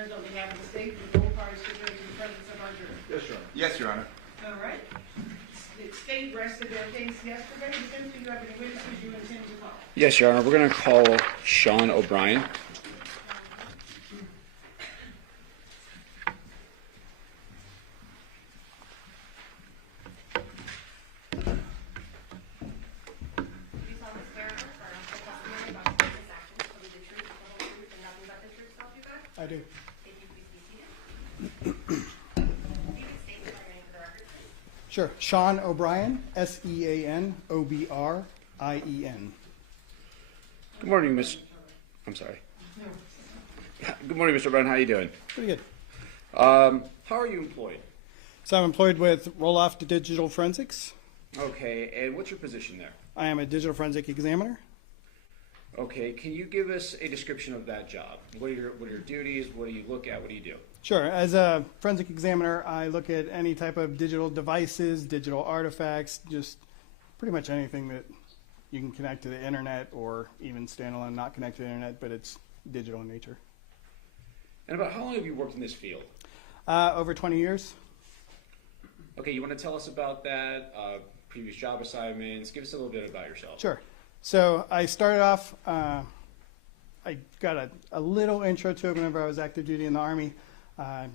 Miranda on behalf of the state, with all parties stipulated in the presence of our jury. Yes, Your Honor. Yes, Your Honor. All right. The state rested their case yesterday. Defense, do you have any witnesses you intend to call? Yes, Your Honor. We're going to call Sean O'Brien. I do. Sure. Sean O'Brien, Sean Obrien. Good morning, Miss. I'm sorry. Good morning, Mr. O'Brien. How are you doing? Pretty good. How are you employed? So I'm employed with Roll-Off Digital Forensics. Okay, and what's your position there? I am a digital forensic examiner. Okay, can you give us a description of that job? What are your duties? What do you look at? What do you do? Sure. As a forensic examiner, I look at any type of digital devices, digital artifacts, just pretty much anything that you can connect to the internet or even standalone, not connect to the internet, but it's digital in nature. And about how long have you worked in this field? Over 20 years. Okay, you want to tell us about that, previous job assignments? Give us a little bit about yourself. Sure. So I started off, I got a little intro to it whenever I was active duty in the Army. Got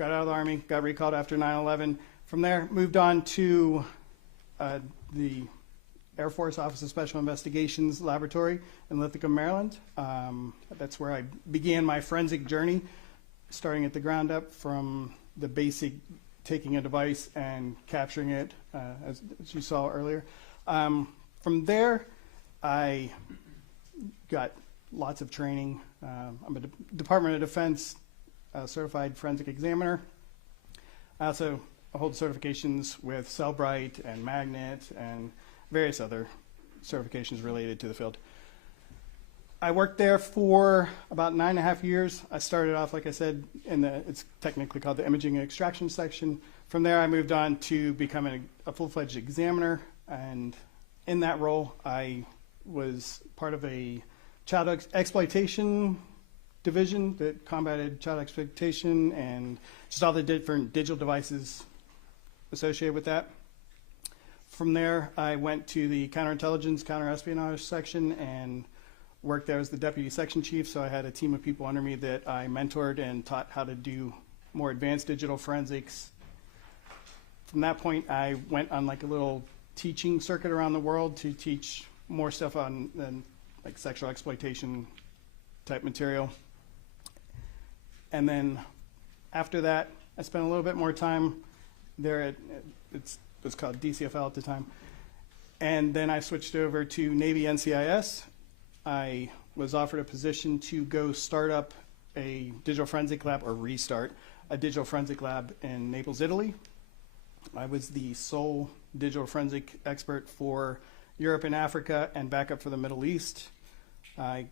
out of the Army, got recalled after 9/11. From there, moved on to the Air Force Office of Special Investigations Laboratory in Lithicum, Maryland. That's where I began my forensic journey, starting at the ground up from the basic taking a device and capturing it, as you saw earlier. From there, I got lots of training. I'm a Department of Defense certified forensic examiner. I also hold certifications with Cellbrite and Magnet and various other certifications related to the field. I worked there for about 9.5 years. I started off, like I said, it's technically called the imaging and extraction section. From there, I moved on to becoming a full-fledged examiner, and in that role, I was part of a child exploitation division that combated child exploitation and just all the different digital devices associated with that. From there, I went to the counterintelligence, counterespionage section and worked there as the deputy section chief. So I had a team of people under me that I mentored and taught how to do more advanced digital forensics. From that point, I went on like a little teaching circuit around the world to teach more stuff on like sexual exploitation type material. And then after that, I spent a little bit more time there at, it was called DCFL at the time. And then I switched over to Navy NCIS. I was offered a position to go start up a digital forensic lab, or restart a digital forensic lab in Naples, Italy. I was the sole digital forensic expert for Europe and Africa and backup for the Middle East. I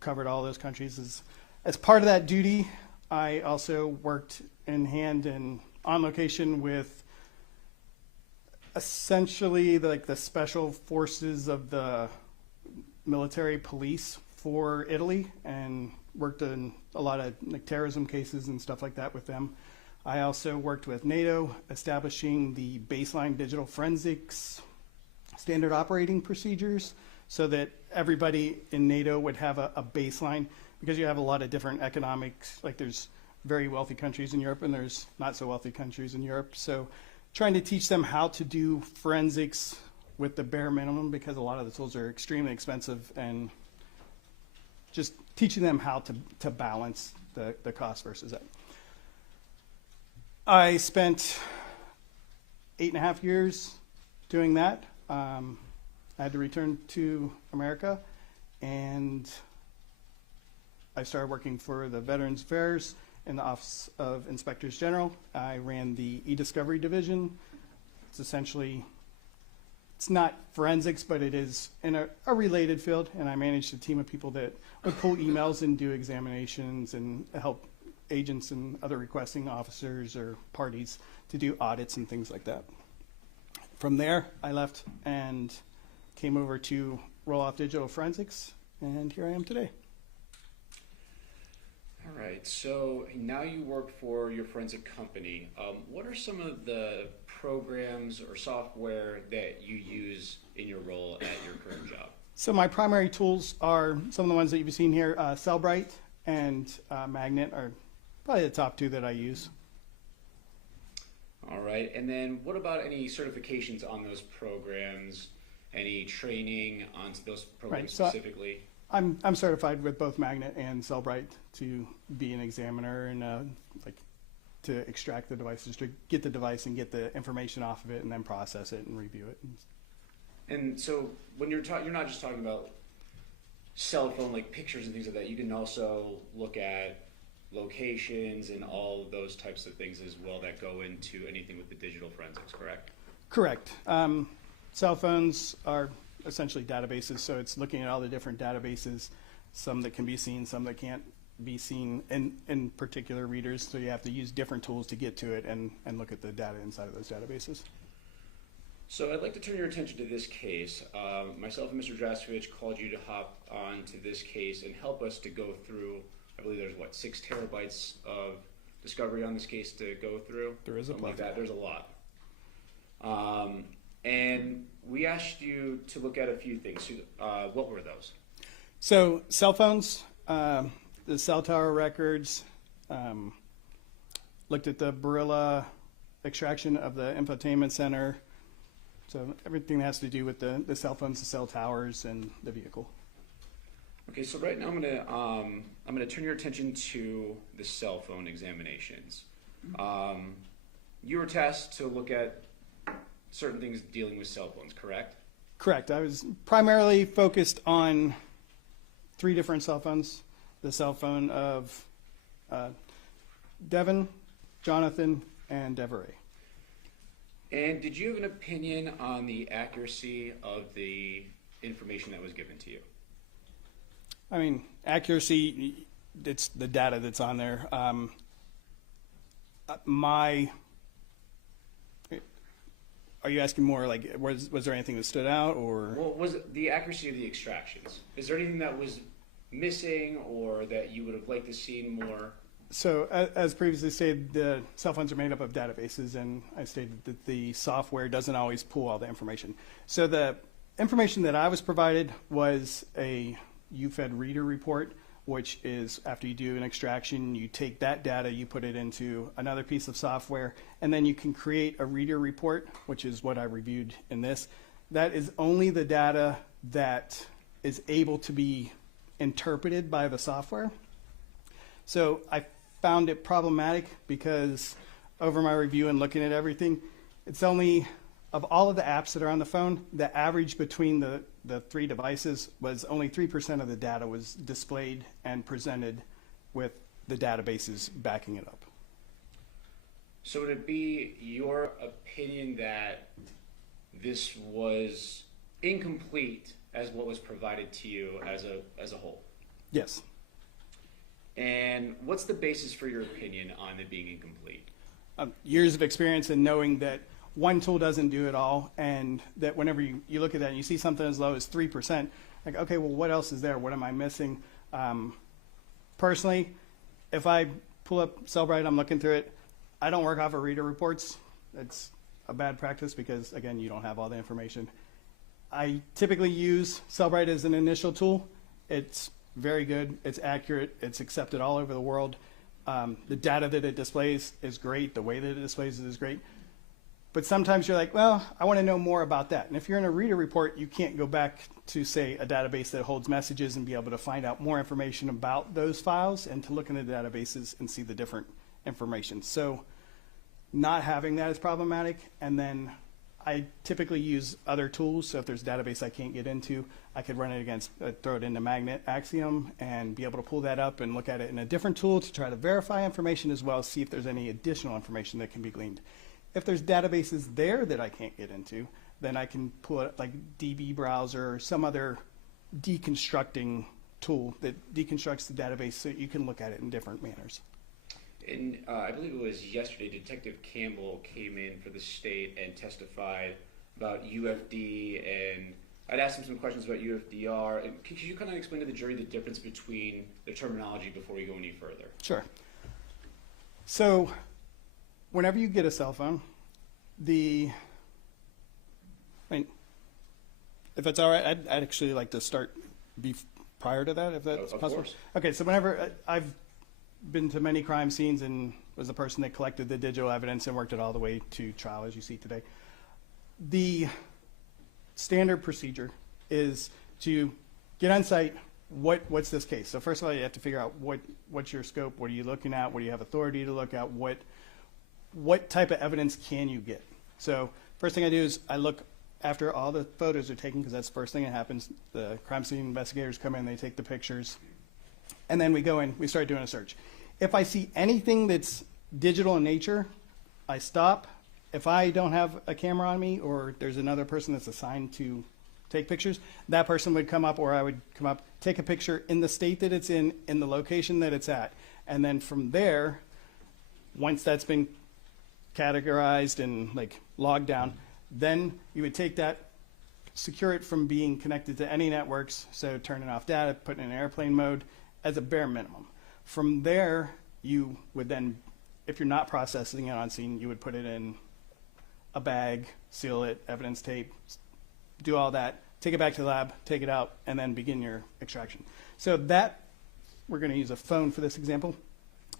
covered all those countries. As part of that duty, I also worked in hand and on location with essentially like the special forces of the military police for Italy, and worked in a lot of like terrorism cases and stuff like that with them. I also worked with NATO, establishing the baseline digital forensics standard operating procedures so that everybody in NATO would have a baseline, because you have a lot of different economics, like there's very wealthy countries in Europe and there's not so wealthy countries in Europe. So trying to teach them how to do forensics with the bare minimum, because a lot of the tools are extremely expensive, and just teaching them how to balance the cost versus that. I spent 8.5 years doing that. I had to return to America, and I started working for the Veterans Affairs in the Office of Inspectors General. I ran the e-discovery division. It's essentially, it's not forensics, but it is in a related field, and I managed a team of people that would pull emails and do examinations and help agents and other requesting officers or parties to do audits and things like that. From there, I left and came over to Roll-Off Digital Forensics, and here I am today. All right, so now you work for your forensic company. What are some of the programs or software that you use in your role at your current job? So my primary tools are some of the ones that you've seen here. Cellbrite and Magnet are probably the top two that I use. All right, and then what about any certifications on those programs? Any training on those programs specifically? I'm certified with both Magnet and Cellbrite to be an examiner and to extract the devices, to get the device and get the information off of it and then process it and review it. And so when you're not just talking about cell phone, like pictures and things like that, you can also look at locations and all of those types of things as well that go into anything with the digital forensics, correct? Correct. Cell phones are essentially databases, so it's looking at all the different databases, some that can be seen, some that can't be seen in particular readers, so you have to use different tools to get to it and look at the data inside of those databases. So I'd like to turn your attention to this case. Myself and Mr. Drastovich called you to hop on to this case and help us to go through, I believe there's 6 terabytes of discovery on this case to go through? There is a lot. Like that. There's a lot. And we asked you to look at a few things. What were those? So cell phones, the cell tower records, looked at the Barilla extraction of the infotainment center. So everything that has to do with the cell phones, the cell towers, and the vehicle. Okay, so right now I'm gonna turn your attention to the cell phone examinations. You were tasked to look at certain things dealing with cell phones, correct? Correct. I was primarily focused on 3 different cell phones. The cell phone of Devyn, Johnathan, and Devyn. And did you have an opinion on the accuracy of the information that was given to you? I mean, accuracy, it's the data that's on there. Are you asking more like, was there anything that stood out, or? Well, was it the accuracy of the extractions? Is there anything that was missing or that you would have liked to see more? So as previously stated, the cell phones are made up of databases, and I stated that the software doesn't always pull all the information. So the information that I was provided was a UFED reader report, which is after you do an extraction, you take that data, you put it into another piece of software, and then you can create a reader report, which is what I reviewed in this. That is only the data that is able to be interpreted by the software. So I found it problematic because over my review and looking at everything, it's only, of all of the apps that are on the phone, the average between the 3 devices was only 3% of the data was displayed and presented with the databases backing it up. So would it be your opinion that this was incomplete as what was provided to you as a whole? Yes. And what's the basis for your opinion on it being incomplete? Years of experience in knowing that one tool doesn't do it all, and that whenever you look at that and you see something as low as 3%, like, okay, well, what else is there? What am I missing? Personally, if I pull up Cellbrite, I'm looking through it, I don't work off of reader reports. It's a bad practice because, again, you don't have all the information. I typically use Cellbrite as an initial tool. It's very good. It's accurate. It's accepted all over the world. The data that it displays is great. The way that it displays it is great. But sometimes you're like, well, I want to know more about that. And if you're in a reader report, you can't go back to, say, a database that holds messages and be able to find out more information about those files and to look in the databases and see the different information. So not having that is problematic. And then I typically use other tools. So if there's a database I can't get into, I could run it against, throw it into Magnet, Axiom, and be able to pull that up and look at it in a different tool to try to verify information as well as see if there's any additional information that can be gleaned. If there's databases there that I can't get into, then I can pull it like DB browser or some other deconstructing tool that deconstructs the database so you can look at it in different manners. And I believe it was yesterday, Detective Campbell came in for the state and testified about UFD and I'd asked him some questions about UFDR. And could you kind of explain to the jury the difference between the terminology before we go any further? Sure. So, whenever you get a cell phone, if it's all right, I'd actually like to start prior to that, if that's Of possible. course. Okay, so whenever I've been to many crime scenes and was the person that collected the digital evidence and worked it all the way to trial, as you see today, the standard procedure is to get on site. What's this case? So first of all, you have to figure out what's your scope. What are you looking at? What do you have authority to look at? What type of evidence can you get? So first thing I do is I look after all the photos are taken, because that's the first thing that happens. The crime scene investigators come in, they take the pictures, and then we go in, we start doing a search. If I see anything that's digital in nature, I stop. If I don't have a camera on me, or there's another person that's assigned to take pictures, that person would come up, or I would come up, take a picture in the state that it's in the location that it's at. And then from there, once that's been categorized and like logged down, then you would take that, secure it from being connected to any networks, so turning off data, putting it in airplane mode as a bare minimum. From there, you would then, if you're not processing it on scene, you would put it in a bag, seal it, evidence tape, do all that, take it back to the lab, take it out, and then begin your extraction. So that, we're going to use a phone for this example.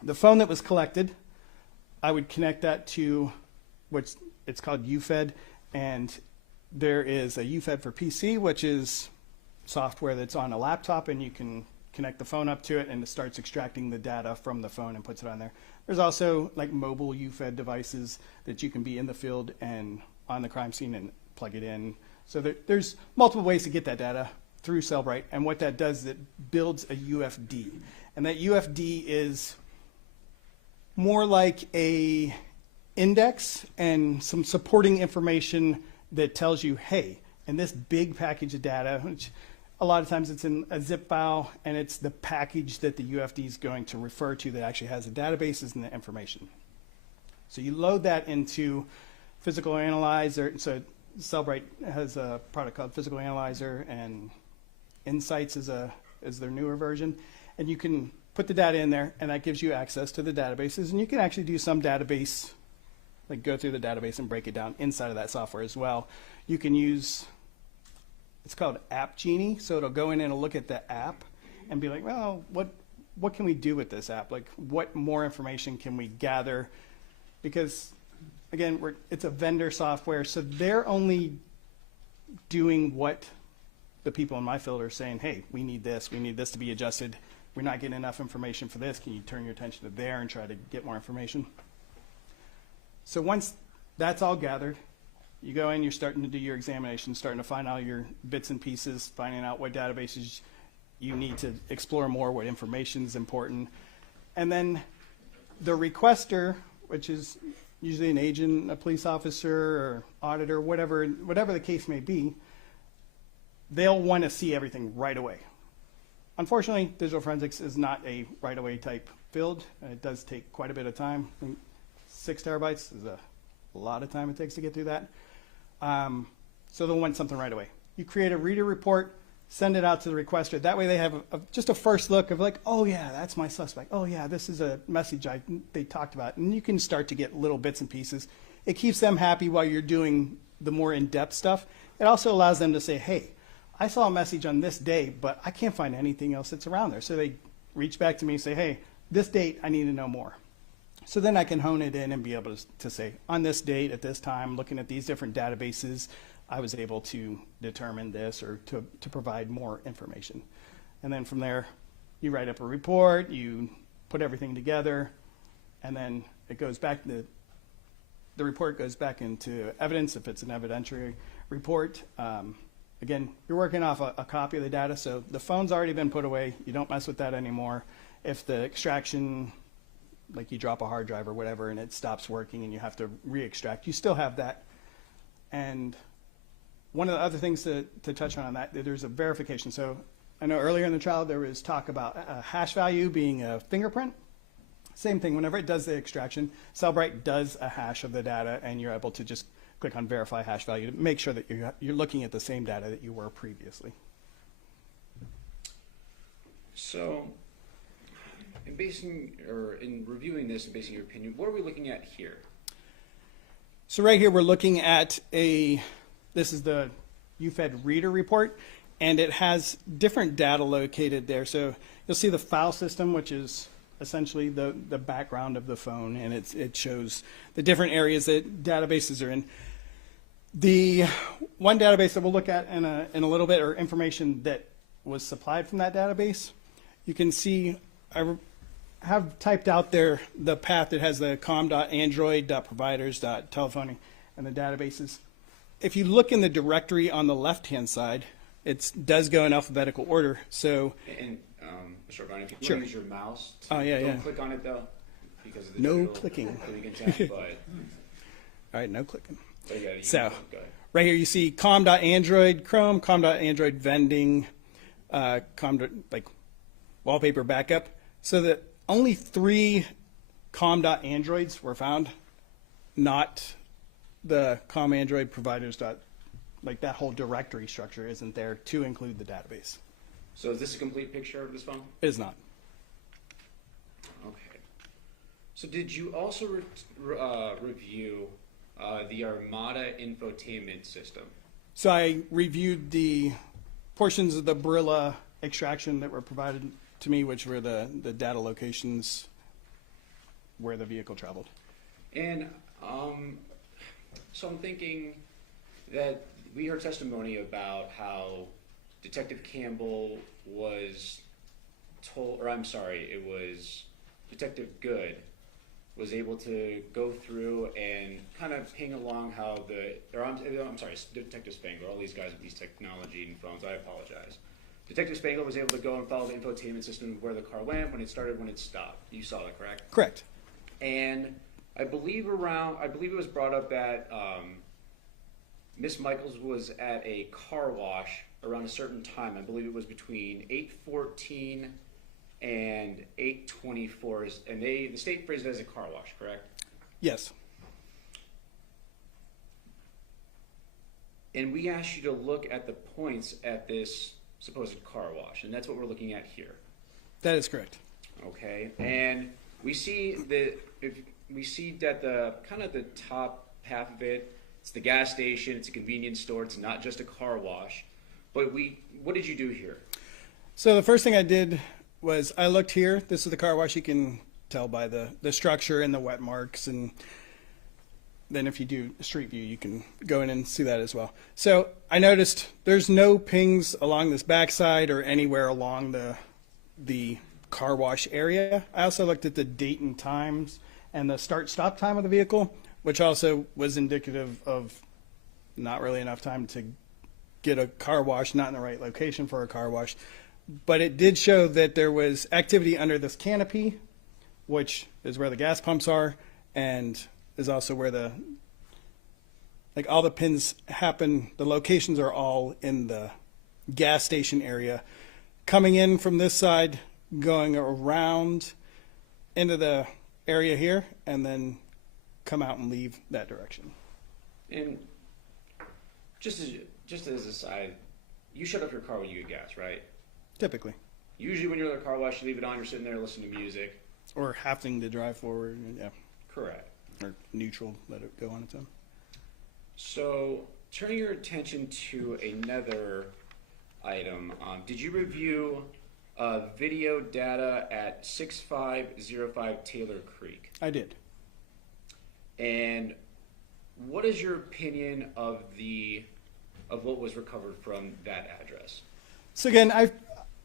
The phone that was collected, I would connect that to it's called UFED, and there is a UFED for PC, which is software that's on a laptop, and you can connect the phone up to it, and it starts extracting the data from the phone and puts it on there. There's also like mobile UFED devices that you can be in the field and on the crime scene and plug it in. So there's multiple ways to get that data through Cellbrite, and what that does is it builds a UFD. And that UFD is more like a index and some supporting information that tells you, hey, in this big package of data, which a lot of times it's in a zip file, and it's the package that the UFD is going to refer to that actually has the databases and the information. So you load that into Physical Analyzer. So Cellbrite has a product called Physical Analyzer, and Insights is their newer version. And you can put the data in there, and that gives you access to the databases. And you can actually do some database, like go through the database and break it down inside of that software as well. You can use, it's called App Genie, so it'll go in and it'll look at the app and be like, well, what can we do with this app? Like, what more information can we gather? Because, again, it's a vendor software, so they're only doing what the people in my field are saying, hey, we need this to be adjusted. We're not getting enough information for this. Can you turn your attention to there and try to get more information? So once that's all gathered, you go in, you're starting to do your examination, starting to find out your bits and pieces, finding out what databases you need to explore more, what information is important. And then the requester, which is usually an agent, a police officer, or auditor, whatever the case may be, they'll want to see everything right away. Unfortunately, digital forensics is not a right-away type field. It does take quite a bit of time. 6 terabytes is a lot of time it takes to get through that. So they'll want something right away. You create a reader report, send it out to the requester. That way they have just a first look of like, oh yeah, that's my suspect. Oh yeah, this is a message they talked about. And you can start to get little bits and pieces. It keeps them happy while you're doing the more in-depth stuff. It also allows them to say, hey, I saw a message on this day, but I can't find anything else that's around there. So they reach back to me and say, hey, this date, I need to know more. So then I can hone it in and be able to say, on this date, at this time, looking at these different databases, I was able to determine this or to provide more information. And then from there, you write up a report, you put everything together, and then it goes back, the report goes back into evidence if it's an evidentiary report. Again, you're working off a copy of the data, so the phone's already been put away. You don't mess with that anymore. If the extraction, like you drop a hard drive or whatever and it stops working and you have to re-extract, you still have that. And one of the other things to touch on that, there's a verification. So I know earlier in the trial there was talk about a hash value being a fingerprint. Same thing, whenever it does the extraction, Cellbrite does a hash of the data and you're able to just click on verify hash value to make sure that you're looking at the same data that you were previously. So, in reviewing this and basing your opinion, what are we looking at here? So right here we're looking at this is the UFED reader report, and it has different data located there. So you'll see the file system, which is essentially the background of the phone, and it shows the different areas that databases are in. The one database that we'll look at in a little bit, or information that was supplied from that database, you can see I have typed out there the path that has the com.android.providers.telephony and the databases. If you look in the directory on the left-hand side, it does go in alphabetical order. So, And Mr. O'Brien, if you Sure. can use your mouse, don't click on it though, because of the No digital clicking. content, but all right, no clicking. yeah, you So, go ahead. right here you see com.android Chrome, com.android vending, like wallpaper backup. So that only 3 com.androids were found, not the com.android providers. Like that whole directory structure isn't there to include the database. So is this a complete picture of this phone? It is not. Okay. So did you also review the Armada infotainment system? So I reviewed the portions of the Barilla extraction that were provided to me, which were the data locations where the vehicle traveled. And so I'm thinking that we heard testimony about how Detective Campbell was told, or I'm sorry, it was Detective Good was able to go through and kind of ping along how I'm sorry, Detective Spangler, all these guys with these technology and phones, I apologize. Detective Spangler was able to go and follow the infotainment system where the car went, when it started, when it stopped. You saw that, correct? Correct. And I believe it was brought up that Miss Michaels was at a car wash around a certain time. I believe it was between 8:14 and 8:24, and the state phrased it as a car wash, correct? Yes. And we asked you to look at the points at this supposed car wash, and that's what we're looking at here. That is correct. Okay, and we see that the kind of the top half of it, it's the gas station, it's a convenience store, it's not just a car wash. But what did you do here? So the first thing I did was I looked here. This is the car wash. You can tell by the structure and the wet marks, and then if you do street view, you can go in and see that as well. So I noticed there's no pings along this backside or anywhere along the car wash area. I also looked at the date and times and the start-stop time of the vehicle, which also was indicative of not really enough time to get a car wash, not in the right location for a car wash. But it did show that there was activity under this canopy, which is where the gas pumps are, and is also where all the pins happen. The locations are all in the gas station area. Coming in from this side, going around into the area here, and then come out and leave that direction. And just as a side, you shut off your car when you get gas, right? Typically. Usually when you're at a car wash, you leave it on, you're sitting there listening to music. Or having to drive forward, yeah. Correct. Or neutral, let it go on its own. So, turning your attention to another item, did you review video data at 6505 Taylor Creek? I did. And what is your opinion of what was recovered from that address? So again,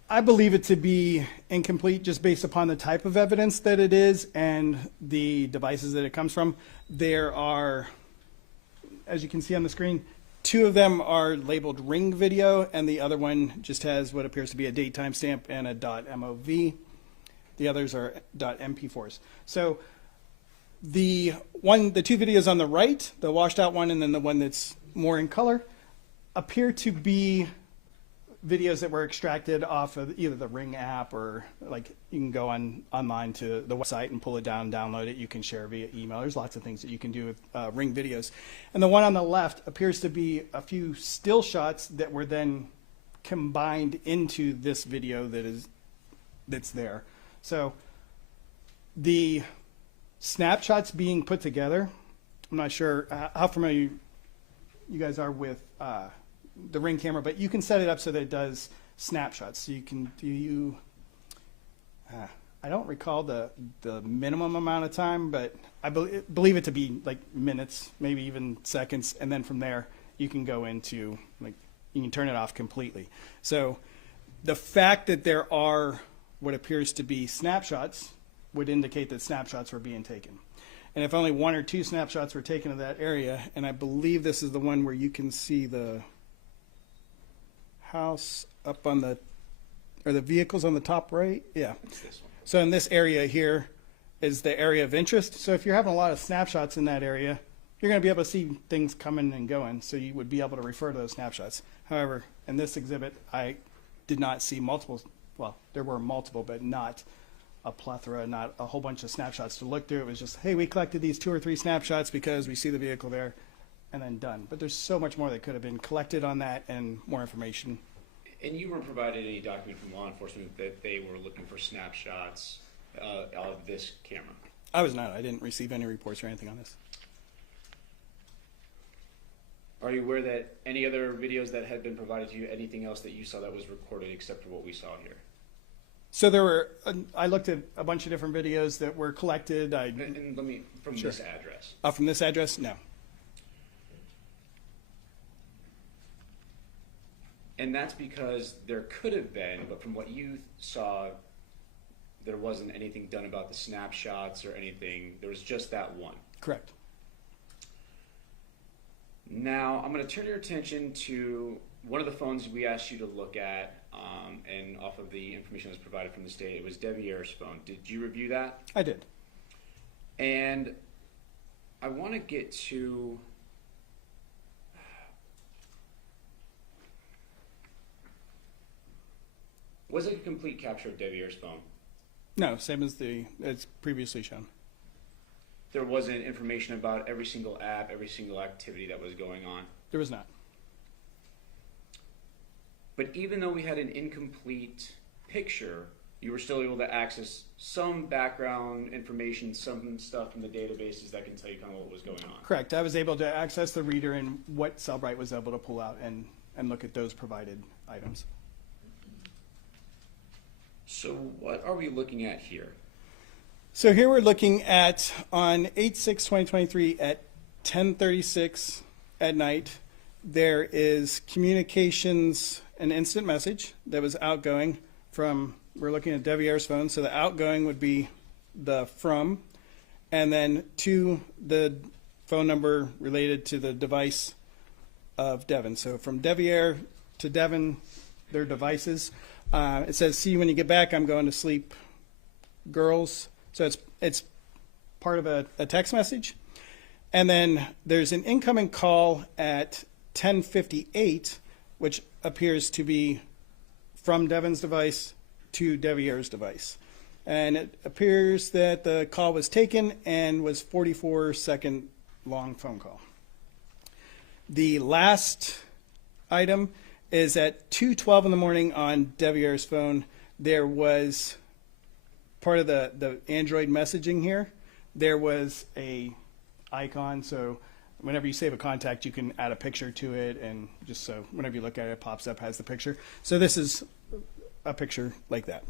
I believe it to be incomplete just based upon the type of evidence that it is and the devices that it comes from. There are, as you can see on the screen, 2 of them are labeled ring video, and the other one just has what appears to be a date timestamp and a .mov. The others are .mp4s. So the 2 videos on the right, the washed out one and then the one that's more in color, appear to be videos that were extracted off of either the Ring app or like you can go online to the website and pull it down, download it. You can share via email. There's lots of things that you can do with Ring videos. And the one on the left appears to be a few still shots that were then combined into this video that's there. So the snapshots being put together, I'm not sure how familiar you guys are with the Ring camera, but you can set it up so that it does snapshots. So you can I don't recall the minimum amount of time, but I believe it to be like minutes, maybe even seconds, and then from there you can go into like you can turn it off completely. So the fact that there are what appears to be snapshots would indicate that snapshots were being taken. And if only 1 or 2 snapshots were taken of that area, and I believe this is the one where you can see the house up on the, or the vehicles on the top right? Yeah. It's this one. So in this area here is the area of interest. So if you're having a lot of snapshots in that area, you're going to be able to see things coming and going. So you would be able to refer to those snapshots. However, in this exhibit, I did not see multiple, well, there were multiple, but not a plethora, not a whole bunch of snapshots to look through. It was just, hey, we collected these 2 or 3 snapshots because we see the vehicle there, and then done. But there's so much more that could have been collected on that and more information. And you weren't provided any document from law enforcement that they were looking for snapshots of this camera? I was not. I didn't receive any reports or anything on this. Are you aware that any other videos that had been provided to you, anything else that you saw that was recorded except for what we saw here? So there were, I looked at a bunch of different videos that were collected. And let me, from Sure. this address. From this address? No. And that's because there could have been, but from what you saw, there wasn't anything done about the snapshots or anything. There was just that one. Correct. Now, I'm going to turn your attention to one of the phones we asked you to look at, and off of the information that was provided from the state. It was Devyn's phone. Did you review that? I did. And I want to get to... Was it a complete capture of Devyn's phone? No, same as it's previously shown. There wasn't information about every single app, every single activity that was going on? There was not. But even though we had an incomplete picture, you were still able to access some background information, some stuff from the databases that can tell you kind of what was going on. Correct. I was able to access the reader and what Cellbrite was able to pull out and look at those provided items. So what are we looking at here? So here we're looking at on 8/6/2023 at 10:36 at night, there is communications, an instant message that was outgoing from, we're looking at Devyn's phone, so the outgoing would be the from, and then to the phone number related to the device of Devyn. So from Devyn to Devyn, their devices. It says, see you when you get back, I'm going to sleep, girls. So it's part of a text message. And then there's an incoming call at 10:58, which appears to be from Devyn's device to Devyn's device. And it appears that the call was taken and was 44-second long phone call. The last item is at 2:12 in the morning on Devyn's phone. There was part of the Android messaging here. There was a icon, so whenever you save a contact, you can add a picture to it, and just so whenever you look at it, it pops up, has the picture. So this is a picture like that.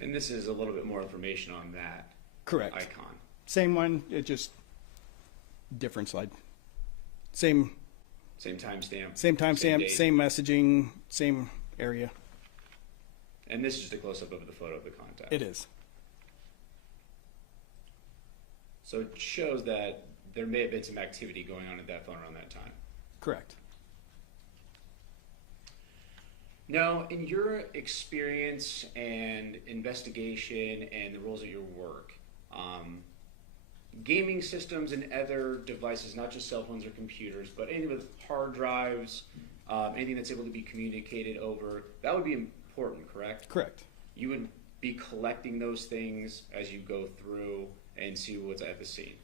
And this is a little bit more information on that Correct. icon. Same one, it just different slide. Same timestamp. Same timestamp, date. same messaging, same area. And this is just a close-up of the photo of the contact. It is. So it shows that there may have been some activity going on at that phone around that time. Correct. Now, in your experience and investigation and the rules of your work, gaming systems and other devices, not just cell phones or computers, but any with hard drives, anything that's able to be communicated over, that would be important, correct? Correct. You would be collecting those things as you go through and see what's at the scene.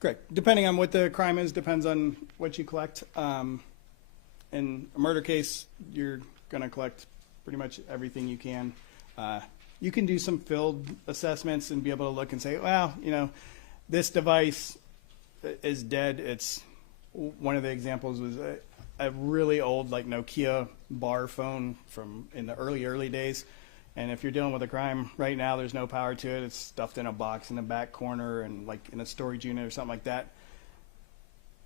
Correct. Depending on what the crime is, depends on what you collect. In a murder case, you're going to collect pretty much everything you can. You can do some field assessments and be able to look and say, well, you know, this device is dead. It's one of the examples was a really old, like, Nokia bar phone from in the early days. And if you're dealing with a crime right now, there's no power to it. It's stuffed in a box in the back corner and like in a storage unit or something like that.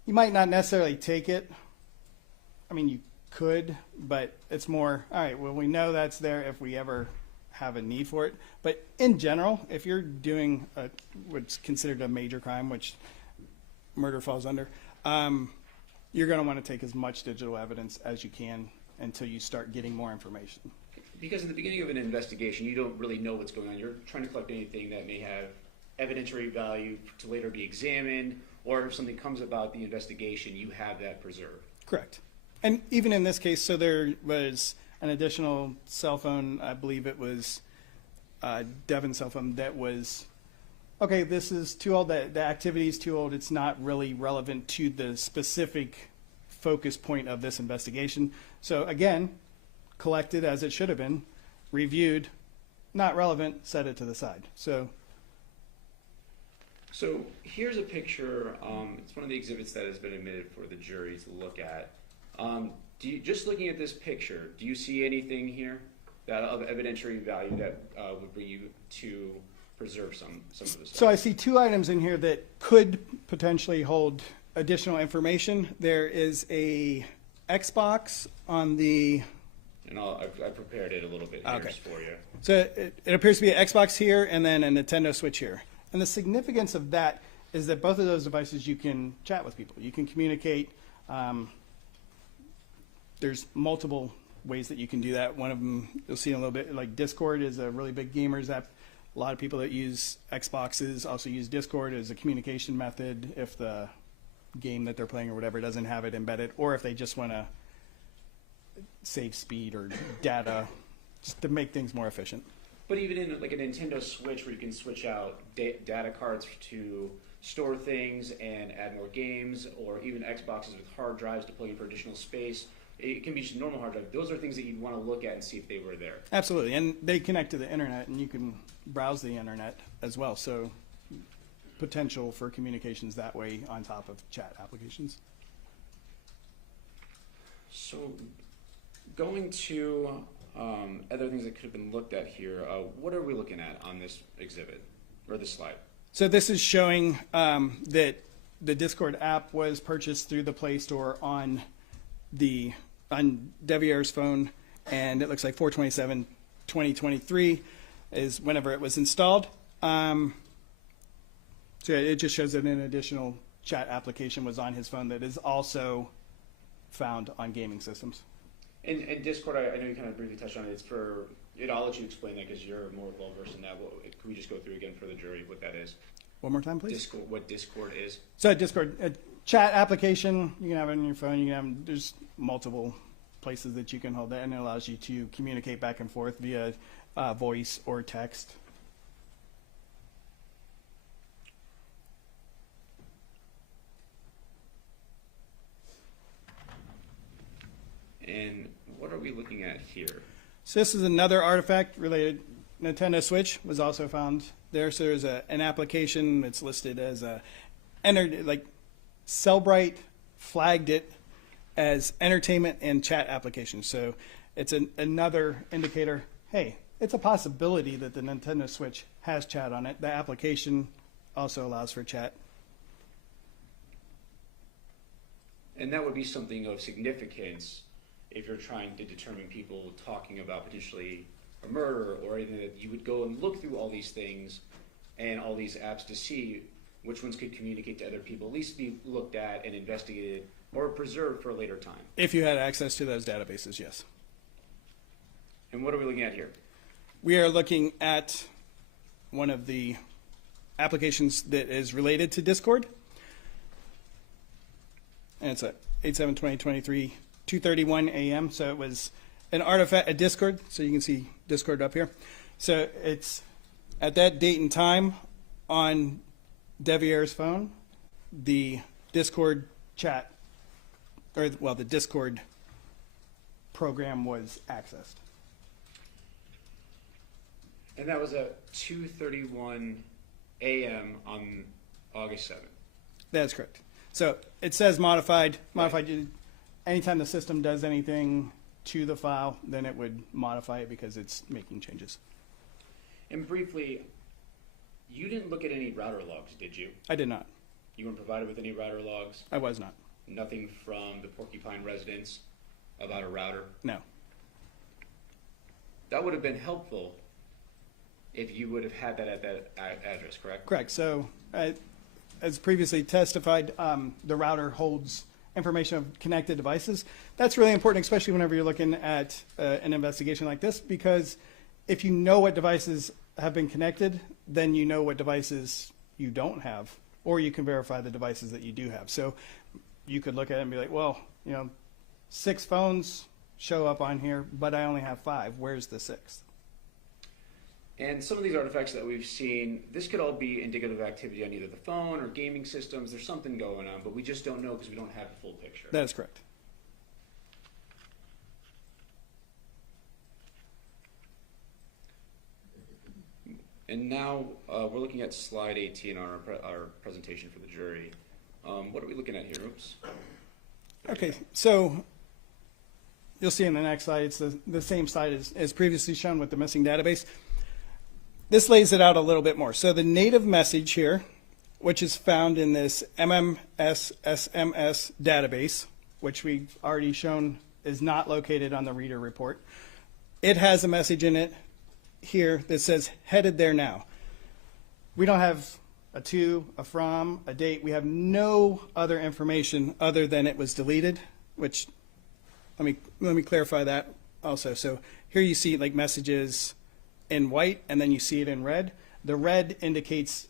You might not necessarily take it. I mean, you could, but it's more, all right, well, we know that's there if we ever have a need for it. But in general, if you're doing what's considered a major crime, which murder falls under, you're going to want to take as much digital evidence as you can until you start getting more information. Because in the beginning of an investigation, you don't really know what's going on. You're trying to collect anything that may have evidentiary value to later be examined, or if something comes about the investigation, you have that preserved. Correct. And even in this case, so there was an additional cell phone, I believe it was Devyn's cell phone, that was, okay, this is too old, the activity is too old, it's not really relevant to the specific focus point of this investigation. So again, collected as it should have been, reviewed, not relevant, set it to the side. So here's a picture. It's one of the exhibits that has been admitted for the jury to look at. Just looking at this picture, do you see anything here that of evidentiary value that would bring you to preserve some of the stuff? So I see two items in here that could potentially hold additional information. There is a Xbox on the... And I prepared it a little bit here just for you. So it appears to be an Xbox here and then a Nintendo Switch here. And the significance of that is that both of those devices you can chat with people. You can communicate. There's multiple ways that you can do that. One of them you'll see in a little bit, like Discord is a really big gamers app. A lot of people that use Xboxes also use Discord as a communication method if the game that they're playing or whatever doesn't have it embedded, or if they just want to save speed or data just to make things more efficient. But even in like a Nintendo Switch where you can switch out data cards to store things and add more games, or even Xboxes with hard drives to plug in for additional space, it can be just a normal hard drive. Those are things that you'd want to look at and see if they were there. Absolutely, and they connect to the internet and you can browse the internet as well, so potential for communications that way on top of chat applications. So going to other things that could have been looked at here, what are we looking at on this exhibit or this slide? So this is showing that the Discord app was purchased through the Play Store on Devier's phone, and it looks like 4/27/2023 is whenever it was installed. So it just shows that an additional chat application was on his phone that is also found on gaming systems. And Discord, I know you kind of briefly touched on it. I'll let you explain that because you're more well-versed in that. Can we just go through again for the jury what that is? One more time, please. What Discord is? So Discord, a chat application, you can have it on your phone. There's multiple places that you can hold that, and it allows you to communicate back and forth via voice or text. And what are we looking at here? So this is another artifact related. Nintendo Switch was also found there. So there's an application that's listed as Cellbrite flagged it as entertainment and chat application. So it's another indicator. Hey, it's a possibility that the Nintendo Switch has chat on it. The application also allows for chat. And that would be something of significance if you're trying to determine people talking about potentially a murder or anything, that you would go and look through all these things and all these apps to see which ones could communicate to other people, at least be looked at and investigated or preserved for a later time. If you had access to those databases, yes. And what are we looking at here? We are looking at one of the applications that is related to Discord. And it's a 8/7/2023 2:31 a.m. So it was an artifact, a Discord. So you can see Discord up here. So it's at that date and time on Devier's phone, the Discord chat, or well, the Discord program was accessed. And that was at 2:31 a.m. on August 7th. That's correct. So it says modified. Modified. Anytime the system does anything to the file, then it would modify it because it's making changes. And briefly, you didn't look at any router logs, did you? I did not. You weren't provided with any router logs? I was not. Nothing from the Porcupine residents about a router? No. That would have been helpful if you would have had that at that address, correct? Correct. So, as previously testified, the router holds information of connected devices. That's really important, especially whenever you're looking at an investigation like this, because if you know what devices have been connected, then you know what devices you don't have, or you can verify the devices that you do have. So you could look at it and be like, well, 6 phones show up on here, but I only have 5. Where's the 6th? And some of these artifacts that we've seen, this could all be indicative of activity on either the phone or gaming systems. There's something going on, but we just don't know because we don't have the full picture. That is correct. And now we're looking at slide 18 on our presentation for the jury. What are we looking at here? Oops. Okay, so you'll see in the next slide, it's the same slide as previously shown with the missing database. This lays it out a little bit more. So the native message here, which is found in this MMS-SMS database, which we've already shown is not located on the reader report, it has a message in it here that says headed there now. We don't have a to, a from, a date. We have no other information other than it was deleted, which let me clarify that also. So here you see like messages in white, and then you see it in red. The red indicates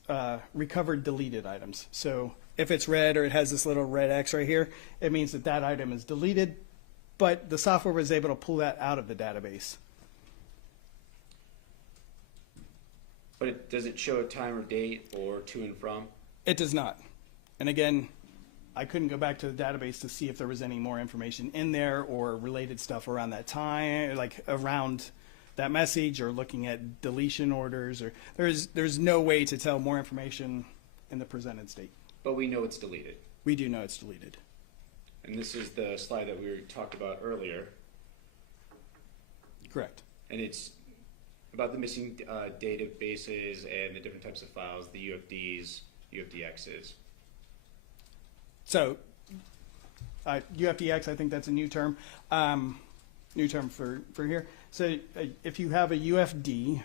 recovered deleted items. So if it's red or it has this little red X right here, it means that that item is deleted, but the software was able to pull that out of the database. But does it show a time or date or to and from? It does not. And again, I couldn't go back to the database to see if there was any more information in there or related stuff around that time, like around that message, or looking at deletion orders, or there's no way to tell more information in the presented state. But we know it's deleted. We do know it's deleted. And this is the slide that we talked about earlier. Correct. And it's about the missing databases and the different types of files, the UFDs, UFDXs. So UFDX, I think that's a new term. New term for here. So if you have a UFD,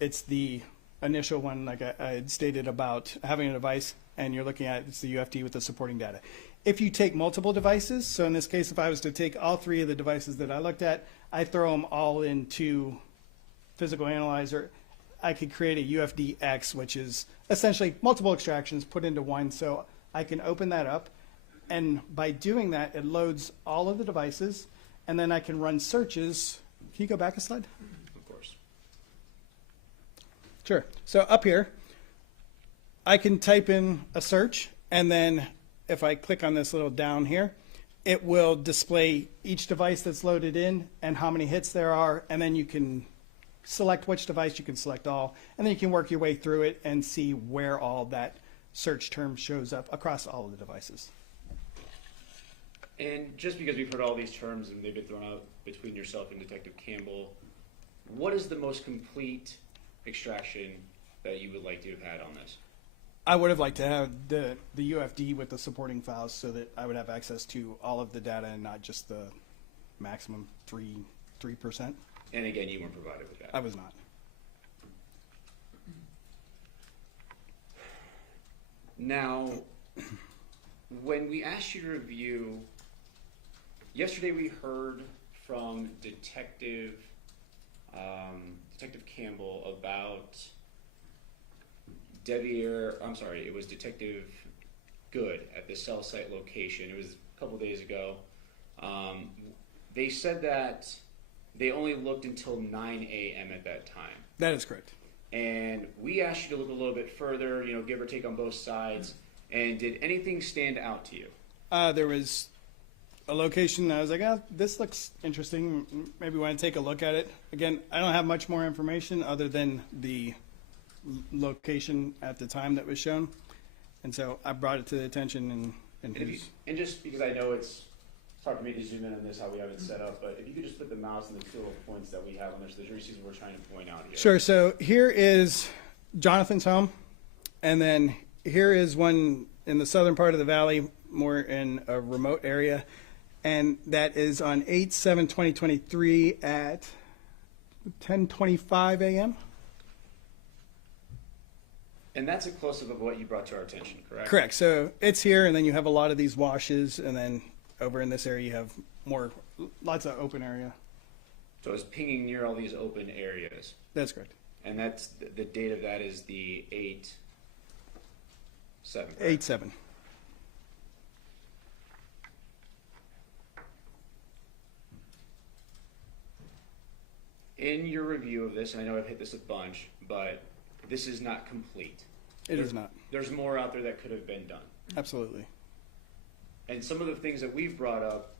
it's the initial one, like I had stated about having a device, and you're looking at it's the UFD with the supporting data. If you take multiple devices, so in this case, if I was to take all 3 of the devices that I looked at, I throw them all into Physical Analyzer, I could create a UFDX, which is essentially multiple extractions put into one. So I can open that up, and by doing that, it loads all of the devices, and then I can run searches. Can you go back a slide? Of course. Sure. So up here, I can type in a search, and then if I click on this little down here, it will display each device that's loaded in and how many hits there are, and then you can select which device. You can select all, and then you can work your way through it and see where all that search term shows up across all of the devices. And just because we've heard all these terms and they've been thrown out between yourself and Detective Campbell, what is the most complete extraction that you would like to have had on this? I would have liked to have the UFD with the supporting files so that I would have access to all of the data and not just the maximum 3%. And again, you weren't provided with that. I was not. Now, when we asked you to review, yesterday we heard from Detective Campbell about it was Detective Good at the cell site location. It was a couple days ago. They said that they only looked until 9 a.m. at that time. That is correct. And we asked you to look a little bit further, give or take on both sides. And did anything stand out to you? There was a location I was like, this looks interesting. Maybe want to take a look at it. Again, I don't have much more information other than the location at the time that was shown. And so I brought it to the attention And just because I know it's hard for me to zoom in on this, how we have it set up, but if you could just put the mouse on the two little points that we have on there so the jury sees what we're trying to point out here. Sure. So here is Jonathan's home. And then here is one in the southern part of the valley, more in a remote area. And that is on 8/7/2023 at 10:25 a.m. And that's a close-up of what you brought to our attention, correct? Correct. So it's here, and then you have a lot of these washes, and then over in this area you have lots of open area. So it's pinging near all these open areas. That's correct. And that's the date of that is the 8/7. 8/7. In your review of this, and I know I've hit this a bunch, but this is not complete. It is not. There's more out there that could have been done. Absolutely. And some of the things that we've brought up,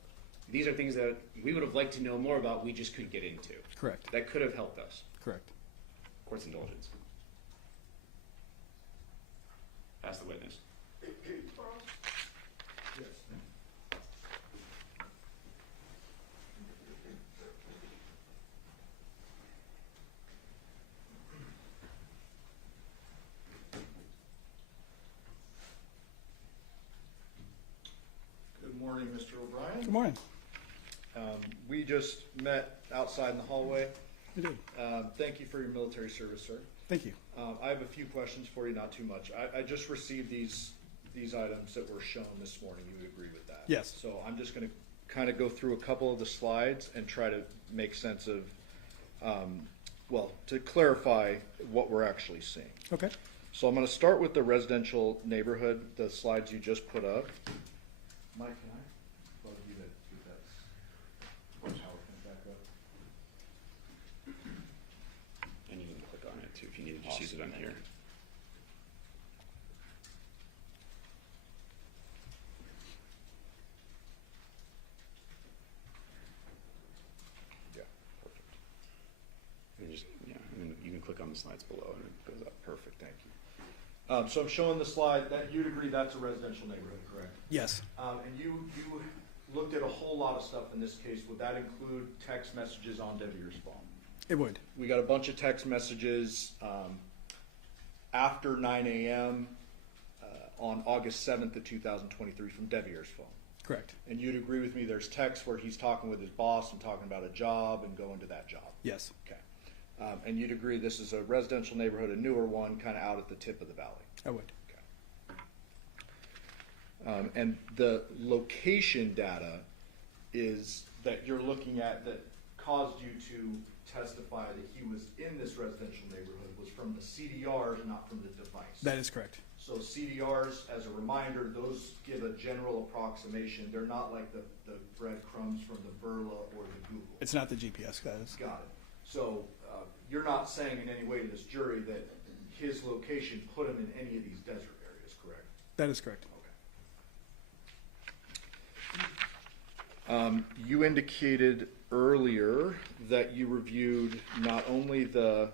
these are things that we would have liked to know more about, we just couldn't get into. Correct. That could have helped us. Correct. Court's indulgence. Ask the witness. Good morning, Mr. O'Brien. Good morning. We just met outside in the hallway. We did. Thank you for your military service, sir. Thank you. I have a few questions for you, not too much. I just received these items that were shown this morning. You would agree with that? Yes. So I'm just going to kind of go through a couple of the slides and try to make sense of, to clarify what we're actually seeing. Okay. So I'm going to start with the residential neighborhood, the slides you just put up. Mike, can I plug you that power comes back up? And you can click on it too if you need to just use it on here. Yeah, perfect. And then you can click on the slides below and it goes up. Perfect, thank you. So I'm showing the slide that you'd agree that's a residential neighborhood, correct? Yes. And you looked at a whole lot of stuff in this case. Would that include text messages on Devyr's phone? It would. We got a bunch of text messages after 9 a.m. On August 7th of 2023 from Devyr's phone. Correct. And you'd agree with me there's text where he's talking with his boss and talking about a job and going to that job? Yes. Okay. And you'd agree this is a residential neighborhood, a newer one, kind of out at the tip of the valley? I would. Okay. And the location data is that you're looking at that caused you to testify that he was in this residential neighborhood was from the CDRs, not from the device. That is correct. So CDRs, as a reminder, those give a general approximation. They're not like the breadcrumbs from the Burla or the Google. It's not the GPS, guys. Got it. So you're not saying in any way to this jury that his location put him in any of these desert areas, correct? That is correct. Okay. You indicated earlier that you reviewed not only the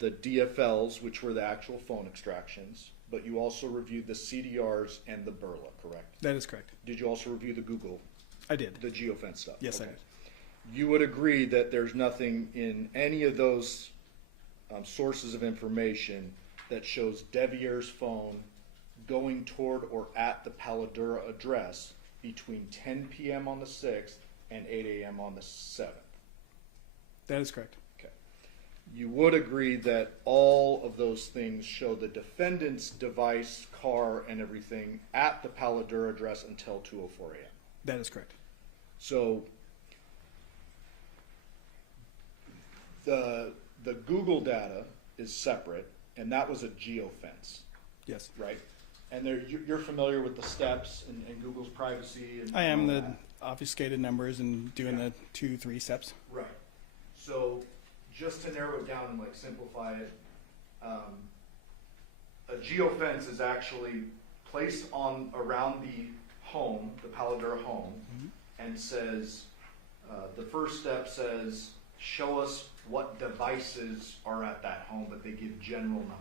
DFLs, which were the actual phone extractions, but you also reviewed the CDRs and the Burla, correct? That is correct. Did you also review the Google, I did. the geofence stuff? Yes, I Okay. did. You would agree that there's nothing in any of those sources of information that shows Devyr's phone going toward or at the Paladura address between 10 p.m. on the 6th and 8 a.m. on the 7th? That is correct. Okay. You would agree that all of those things show the defendant's device, car, and everything at the Paladura address until 2:04 a.m.? That is correct. So the Google data is separate, and that was a geofence, Yes. right? And you're familiar with the steps and Google's privacy and I am. all that. obfuscated numbers and doing the 2-3 steps. Right. So just to narrow it down and like simplify it, a geofence is actually placed on around the home, the Paladura home, and says, the first step says, show us what devices are at that home, but they give general numbers.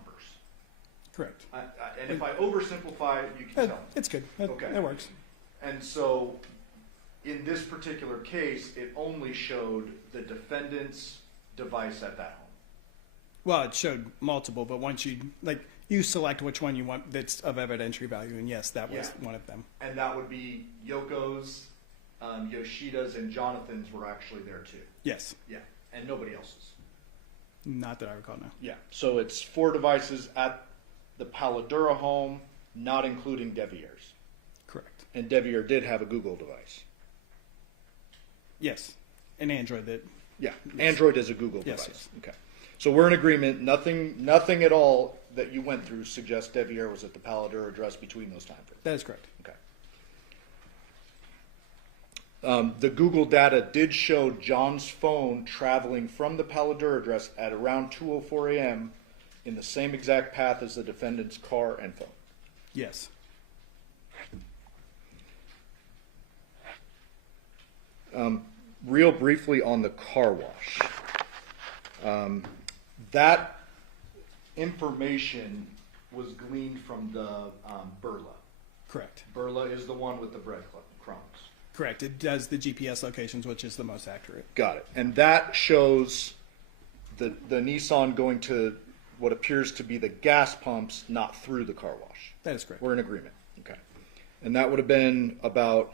Correct. And if I oversimplify it, you can tell me. It's good. Okay. That works. And so in this particular case, it only showed the defendant's device at that home. Well, it showed multiple, but once you select which one you want that's of evidentiary value, and yes, that was one of them. And that would be Yoko's, Yoshida's, and Jonathan's were actually there too. Yes. Yeah, and nobody else's. Not that I recall now. Yeah, so it's 4 devices at the Paladura home, not including Devier's. Correct. And Devier did have a Google device. Yes. An Android that. Yeah, Android is a Google Yes, device. Okay. So we're in agreement. Nothing at all that you went through suggests Devier was at the Paladura address between those time frames. That is correct. Okay. The Google data did show John's phone traveling from the Paladura address at around 2:04 a.m. in the same exact path as the defendant's car and phone. Yes. Real briefly on the car wash. That information was gleaned from the Burla. Correct. Burla is the one with the breadcrumbs. Correct. It does the GPS locations, which is the most accurate. Got it. And that shows the Nissan going to what appears to be the gas pumps, not through the car wash. That is correct. We're in agreement. Okay. And that would have been about,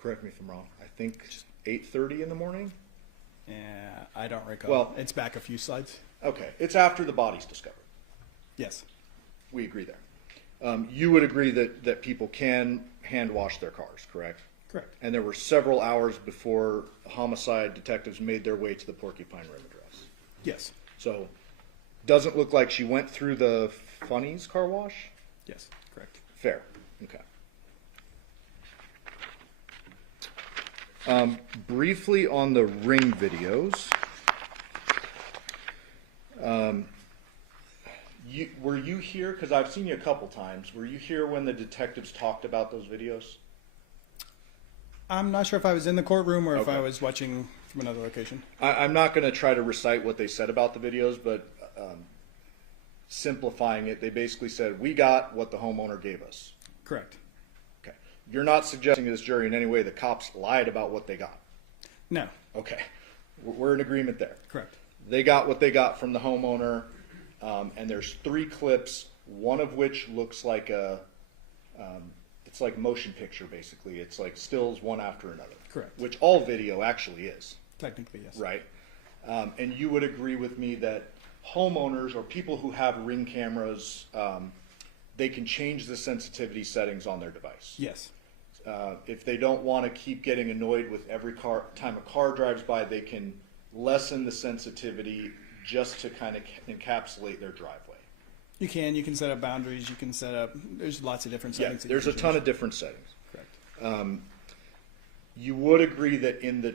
correct me if I'm wrong, I think 8:30 in the morning? Yeah, I don't recall. Well, it's back a few slides. Okay. It's after the body's discovered. Yes. We agree there. You would agree that people can hand wash their cars, correct? Correct. And there were several hours before homicide detectives made their way to the Porcupine Rim address. Yes. So, doesn't look like she went through the Funnies car wash? Yes. Correct. Fair. Okay. Briefly on the ring videos. Were you here? Because I've seen you a couple times. Were you here when the detectives talked about those videos? I'm not sure if I was in the courtroom or if Okay. I was watching from another location. I'm not going to try to recite what they said about the videos, but simplifying it, they basically said, we got what the homeowner gave us. Correct. Okay. You're not suggesting to this jury in any way the cops lied about what they got. No. Okay. We're in agreement there. Correct. They got what they got from the homeowner, and there's 3 clips, one of which looks like it's like motion picture, basically. It's like stills one after another. Correct. Which all video actually is, Technically, yes. right? And you would agree with me that homeowners or people who have ring cameras, they can change the sensitivity settings on their device. Yes. If they don't want to keep getting annoyed with every time a car drives by, they can lessen the sensitivity just to kind of encapsulate their driveway. You can set up boundaries. You can set up. There's lots of different settings. Yeah, there's a ton of different settings. Correct. You would agree that in the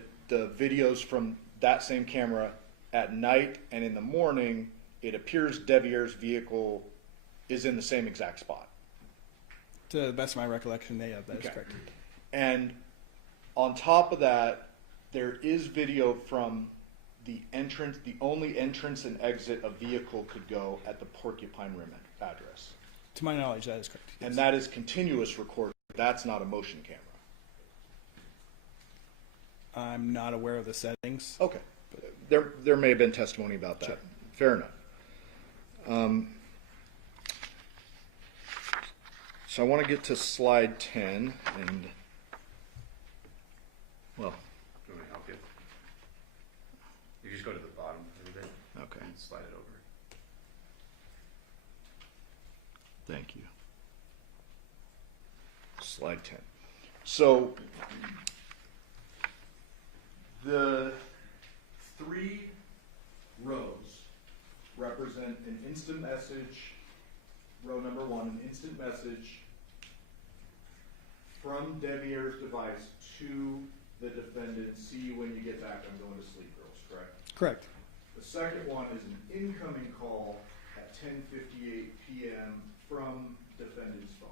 videos from that same camera at night and in the morning, it appears Devier's vehicle is in the same exact spot. To the best of my recollection, that is Okay. correct. And on top of that, there is video from the only entrance and exit a vehicle could go at the Porcupine Rim address. To my knowledge, that is correct. Yes. And that is continuous recording. That's not a motion camera. I'm not aware of the settings. Okay. There may have been testimony about that. Sure. Fair enough. So I want to get to slide 10 and, well, Do you want me to help you? You just go to the bottom a little bit okay. and slide it over. Thank you. Slide 10. So the 3 rows represent an instant message, row number 1, an instant message from Devier's device to the defendant, see you when you get back, I'm going to sleep, girls, correct? Correct. The second one is an incoming call at 10:58 p.m. from defendant's phone.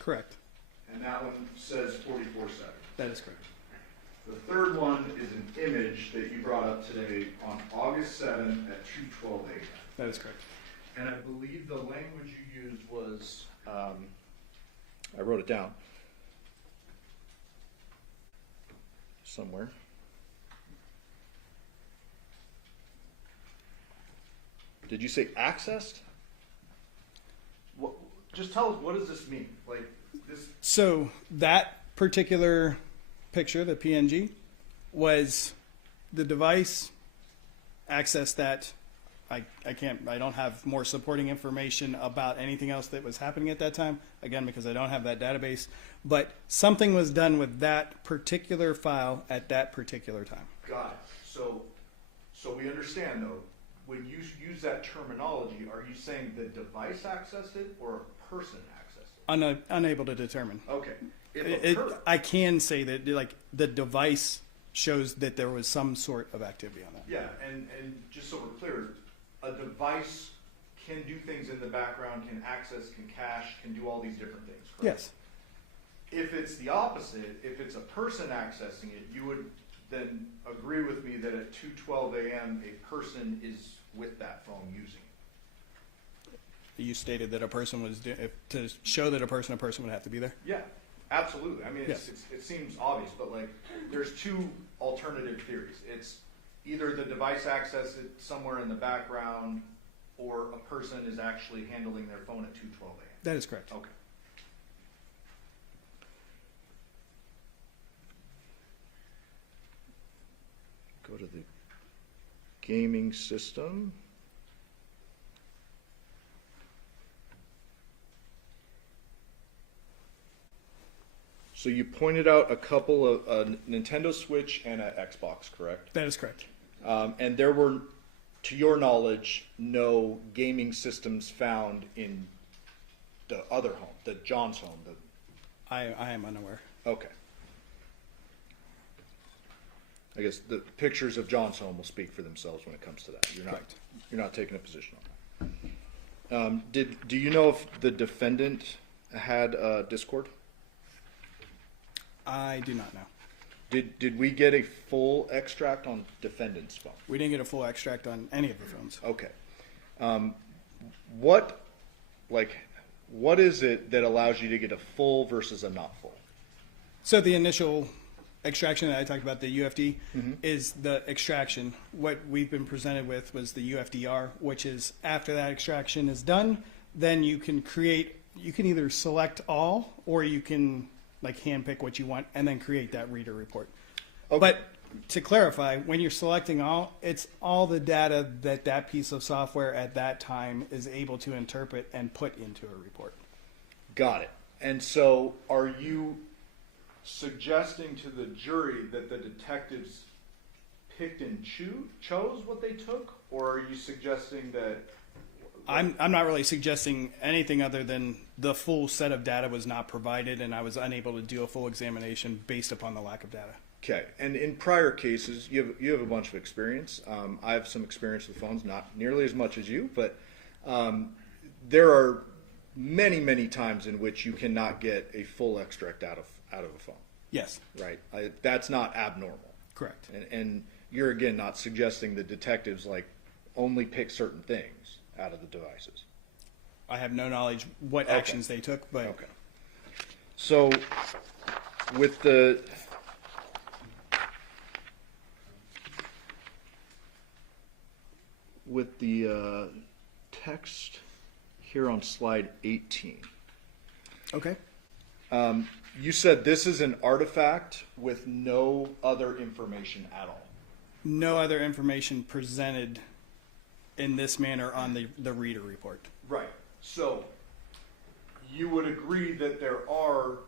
Correct. And that one says 44 seconds. That is correct. The third one is an image that you brought up today on August 7th at 2:12 a.m. That is correct. And I believe the language you used was, I wrote it down somewhere. Did you say accessed? What, just tell us, what does this mean? Like this? So that particular picture, the PNG, was the device accessed that. I don't have more supporting information about anything else that was happening at that time, again, because I don't have that database, but something was done with that particular file at that particular time. Got it. So we understand though, when you use that terminology, are you saying the device accessed it or a person accessed it? Unable to determine. Okay. If I can say that like the device shows that there was some sort of activity on that. yeah, and just so we're clear, a device can do things in the background, can access, can cache, can do all these different things, correct? Yes. If it's the opposite, if it's a person accessing it, you would then agree with me that at 2:12 a.m. a person is with that phone using it. You stated that a person was to show that a person would have to be there. Yeah, absolutely. I mean, Yes. it seems obvious, but like, there's two alternative theories. It's either the device access it somewhere in the background, or a person is actually handling their phone at 2:12 a.m. That is correct. Okay. Go to the gaming system. So you pointed out a couple of a Nintendo Switch and an Xbox, correct? That is correct. And there were, to your knowledge, no gaming systems found in the other home, the John's home. I am unaware. Okay. I guess the pictures of John's home will speak for themselves when it comes to that. Correct. You're not taking a position on that. Do you know if the defendant had Discord? I do not know. Did we get a full extract on defendant's phone? We didn't get a full extract on any of the phones. Okay. What is it that allows you to get a full versus a not full? So the initial extraction that I talked about, the UFD, is the extraction. What we've been presented with was the UFDR, which is after that extraction is done, then you can either select all or you can like handpick what you want and then create that reader report. Okay. But to clarify, when you're selecting all, it's all the data that piece of software at that time is able to interpret and put into a report. Got it. And so are you suggesting to the jury that the detectives picked and chose what they took, or are you suggesting that... I'm not really suggesting anything other than the full set of data was not provided and I was unable to do a full examination based upon the lack of data. Okay, and in prior cases, you have a bunch of experience. I have some experience with phones, not nearly as much as you, but there are many, many times in which you cannot get a full extract out of a phone. Yes. Right? That's not abnormal. Correct. And you're, again, not suggesting the detectives only pick certain things out of the devices. I have no knowledge what actions they took, but... Okay. So, with the... text here on slide 18. Okay. You said this is an artifact with no other information at all. No other information presented in this manner on the reader report. Right. So you would agree that there are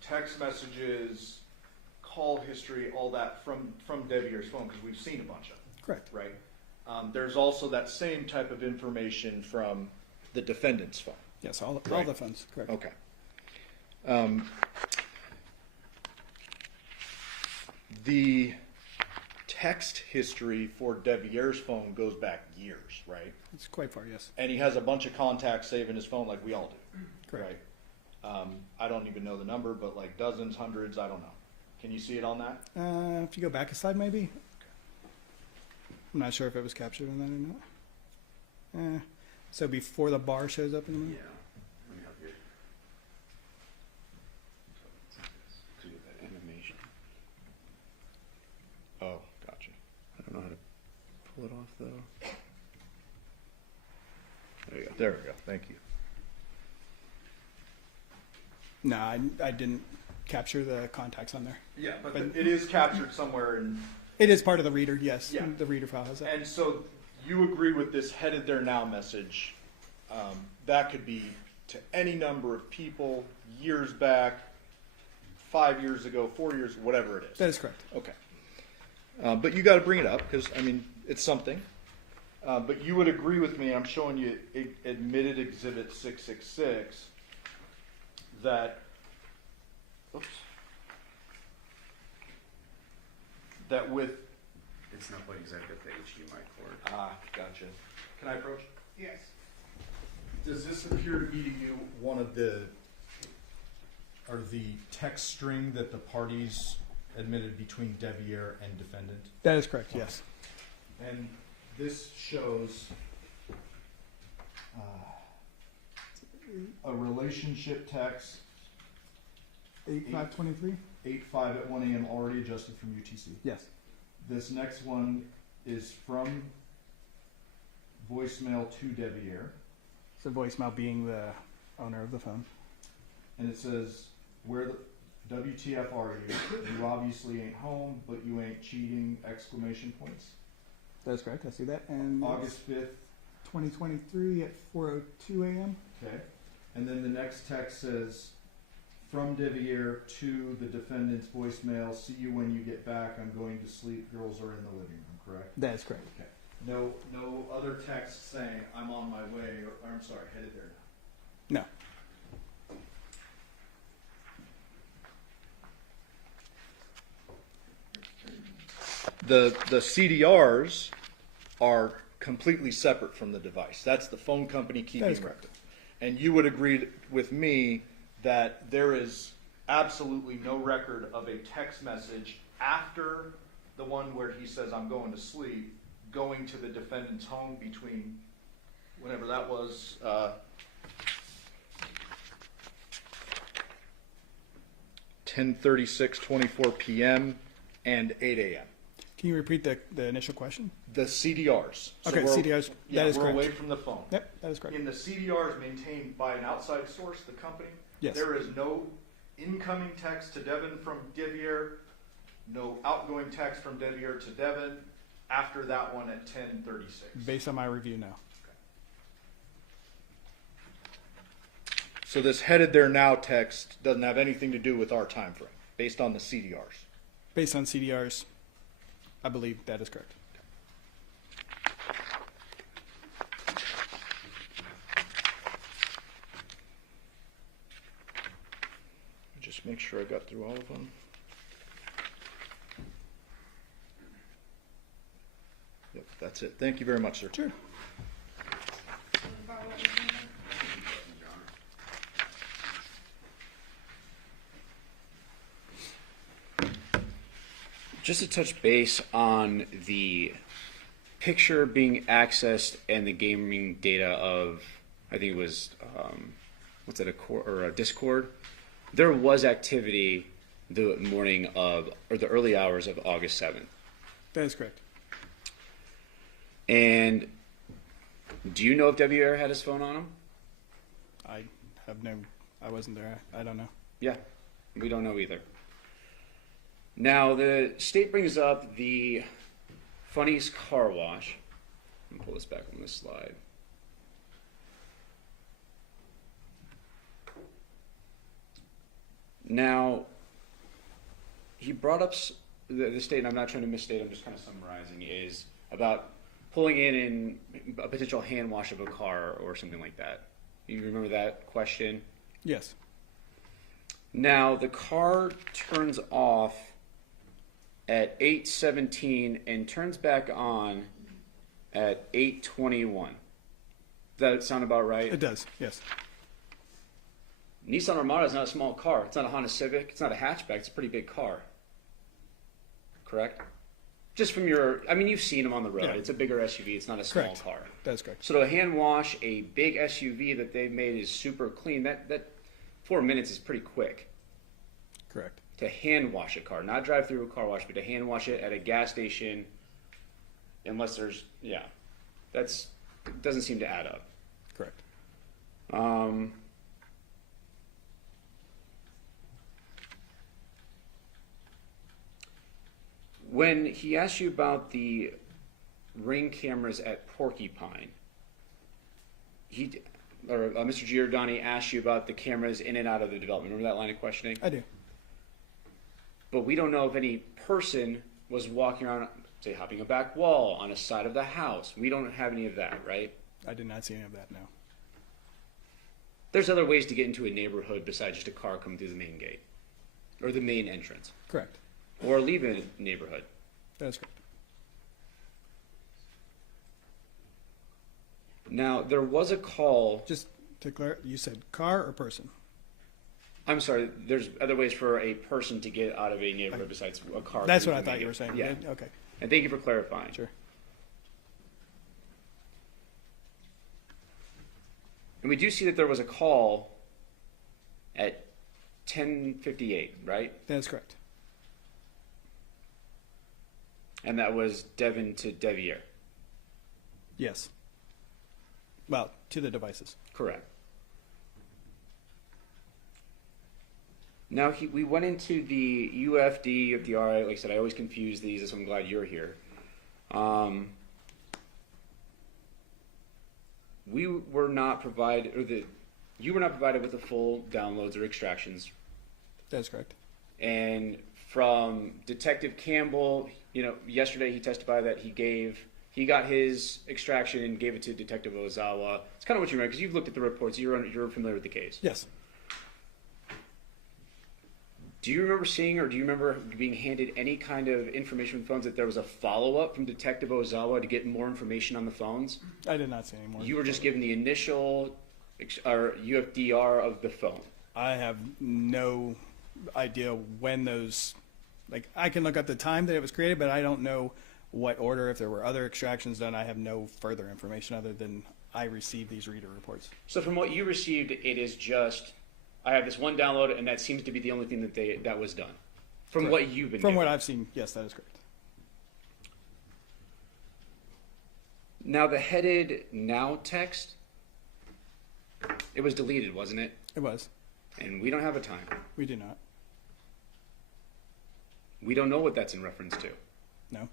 text messages, call history, all that from Devier's phone, because we've seen a bunch of them. Correct. Right. There's also that same type of information from the defendant's phone. Yes, all Right. the phones. Correct. Okay. The text history for Devier's phone goes back years, right? It's quite far, yes. And he has a bunch of contacts saved in his phone like we all do, Correct. right? I don't even know the number, but like dozens, hundreds, I don't know. Can you see it on that? If you go back a slide, maybe. I'm not sure if it was captured on that or not. So before the bar shows up in the movie? Yeah. Let me help you. Do that animation. Oh, gotcha. I don't know how to pull it off though. There you go. There we go. Thank you. No, I didn't capture the contacts on there. Yeah, but it is captured somewhere in. It is part of the reader, yes. Yeah. The reader file has that. And so you agree with this headed there now message. That could be to any number of people, years back, 5 years ago, 4 years, whatever it is. That is correct. Okay. But you got to bring it up because, I mean, it's something. But you would agree with me, I'm showing you admitted exhibit 666, that, oops, that with, It's not plugged exactly at the HDMI cord. gotcha. Can I approach? Yes. Does this appear to be to you one of the, or the text string that the parties admitted between Devier and defendant? That is correct, yes. And this shows a relationship text, 8523? 8-5 at 1 a.m. already adjusted from UTC. Yes. This next one is from voicemail to Devier, So voicemail being the owner of the phone. and it says, "Where the WTF are you? You obviously ain't home, but you ain't cheating!" Exclamation points. That is correct, I see that. And August 5th. 2023 at 4:02 a.m. Okay. And then the next text says, "From Devier to the defendant's voicemail, see you when you get back. I'm going to sleep. Girls are in the living room," correct? That is correct. Okay. No other text saying, "I'm on my way," or I'm sorry, headed there now. No. The CDRs are completely separate from the device. That's the phone company keeping That is record. correct. And you would agree with me that there is absolutely no record of a text message after the one where he says, "I'm going to sleep," going to the defendant's home between whenever that was, 10:36:24 p.m. and 8 a.m. Can you repeat the initial question? The CDRs. Okay, we're- CDRs, Yeah, that is we're correct. away from the phone. Yep, that is correct. In the CDRs maintained by an outside source, the company, Yes. there is no incoming text to Devyn from Devier, no outgoing text from Devier to Devyn after that one at 10:36. Based on my review, no. So this headed there now text doesn't have anything to do with our time frame, based on the CDRs. Based on CDRs, I believe that is correct. Just make sure I got through all of them. Yep, that's it. Thank you very much, sir. Sure. Follow up with Miranda? Just to touch base on the picture being accessed and the gaming data of, I think it was, what's that, a Discord? There was activity the morning of, or the early hours of August 7th. That is correct. And do you know if Devier had his phone on him? I wasn't there. I don't know. Yeah, we don't know either. Now, the state brings up the Funny's car wash. Let me pull this back on this slide. Now, he brought up the state, and I'm not trying to misstate, I'm just kind of summarizing, is about pulling in a potential hand wash of a car or something like that. You remember that question? Yes. Now, the car turns off at 8:17 and turns back on at 8:21. Does that sound about right? It does, yes. Nissan Armada is not a small car. It's not a Honda Civic. It's not a hatchback. It's a pretty big car. Correct? Just from your, I mean, you've seen them on the road. Yeah. It's a bigger SUV. It's not a small Correct. car. That's correct. So to hand wash a big SUV that they've made is super clean, that 4 minutes is pretty quick. Correct. To hand wash a car, not drive through a car wash, but to hand wash it at a gas station, unless there's, yeah, that's, doesn't seem to add up. Correct. When he asked you about the ring cameras at Porcupine, Mr. Giordani asked you about the cameras in and out of the development. Remember that line of questioning? I do. But we don't know if any person was walking around, say, hopping a back wall on a side of the house. We don't have any of that, right? I did not see any of that, no. There's other ways to get into a neighborhood besides just a car coming through the main gate or the main entrance Correct. or leave a neighborhood. That is correct. Now, there was a call. Just to clarify, you said car or person? I'm sorry, there's other ways for a person to get out of a neighborhood besides a car. That's through what I the thought main you were gate. saying. Yeah. Okay. And thank you for clarifying. Sure. And we do see that there was a call at 10:58, right? That is correct. And that was Devyn to Devier. Yes. Well, to the devices. Correct. Now, we went into the UFD, UFDR. Like I said, I always confuse these, so I'm glad you're here. We were not provided, you were not provided with the full downloads or extractions. That is correct. And from Detective Campbell, yesterday he testified that he got his extraction and gave it to Detective Ozawa. It's kind of what you remember, because you've looked at the reports, you're familiar with the case. Yes. Do you remember seeing, or do you remember being handed any kind of information from phones that there was a follow-up from Detective Ozawa to get more information on the phones? I did not see any more. You were just given the initial or UFDR of the phone. I have no idea when those, I can look up the time that it was created, but I don't know what order, if there were other extractions done. I have no further information other than I received these reader reports. So from what you received, it is just, I have this one download, and that seems to be the only thing that was done. From Correct. what you've been From given. what I've seen, yes, that is correct. Now the headed now text, it was deleted, wasn't it? It was. And we don't have a time. We do not. We don't know what that's in reference to. No.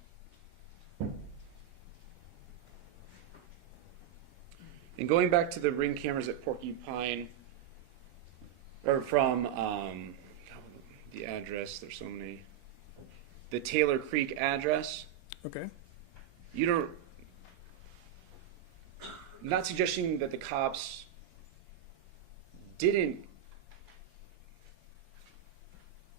And going back to the ring cameras at Porcupine, or from the address, there's so many. The Taylor Creek address, Okay. you don't, I'm not suggesting that the cops didn't,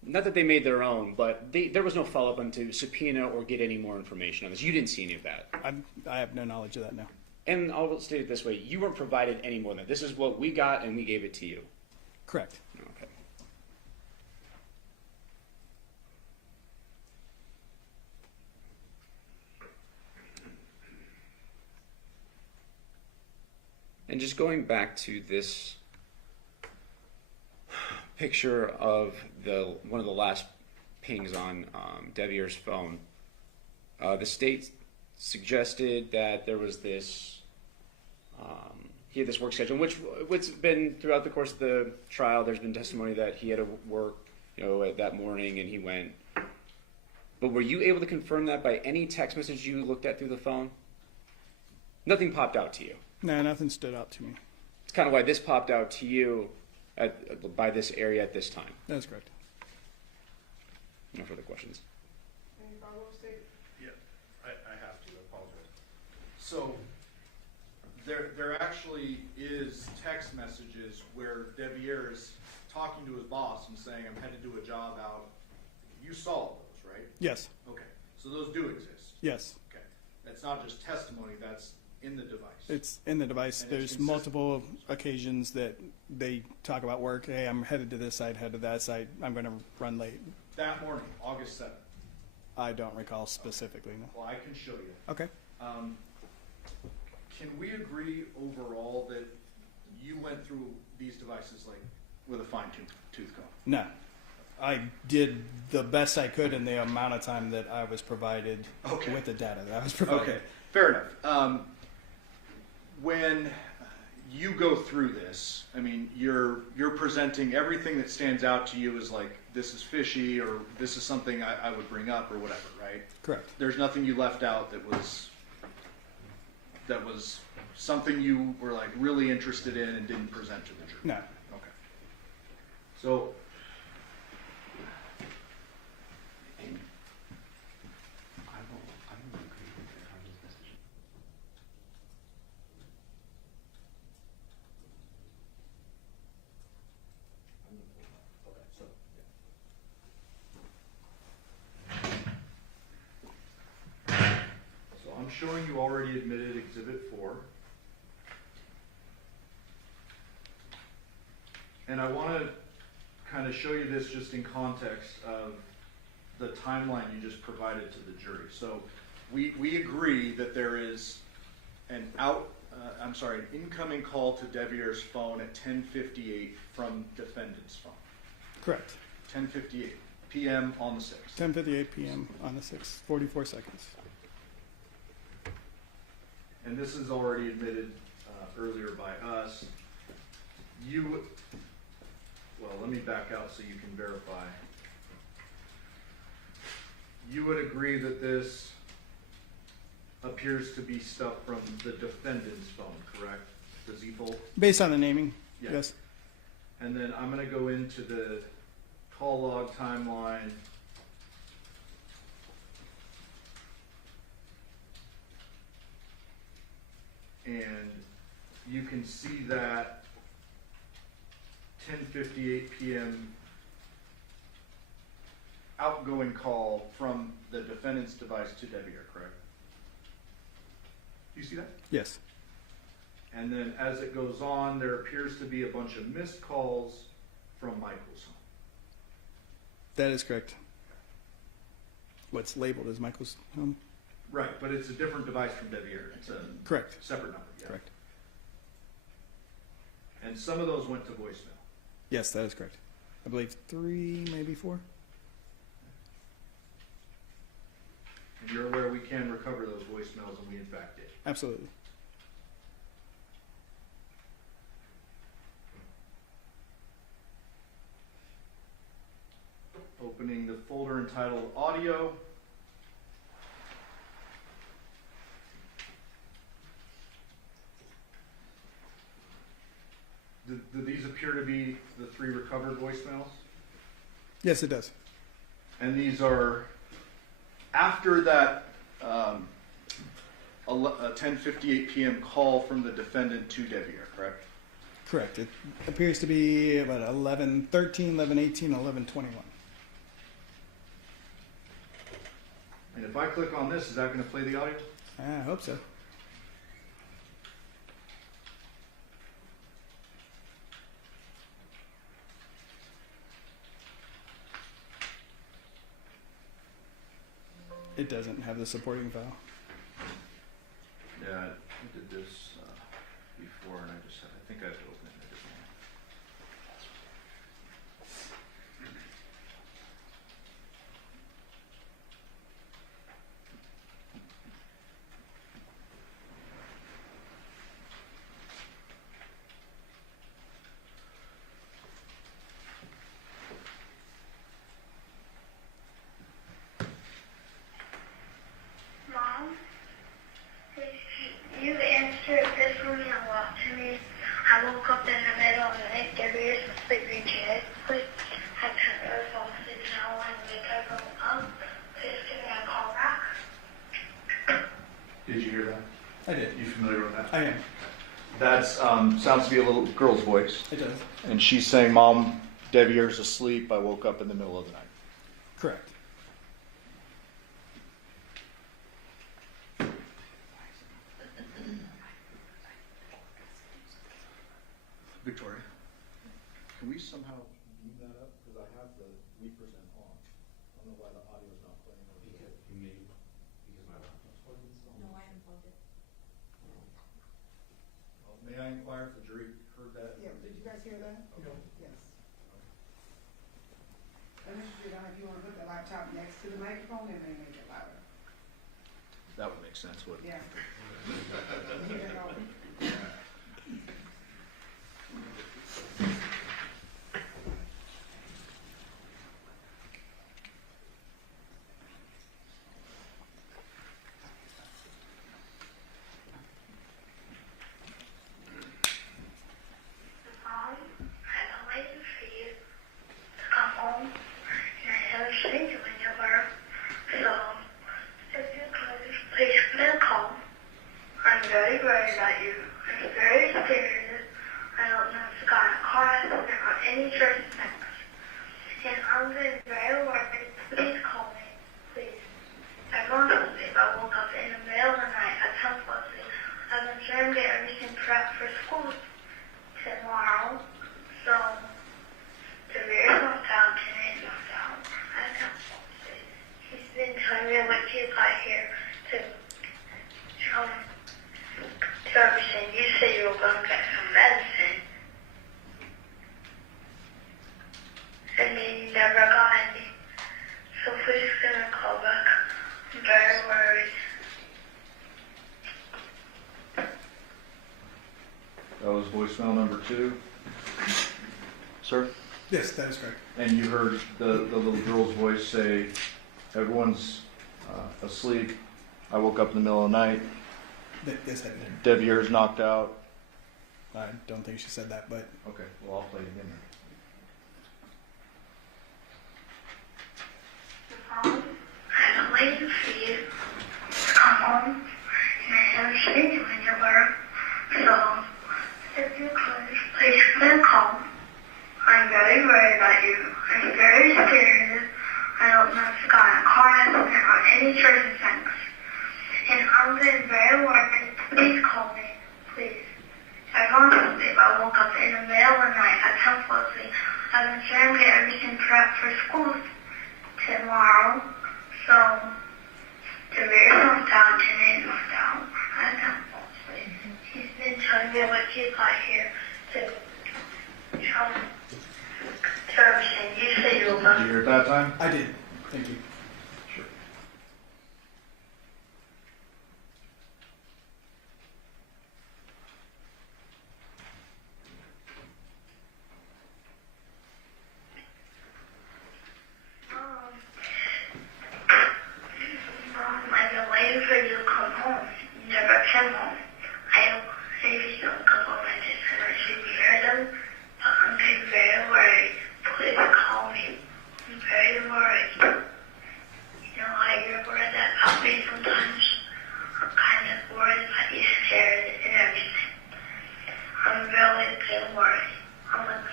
not that they made their own, but there was no follow-up on to subpoena or get any more information on this. You didn't see any of that. I have no knowledge of that now. And I'll state it this way, you weren't provided any more than that. This is what we got and we gave it to you. Correct. Okay. And just going back to this picture of one of the last pings on Devier's phone, the state suggested that there was this, he had this work schedule, which been throughout the course of the trial. There's been testimony that he had to work, that morning, and he went. But were you able to confirm that by any text message you looked at through the phone? Nothing popped out to you. No, nothing stood out to me. It's kind of why this popped out to you by this area at this time. That is correct. No further questions. Any follow-up, Steve? Yeah, I have to apologize. So there there actually is text messages where Devier is talking to his boss and saying, I'm headed to a job out. You saw those, right? Yes. Okay, so those do exist. Yes. Okay, that's not just testimony, that's in the device. It's in the device. And it's There's consistent. multiple occasions that they talk about work. Hey, I'm headed to this site, headed to that site. I'm going to run late. That morning, August 7th. I don't recall specifically. No. Well, I can show you. Okay. Can we agree overall that you went through these devices like with a fine-tooth comb? No. I did the best I could in the amount of time that I was provided Okay. with the data that I was provided. Okay, fair enough. When you go through this, I mean, you're presenting everything that stands out to you as like, this is fishy, or this is something I would bring up, or whatever, right? Correct. There's nothing you left out that was something you were like really interested in and didn't present to the jury? No. Okay. So, I don't agree with the Carmen's message. okay, so, So I'm showing you already admitted Exhibit 4. And I want to kind of show you this just in context of the timeline you just provided to the jury. So we agree that there is an incoming call to Devier's phone at 10:58 from defendant's phone. Correct. 10:58 p.m. on the 6th. 10:58 p.m. on the 6th, 44 seconds. And this is already admitted earlier by us. Well, let me back out so you can verify. You would agree that this appears to be stuff from the defendant's phone, correct? The Z fold? Based on the naming, Yeah. yes. And then I'm going to go into the call log timeline. And you can see that 10:58 p.m. outgoing call from the defendant's device to Devier, correct? Do you see that? Yes. And then as it goes on, there appears to be a bunch of missed calls from Michael's home. That is correct. What's labeled as Michael's home? Right, but it's a different device from Devier. It's a Correct. separate number. Yeah. Correct. And some of those went to voicemail. Yes, that is correct. I believe 3, maybe 4. And you're aware we can recover those voicemails, and we in fact did. Absolutely. Opening the folder entitled Audio. Do these appear to be the 3 recovered voicemails? Yes, it does. And these are after that 10:58 p.m. call from the defendant to Devier, correct? Correct. It appears to be about 11:13, 11:18, 11:21. And if I click on this, is that going to play the audio? I hope so. It doesn't have the supporting file. Yeah, I did this before, and I think I have to open it in a different one. Mom, you answered this one a lot to me. I woke up in the middle of the night, Debbie was sleeping. She had quit. I turned her phone to now and wake her up. Please give me a call back. Did you hear that? I did. You familiar with that? I am. That's sounds to be a little girl's voice, It does. and she's saying, "Mom, Devier's asleep. I woke up in the middle of the night." Correct. Victoria, can we somehow move that up? Because I have the represent on. I don't know why the audio is not playing. Because my laptop's plugged in still. No, I unplugged it. Well, may I inquire if the jury heard that? Yeah, did you guys hear that? Okay. Yes. And Mr. Giordano, if you wanna put the laptop next to the microphone, it may make it louder. That would make sense, wouldn't it? Yeah. You know. Mom, I've been waiting for you to come home, and I haven't seen you anywhere. So, if you could, please give me a call. I'm very worried about you. I'm very scared. I don't know if you got in a car accident or any certain things. And I'm getting very worried. Please call me, please. Everyone's asleep. I woke up in the middle of the night. I can't fall asleep. I've been trying to get everything prepped for school tomorrow. So, the rear's not down, today's not down. I can't fall asleep. He's been telling me what you got here to everything. You said you were going to get some medicine. And then you never got any. So please give me a call back. I'm very worried. That was voicemail number 2. Sir? Yes, that is correct. And you heard the little girl's voice say, "Everyone's asleep. I woke up in the middle of the night. Yes, I did. Devier's knocked out." I don't think she said that, but Okay, well, I'll play it again then. Mom, I've been waiting for you to come home, and I haven't seen you anywhere. So, if you could, please give me a call. I'm very worried about you. I'm very scared. I don't know if you got in a car accident or any certain things. And I'm getting very worried. Please call me, please. Everyone's asleep. I woke up in the middle of the night. I can't fall asleep. I've been trying to get everything prepped for school tomorrow. So, the rear's not down, today's not down. I can't fall asleep. He's been telling me what you got here to everything. You said you were Did going you hear it that time? I did. Thank you. Sure. Mom, I've been waiting for you to come home. You never came home. I maybe don't come home and just never see me hear them, but I'm getting very worried. Please call me. I'm very worried. You know how you're worried about me sometimes? I'm kind of worried about you scared and everything. I'm really getting worried. I'm like,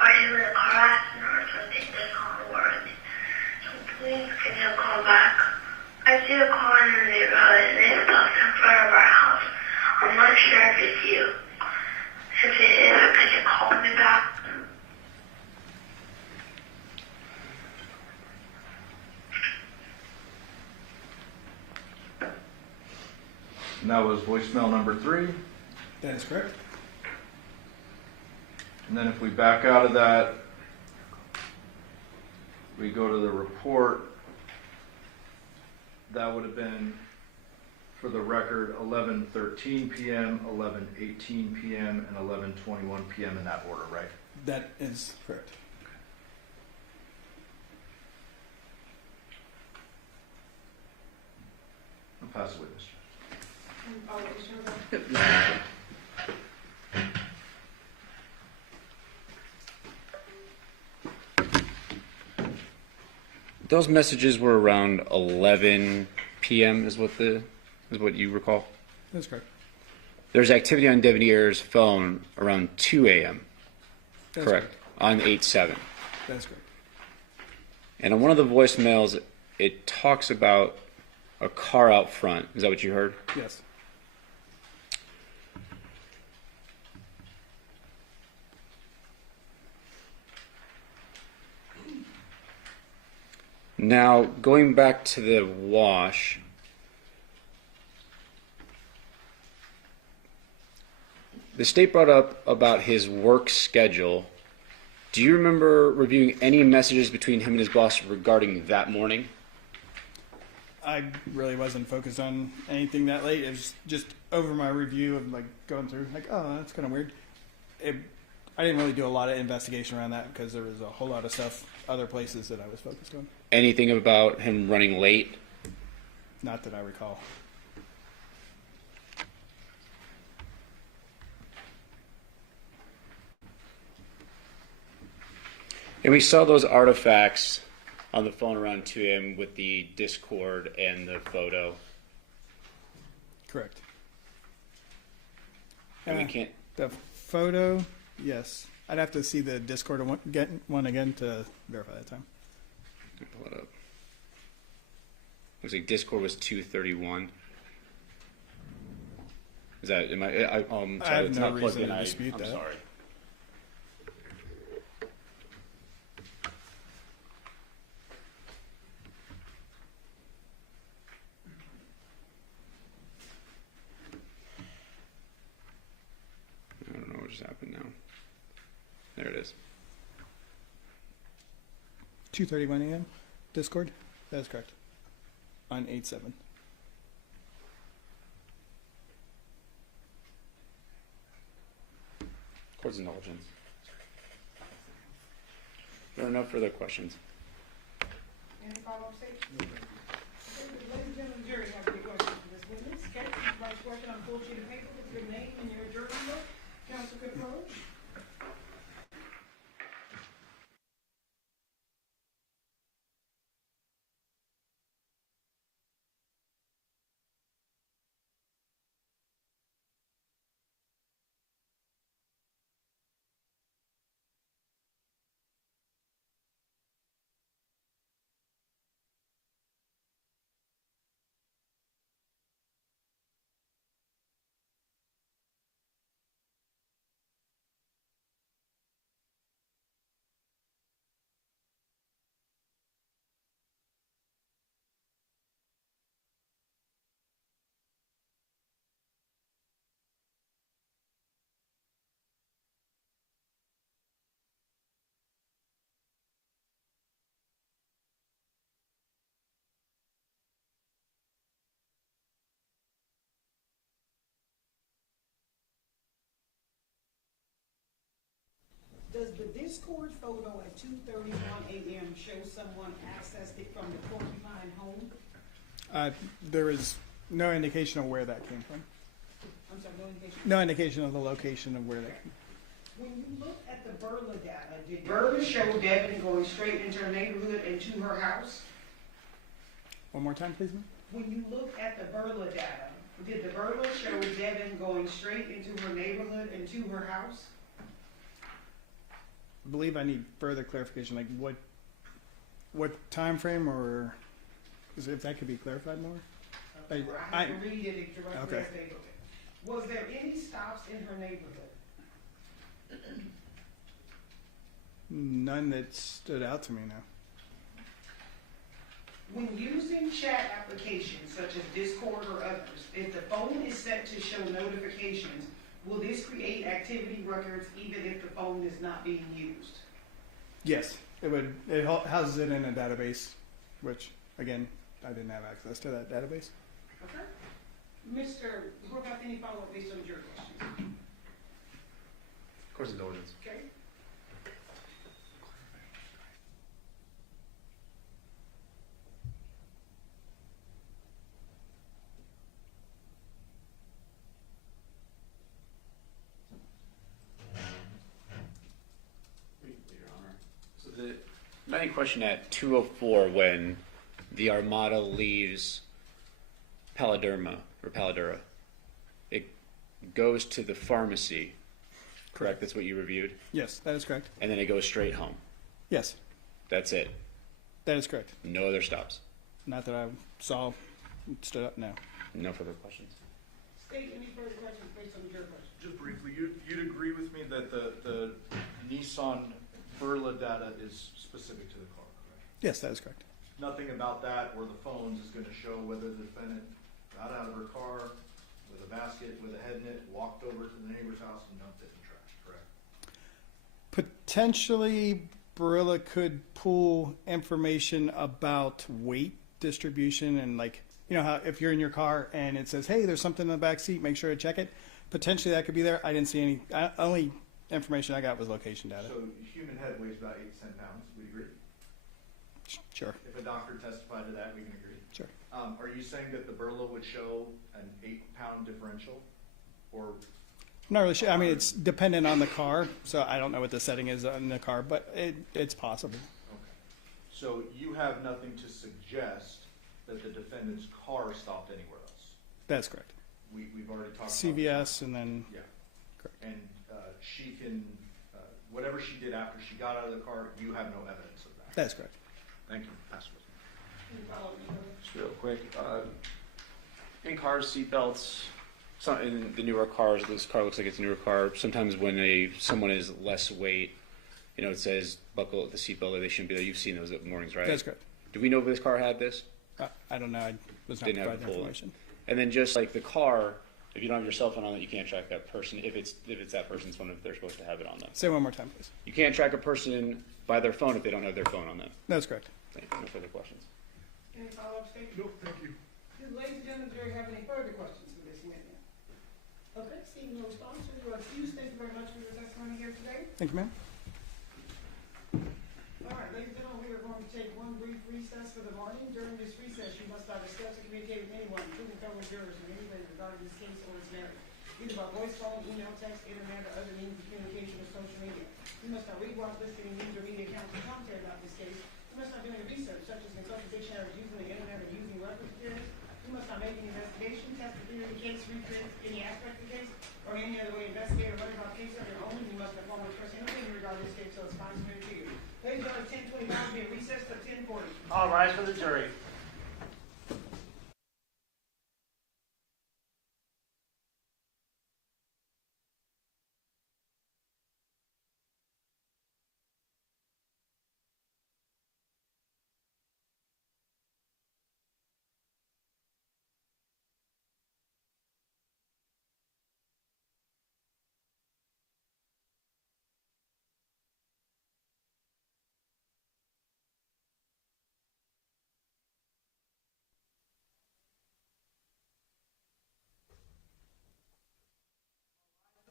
are you in a car accident or something? That's not worried. So please can you call back? I see a car in the neighborhood and it stops in front of our house. I'm not sure if it's you. If it is, could you call me back? And that was voicemail number 3. That is correct. And then if we back out of that, we go to the report. That would have been, for the record, 11:13 p.m., 11:18 p.m., and 11:21 p.m. in that order, right? That is correct. I'll pass the witness. Oh, it shows up. Those messages were around 11 p.m. is what you recall. That's correct. there's activity on Devyn's phone around 2 a.m. That's Correct. On 8/7. That's correct. And on one of the voicemails, it talks about a car out front. Is that what you heard? Yes. Now, going back to the wash, the state brought up about his work schedule. Do you remember reviewing any messages between him and his boss regarding that morning? I really wasn't focused on anything that late. It was just over my review of like going through, like, oh, that's kind of weird. I didn't really do a lot of investigation around that because there was a whole lot of stuff, other places that I was focused on. Anything about him running late? Not that I recall. And we saw those artifacts on the phone around 2 a.m. with the Discord and the photo. Correct. And we can't. The photo, yes. I'd have to see the Discord one again to verify that time. Pull it up. Looks like Discord was 2:31. Is that? Am I? Sorry, I have it's no not plugged reason in. to dispute I'm that. sorry. I don't know what just happened now. There it is. 2:31 a.m. Discord. That's correct. On 8/7. Court's indulgence. There are no further questions. Any follow-up statements? Okay, ladies and gentlemen, the jury have any questions for this witness? Okay, everybody's working on a full sheet of paper with your name and your jury number. Counsel could approach. Does the Discord photo at 2:31 a.m. show someone accessed it from the Porcupine home? There is no indication of where that came from. I'm sorry, no indication. No indication of the location of where that came When you look at the Burla data, did Burla show Devyn going straight into her neighborhood and to her house? One more time, please, ma'am. When you look at the Burla data, did the Burla show Devyn going straight into her neighborhood and to her house? I believe I need further clarification, like what time frame, or if that could be clarified more. I have to read it directly Okay. as they look. Was there any stops in her neighborhood? None that stood out to me now. When using chat applications such as Discord or others, if the phone is set to show notifications, will this create activity records even if the phone is not being used? Yes, it would. It houses it in a database, which again, I didn't have access to that database. Okay. Mr. Horvath, any follow-up based on your questions? Court's indulgence. Okay. So the main question at 2:04 when the Armada leaves Paloderma or Paladura, goes to the pharmacy, correct? That's what you reviewed? Yes, that is correct. And then it goes straight home. Yes, That's it. that is correct. No other stops. Not that I saw, stood up, no. No further questions. State any further questions based on your question? Just briefly, you'd agree with me that the Nissan Burla data is specific to the car, correct? Yes, that is correct. Nothing about that or the phones is gonna show whether the defendant got out of her car with a basket, with a head in it, walked over to the neighbor's house and dumped it in the trash, correct? Potentially, Barilla could pull information about weight distribution and like, you know how if you're in your car and it says, hey, there's something in the back seat, make sure to check it. Potentially that could be there. I didn't see any, only information I got was location data. So human head weighs about 8 to 10 pounds, we agree? Sure, If a doctor testified to that, we can agree. sure. Are you saying that the Burla would show an 8-pound differential? Or, I'm not really sure. I mean, it's dependent on the car, so I don't know what the setting is on the car, but it's possible. okay. So you have nothing to suggest that the defendant's car stopped anywhere else? That's correct. We've already talked about CVS and then, Yeah. correct. And she can, whatever she did after she got out of the car, you have no evidence of that? That's correct. Thank you. Pass it. Any follow-up, Nico? Just real quick, in cars, seatbelts, in the newer cars, this car looks like it's a newer car. Sometimes when someone is less weight, you know, it says buckle the seatbelt or they shouldn't be there. You've seen those at mornings, right? That's correct. Do we know if this car had this? I don't know. I was not Didn't have provided a full- information. And then just like the car, if you don't have your cell phone on it, you can't track that person if it's that person's phone if they're supposed to have it on them. Say one more time, please. You can't track a person by their phone if they don't have their phone on them. That's correct. Thank you. No further questions. Any follow-up, State? No, thank you. Do ladies and gentlemen, do you have any further questions for this witness? Okay, seeing no response, you are excused. Thank you very much for your testimony here today. Thank you, ma'am. All right, ladies and gentlemen, we are going to take one brief recess for the morning. During this recess, you must not discuss or communicate with anyone, including fellow jurors, in any way regarding this case or its narrative, either by voice, phone, email, text, internet, or other means of communication or social media. You must not read, watch, listen, to news or media accounts or commentary about this case. You must not do any research, such as consulting dictionaries, using the internet, or using reference materials. You must not make any investigation, test, or theory of the case, recreate any aspect of the case, or in any other way investigate or learn about the case of your own. You must inform or express anything regarding this case so it's responsible to you. Ladies and gentlemen, 10:25 will be a recess to 10:40. All rise for the jury.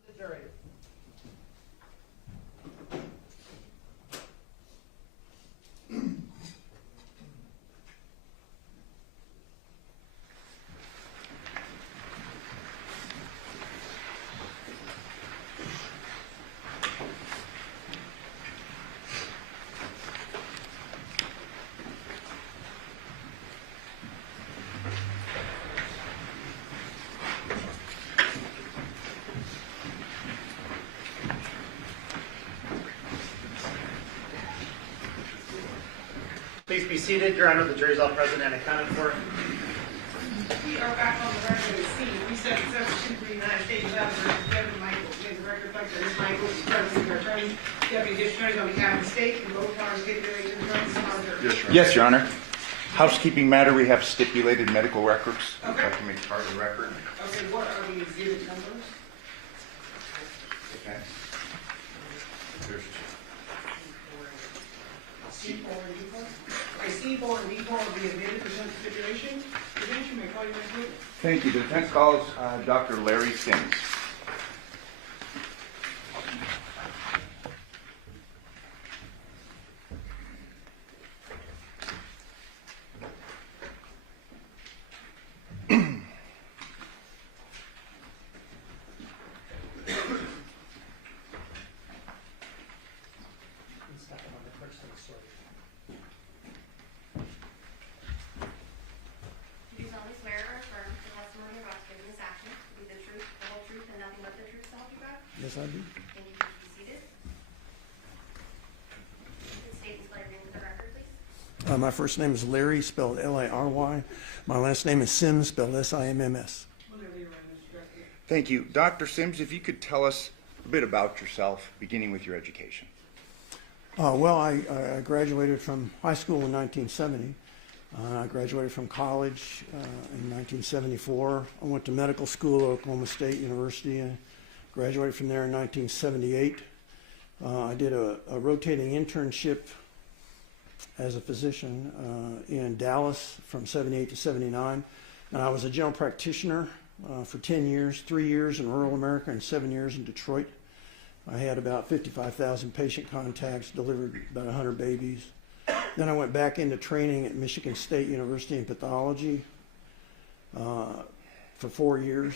The jury. Please be seated. Your Honor, the jury's all present and accounted for. We are back on the record at scene. We set 7239 State Eleven versus Devyn Michaels. May the record reflect that Ms. Michaels is present her attorney, deputy district attorney on behalf of the state, and both parties stipulated in terms of monitor. Yes, Your Honor. Housekeeping matter, we have stipulated medical records. I'd Okay. like to make part of the record. Okay, what are the exhibit numbers? Okay. There's C4 and D4? Okay, C4 and D4 will be admitted pursuant to stipulation. Defense, you may call your next witness. Thank you. The defense calls Dr. Larry Sims. Do you solemnly swear or affirm the testimony you're about to give in this action to be the truth, the whole truth, Yes, I do. And you can be seated. And state and spell your name for the record, please. My first name is Larry, spelled L-A-R-Y. My last name is Sims, spelled S-I-M-M-S. Thank you. Dr. Sims, if you could tell us a bit about yourself, beginning with your education. Well, I graduated from high school in 1970. I graduated from college in 1974. I went to medical school at Oklahoma State University and graduated from there in 1978. I did a rotating internship as a physician in Dallas from 78 to 79. And I was a general practitioner for 10 years, 3 years in rural America and 7 years in Detroit. I had about 55,000 patient contacts, delivered about 100 babies. Then I went back into training at Michigan State University in pathology for 4 years.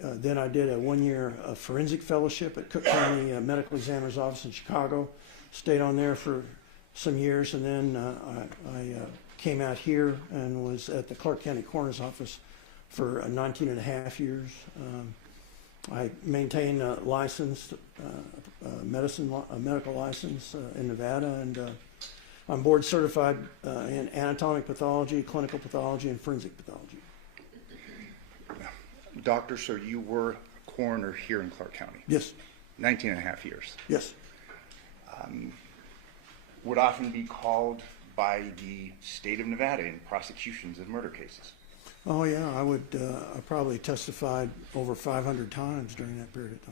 Then I did a 1 year forensic fellowship at Cook County Medical Examiner's Office in Chicago. Stayed on there for some years, and then I came out here and was at the Clark County Coroner's Office for 19 and a half years. I maintain a licensed medical license in Nevada, and I'm board certified in anatomic pathology, clinical pathology, and forensic pathology. Doctor, so you were a coroner here in Clark County? Yes. 19 and a half years. Yes. Would often be called by the state of Nevada in prosecutions of murder cases. Oh yeah, I probably testified over 500 times during that period of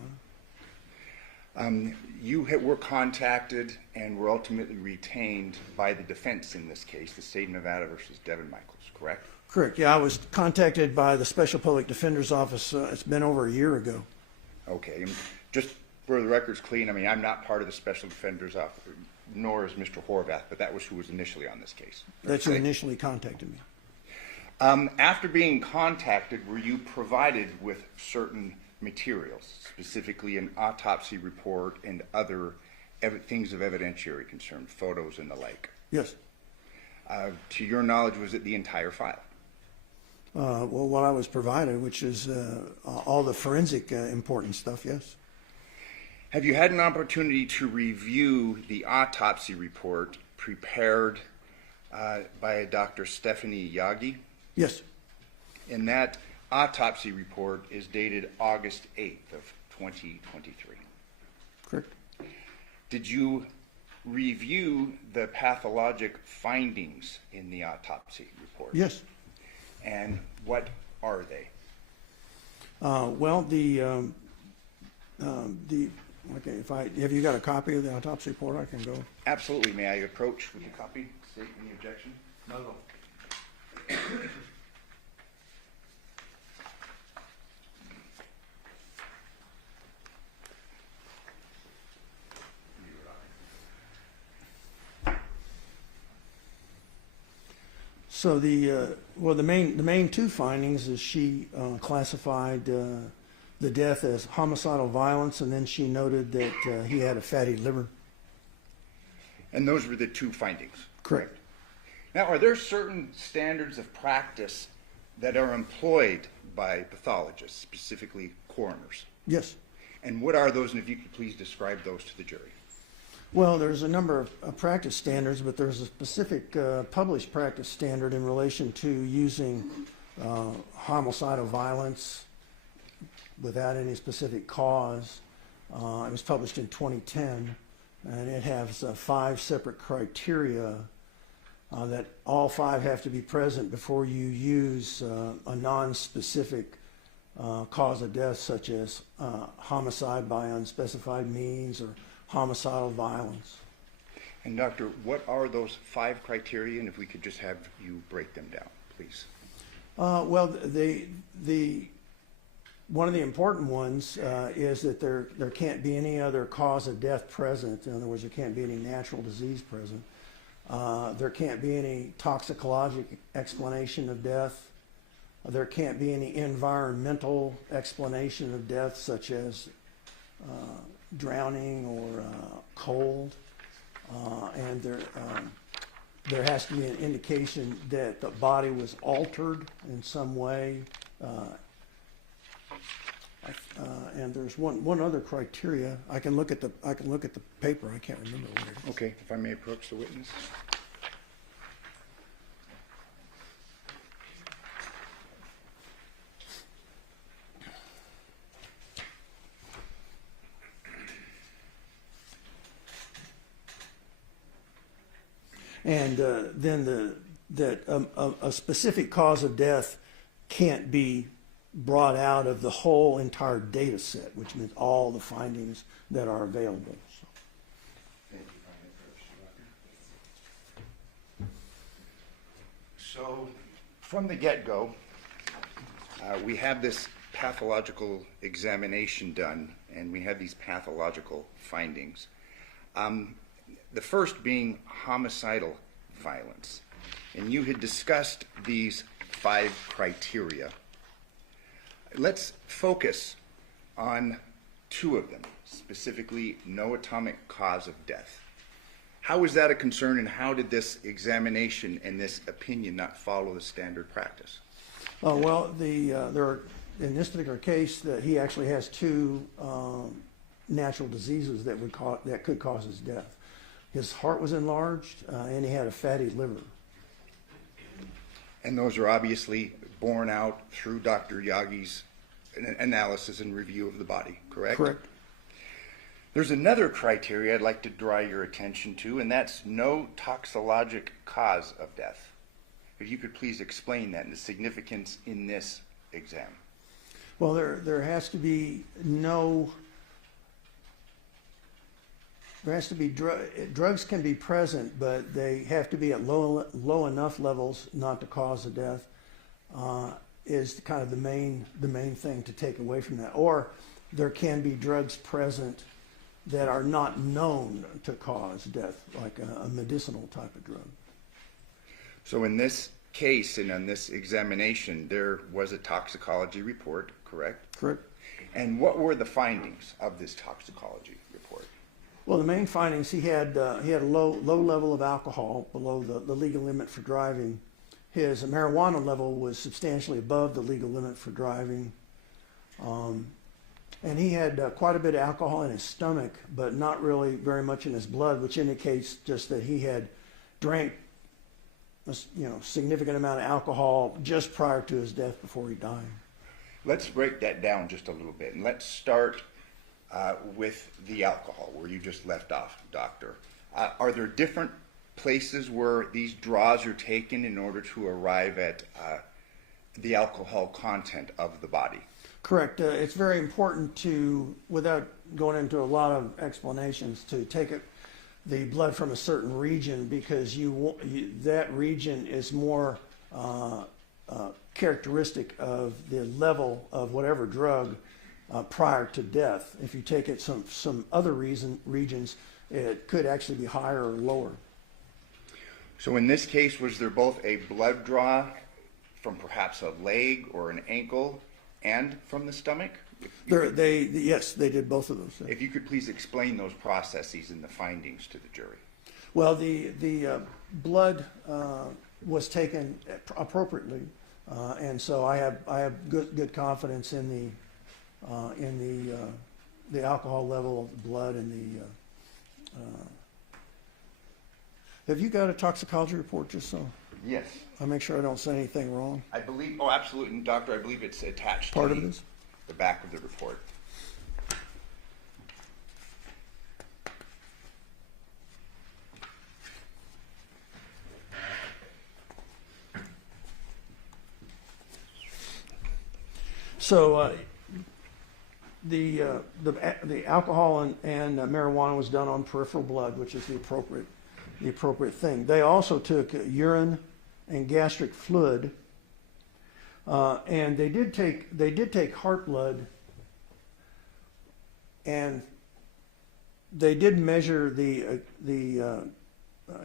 time. You were contacted and were ultimately retained by the defense in this case, the state of Nevada versus Devyn Michaels, correct? Correct. Yeah, I was contacted by the Special Public Defender's Office. It's been over a year ago. Okay, and just for the record's clean, I mean, I'm not part of the Special Defender's Office, nor is Mr. Horvath, but that was who was initially on this case. That's who initially contacted me. After being contacted, were you provided with certain materials, specifically an autopsy report and other things of evidentiary concern, photos and the like? Yes. To your knowledge, was it the entire file? Well, what I was provided, which is all the forensic important stuff, yes. Have you had an opportunity to review the autopsy report prepared by Dr. Stephanie Yagi? Yes. And that autopsy report is dated August 8th of 2023. Correct. Did you review the pathologic findings in the autopsy report? Yes. And what are they? Well, okay, have you got a copy of the autopsy report? I can go. Absolutely. May I approach with a copy? State any objection? No. So the main two findings is she classified the death as homicidal violence, and then she noted that he had a fatty liver. And those were the two findings? Correct. Now, are there certain standards of practice that are employed by pathologists, specifically coroners? Yes. And what are those, and if you could please describe those to the jury? Well, there's a number of practice standards, but there's a specific published practice standard in relation to using homicidal violence without any specific cause. It was published in 2010, and it has 5 separate criteria that all 5 have to be present before you use a non-specific cause of death, such as homicide by unspecified means or homicidal violence. And doctor, what are those 5 criteria, and if we could just have you break them down, please? Well, one of the important ones is that there can't be any other cause of death present. In other words, there can't be any natural disease present. There can't be any toxicologic explanation of death. There can't be any environmental explanation of death, such as drowning or cold, and there has to be an indication that the body was altered in some way And there's one other criteria. I can look at the paper. I can't remember what it is. Okay, if I may approach the witness. And then a specific cause of death can't be brought out of the whole entire data set, which means all the findings that are available. So, from the get-go, we have this pathological examination done, and we have these pathological findings. The first being homicidal violence. And you had discussed these 5 criteria. Let's focus on 2 of them, specifically no atomic cause of death. How was that a concern, and how did this examination and this opinion not follow the standard practice? Well, there are, in this particular case, that he actually has 2 natural diseases that could cause his death. His heart was enlarged, and he had a fatty liver. And those are obviously borne out through Dr. Yagi's analysis and review of the body, correct? Correct. There's another criteria I'd like to draw your attention to, and that's no toxicologic cause of death. If you could please explain that and the significance in this exam. Well, there has to be no... There has to be drugs can be present, but they have to be at low enough levels not to cause the death. Is kind of the main thing to take away from that. Or there can be drugs present that are not known to cause death, like a medicinal type of drug. So in this case and on this examination, there was a toxicology report, correct? Correct. And what were the findings of this toxicology report? Well, the main findings, he had a low level of alcohol below the legal limit for driving. His marijuana level was substantially above the legal limit for driving. And he had quite a bit of alcohol in his stomach, but not really very much in his blood, which indicates just that he had drank a significant amount of alcohol just prior to his death before he died. Let's break that down just a little bit, and let's start with the alcohol, where you just left off, Doctor. Are there different places where these draws are taken in order to arrive at the alcohol content of the body? Correct. It's very important to, without going into a lot of explanations, to take the blood from a certain region, because that region is more characteristic of the level of whatever drug prior to death. If you take it some other regions, it could actually be higher or lower. So in this case, was there both a blood draw from perhaps a leg or an ankle and from the stomach? Yes, they did both of those. If you could please explain those processes and the findings to the jury. Well, the blood was taken appropriately, and so I have good confidence in the alcohol level of the blood and the. Have you got a toxicology report, just so Yes. I make sure I don't say anything wrong? I believe, oh, absolutely, Doctor, I believe it's attached Part to of this? the back of the report. So the alcohol and marijuana was done on peripheral blood, which is the appropriate thing. They also took urine and gastric fluid, and they did take heart blood, and they did measure the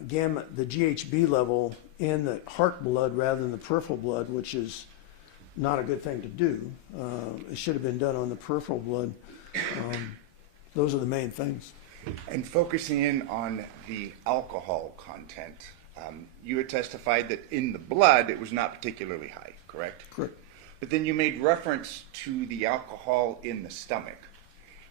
GHB level in the heart blood rather than the peripheral blood, which is not a good thing to do. It should have been done on the peripheral blood. Those are the main things. And focusing in on the alcohol content, you had testified that in the blood it was not particularly high, correct? Correct. But then you made reference to the alcohol in the stomach.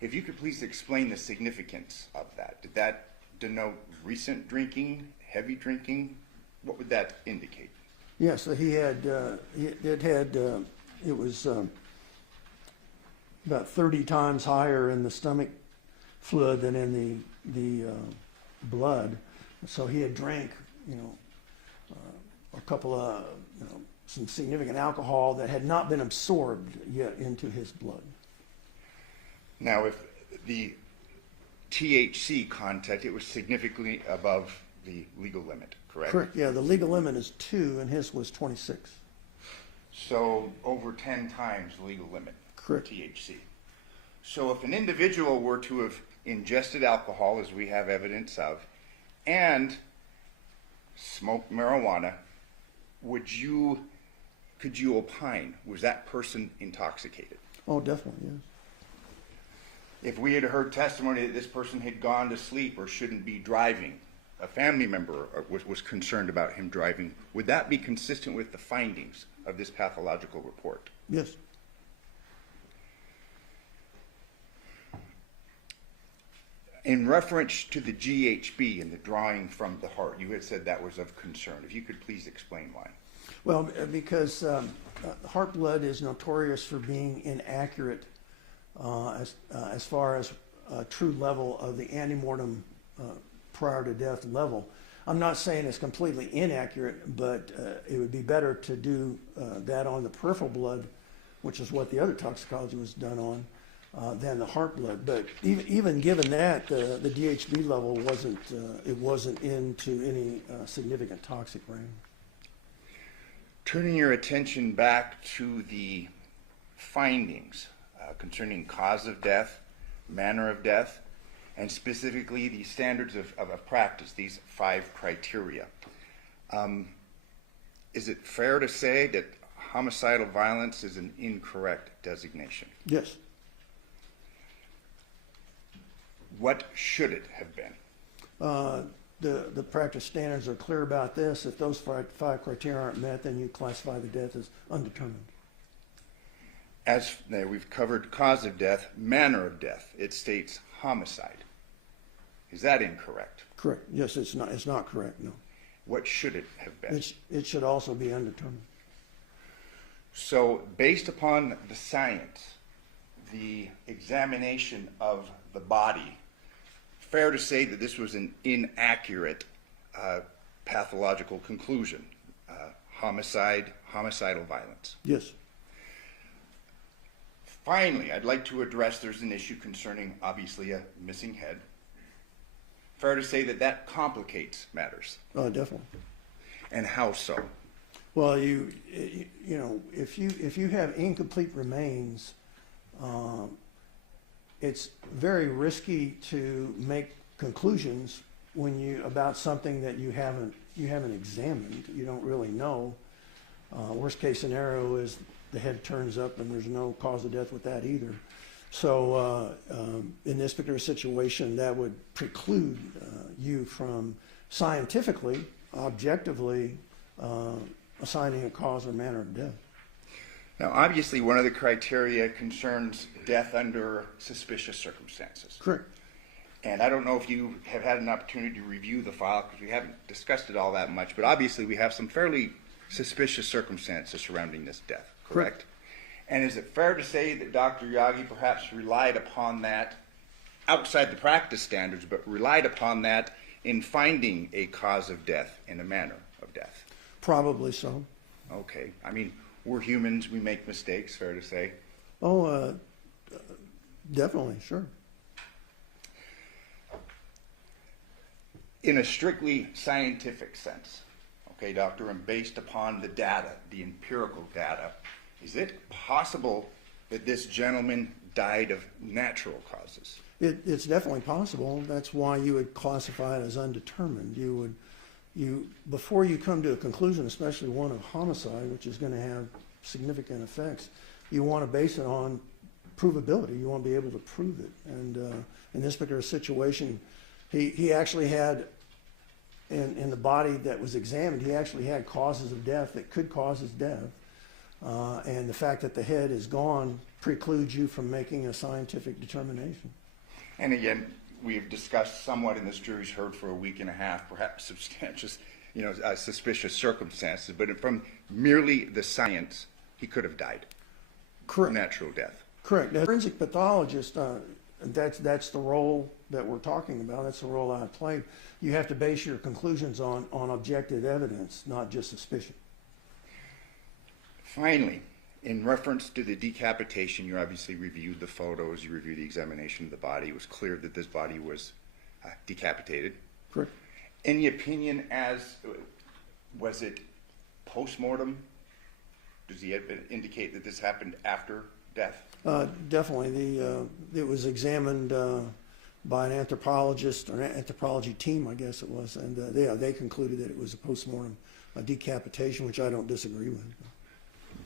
If you could please explain the significance of that. Did that denote recent drinking, heavy drinking? What would that indicate? Yes, he had, it was about 30 times higher in the stomach fluid than in the blood. So he had drank, a couple of, some significant alcohol that had not been absorbed yet into his blood. Now, if the THC content, it was significantly above the legal limit, correct? Correct, yeah, the legal limit is 2 and his was 26. So over 10 times the legal limit for Correct. THC. So if an individual were to have ingested alcohol, as we have evidence of, and smoked marijuana, could you opine, was that person intoxicated? Oh, definitely, yes. If we had heard testimony that this person had gone to sleep or shouldn't be driving, a family member was concerned about him driving, would that be consistent with the findings of this pathological report? Yes. In reference to the GHB and the drawing from the heart, you had said that was of concern. If you could please explain why. Well, because heart blood is notorious for being inaccurate as far as true level of the antemortem prior to death level. I'm not saying it's completely inaccurate, but it would be better to do that on the peripheral blood, which is what the other toxicology was done on, than the heart blood. But even given that, the DHB level wasn't into any significant toxic range. Turning your attention back to the findings concerning cause of death, manner of death, and specifically the standards of practice, these 5 criteria. Is it fair to say that homicidal violence is an incorrect designation? Yes. What should it have been? The practice standards are clear about this. If those 5 criteria aren't met, then you classify the death as undetermined. As we've covered cause of death, manner of death, it states homicide. Is that incorrect? Correct. Yes, it's not correct, no. What should it have been? It should also be undetermined. So based upon the science, the examination of the body, fair to say that this was an inaccurate pathological conclusion, homicidal violence. Yes. Finally, I'd like to address there's an issue concerning obviously a missing head. Fair to say that complicates matters. Definitely. And how so? Well, if you have incomplete remains, it's very risky to make conclusions about something that you haven't examined. You don't really know. Worst case scenario is the head turns up and there's no cause of death with that either. So in this particular situation, that would preclude you from scientifically, objectively assigning a cause or manner of death. Now, obviously, one of the criteria concerns death under suspicious circumstances. Correct. And I don't know if you have had an opportunity to review the file because we haven't discussed it all that much, but obviously we have some fairly suspicious circumstances surrounding this death, correct? And is it fair to say that Dr. Yagi perhaps relied upon that outside the practice standards, but relied upon that in finding a cause of death and a manner of death? Probably so. Okay. I mean, we're humans. We make mistakes, fair to say. Oh, definitely, sure. In a strictly scientific sense, okay, doctor, and based upon the data, the empirical data, is it possible that this gentleman died of natural causes? It's definitely possible. That's why you would classify it as undetermined. Before you come to a conclusion, especially one of homicide, which is going to have significant effects, you want to base it on provability. You want to be able to prove it. And in this particular situation, he actually had, in the body that was examined, he actually had causes of death that could cause his death. and the fact that the head is gone precludes you from making a scientific determination. And again, we have discussed somewhat in this jury's heard for a week and a half, perhaps substantial, suspicious circumstances, but from merely the science, he could have died. Correct. Natural death. Correct. As a forensic pathologist, that's the role that we're talking about. That's the role I played. You have to base your conclusions on objective evidence, not just suspicion. Finally, in reference to the decapitation, you obviously reviewed the photos, you reviewed the examination of the body. It was clear that this body was decapitated. Correct. Any opinion was it post-mortem? Does he indicate that this happened after death? Definitely. It was examined by an anthropologist, or an anthropology team, I guess it was, and they concluded that it was a post-mortem decapitation, which I don't disagree with.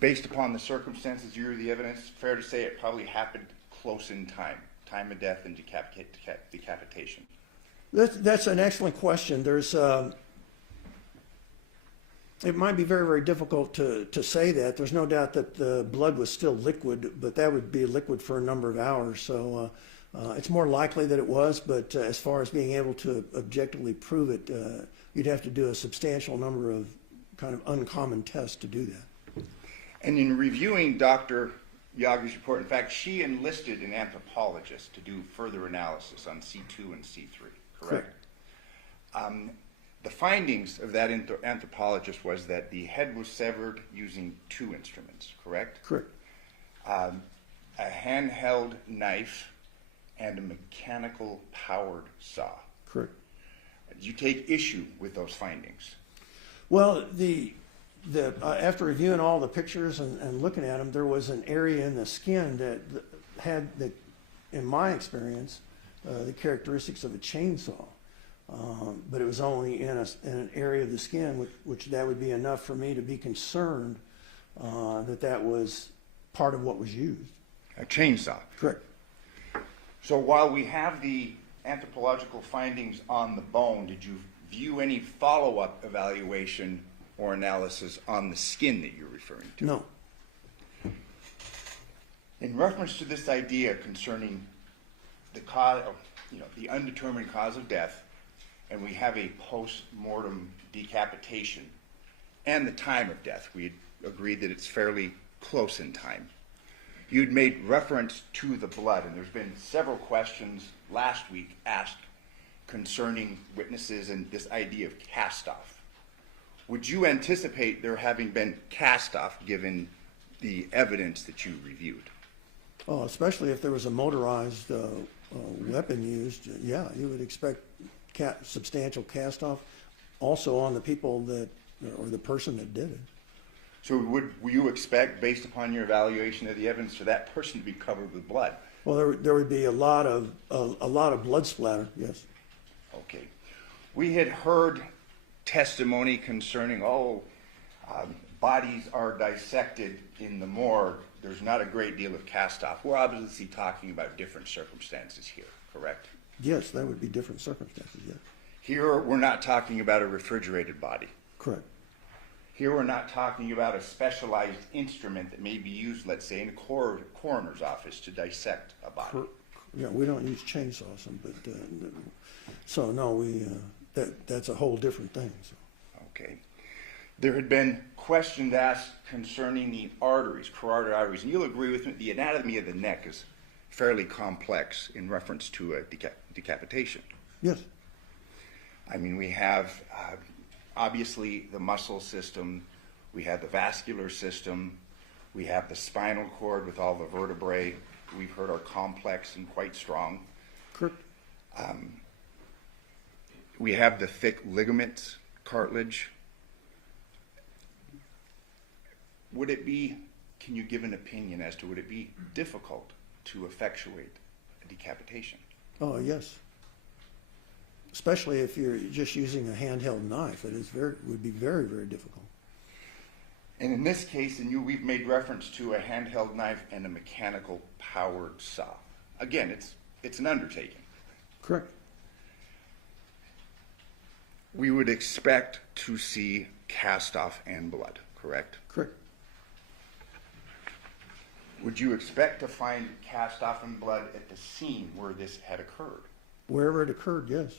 Based upon the circumstances, you read the evidence, fair to say it probably happened close in time of death and decapitation. That's an excellent question. It might be very, very difficult to say that. There's no doubt that the blood was still liquid, but that would be liquid for a number of hours. So it's more likely that it was, but as far as being able to objectively prove it, you'd have to do a substantial number of kind of uncommon tests to do that. And in reviewing Dr. Yaga's report, in fact, she enlisted an anthropologist to do further analysis on C2 and C3, correct? The findings of that anthropologist was that the head was severed using two instruments, correct? Correct. A handheld knife and a mechanical powered saw. Correct. Do you take issue with those findings? Well, after reviewing all the pictures and looking at them, there was an area in the skin that had, in my experience, the characteristics of a chainsaw. But it was only in an area of the skin, which that would be enough for me to be concerned that was part of what was used. A chainsaw. Correct. So while we have the anthropological findings on the bone, did you view any follow-up evaluation or analysis on the skin that you're referring to? No. In reference to this idea concerning the cause, the undetermined cause of death, and we have a post-mortem decapitation and the time of death, we had agreed that it's fairly close in time. You'd made reference to the blood, and there's been several questions last week asked concerning witnesses and this idea of cast-off. Would you anticipate there having been cast-off given the evidence that you reviewed? Oh, especially if there was a motorized weapon used, yeah, you would expect substantial cast-off also on the people or the person that did it. So will you expect, based upon your evaluation of the evidence, for that person to be covered with blood? Well, there would be a lot of blood splatter, yes. Okay. We had heard testimony concerning, bodies are dissected in the morgue. There's not a great deal of cast-off. We're obviously talking about different circumstances here, correct? Yes, that would be different circumstances, yes. Here, we're not talking about a refrigerated body. Correct. Here, we're not talking about a specialized instrument that may be used, let's say, in a coroner's office to dissect a body. Yeah, we don't use chainsaws, but so no, that's a whole different thing. So. Okay. There had been questions asked concerning the arteries, carotid arteries, and you'll agree with me, the anatomy of the neck is fairly complex in reference to a decapitation. Yes. I mean, we have obviously the muscle system, we have the vascular system, we have the spinal cord with all the vertebrae. We've heard are complex and quite strong. Correct. We have the thick ligaments, cartilage. Can you give an opinion as to would it be difficult to effectuate a decapitation? Oh, yes. Especially if you're just using a handheld knife, would be very, very difficult. And in this case, we've made reference to a handheld knife and a mechanical powered saw. Again, it's an undertaking. Correct. We would expect to see cast-off and blood, correct? Correct. Would you expect to find cast-off blood at the scene where this had occurred? Wherever it occurred, yes.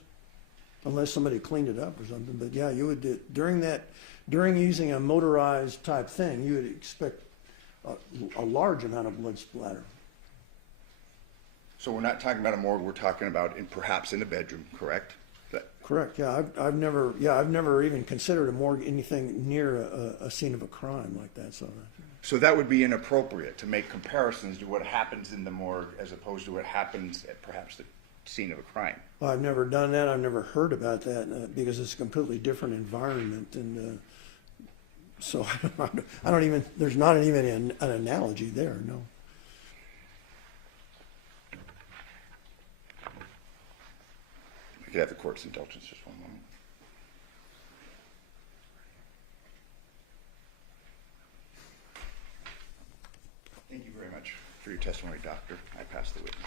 Unless somebody cleaned it up or something. But yeah, you would, during using a motorized type thing, you would expect a large amount of blood splatter. So we're not talking about a morgue, we're talking about perhaps in a bedroom, correct? Correct. Yeah, I've never even considered a morgue anything near a scene of a crime like that. So that would be inappropriate to make comparisons to what happens in the morgue as opposed to what happens at perhaps the scene of a crime. Well, I've never done that. I've never heard about that because it's a completely different environment, and so I don't even. There's not even an analogy there. No. We could have the court's indulgence just one moment. Thank you very much for your testimony, doctor. I pass the witness.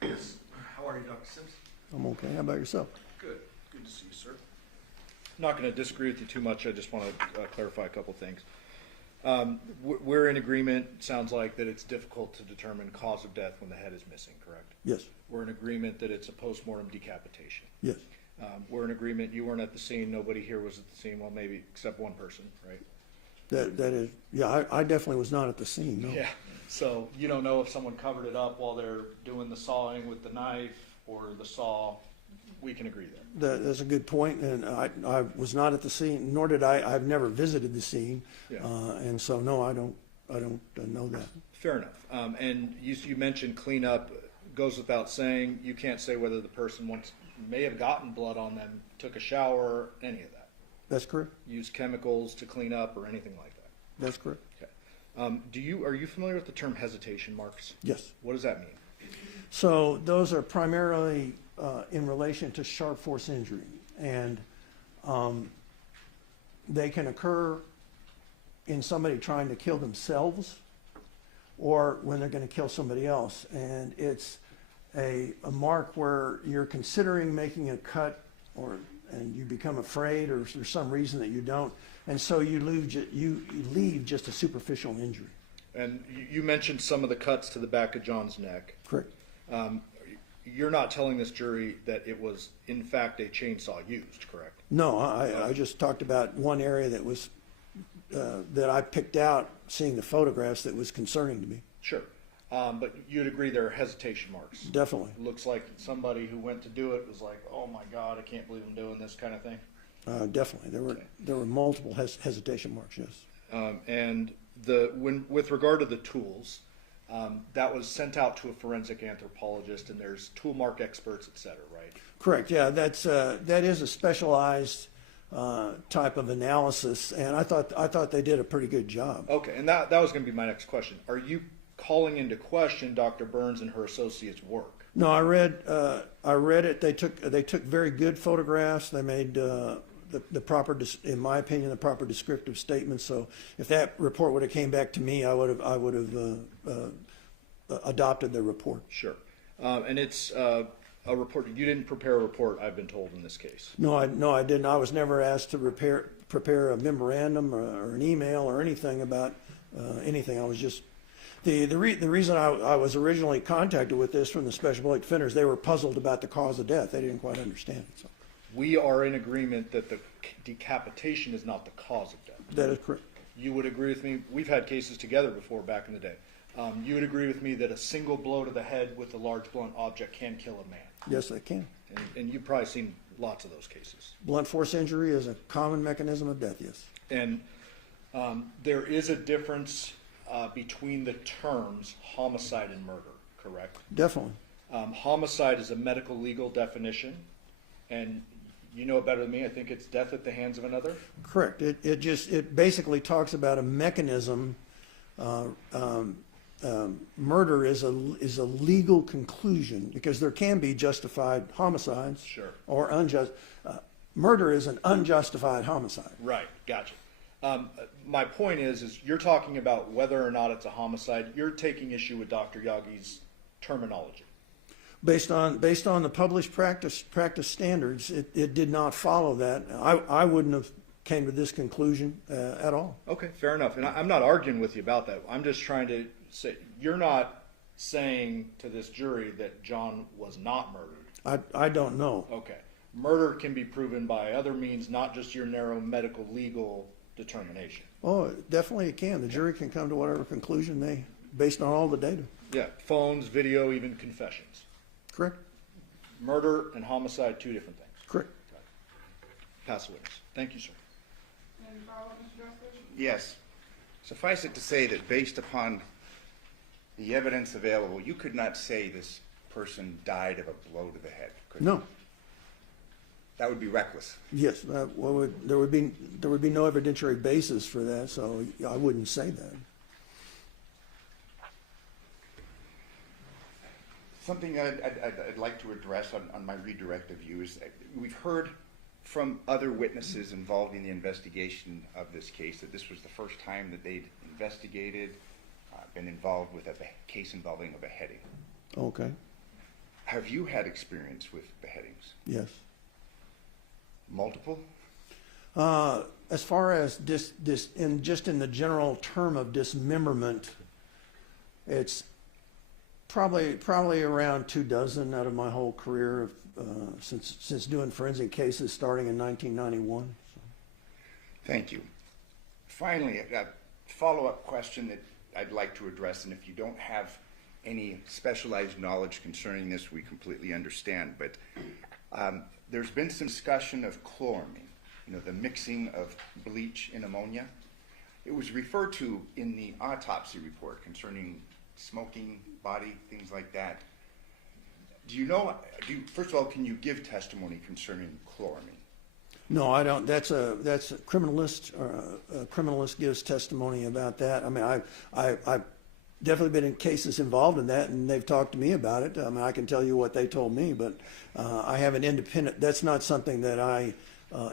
Yes. How are you, Dr. Sims? I'm okay. How about yourself? Good. Good to see you, sir. I'm not going to disagree with you too much. I just want to clarify a couple things. We're in agreement, sounds like, that it's difficult to determine cause of death when the head is missing, correct? Yes. We're in agreement that it's a postmortem decapitation. Yes. We're in agreement you weren't at the scene. Nobody here was at the scene. Well, maybe except one person, right? That is. Yeah, I definitely was not at the scene. No. Yeah. So you don't know if someone covered it up while they're doing the sawing with the knife or the saw. We can agree there. That's a good point, and I was not at the scene, nor did I. I've never visited the scene, Yeah. And so no, I don't know that. Fair enough. And you mentioned cleanup. Goes without saying. You can't say whether the person may have gotten blood on them, took a shower, any of that. That's correct. Use chemicals to clean up or anything like that. That's correct. Okay. Are you familiar with the term hesitation marks? Yes. What does that mean? So those are primarily in relation to sharp force injury, and they can occur in somebody trying to kill themselves or when they're going to kill somebody else. And it's a mark where you're considering making a cut and you become afraid, or there's some reason that you don't, and so you leave just a superficial injury. And you mentioned some of the cuts to the back of John's neck. Correct. You're not telling this jury that it was, in fact, a chainsaw used, correct? No, I just talked about one area that was that I picked out, seeing the photographs, that was concerning to me. Sure. But you'd agree there are hesitation marks. Definitely. It looks like somebody who went to do it was like, oh my God, I can't believe I'm doing this kind of thing. Definitely. There were multiple hesitation marks, yes. And with regard to the tools, that was sent out to a forensic anthropologist, and there's tool mark experts, et cetera, right? Correct. Yeah, that is a specialized type of analysis, and I thought they did a pretty good job. Okay, and that was going to be my next question. Are you calling into question Dr. Burns and her associates' work? No, I read it. They took very good photographs. They made the proper, in my opinion, the proper descriptive statements. So if that report would have came back to me, I would have adopted the report. Sure. And it's a report. You didn't prepare a report, I've been told, in this case. No, I didn't. I was never asked to prepare a memorandum or an email or anything about anything. I was just the reason I was originally contacted with this from the Special Public Defenders. They were puzzled about the cause of death. They didn't quite understand it. So. We are in agreement that the decapitation is not the cause of death. That is correct. You would agree with me? We've had cases together before back in the day. You would agree with me that a single blow to the head with a large blunt object can kill a man? Yes, it can. And you've probably seen lots of those cases. Blunt force injury is a common mechanism of death, yes. And there is a difference between the terms homicide and murder, correct? Definitely. Homicide is a medical legal definition, and you know it better than me. I think it's death at the hands of another. Correct. It basically talks about a mechanism. Murder is a legal conclusion, because there can be justified homicides. Sure. Or unjust. Murder is an unjustified homicide. Right. Gotcha. My point is you're talking about whether or not it's a homicide. You're taking issue with Dr. Yagi's terminology. Based on the published practice standards, it did not follow that. I wouldn't have came to this conclusion at all. Okay, fair enough. And I'm not arguing with you about that. I'm just trying to say, you're not saying to this jury that John was not murdered. I don't know. Okay. Murder can be proven by other means, not just your narrow medical legal determination. Oh, definitely it can. The jury can come to whatever conclusion they, based on all the data. Yeah, phones, video, even confessions. Correct? Murder and homicide, two different things. Correct. Pass the witness. Thank you, sir. Any follow-up, Mr. Dressler? Yes. Suffice it to say that based upon the evidence available, you could not say this person died of a blow to the head, could you? No. That would be reckless. Yes. There would be no evidentiary basis for that, so I wouldn't say that. Something I'd like to address on my redirect of you is we've heard from other witnesses involved in the investigation of this case that this was the first time that they'd investigated, been involved with a case involving a beheading. Okay. Have you had experience with beheadings? Yes. Multiple? As far as just in the general term of dismemberment, it's probably around 24 out of my whole career since doing forensic cases starting in 1991. So. Thank you. Finally, a follow-up question that I'd like to address, and if you don't have any specialized knowledge concerning this, we completely understand, but there's been some discussion of chloramine, the mixing of bleach and ammonia. It was referred to in the autopsy report concerning smoking body, things like that. First of all, can you give testimony concerning chloramine? No, I don't. That's a criminalist. A criminalist gives testimony about that. I mean, I've definitely been in cases involved in that, and they've talked to me about it. I mean, I can tell you what they told me, but I have an independent. That's not something that I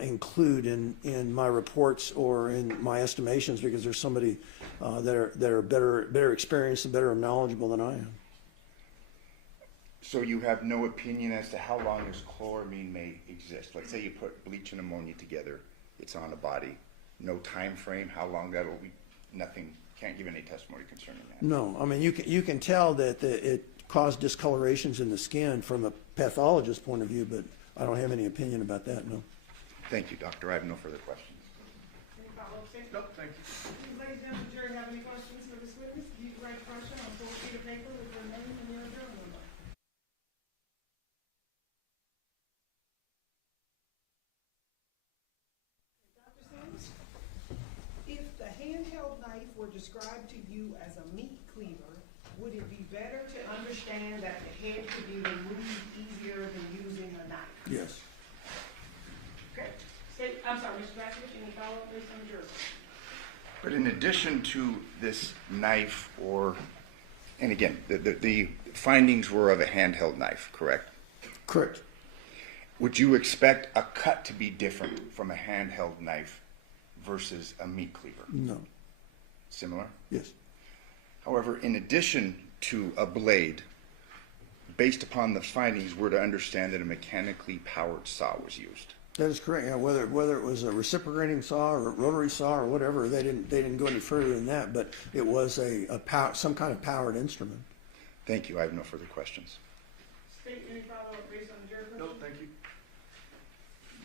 include in my reports or in my estimations because there's somebody that are better experienced and better knowledgeable than I am. So you have no opinion as to how long this chloramine may exist? Let's say you put bleach and ammonia together, it's on a body. No time frame, how long that will be? Nothing. Can't give any testimony concerning that. No, I mean you can tell that it caused discolorations in the skin from a pathologist's point of view, but I don't have any opinion about that. No. Thank you, doctor. I have no further questions. Any follow-up statement? No, thank you. Ladies and gentlemen, do you have any questions for this witness? You can write a question on a full sheet of paper with your name and your jury number. Dr. Sims, if the handheld knife were described to you as a meat cleaver, would it be better to understand that the head could be removed easier than using a knife? Yes. Okay. I'm sorry, Mr. Ratcliffe, any follow-up based on the jury? But in addition to this knife, and again, the findings were of a handheld knife, correct? Correct. Would you expect a cut to be different from a handheld knife versus a meat cleaver? No. Similar? Yes. However, in addition to a blade, based upon the findings, we're to understand that a mechanically powered saw was used. That is correct. Yeah, whether it was a reciprocating saw or a rotary saw or whatever, they didn't go any further than that. But it was some kind of powered instrument. Thank you. I have no further questions. State any follow-up based on the jury question? No, thank you.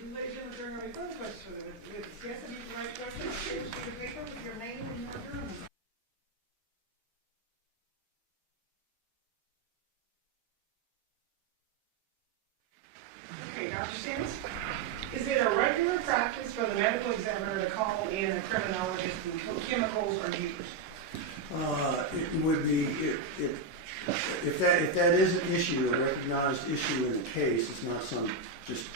Do ladies and gentlemen, any further questions for the witness? Yes, if you can write a question on a sheet of paper with your name and your jury number. Okay, Dr. Sims, is it a regular practice for the medical examiner to call in a criminologist when chemicals are used? It would be if that is an issue, a recognized issue in the case. It's not some just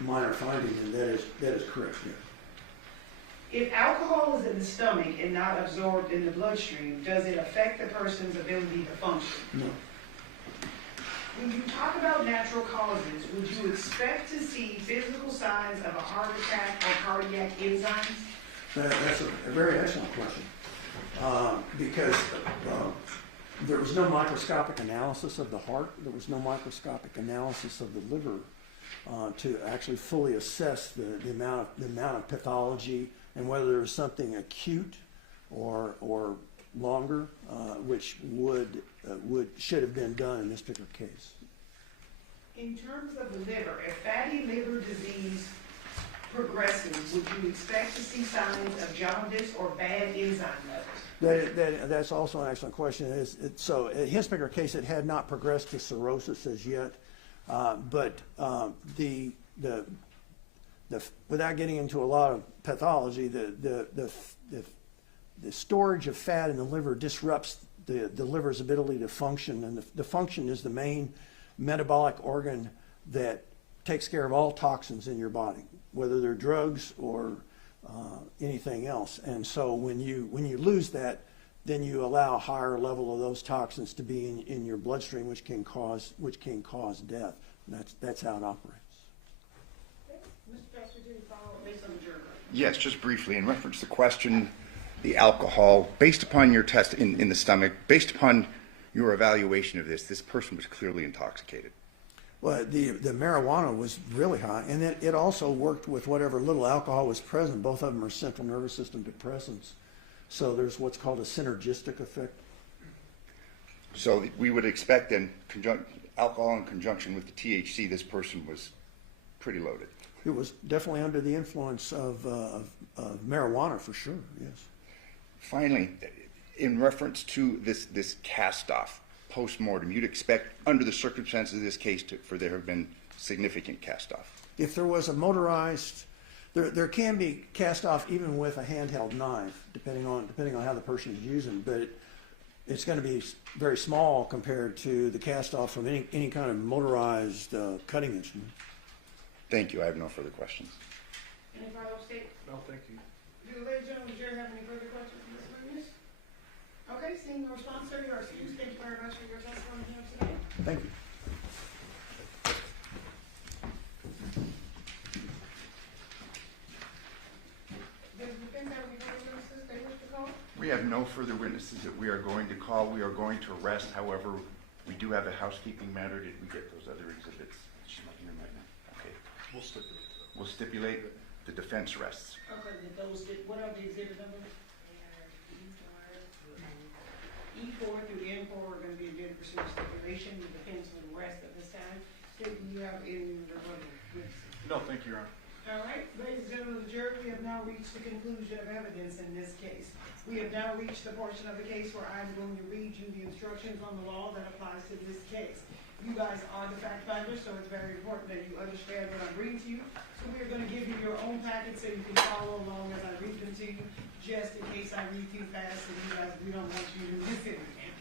minor finding, and that is correct. Yeah. If alcohol is in the stomach and not absorbed in the bloodstream, does it affect the person's ability to function? No. When you talk about natural causes, would you expect to see physical signs of a heart attack or cardiac enzymes? That's a very excellent question. Because there was no microscopic analysis of the heart. There was no microscopic analysis of the liver. to actually fully assess the amount of pathology and whether there was something acute or longer, which should have been done in this particular case. In terms of the liver, if fatty liver disease progresses, would you expect to see signs of jaundice or bad enzyme levels? That's also an excellent question. So in his particular case, it had not progressed to cirrhosis as yet, but without getting into a lot of pathology, the storage of fat in the liver disrupts the liver's ability to function, and the function is the main metabolic organ that takes care of all toxins in your body, whether they're drugs or anything else. And so when you lose that, then you allow a higher level of those toxins to be in your bloodstream, which can cause death. And that's how it operates. Mr. Pastor, do you follow up based on the jury? Yes, just briefly, in reference to the question, the alcohol, based upon your test in the stomach, based upon your evaluation of this person was clearly intoxicated. Well, the marijuana was really high, and it also worked with whatever little alcohol was present. Both of them are central nervous system depressants. So there's what's called a synergistic effect. So we would expect then alcohol in conjunction with the THC, this person was pretty loaded. It was definitely under the influence of marijuana for sure, yes. Finally, in reference to this cast-off post-mortem, you'd expect, under the circumstances of this case, for there have been significant cast-off. If there was a motorized, there can be cast-off even with a handheld knife, depending on how the person is using, but it's going to be very small compared to the cast-off from any kind of motorized cutting instrument. Thank you. I have no further questions. Any follow-up statement? No, thank you. Do the ladies and gentlemen of the jury have any further questions for this witness? Okay, seeing no response, sir, you are excused. Thank you very much for your testimony here today. Thank you. Does the defense have any further witnesses they wish to call? We have no further witnesses that we are going to call. We are going to arrest. However, we do have a housekeeping matter. Did we get those other exhibits? She's not here right now. Okay. We'll stipulate. We'll stipulate the defense rests. Okay, what are the exhibit numbers? E4 through N4 are going to be a good pursuit stipulation. The defense will rest at this time. Do you have any rebuttal? No, thank you, Your Honor. All right, ladies and gentlemen of the jury, we have now reached the conclusion of evidence in this case. We have now reached the portion of the case where I'm going to read you the instructions on the law that applies to this case. You guys are the fact finders, so it's very important that you understand what I'm reading to you. So we're going to give you your own packet so you can follow along as I read them to you, just in case I read too fast and you guys, we don't want you to miss it again.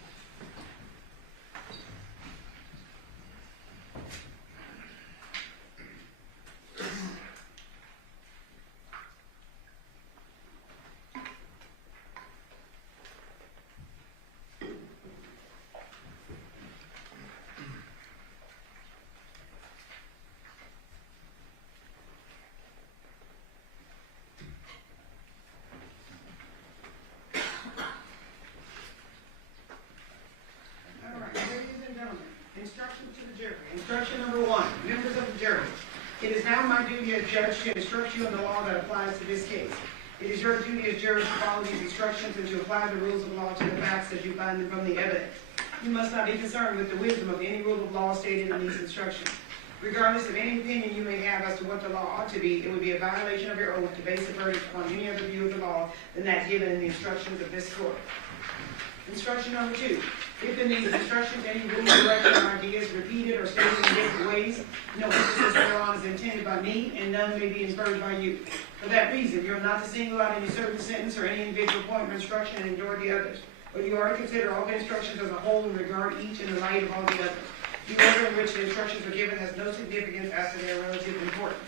Instruction number 1, members of the jury. It is now my duty as judge to instruct you on the law that applies to this case. It is your duty as jurors to follow these instructions and to apply the rules of law to the facts as you find them from the evidence. You must not be concerned with the wisdom of any rule of law stated in these instructions. Regardless of any opinion you may have as to what the law ought to be, it would be a violation of your oath to base a verdict upon any other view of the law than that given in the instructions of this court. Instruction number 2. If in these instructions any rule, direction, or idea is repeated or stated in different ways, no emphasis thereon is intended by me, and none may be inferred by you. For that reason, you are not to single out any certain sentence or any individual point of instruction and ignore the others, but you are to consider all the instructions as a whole and regard each in the light of all the others. The order in which the instructions are given has no significance as to their relative importance.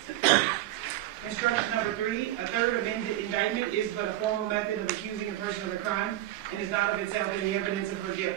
Instruction number 3, a third amended indictment is but a formal method of accusing a person of a crime and is not of itself any evidence of her guilt.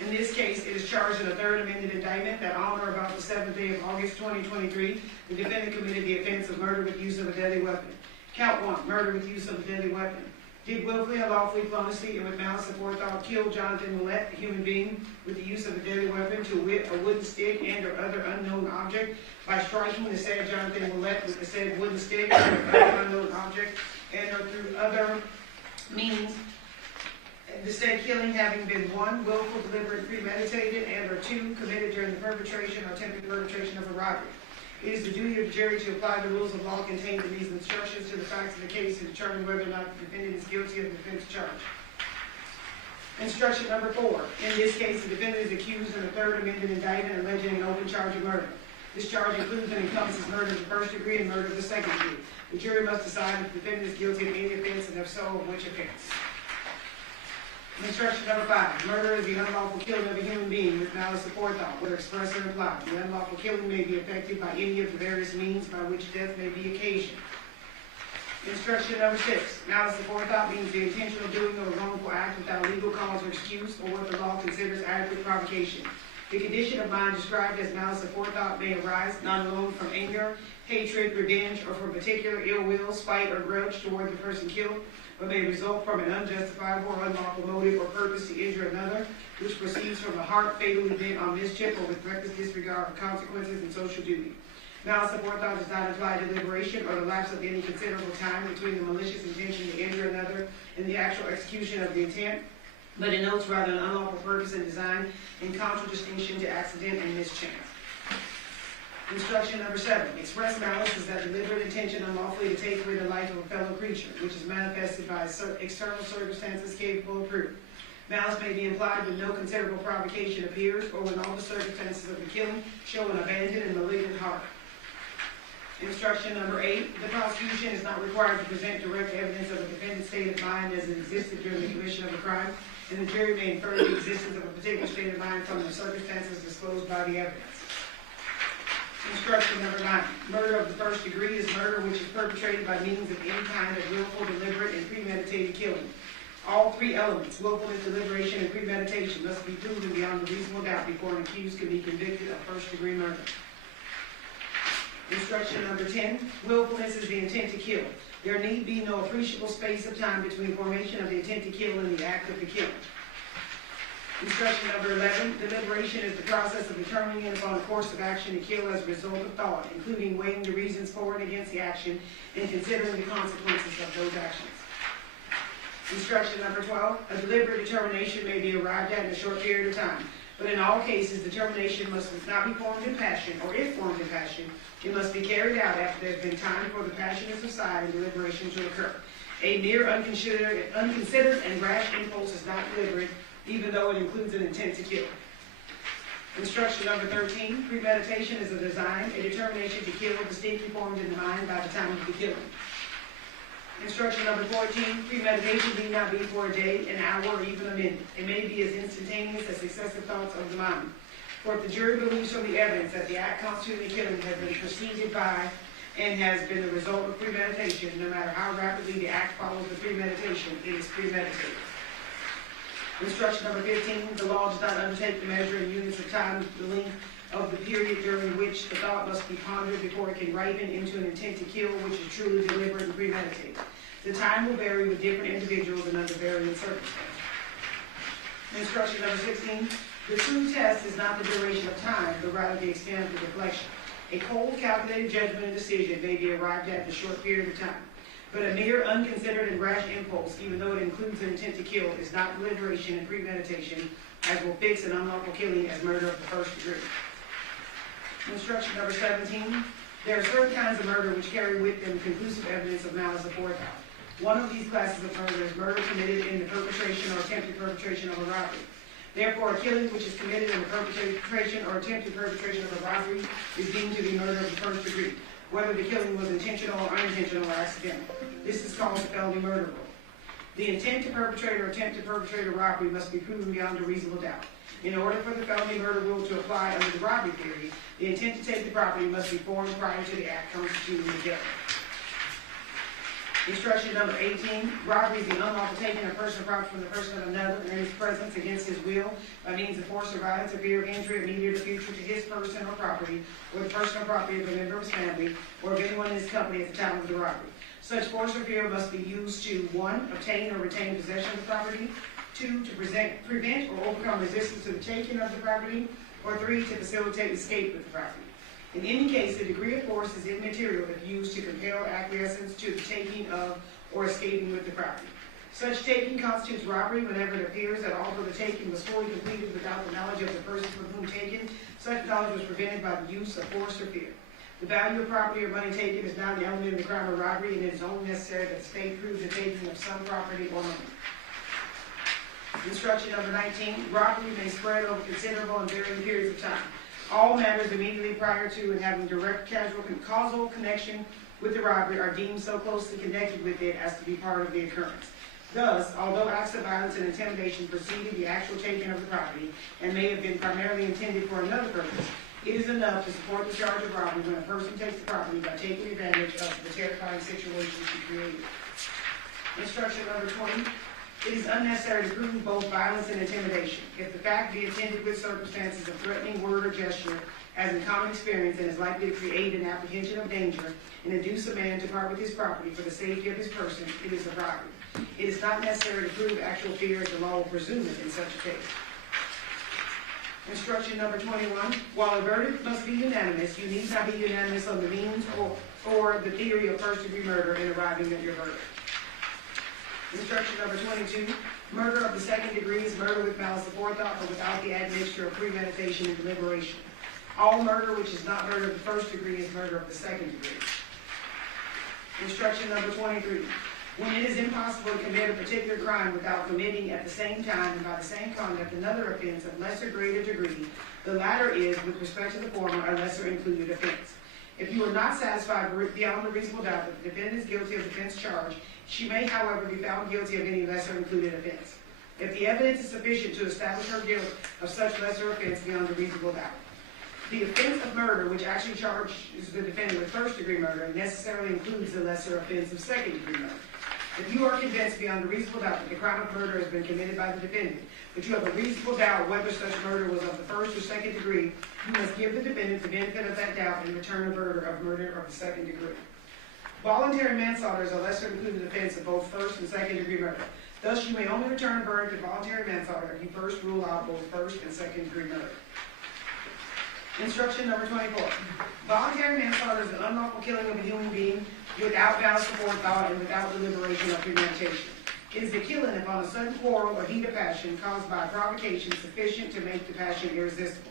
In this case, it is charged in a third amended indictment that on or about the 7th day of August 2023, the defendant committed the offense of murder with use of a deadly weapon. Count 1, murder with use of a deadly weapon. did willfully, unlawfully, feloniously, and with malice aforethought kill Johnathan Willette, a human being, with the use of a deadly weapon, to wit, a wooden stick and or other unknown object, by striking the said Johnathan Willette with the said wooden stick or other unknown object, and or through other means, the said killing having been 1, willful, deliberate, premeditated, and or 2, committed during the perpetration or attempted perpetration of a robbery. It is the duty of the jury to apply the rules of law contained in these instructions to the facts of the case and determine whether or not the defendant is guilty of the offense charged. Instruction number 4. In this case, the defendant is accused in the third amended indictment alleging an open charge of murder. This charge includes and encompasses murder of the first degree and murder of the second degree. The jury must decide if the defendant is guilty of any offense, and if so, of which offense. Instruction number 5. Murder is the unlawful killing of a human being with malice aforethought, whether express or implied. The unlawful killing may be effected by any of the various means by which death may be occasioned. Instruction number 6. Malice aforethought means the intentional doing of a wrongful act without legal cause or excuse, or what the law considers adequate provocation. The condition of mind described as malice aforethought may arise not alone from anger, hatred, revenge, or from particular ill will, spite, or grudge toward the person killed, but may result from an unjustifiable or unlawful motive or purpose to injure another, which proceeds from a heart fatally bent on mischief or with reckless disregard of consequences and social duty. Malice aforethought does not imply deliberation or the lapse of any considerable time between the malicious intention to injure another and the actual execution of the intent, but denotes rather an unlawful purpose and design in contradistinction to accident and mischance. Instruction number 7. Express malice is that deliberate intention unlawfully to take away the life of a fellow creature, which is manifested by external circumstances capable of proof. Malice may be implied when no considerable provocation appears, or when all the circumstances of the killing show an abandoned and malignant heart. Instruction number 8. The prosecution is not required to present direct evidence of a defendant's state of mind as it existed during the commission of a crime, and the jury may infer the existence of a particular state of mind from the circumstances disclosed by the evidence. Instruction number 9. Murder of the first degree is murder which is perpetrated by means of any kind of willful, deliberate, and premeditated killing. All 3 elements, willfulness, deliberation, and premeditation, must be proven beyond a reasonable doubt before an accused can be convicted of first-degree murder. Instruction number 10. Willfulness is the intent to kill. There need be no appreciable space of time between formation of the intent to kill and the act of the killing. Instruction number 11. Deliberation is the process of determining upon a course of action to kill as a result of thought, including weighing the reasons for and against the action and considering the consequences of those actions. Instruction number 12. A deliberate determination may be arrived at in a short period of time, but in all cases, determination must not be formed in passion, or if formed in passion, it must be carried out after there has been time for the passion to subside and deliberation to occur. A mere unconsidered and rash impulse is not deliberate, even though it includes an intent to kill. Instruction number 13. Premeditation is a design, a determination to kill distinctly formed in the mind by the time of the killing. Instruction number 14. Premeditation need not be for a day, an hour, or even a minute. It may be as instantaneous as successive thoughts of the mind. For if the jury believes from the evidence that the act constituting the killing has been preceded by and has been the result of premeditation, no matter how rapidly the act follows the premeditation, it is premeditated. Instruction number 15. The law does not undertake to measure in units of time the length of the period during which the thought must be pondered before it can ripen into an intent to kill, which is truly deliberate and premeditated. The time will vary with different individuals and under varying circumstances. Instruction number 16. The true test is not the duration of time, but rather the extent of the deflection. A cold, calculated judgment and decision may be arrived at in a short period of time, but a mere unconsidered and rash impulse, even though it includes an intent to kill, is not deliberation and premeditation, as will fix an unlawful killing as murder of the first degree. Instruction number 17. There are certain kinds of murder which carry with them conclusive evidence of malice aforethought. One of these classes of murder is murder committed in the perpetration or attempted perpetration of a robbery. Therefore, a killing which is committed in the perpetration or attempted perpetration of a robbery is deemed to be murder of the first degree, whether the killing was intentional or unintentional or accidental. This is called the felony murder rule. The intent to perpetrate or attempt to perpetrate a robbery must be proven beyond a reasonable doubt. In order for the felony murder rule to apply under the robbery theory, the intent to take the property must be formed prior to the act constituting the death. Instruction number 18. Robbery is the unlawful taking a person or property from the person of another in his presence against his will by means of force or violence or fear of injury immediate or future to his person or property, or the person or property of a member of his family, or of anyone in his company at the time of the robbery, Such force or fear must be used to 1, obtain or retain possession of the property, 2, to prevent or overcome resistance to the taking of the property, or 3, to facilitate escape with the property. In any case, the degree of force is immaterial if used to compel acquiescence to the taking of or escaping with the property. Such taking constitutes robbery whenever it appears that although the taking was fully completed without the knowledge of the person from whom taken, such knowledge was prevented by the use of force or fear. The value of property or money taken is not the element in the crime of robbery, and it is only necessary that the state prove the taking of some property or money. Instruction number 19, robbery may spread over considerable and varying periods of time. All matters immediately prior to and having direct causal connection with the robbery are deemed so closely connected with it as to be part of the occurrence. Thus, although acts of violence and intimidation preceded the actual taking of the property and may have been primarily intended for another purpose, it is enough to support the charge of robbery when a person takes the property by taking advantage of the terrifying situation she created. Instruction number 20. It is unnecessary to prove both violence and intimidation. If the fact be attended with circumstances of threatening word or gesture, as in common experience, and is likely to create an apprehension of danger and induce a man to part with his property for the safety of his person, it is a robbery. It is not necessary to prove actual fear as the law will presume it in such a case. Instruction number 21. While a verdict must be unanimous, you need not be unanimous on the means or the theory of first-degree murder in arriving at your verdict. Instruction number 22. Murder of the second degree is murder with malice aforethought or without the admixture of premeditation and deliberation. All murder which is not murder of the first degree is murder of the second degree. Instruction number 23. When it is impossible to commit a particular crime without committing at the same time and by the same conduct another offense of lesser grade or degree, the latter is, with respect to the former, a lesser included offense. If you are not satisfied beyond a reasonable doubt that the defendant is guilty of the offense charged, she may, however, be found guilty of any lesser included offense, if the evidence is sufficient to establish her guilt of such lesser offense beyond a reasonable doubt. The offense of murder, which actually charges the defendant with first-degree murder, necessarily includes the lesser offense of second-degree murder. If you are convinced beyond a reasonable doubt that the crime of murder has been committed by the defendant, but you have a reasonable doubt whether such murder was of the first or second degree, you must give the defendant the benefit of that doubt and return a verdict of murder of the second degree. Voluntary manslaughter is a lesser included offense of both first and second degree murder. Thus, you may only return a verdict of voluntary manslaughter if you first rule out both first and second degree murder. Instruction number 24. Voluntary manslaughter is the unlawful killing of a human being without malice aforethought and without deliberation or premeditation. It is the killing upon a sudden quarrel or heat of passion caused by a provocation sufficient to make the passion irresistible.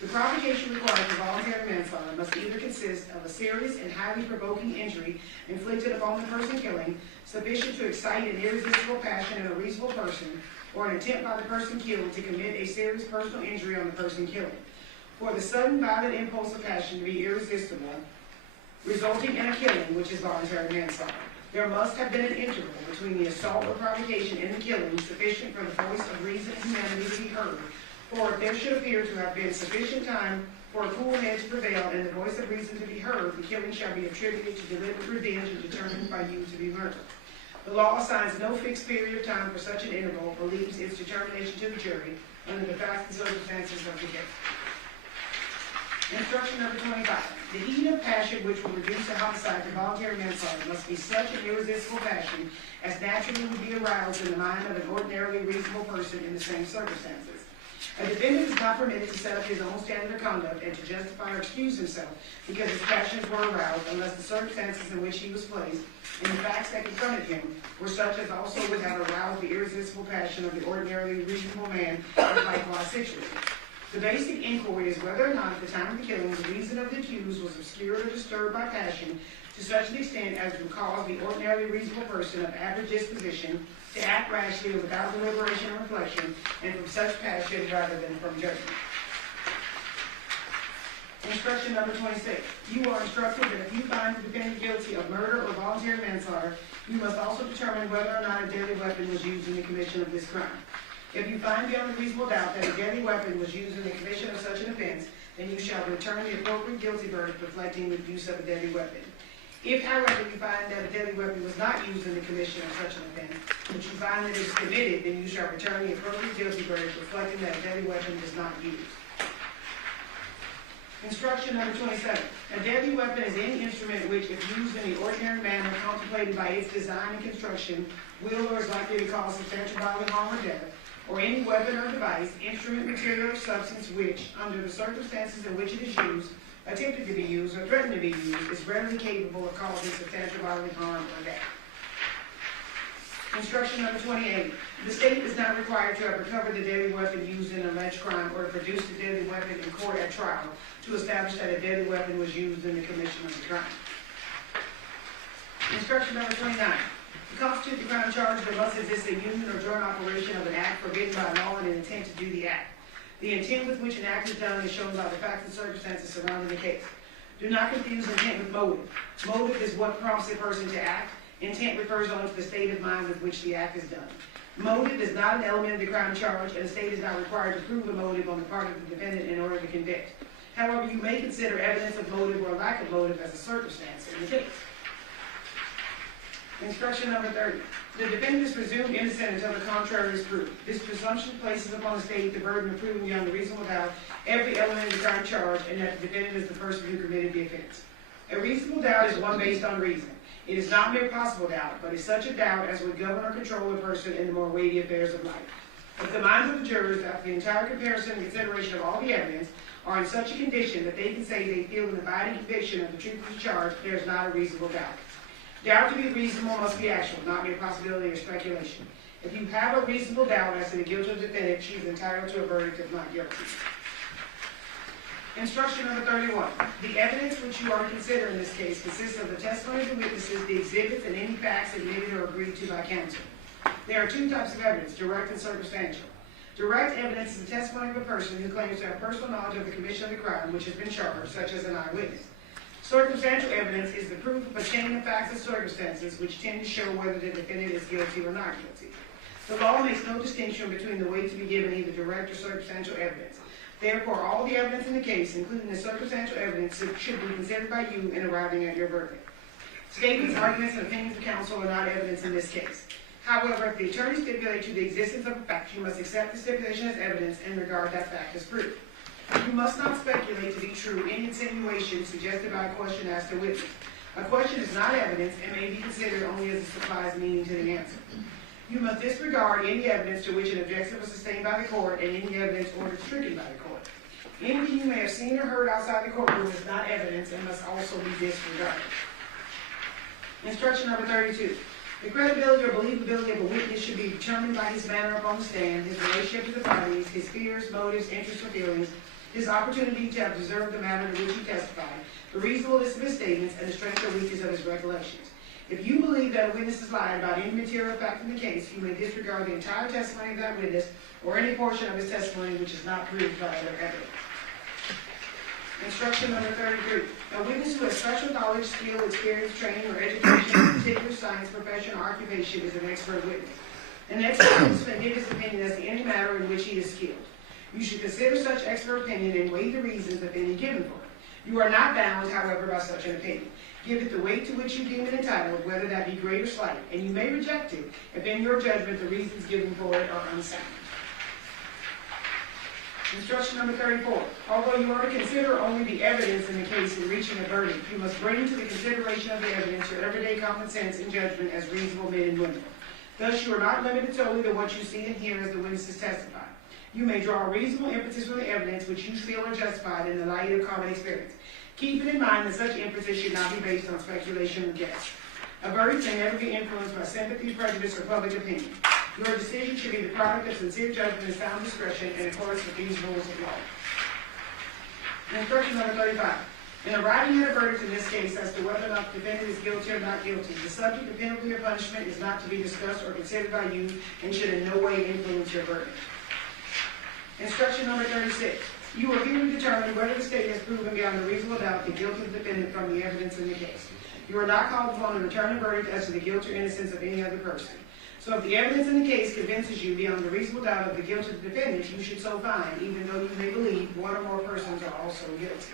The provocation required for voluntary manslaughter must either consist of a serious and highly provoking injury inflicted upon the person killing, sufficient to excite an irresistible passion in a reasonable person, or an attempt by the person killed to commit a serious personal injury on the person killed. For the sudden violent impulse of passion to be irresistible, resulting in a killing, which is voluntary manslaughter, there must have been an interval between the assault or provocation and the killing sufficient for the voice of reason and humanity to be heard, or if there should appear to have been sufficient time for a cool head to prevail and the voice of reason to be heard, the killing shall be attributed to deliberate revenge and determined by you to be murdered. The law assigns no fixed period of time for such an interval, but leaves its determination to the jury under the facts and circumstances of the case. Instruction number 25. The heat of passion which will reduce a homicide to voluntary manslaughter must be such an irresistible passion as naturally would be aroused in the mind of an ordinarily reasonable person in the same circumstances. A defendant is not permitted to set up his own standard of conduct and to justify or excuse himself because his passions were aroused unless the circumstances in which he was placed and the facts that confronted him were such as also would have aroused the irresistible passion of the ordinarily reasonable man and likewise situated. The basic inquiry is whether or not at the time of the killing the reason of the accused was obscured or disturbed by passion to such an extent as to cause the ordinarily reasonable person of average disposition to act rashly or without deliberation or reflection, and from such passion rather than from judgment. Instruction number 26. You are instructed that if you find the defendant guilty of murder or voluntary manslaughter, you must also determine whether or not a deadly weapon was used in the commission of this crime. If you find beyond a reasonable doubt that a deadly weapon was used in the commission of such an offense, then you shall return the appropriate guilty verdict reflecting the use of a deadly weapon. If, however, you find that a deadly weapon was not used in the commission of such an offense, but you find that it was committed, then you shall return the appropriate guilty verdict reflecting that a deadly weapon was not used. Instruction number 27. A deadly weapon is any instrument which, if used in the ordinary manner contemplated by its design and construction, will or is likely to cause substantial bodily harm or death, or any weapon or device, instrument, material, or substance which, under the circumstances in which it is used, attempted to be used, or threatened to be used, is readily capable of causing substantial bodily harm or death. Instruction number 28. The state is not required to have recovered the deadly weapon used in an alleged crime or to produce the deadly weapon in court at trial to establish that a deadly weapon was used in the commission of the crime. Instruction number 29. To constitute the crime charged, there must exist a union or joint operation of an act forbidden by law and an intent to do the act. The intent with which an act is done is shown by the facts and circumstances surrounding the case. Do not confuse intent with motive. Motive is what prompts a person to act. Intent refers only to the state of mind with which the act is done. Motive is not an element of the crime charge, and the state is not required to prove a motive on the part of the defendant in order to convict. However, you may consider evidence of motive or lack of motive as a circumstance in the case. Instruction number 30. The defendant is presumed innocent until the contrary is proved. This presumption places upon the state the burden of proving beyond a reasonable doubt every element of the crime charge and that the defendant is the person who committed the offense. A reasonable doubt is one based on reason. It is not mere possible doubt, but is such a doubt as would govern or control a person in the more weighty affairs of life. If the minds of the jurors, after the entire comparison and consideration of all the evidence, are in such a condition that they can say they feel an abiding conviction of the truth of the charge, there is not a reasonable doubt. Doubt to be reasonable must be actual, not mere possibility or speculation. If you have a reasonable doubt as to the guilt of the defendant, she is entitled to a verdict of not guilty. Instruction number 31. The evidence which you are to consider in this case consists of the testimony of the witnesses, the exhibits, and any facts admitted or agreed to by counsel. There are two types of evidence, direct and circumstantial. Direct evidence is the testimony of a person who claims to have personal knowledge of the commission of the crime which has been charged, such as an eyewitness. Circumstantial evidence is the proof of a chain of facts and circumstances which tend to show whether the defendant is guilty or not guilty. The law makes no distinction between the weight to be given either direct or circumstantial evidence. Therefore, all the evidence in the case, including the circumstantial evidence, should be considered by you in arriving at your verdict. Statements, arguments, and opinions of counsel are not evidence in this case. However, if the attorney stipulates to the existence of a fact, you must accept the stipulation as evidence and regard that fact as proof. You must not speculate to be true any insinuation suggested by a question asked or witness. A question is not evidence and may be considered only as it supplies meaning to the answer. You must disregard any evidence to which an objection was sustained by the court and any evidence ordered stricken by the court. Anything you may have seen or heard outside the courtroom is not evidence and must also be disregarded. Instruction number 32. The credibility or believability of a witness should be determined by his manner upon the stand, his relationship to the parties, his fears, motives, interests, or feelings, his opportunity to have observed the manner in which he testified, the reasonableness of his statements, and the strength or weakness of his recollections. If you believe that a witness is lying about any material fact in the case, you may disregard the entire testimony of that witness or any portion of his testimony which is not proved by other evidence. Instruction number 33. A witness who has special knowledge, skill, experience, training, or education in a particular science, profession, or occupation is an expert witness. An expert witness may give his opinion as to any matter in which he is skilled. You should consider such expert opinion and weigh the reasons, if any, given for it. You are not bound, however, by such an opinion. Give it the weight to which you deem it entitled, whether that be great or slight, and you may reject it if in your judgment the reasons given for it are unsound. Instruction number 34. Although you are to consider only the evidence in the case in reaching a verdict, you must bring to the consideration of the evidence your everyday common sense and judgment as reasonable men and women. Thus, you are not limited solely to what you see and hear as the witnesses testify. You may draw a reasonable emphasis from the evidence which you feel are justified in the light of common experience. Keep it in mind that such emphasis should not be based on speculation or guess. A verdict may never be influenced by sympathy, prejudice, or public opinion. Your decision should be the product of sincere judgment and sound discretion in accordance with these rules of law. Instruction number 35. In arriving at a verdict in this case as to whether or not the defendant is guilty or not guilty, the subject of penalty or punishment is not to be discussed or considered by you and should in no way influence your verdict. Instruction number 36. You are here to determine whether the state has proven beyond a reasonable doubt the guilt of the defendant from the evidence in the case. You are not called upon to return a verdict as to the guilt or innocence of any other person. So if the evidence in the case convinces you beyond a reasonable doubt of the guilt of the defendant, you should so find, even though you may believe one or more persons are also guilty.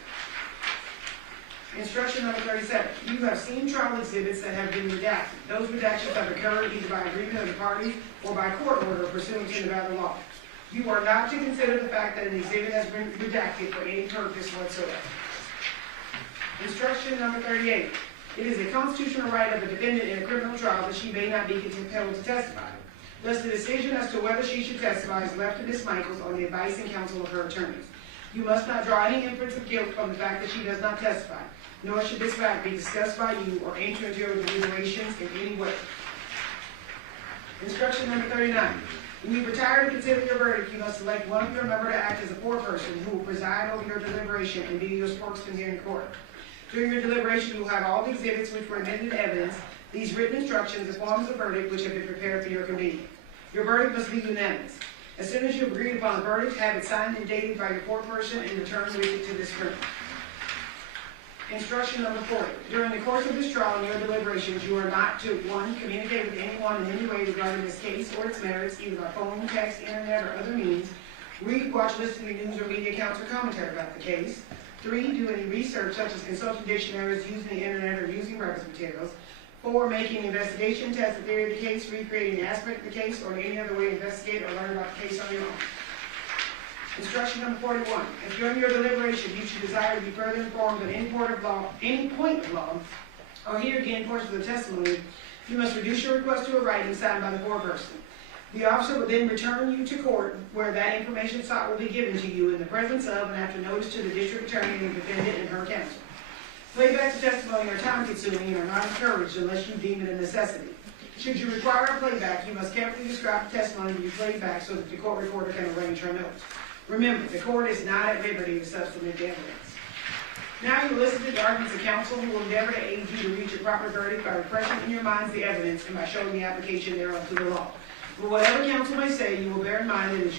Instruction number 37. You have seen trial exhibits that have been redacted. Those redactions have occurred either by agreement of the parties or by court order pursuant to Nevada law. You are not to consider the fact that an exhibit has been redacted for any purpose whatsoever. Instruction number 38. It is a constitutional right of a defendant in a criminal trial that she may not be compelled to testify. Thus, the decision as to whether she should testify is left to Ms. Michaels on the advice and counsel of her attorneys. You must not draw any inference of guilt from the fact that she does not testify, nor should this fact be discussed by you or enter into your deliberations in any way. Instruction number 39. When you retire to consider your verdict, you must select one of your members to act as a foreperson who will preside over your deliberation and be your spokesman here in court. During your deliberation, you will have all the exhibits which were admitted evidence, these written instructions, the forms of verdict which have been prepared for your convenience. Your verdict must be unanimous. As soon as you have agreed upon the verdict, have it signed and dated by your foreperson and return with it to this room. Instruction number 40. During the course of this trial and your deliberations, you are not to, 1, communicate with anyone in any way regarding this case or its merits, either by phone, text, internet, or other means. Read, watch, listen to news or media accounts or commentary about the case. 3, do any research such as consulting dictionaries, using the internet, or using reference materials. 4, making an investigation, test the theory of the case, recreating an aspect of the case, or in any other way investigate or learn about the case on your own. Instruction number 41. If during your deliberation you should desire to be further informed on any point of law, or hear again portions of the testimony, you must reduce your request to a writing signed by the foreperson. The officer will then return you to court where that information sought will be given to you in the presence of and after notice to the district attorney and the defendant and her counsel. Playbacks of testimony are time-consuming and are not encouraged unless you deem it a necessity. Should you require a playback, you must carefully describe the testimony to be played back so that the court reporter can arrange her notes. Remember, the court is not at liberty to substantive evidence. Now you listen to the arguments of counsel who will endeavor to aid you to reach a proper verdict by refreshing in your minds the evidence and by showing the application thereof to the law. For whatever counsel may say, you will bear in mind that it is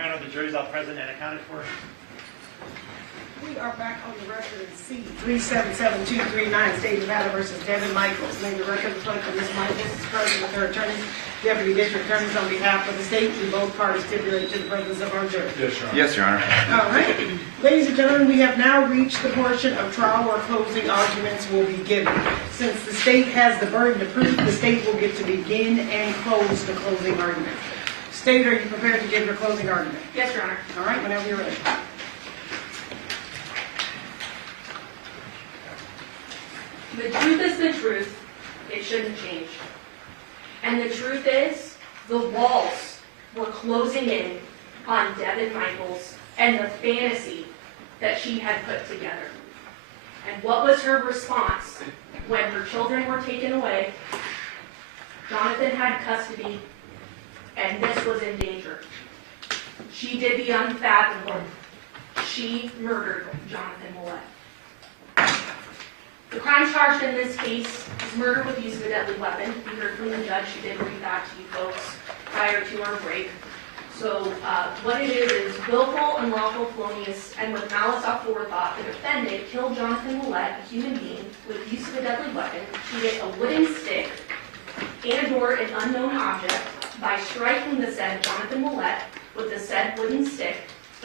Your Honor, the jury's all present and accounted for. We are back on the record at C-377239, State of Nevada versus Devyn Michaels. May the record reflect that Ms. Michaels is present with her attorney, deputy district attorneys on behalf of the state, and both parties stipulate to the presence of our jury. Yes, Your Honor. Yes, Your Honor. All right. Ladies and gentlemen, we have now reached the portion of trial where closing arguments will be given. Since the state has the burden of proof, the state will get to begin and close the closing argument. State, are you prepared to give your closing argument? Yes, Your Honor. All right, whenever you're ready. The truth is the truth. It shouldn't change. And the truth is, the walls were closing in on Devyn Michaels and the fantasy that she had put together. And what was her response when her children were taken away, Johnathan had custody, and this was in danger? She did the unfathomable. She murdered Johnathan Willette. The crime charged in this case is murder with use of a deadly weapon. You heard from the judge, she did read that to you folks prior to our break. So what it is willful, unlawful, felonious, and with malice aforethought, the defendant killed Johnathan Willette, a human being, with use of a deadly weapon, be it a wooden stick and/or an unknown object, by striking the said Johnathan Willette with the said wooden stick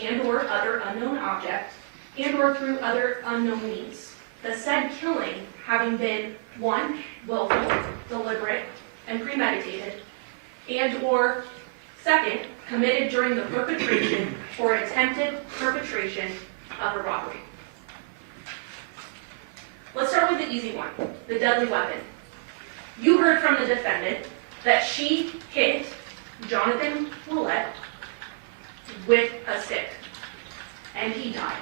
and/or other unknown object, and/or through other unknown means. The said killing having been 1, willful, deliberate, and premeditated, and/or 2nd, committed during the perpetration or attempted perpetration of a robbery. Let's start with the easy one, the deadly weapon. You heard from the defendant that she hit Johnathan Willette with a stick, and he died.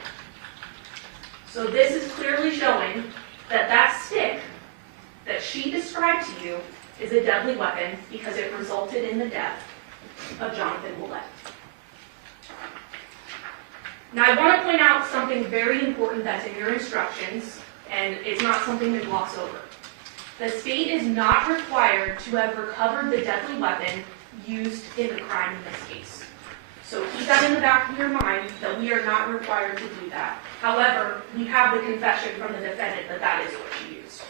So this is clearly showing that that stick that she described to you is a deadly weapon because it resulted in the death of Johnathan Willette. Now I want to point out something very important that's in your instructions, and it's not something to gloss over. The state is not required to have recovered the deadly weapon used in the crime in this case. So keep that in the back of your mind that we are not required to do that. However, we have the confession from the defendant that that is what she used.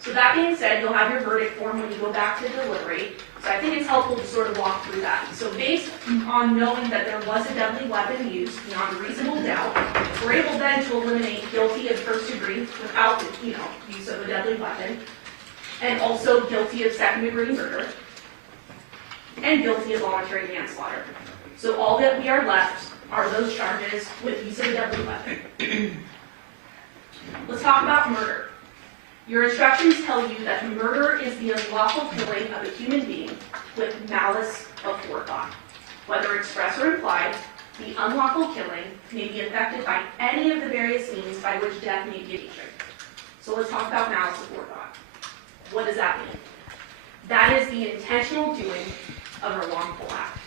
So that being said, you'll have your verdict form when you go back to deliberate. So I think it's helpful to sort of walk through that. So based on knowing that there was a deadly weapon used beyond reasonable doubt, we're able then to eliminate guilty of first degree without the use of a deadly weapon, and also guilty of second-degree murder, and guilty of voluntary manslaughter. So all that we are left are those charges with use of a deadly weapon. Let's talk about murder. Your instructions tell you that murder is the unlawful killing of a human being with malice aforethought. Whether express or implied, the unlawful killing may be effected by any of the various means by which death may be achieved. So let's talk about malice aforethought. What does that mean? That is the intentional doing of a wrongful act.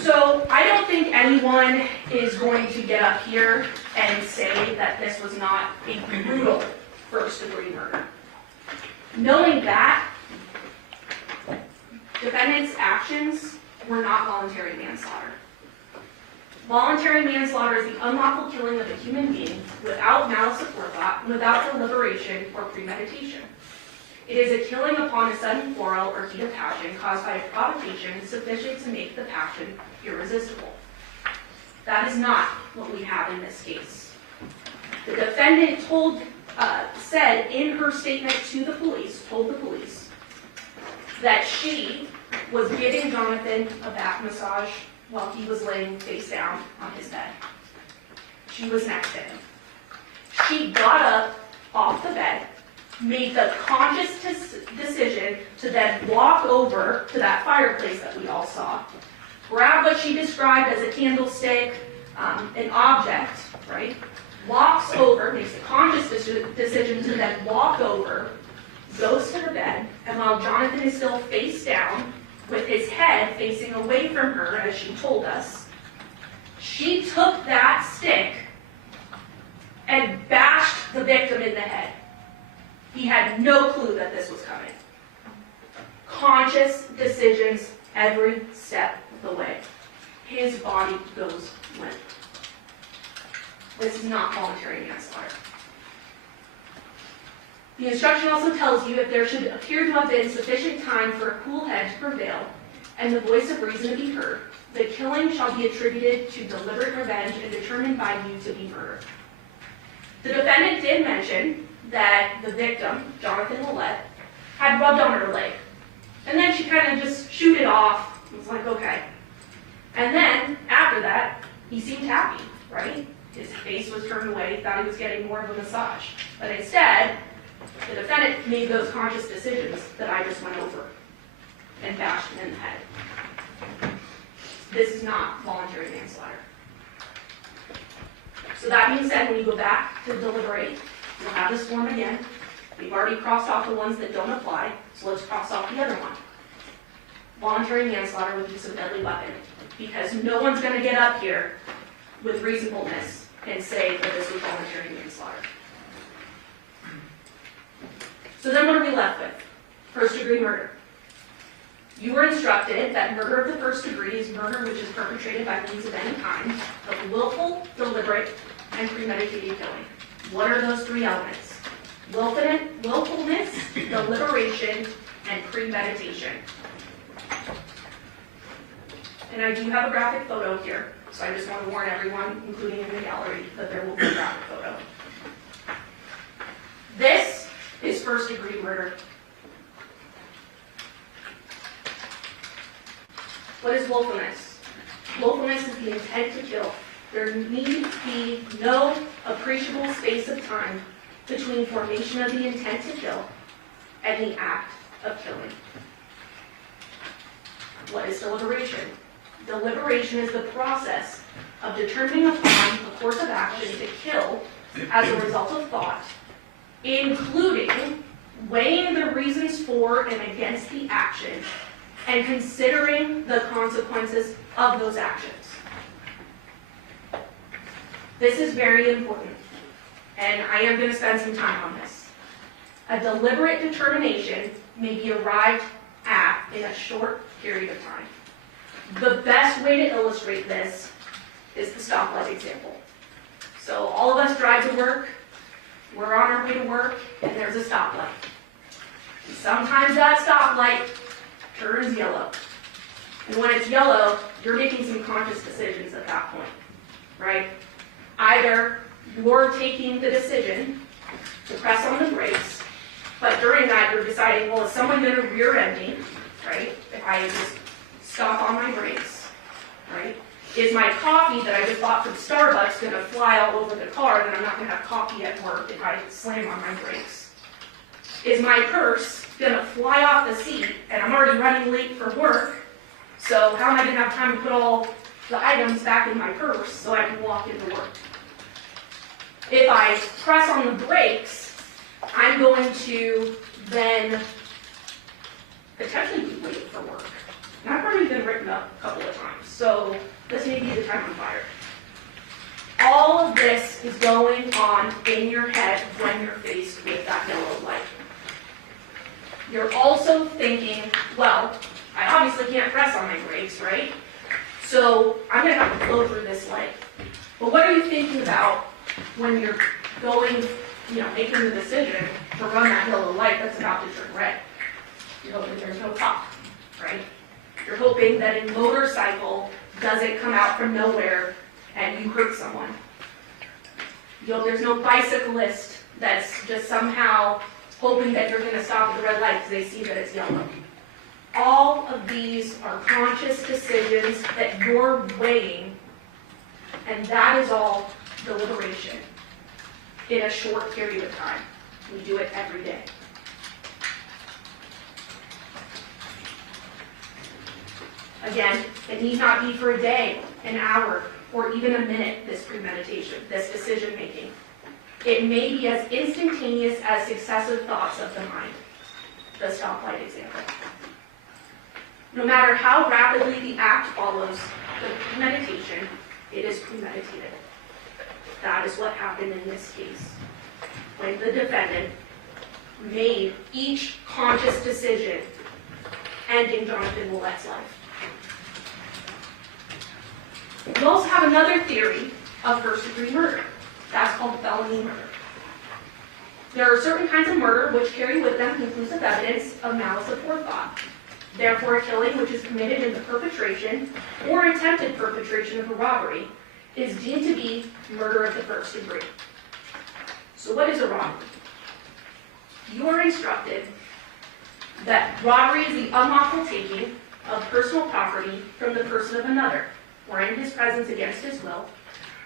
So I don't think anyone is going to get up here and say that this was not a brutal first-degree murder. Knowing that, defendant's actions were not voluntary manslaughter. Voluntary manslaughter is the unlawful killing of a human being without malice aforethought, and without deliberation or premeditation. It is a killing upon a sudden quarrel or heat of passion caused by a provocation sufficient to make the passion irresistible. That is not what we have in this case. The defendant said in her statement to the police, told the police, that she was giving Johnathan a back massage while he was laying face down on his bed. She was next to him. She got up off the bed, made the conscious decision to then walk over to that fireplace that we all saw, grab what she described as a candlestick, an object, right? Walks over, makes a conscious decision to then walk over, goes to the bed, and while Johnathan is still face down, with his head facing away from her, as she told us, she took that stick and bashed the victim in the head. He had no clue that this was coming. Conscious decisions every step of the way. His body goes limp. This is not voluntary manslaughter. The instruction also tells you if there should appear to have been sufficient time for a cool head to prevail and the voice of reason to be heard, the killing shall be attributed to deliberate revenge and determined by you to be murder. The defendant did mention that the victim, Johnathan Willette, had rubbed on her leg. And then she kind of just shooed it off. It was like, okay. And then, after that, he seemed happy, right? His face was turned away, thought he was getting more of a massage. But instead, the defendant made those conscious decisions that I just went over and bashed him in the head. This is not voluntary manslaughter. So that being said, when you go back to deliberate, you'll have this form again. We've already crossed off the ones that don't apply, so let's cross off the other one. voluntary manslaughter with use of a deadly weapon, because no one's going to get up here with reasonableness and say that this was voluntary manslaughter. So then what are we left with? First-degree murder. You were instructed that murder of the first degree is murder which is perpetrated by means of any kind of willful, deliberate, and premeditated killing. What are those three elements? Willfulness, deliberation, and premeditation. And I do have a graphic photo here, so I just want to warn everyone, including in the gallery, that there will be a graphic photo. This is first-degree murder. What is willfulness? Willfulness is the intent to kill. There needs to be no appreciable space of time between formation of the intent to kill and the act of killing. What is deliberation? Deliberation is the process of determining upon a course of action to kill as a result of thought, including weighing the reasons for and against the action and considering the consequences of those actions. This is very important, and I am going to spend some time on this. A deliberate determination may be arrived at in a short period of time. The best way to illustrate this is the stoplight example. So all of us drive to work, we're on our way to work, and there's a stoplight. Sometimes that stoplight turns yellow. And when it's yellow, you're making some conscious decisions at that point, right? Either you're taking the decision to press on the brakes, but during that you're deciding, well, is someone going to rear end me, right? If I just stop on my brakes, right? Is my coffee that I just bought from Starbucks going to fly all over the car, then I'm not going to have coffee at work if I slam on my brakes? Is my purse going to fly off the seat, and I'm already running late for work, so how am I going to have time to put all the items back in my purse so I can walk into work? If I press on the brakes, I'm going to then potentially be late for work. And I've already been written up a couple of times, so this may be the time I'm fired. All of this is going on in your head when you're faced with that yellow light. You're also thinking, well, I obviously can't press on my brakes, right? So I'm going to have to blow through this light. But what are you thinking about when you're going, making the decision to run that yellow light that's about to turn red? You're hoping there's no cop, right? You're hoping that a motorcycle doesn't come out from nowhere and you hurt someone. You hope there's no bicyclist that's just somehow hoping that you're going to stop at the red light because they see that it's yellow. All of these are conscious decisions that you're weighing, and that is all deliberation in a short period of time. We do it every day. Again, it need not be for a day, an hour, or even a minute, this premeditation, this decision making. It may be as instantaneous as successive thoughts of the mind. The stoplight example. No matter how rapidly the act follows the premeditation, it is premeditated. That is what happened in this case, when the defendant made each conscious decision ending Johnathan Willette's life. We also have another theory of first-degree murder. That's called felony murder. There are certain kinds of murder which carry with them conclusive evidence of malice aforethought. Therefore, a killing which is committed in the perpetration or attempted perpetration of a robbery is deemed to be murder of the first degree. So what is a robbery? You are instructed that robbery is the unlawful taking of personal property from the person of another, or in his presence against his will,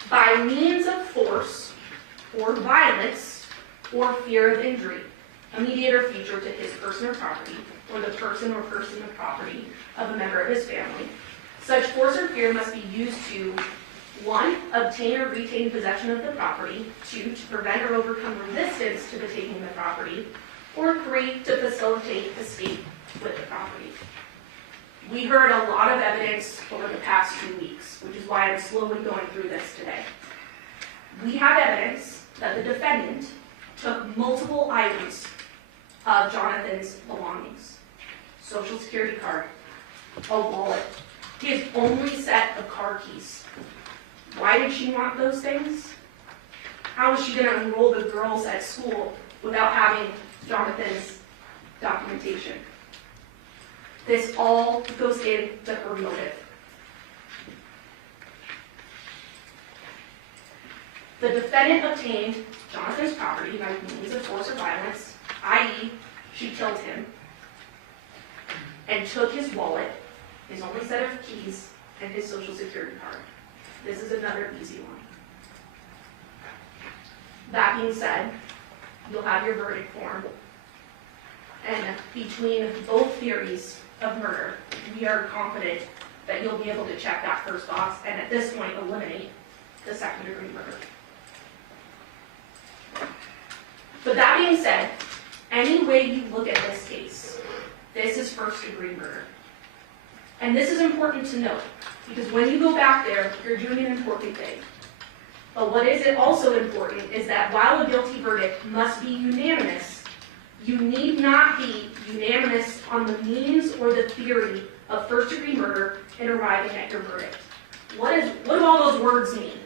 by means of force or violence or fear of injury, immediate or future to his person or property, or the person or person of property of a member of his family. Such force or fear must be used to 1. Obtain or retain possession of the property, 2. To prevent or overcome resistance to the taking of the property, or 3. To facilitate escape with the property. We heard a lot of evidence over the past 2 weeks, which is why I'm slowly going through this today. We have evidence that the defendant took multiple items of Johnathan's belongings. Social security card, a wallet, his only set of car keys. Why did she want those things? How was she going to enroll the girls at school without having Johnathan's documentation? This all goes into her motive. The defendant obtained Johnathan's property by means of force or violence, i.e., she killed him, and took his wallet, his only set of keys, and his social security card. This is another easy one. That being said, you'll have your verdict form. And between both theories of murder, we are confident that you'll be able to check that first box and at this point eliminate the second-degree murder. But that being said, any way you look at this case, this is first-degree murder. And this is important to note, because when you go back there, you're doing an important thing. But what is also important is that while a guilty verdict must be unanimous, you need not be unanimous on the means or the theory of first-degree murder in arriving at your verdict. What do all those words mean?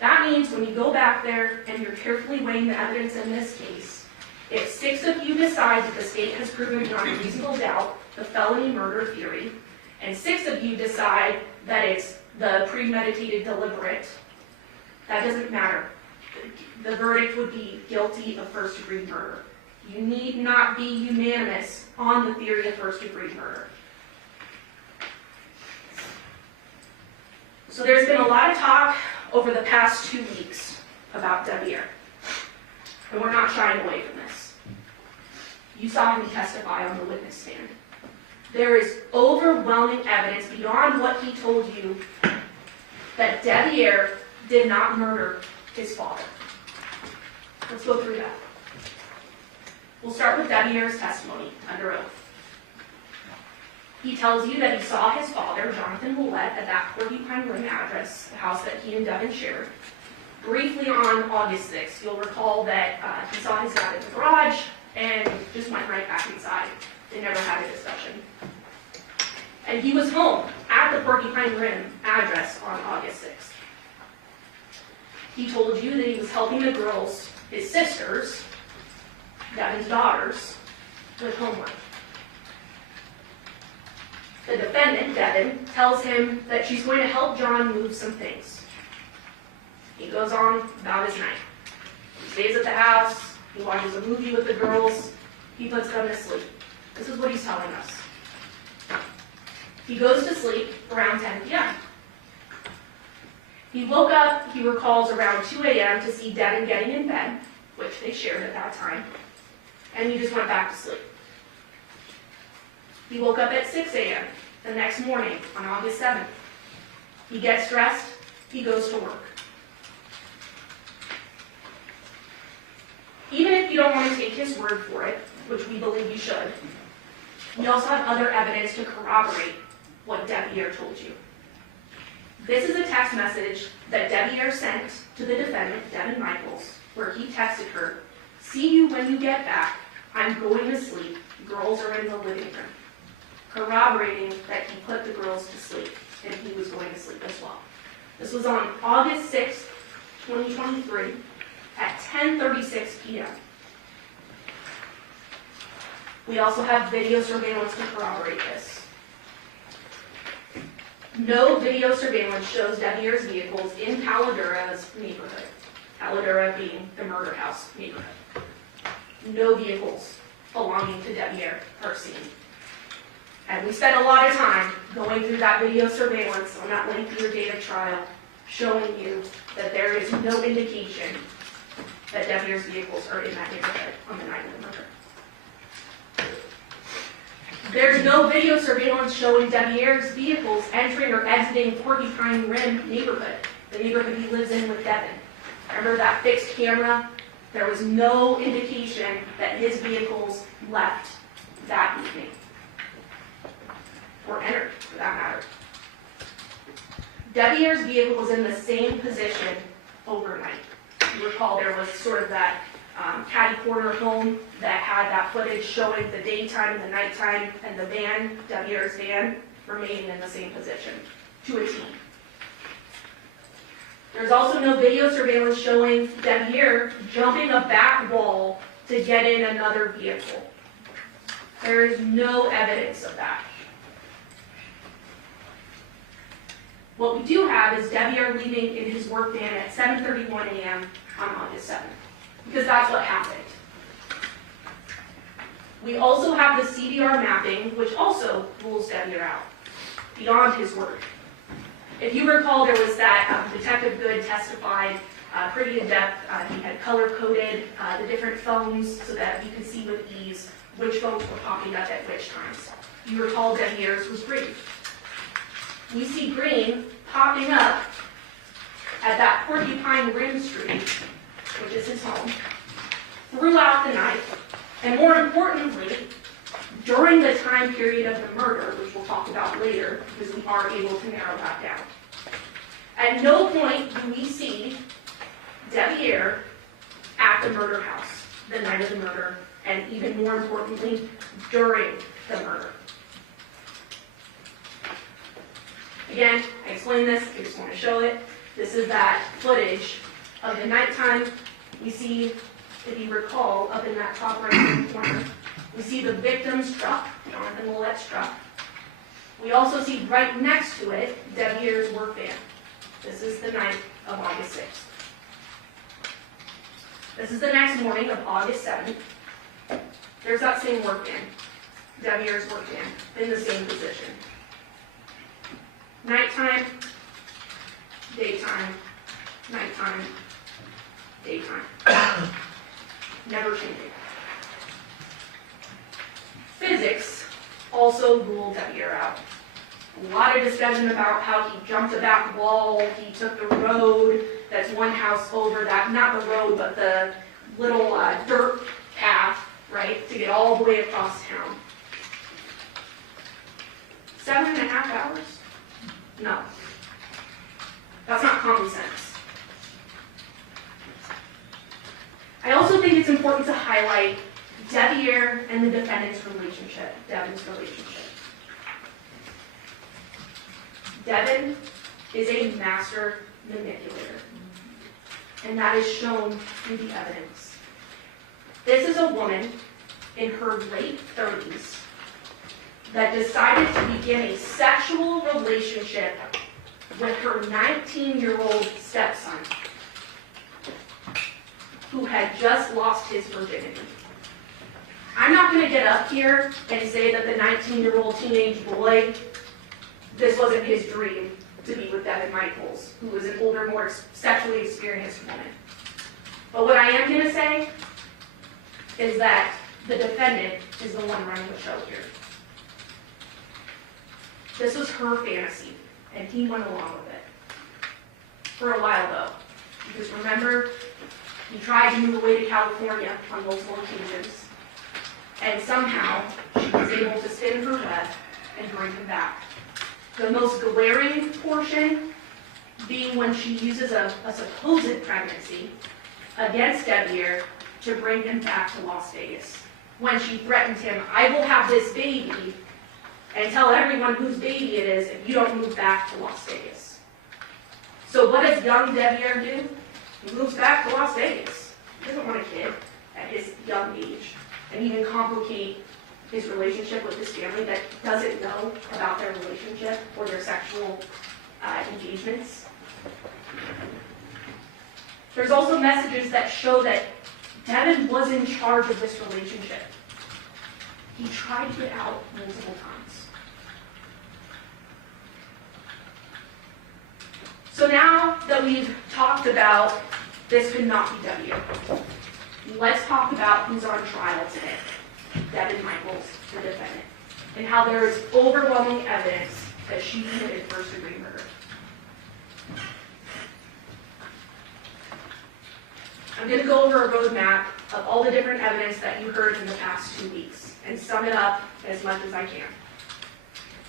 That means when you go back there and you're carefully weighing the evidence in this case, if 6 of you decide that the state has proven beyond a reasonable doubt the felony murder theory, and 6 of you decide that it's the premeditated deliberate, that doesn't matter. The verdict would be guilty of first-degree murder. You need not be unanimous on the theory of first-degree murder. So there's been a lot of talk over the past 2 weeks about Devyn, and we're not shying away from this. You saw him testify on the witness stand. There is overwhelming evidence beyond what he told you that Devyn did not murder his father. Let's go through that. We'll start with Devyn's testimony under oath. He tells you that he saw his father, Johnathan Willette, at that Porcupine Rim address, the house that he and Devyn shared, briefly on August 6th. You'll recall that he saw his dad in the garage and just went right back inside. They never had a discussion. And he was home at the Porcupine Rim address on August 6th. He told you that he was helping the girls, his sisters, Devyn's daughters, with homework. The defendant, Devyn, tells him that she's going to help John move some things. He goes on about his night. He stays at the house, he watches a movie with the girls, he puts them to sleep. This is what he's telling us. He goes to sleep around 10 p.m. He woke up, he recalls, around 2 a.m. to see Devyn getting in bed, which they shared at that time, and he just went back to sleep. He woke up at 6 a.m. the next morning on August 7th. He gets dressed, he goes to work. Even if you don't want to take his word for it, which we believe you should, we also have other evidence to corroborate what Devyn told you. This is a text message that Devyn sent to the defendant, Devyn Michaels, where he texted her, "See you when you get back. I'm going to sleep. Girls are in the living room," corroborating that he put the girls to sleep and he was going to sleep as well. This was on August 6th, 2023 at 10:36 p.m. We also have video surveillance to corroborate this. No video surveillance shows Devyn's vehicles in Paladura's neighborhood. Paladura being the murder house neighborhood. No vehicles belonging to Devyn are seen. And we spent a lot of time going through that video surveillance on that lengthier day of trial, showing you that there is no indication that Devyn's vehicles are in that neighborhood on the night of the murder. There's no video surveillance showing Devyn's vehicles entering or exiting Porcupine Rim neighborhood, the neighborhood he lives in with Devyn. Remember that fixed camera? There was no indication that his vehicles left that evening or entered. for that matter. Devier's vehicle was in the same position overnight. You recall there was sort of that catty corner home that had that footage showing the daytime and the nighttime, and the van, Devier's van, remaining in the same position, to a T. There's also no video surveillance showing Devier jumping a back wall to get in another vehicle. There is no evidence of that. What we do have is Devier leaving in his work van at 7:31 a.m. on August 7th, because that's what happened. We also have the CDR mapping, which also rules Devier out, beyond his work. If you recall, there was that Detective Good testified pretty in depth. He had color-coded the different phones so that you could see with ease which phones were popping up at which times. You recall Devier's was green. We see green popping up at that Porcupine Rim Street, which is his home, throughout the night, and more importantly, during the time period of the murder, which we'll talk about later, because we are able to narrow that down. At no point do we see Devier at the murder house the night of the murder, and even more importantly, during the murder. Again, I explained this, I just want to show it. This is that footage of the nighttime. We see, if you recall, up in that top right-hand corner, we see the victim's truck, Johnathan Willette's truck. We also see right next to it, Devier's work van. This is the night of August 6th. This is the next morning of August 7th. There's that same work van, Devier's work van, in the same position. Nighttime, daytime, nighttime, daytime. Never changing. Physics also ruled Devier out. A lot of discussion about how he jumped a back wall, he took the road that's one house over that, not the road, but the little dirt path, right, to get all the way across town. 7.5 hours? No. That's not common sense. I also think it's important to highlight Devier and the defendant's relationship, Devyn's relationship. Devyn is a master manipulator, and that is shown through the evidence. This is a woman in her late 30s that decided to begin a sexual relationship with her 19-year-old stepson, who had just lost his virginity. I'm not going to get up here and say that the 19-year-old teenage boy, this wasn't his dream to be with Devyn Michaels, who was an older, more sexually experienced woman. But what I am going to say is that the defendant is the one running the show here. This was her fantasy, and he went along with it. For a while, though. Because remember, he tried to move away to California on multiple occasions, and somehow she was able to spin her web and bring him back. The most glaring portion being when she uses a supposed pregnancy against Devier to bring him back to Las Vegas. When she threatened him, I will have this baby and tell everyone whose baby it is if you don't move back to Las Vegas. So what does young Devier do? He moves back to Las Vegas. He doesn't want a kid at his young age, and even complicate his relationship with his family that doesn't know about their relationship or their sexual engagements. There's also messages that show that Devyn was in charge of this relationship. He tried to get out multiple times. So now that we've talked about this could not be Devier, let's talk about who's on trial today. Devyn Michaels, the defendant, and how there is overwhelming evidence that she committed first-degree murder. I'm going to go over a roadmap of all the different evidence that you heard in the past 2 weeks and sum it up as much as I can.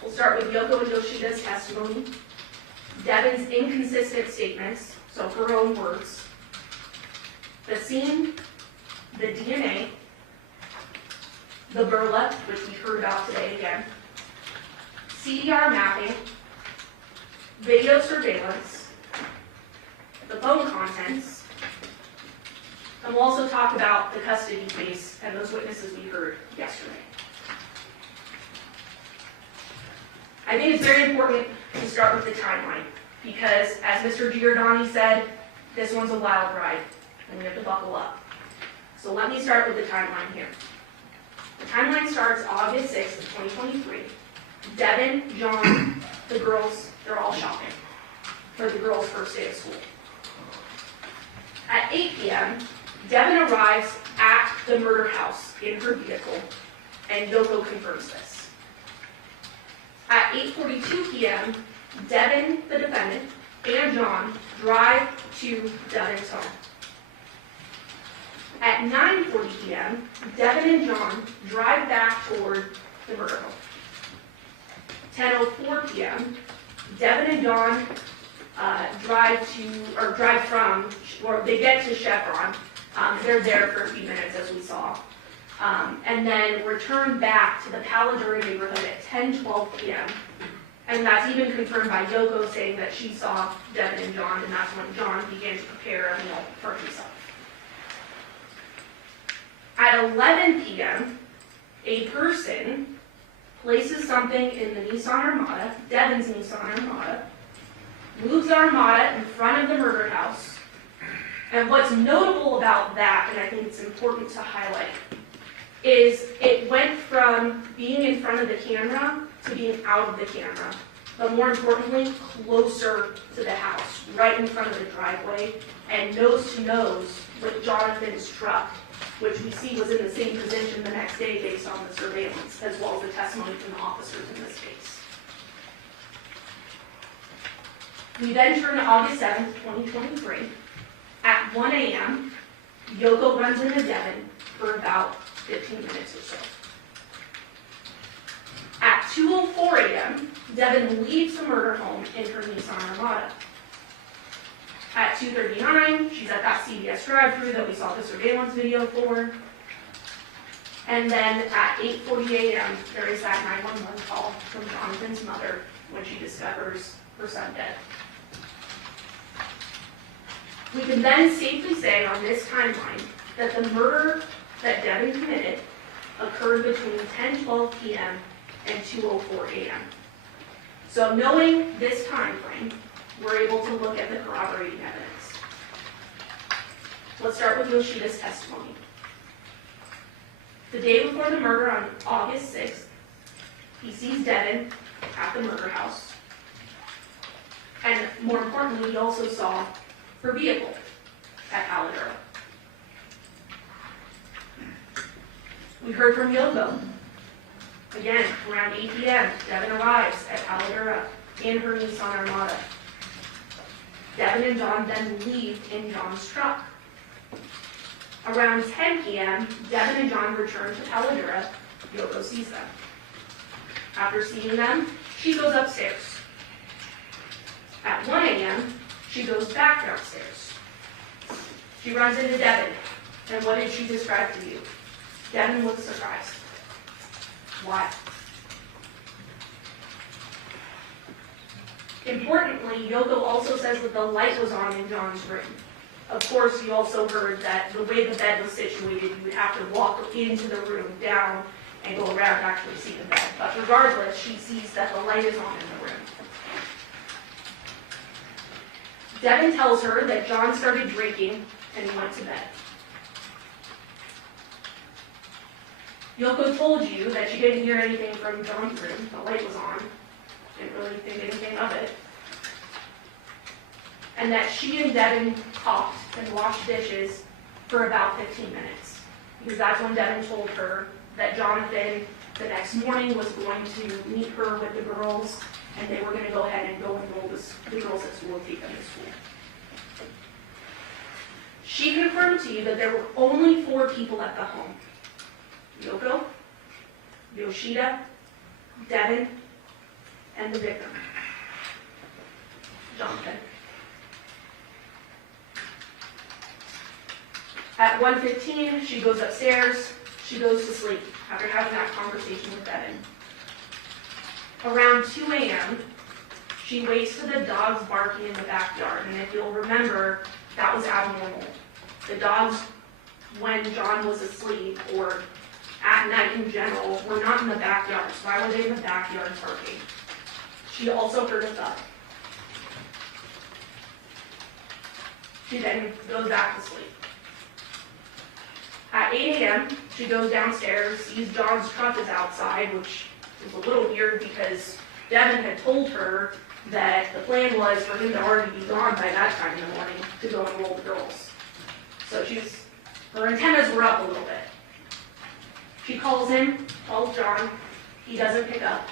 We'll start with Yoko and Yoshida's testimony, Devyn's inconsistent statements, so her own words, the scene, the DNA, the burlap, which we heard about today again, CDR mapping, video surveillance, the phone contents, and we'll also talk about the custody case and those witnesses we heard yesterday. I think it's very important to start with the timeline because, as Mr. Giordani said, this one's a wild ride and we have to buckle up. So let me start with the timeline here. The timeline starts August 6th of 2023. Devyn, John, the girls, they're all shopping for the girls' first day of school. At 8 p.m., Devyn arrives at the murder house in her vehicle, and Yoko confirms this. At 8:42 p.m., Devyn, the defendant, and John drive to Devyn's home. At 9:40 p.m., Devyn and John drive back toward the murder home. 10:04 p.m., Devyn and John they get to Chevron. They're there for a few minutes, as we saw. And then return back to the Paladura neighborhood at 10:12 p.m. And that's even confirmed by Yoko saying that she saw Devyn and John, and that's when John began to prepare a meal for himself. At 11 p.m., a person places something in the Nissan Armada, Devyn's Nissan Armada, moves the Armada in front of the murder house. And what's notable about that, and I think it's important to highlight, is it went from being in front of the camera to being out of the camera, but more importantly, closer to the house, right in front of the driveway, and nose to nose with Johnathan's truck, which we see was in the same position the next day based on the surveillance, as well as the testimony from the officers in this case. We then turn to August 7th, 2023. At 1 a.m., Yoko runs into Devyn for about 15 minutes or so. At 2:04 a.m., Devyn leaves the murder home in her Nissan Armada. At 2:39, she's at that CVS drive-thru that we saw the surveillance video for. And then at 8:40 a.m., there is that 911 call from Johnathan's mother when she discovers her son dead. We can then safely say on this timeline that the murder that Devyn committed occurred between 10:12 p.m. and 2:04 a.m. So knowing this time frame, we're able to look at the corroborating evidence. Let's start with Yoshida's testimony. The day before the murder on August 6th, he sees Devyn at the murder house. And more importantly, he also saw her vehicle at Paladura. We heard from Yoko. Again, around 8 p.m., Devyn arrives at Paladura in her Nissan Armada. Devyn and John then leave in John's truck. Around 10 p.m., Devyn and John return to Paladura. Yoko sees them. After seeing them, she goes upstairs. At 1 a.m., she goes back downstairs. She runs into Devyn, and what did she describe to you? Devyn looks surprised. Why? Importantly, Yoko also says that the light was on in John's room. Of course, you also heard that the way the bed was situated, you would have to walk into the room, down, and go around to actually see the bed. But regardless, she sees that the light is on in the room. Devyn tells her that John started drinking and went to bed. Yoko told you that she didn't hear anything from John's room. The light was on. Didn't really think anything of it. And that she and Devyn talked and washed dishes for about 15 minutes. Because that's when Devyn told her that Johnathan, the next morning, was going to meet her with the girls, and they were going to go ahead and go enroll the girls at school and take them to school. She confirmed to you that there were only 4 people at the home. Yoko, Yoshida, Devyn, and the victim, Johnathan. At 1:15, she goes upstairs. She goes to sleep after having that conversation with Devyn. Around 2 a.m., she wakes to the dogs barking in the backyard. And if you'll remember, that was abnormal. The dogs, when John was asleep or at night in general, were not in the backyard. So why were they in the backyard barking? She also heard a thud. She then goes back to sleep. At 8 a.m., she goes downstairs, sees John's truck is outside, which is a little weird because Devyn had told her that the plan was for him to already be gone by that time in the morning to go enroll the girls. So her antennas were up a little bit. She calls him, calls John, he doesn't pick up.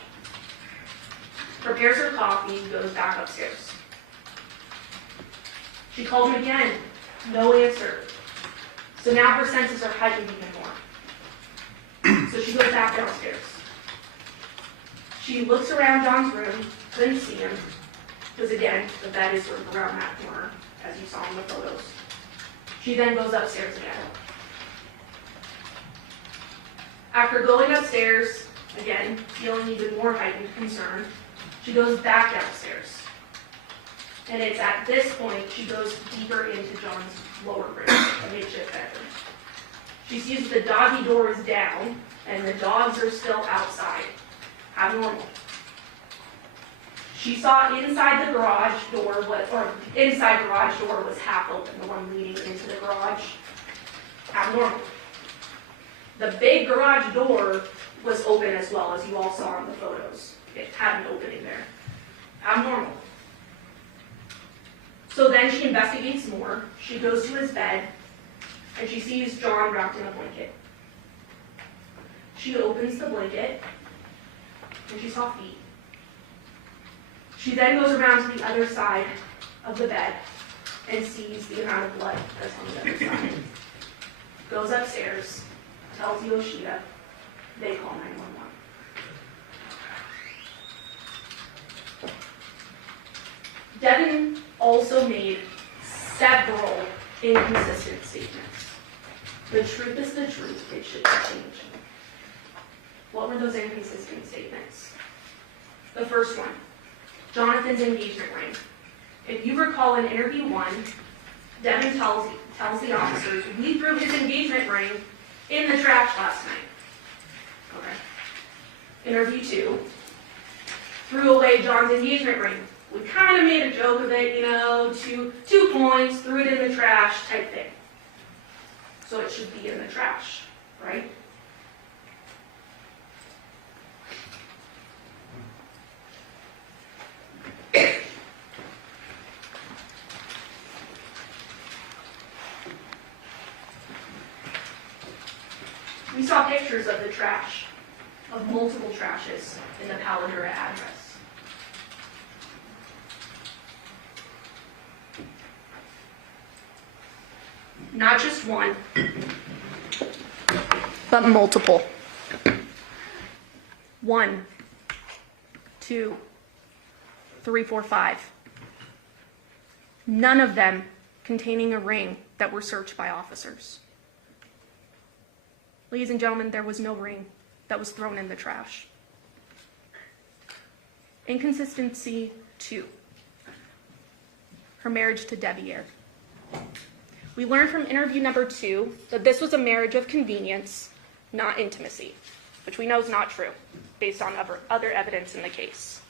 Prepares her coffee, goes back upstairs. She called him again, no answer. So now her senses are heightened even more. So she goes back downstairs. She looks around John's room, couldn't see him, because again, the bed is sort of around that corner, as you saw in the photos. She then goes upstairs again. After going upstairs, again, feeling even more heightened concern, she goes back downstairs. And it's at this point she goes deeper into John's lower room, a makeshift bedroom. She sees the doggy door is down, and the dogs are still outside. Abnormal. She saw inside the garage door was half open, the one leading into the garage. Abnormal. The big garage door was open as well, as you all saw in the photos. It had an opening there. Abnormal. So then she investigates more. She goes to his bed, and she sees John wrapped in a blanket. She opens the blanket, and she saw feet. She then goes around to the other side of the bed and sees the amount of blood that's on the other side. Goes upstairs, tells Yoshida, they call 911. Devyn also made several inconsistent statements. The truth is the truth, it shouldn't change. What were those inconsistent statements? The first one, Johnathan's engagement ring. If you recall in interview 1, Devyn tells the officers, we threw his engagement ring in the trash last night. Okay. Interview 2, threw away John's engagement ring. We kind of made a joke of it, 2 points, threw it in the trash type thing. So it should be in the trash, right? We saw pictures of the trash, of multiple trashes in the Paladura address. Not just one, but multiple. 1, 2, 3, 4, 5. None of them containing a ring that were searched by officers. Ladies and gentlemen, there was no ring that was thrown in the trash. Inconsistency 2. Her marriage to Devyn. We learned from interview number 2 that this was a marriage of convenience, not intimacy, which we know is not true based on other evidence in the case.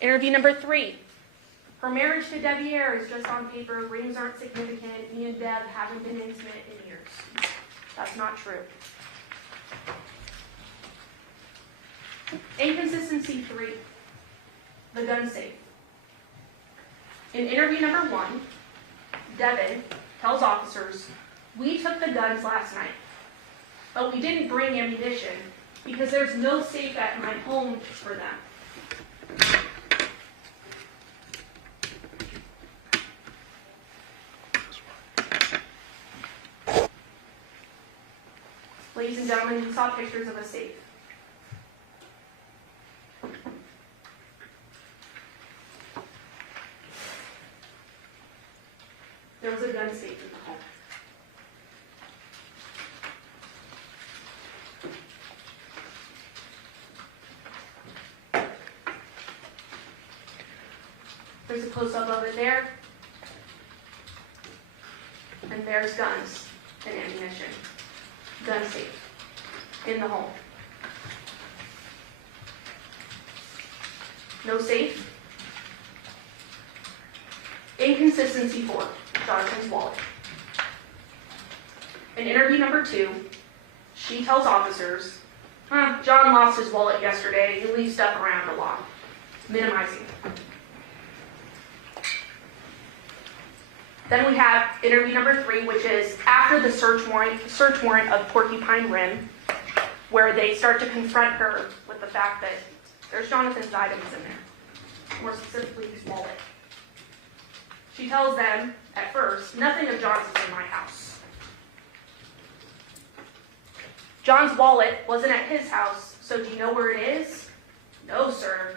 Interview number 3. Her marriage to Devyn is just on paper. Rings aren't significant. Me and Dev haven't been intimate in years. That's not true. Inconsistency 3. The gun safe. In interview number 1, Devyn tells officers, we took the guns last night, but we didn't bring ammunition because there's no safe at my home for them. Ladies and gentlemen, we saw pictures of a safe. There's a close-up of it there. And there's guns and ammunition. Gun safe in the home. No safe. Inconsistency 4, Jonathan's wallet. In interview number 2, she tells officers, John lost his wallet yesterday. He leaves stuff around a lot. Minimizing. Then we have interview number 3, which is after the search warrant of Porcupine Rim, where they start to confront her with the fact that there's Jonathan's items in there, more specifically his wallet. She tells them, at first, nothing of John's is in my house. John's wallet wasn't at his house, so do you know where it is? No, sir.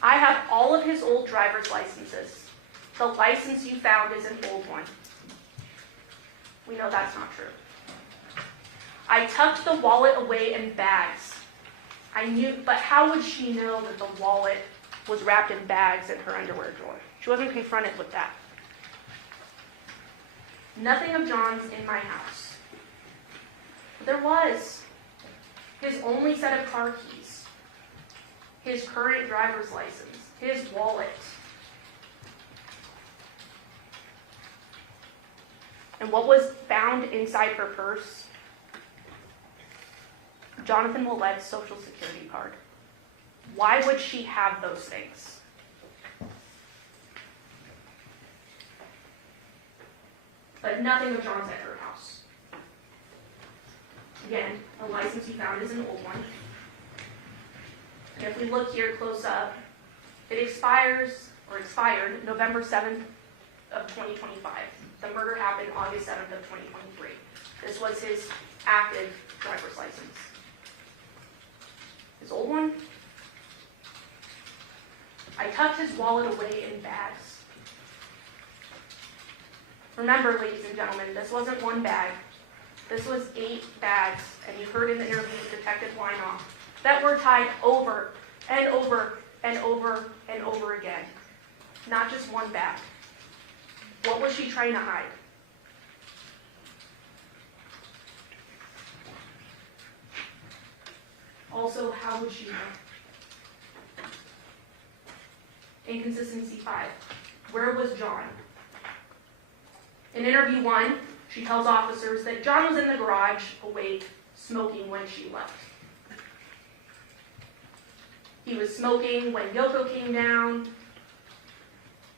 I have all of his old driver's licenses. The license you found is an old one. We know that's not true. I tucked the wallet away in bags. I knew, but how would she know that the wallet was wrapped in bags in her underwear drawer? She wasn't confronted with that. Nothing of John's in my house. But there was. His only set of car keys. His current driver's license. His wallet. And what was found inside her purse? Johnathan Willette's Social Security card. Why would she have those things? But nothing of John's at her house. Again, the license you found is an old one. And if we look here close up, it expired November 7th of 2025. The murder happened August 7th of 2023. This was his active driver's license. His old one? I tucked his wallet away in bags. Remember, ladies and gentlemen, this wasn't one bag. This was 8 bags, and you heard in the interview Detective Weinoff that were tied over and over and over and over again. Not just one bag. What was she trying to hide? Also, how would she know? Inconsistency 5. Where was John? In interview 1, she tells officers that John was in the garage, awake, smoking when she left. He was smoking when Yoko came down.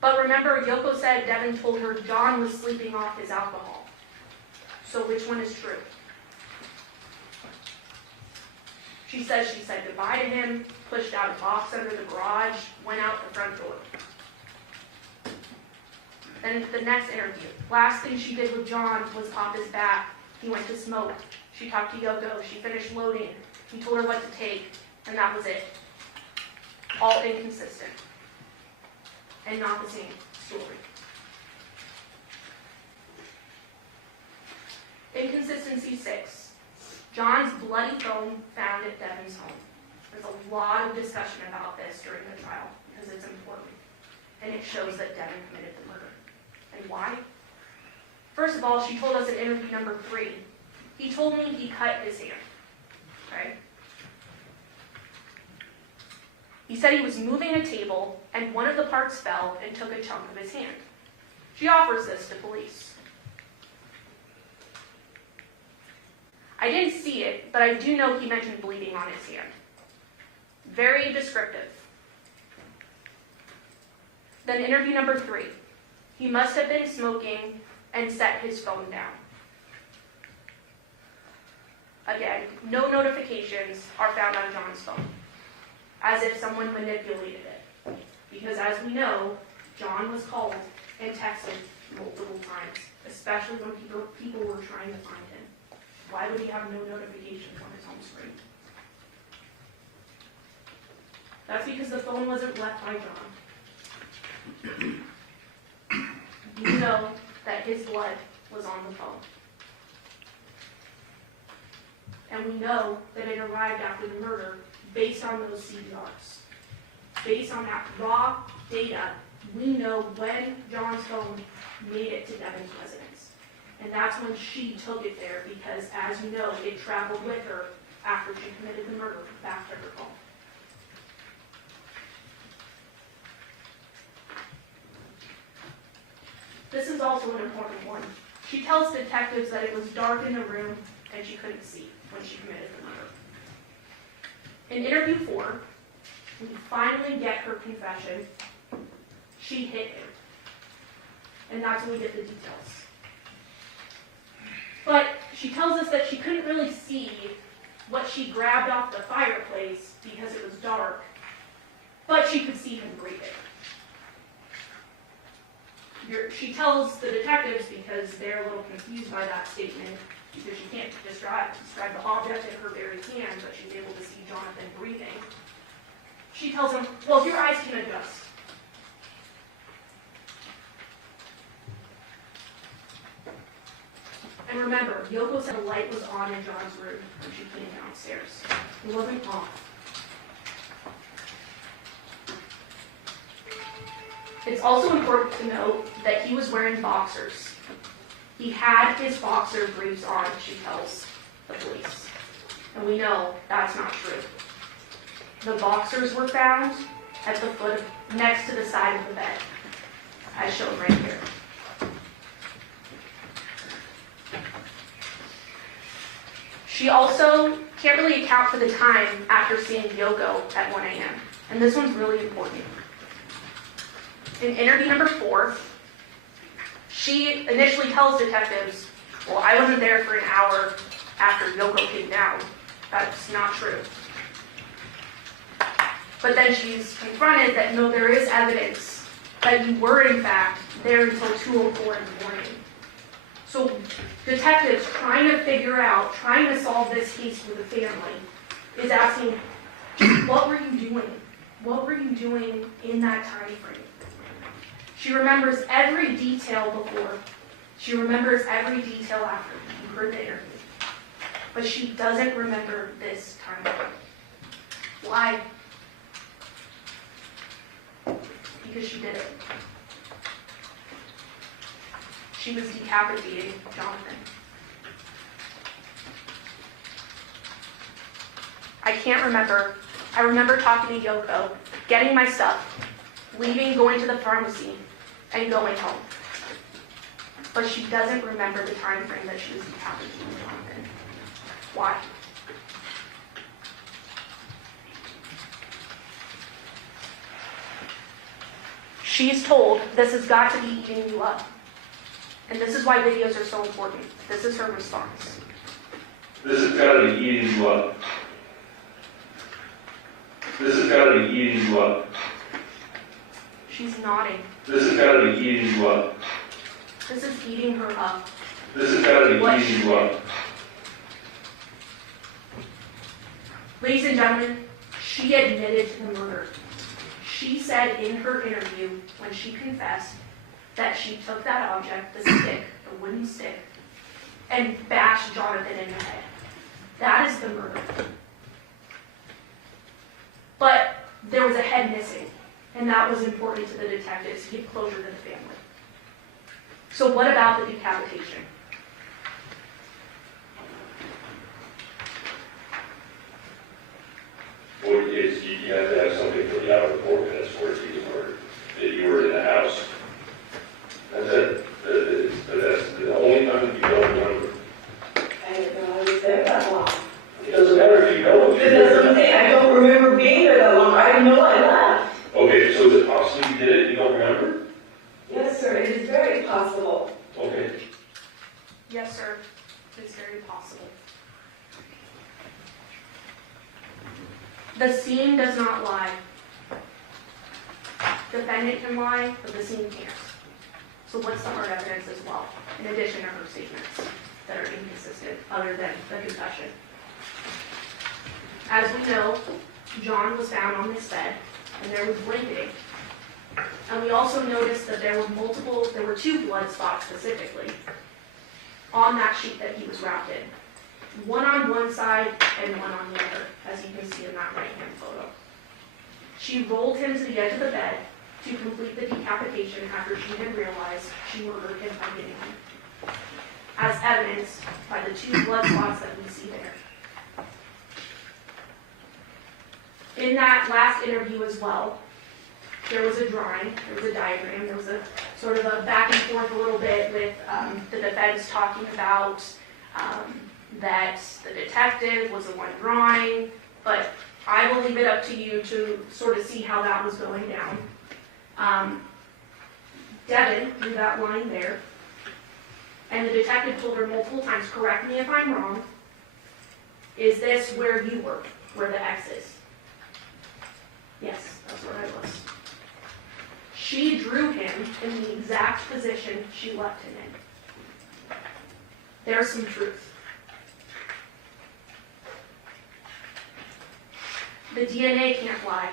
But remember, Yoko said Devyn told her John was sleeping off his alcohol. So which one is true? She says she said goodbye to him, pushed out a box under the garage, went out the front door. Then the next interview, last thing she did with John was pop his back. He went to smoke. She talked to Yoko. She finished loading. He told her what to take, and that was it. All inconsistent. And not the same story. Inconsistency 6. John's bloody phone found at Devyn's home. There's a lot of discussion about this during the trial because it's important. And it shows that Devyn committed the murder. And why? First of all, she told us in interview number 3, he told me he cut his hand. Okay? He said he was moving a table and one of the parts fell and took a chunk of his hand. She offers this to police. I didn't see it, but I do know he mentioned bleeding on his hand. Very descriptive. Then interview number 3. He must have been smoking and set his phone down. Again, no notifications are found on John's phone, as if someone manipulated it. Because as we know, John was called and texted multiple times, especially when people were trying to find him. Why would he have no notifications on his home screen? That's because the phone wasn't left by John. You know that his blood was on the phone. And we know that it arrived after the murder based on those CVRs. Based on that raw data, we know when John's phone made it to Devyn's residence. And that's when she took it there because, as you know, it traveled with her after she committed the murder back to her home. This is also an important one. She tells detectives that it was dark in the room and she couldn't see when she committed the murder. In interview 4, we finally get her confession. She hit him. And that's when we get the details. But she tells us that she couldn't really see what she grabbed off the fireplace because it was dark, but she could see him breathing. She tells the detectives, because they're a little confused by that statement, because she can't describe the object in her very hand, but she's able to see Johnathan breathing. She tells him, well, your eyes can adjust. And remember, Yoko said the light was on in John's room when she came downstairs. It wasn't off. It's also important to note that he was wearing boxers. He had his boxer briefs on, she tells the police. And we know that's not true. The boxers were found at the foot, next to the side of the bed, as shown right here. She also can't really account for the time after seeing Yoko at 1 a.m. And this one's really important. In interview number 4, she initially tells detectives, well, I wasn't there for an hour after Yoko came down. That's not true. But then she's confronted that no, there is evidence that you were in fact there until 2:04 in the morning. So detectives trying to solve this case for the family is asking, what were you doing? What were you doing in that time frame? She remembers every detail before. She remembers every detail after. You heard the interview. But she doesn't remember this time frame. Why? Because she did it. She was decapitating Johnathan. I can't remember. I remember talking to Yoko, getting my stuff, leaving, going to the pharmacy, and going home. But she doesn't remember the time frame that she was decapitating Johnathan. Why? She's told, this has got to be eating you up. And this is why videos are so important. This is her response. This has got to be eating you up. This has got to be eating you up. She's nodding. This has got to be eating you up. This is eating her up. This has got to be eating you up. Ladies and gentlemen, she admitted to the murder. She said in her interview, when she confessed, that she took that object, the stick, the wooden stick, and bashed Johnathan in the head. That is the murder. But there was a head missing, and that was important to the detectives to give closure to the family. So what about the decapitation? Well, you have to have something for the outer 4 minutes where it's being murdered. That you were in the house. That's it. That's the only time you don't remember. I didn't know I was there that long. It doesn't matter if you know. It doesn't say I don't remember being there that long. I know I left. Okay, so is it possible you did it? You don't remember? Yes, sir. It is very possible. Okay. Yes, sir. It's very possible. The scene does not lie. Defendant can lie, but the scene can't. So what's the hard evidence as well, in addition to her statements that are inconsistent, other than the confession? As we know, John was found on this bed, and there was blanketing. And we also noticed that there were 2 blood spots specifically on that sheet that he was wrapped in. one on one side and one on the other, as you can see in that right-hand photo. She rolled him to the edge of the bed to complete the decapitation after she had realized she murdered him by hitting him, as evidenced by the 2 blood spots that we see there. In that last interview as well, there was a drawing, there was a diagram, there was a sort of a back and forth a little bit with the defense talking about that the detective was the one drawing, but I will leave it up to you to sort of see how that was going down. Devyn drew that line there, and the detective told her multiple times, correct me if I'm wrong, is this where you were, where the X is? Yes, that's where I was. She drew him in the exact position she left him in. There's some truth. The DNA can't lie.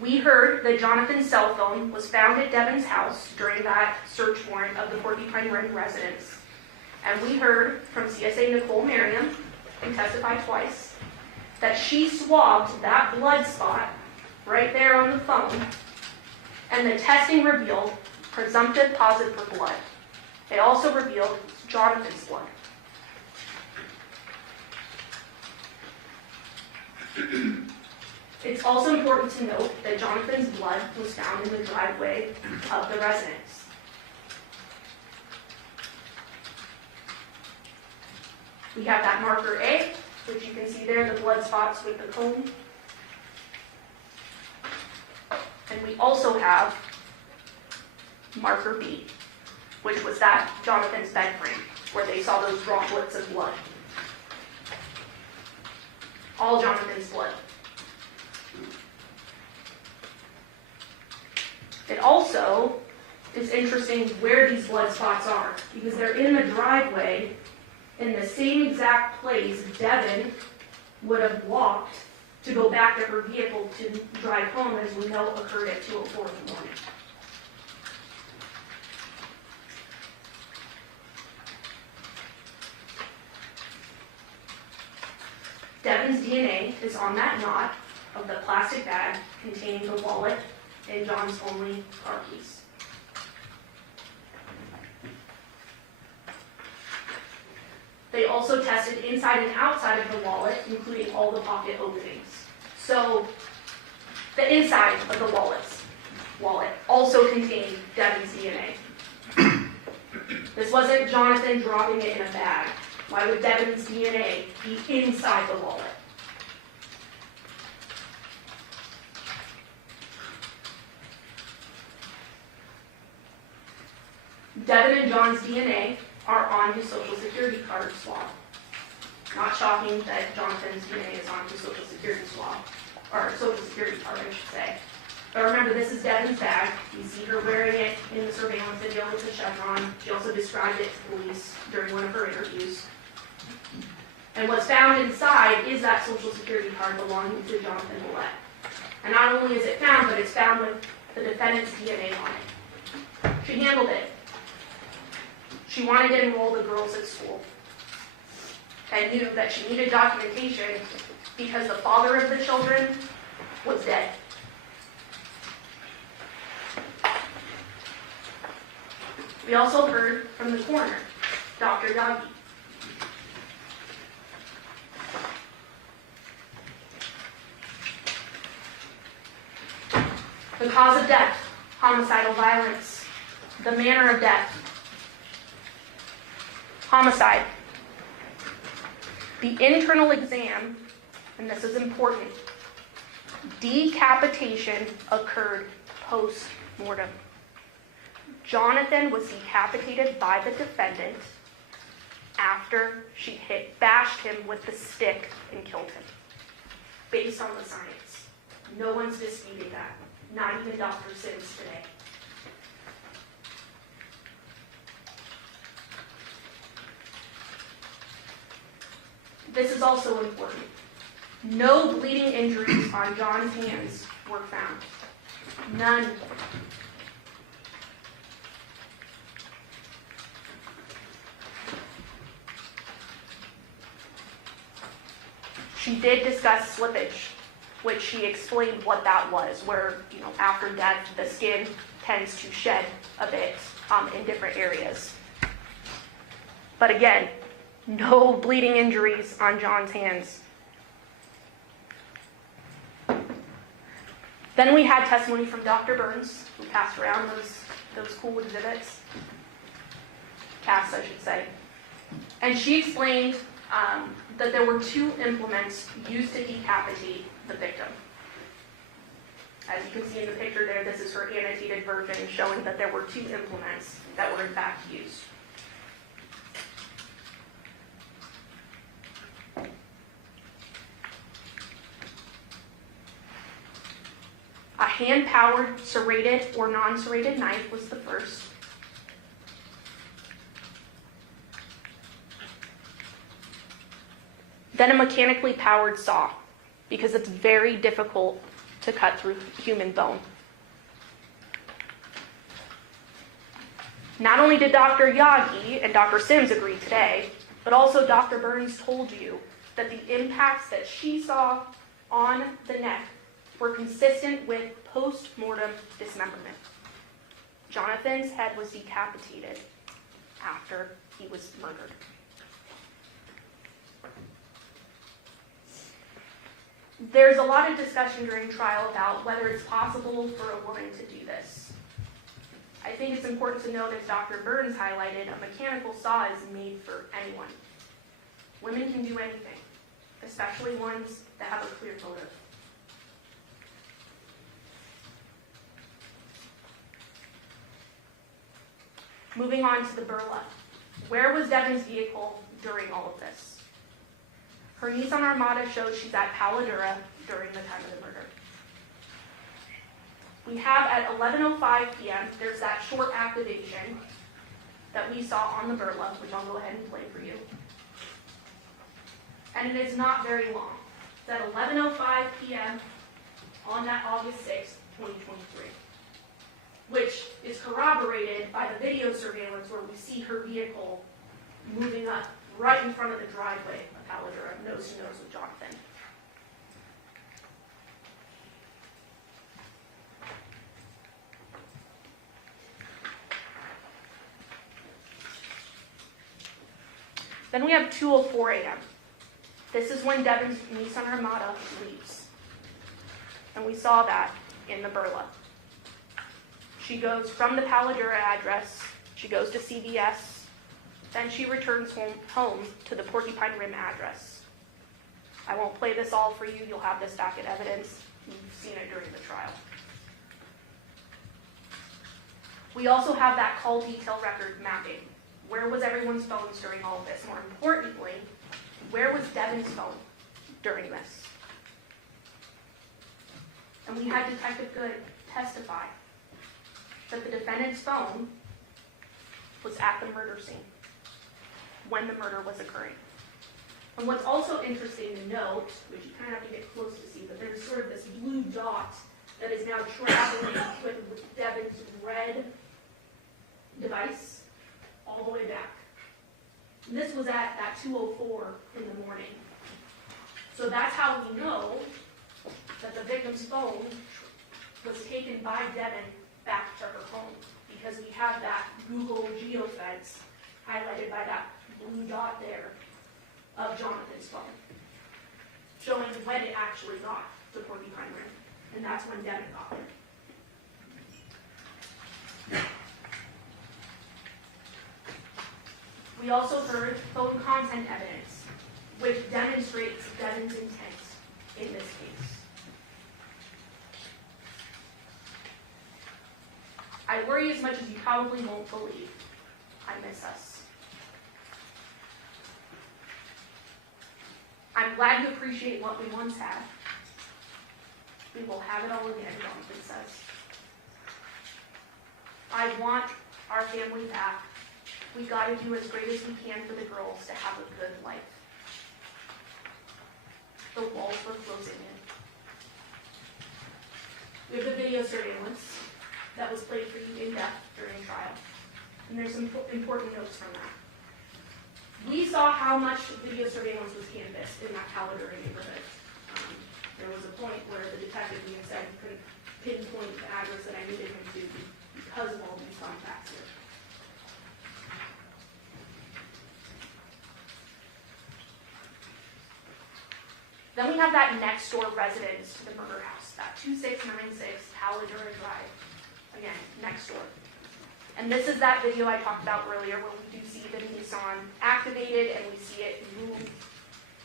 We heard that Johnathan's cell phone was found at Devyn's house during that search warrant of the Porcupine Run residence. And we heard from CSA Nicole Merriam, who testified twice, that she swabbed that blood spot right there on the phone, and the testing revealed presumptive positive for blood. It also revealed Johnathan's blood. It's also important to note that Johnathan's blood was found in the driveway of the residence. We have that marker A, which you can see there, the blood spots with the cone. And we also have marker B, which was that Johnathan's bed frame, where they saw those droplets of blood. All Johnathan's blood. It also is interesting where these blood spots are, because they're in the driveway in the same exact place Devyn would have walked to go back to her vehicle to drive home, as we know occurred at 2:04 in the morning. Devyn's DNA is on that knot of the plastic bag containing the wallet and John's only car keys. They also tested inside and outside of the wallet, including all the pocket openings. So the inside of the wallet also contained Devyn's DNA. This wasn't Johnathan dropping it in a bag. Why would Devyn's DNA be inside the wallet? Devyn and John's DNA are on his Social Security card swab. Not shocking that Johnathan's DNA is on his Social Security swab, or Social Security card, I should say. But remember, this is Devyn's bag. You see her wearing it in the surveillance video with the chevron. She also described it to police during one of her interviews. And what's found inside is that Social Security card belonging to Johnathan Willette. And not only is it found, but it's found with the defendant's DNA on it. She handled it. She wanted to enroll the girls at school and knew that she needed documentation because the father of the children was dead. We also heard from the coroner, Dr. Yagi. The cause of death, homicidal violence. The manner of death, homicide. The internal exam, and this is important, decapitation occurred post-mortem. Johnathan was decapitated by the defendant after she bashed him with the stick and killed him. Based on the science. No one's disputing that. Not even Dr. Sims today. This is also important. No bleeding injuries on John's hands were found. None. She did discuss slippage, which she explained what that was, where, after death, the skin tends to shed a bit in different areas. But again, no bleeding injuries on John's hands. Then we had testimony from Dr. Burns, who passed around those cool exhibits. Cass, I should say. And she explained that there were 2 implements used to decapitate the victim. As you can see in the picture there, this is her annotated version showing that there were 2 implements that were in fact used. A hand-powered serrated or non-serrated knife was the first. Then a mechanically powered saw, because it's very difficult to cut through human bone. Not only did Dr. Yagi and Dr. Sims agree today, but also Dr. Burns told you that the impacts that she saw on the neck were consistent with post-mortem dismemberment. Johnathan's head was decapitated after he was murdered. There's a lot of discussion during trial about whether it's possible for a woman to do this. I think it's important to note, as Dr. Burns highlighted, a mechanical saw is made for anyone. Women can do anything, especially ones that have a clear motive. Moving on to the burla. Where was Devyn's vehicle during all of this? Her Nissan Armada shows she's at Palo Duro during the time of the murder. We have at 11:05 p.m., there's that short activation that we saw on the burla, which I'll go ahead and play for you. And it is not very long. It's at 11:05 p.m. on that August 6th, 2023, which is corroborated by the video surveillance where we see her vehicle moving up right in front of the driveway of Palo Duro, nose to nose with Johnathan. Then we have 2:04 a.m. This is when Devyn's Nissan Armada leaves. And we saw that in the burla. She goes from the Palo Duro address, she goes to CVS, then she returns home to the Porcupine Rim address. I won't play this all for you, you'll have this back at evidence. You've seen it during the trial. We also have that call detail record mapping. Where was everyone's phones during all of this? More importantly, where was Devyn's phone during this? And we had Detective Good testify that the defendant's phone was at the murder scene when the murder was occurring. And what's also interesting to note, which you kind of have to get close to see, that there's sort of this blue dot that is now traveling with Devyn's red device all the way back. And this was at 2:04 in the morning. So that's how we know that the victim's phone was taken by Devyn back to her home, because we have that Google geofence highlighted by that blue dot there of Johnathan's phone, showing when it actually got to Porcupine Rim, and that's when Devyn got there. We also heard phone content evidence, which demonstrates Devyn's intent in this case. I worry as much as you probably won't believe. I miss us. I'm glad you appreciate what we once had. We will have it all again, Johnathan says. I want our family back. We gotta do as great as we can for the girls to have a good life. The walls were closing in. We have the video surveillance that was played for you in depth during trial. And there's some important notes from that. We saw how much video surveillance was canvassed in that Paladura neighborhood. There was a point where the detective even said he couldn't pinpoint the address that I needed him to because of all these contacts here. Then we have that next door residence to the murder house, that 2696 Paladura Drive. Again, next door. And this is that video I talked about earlier where we do see the Nissan activated and we see it move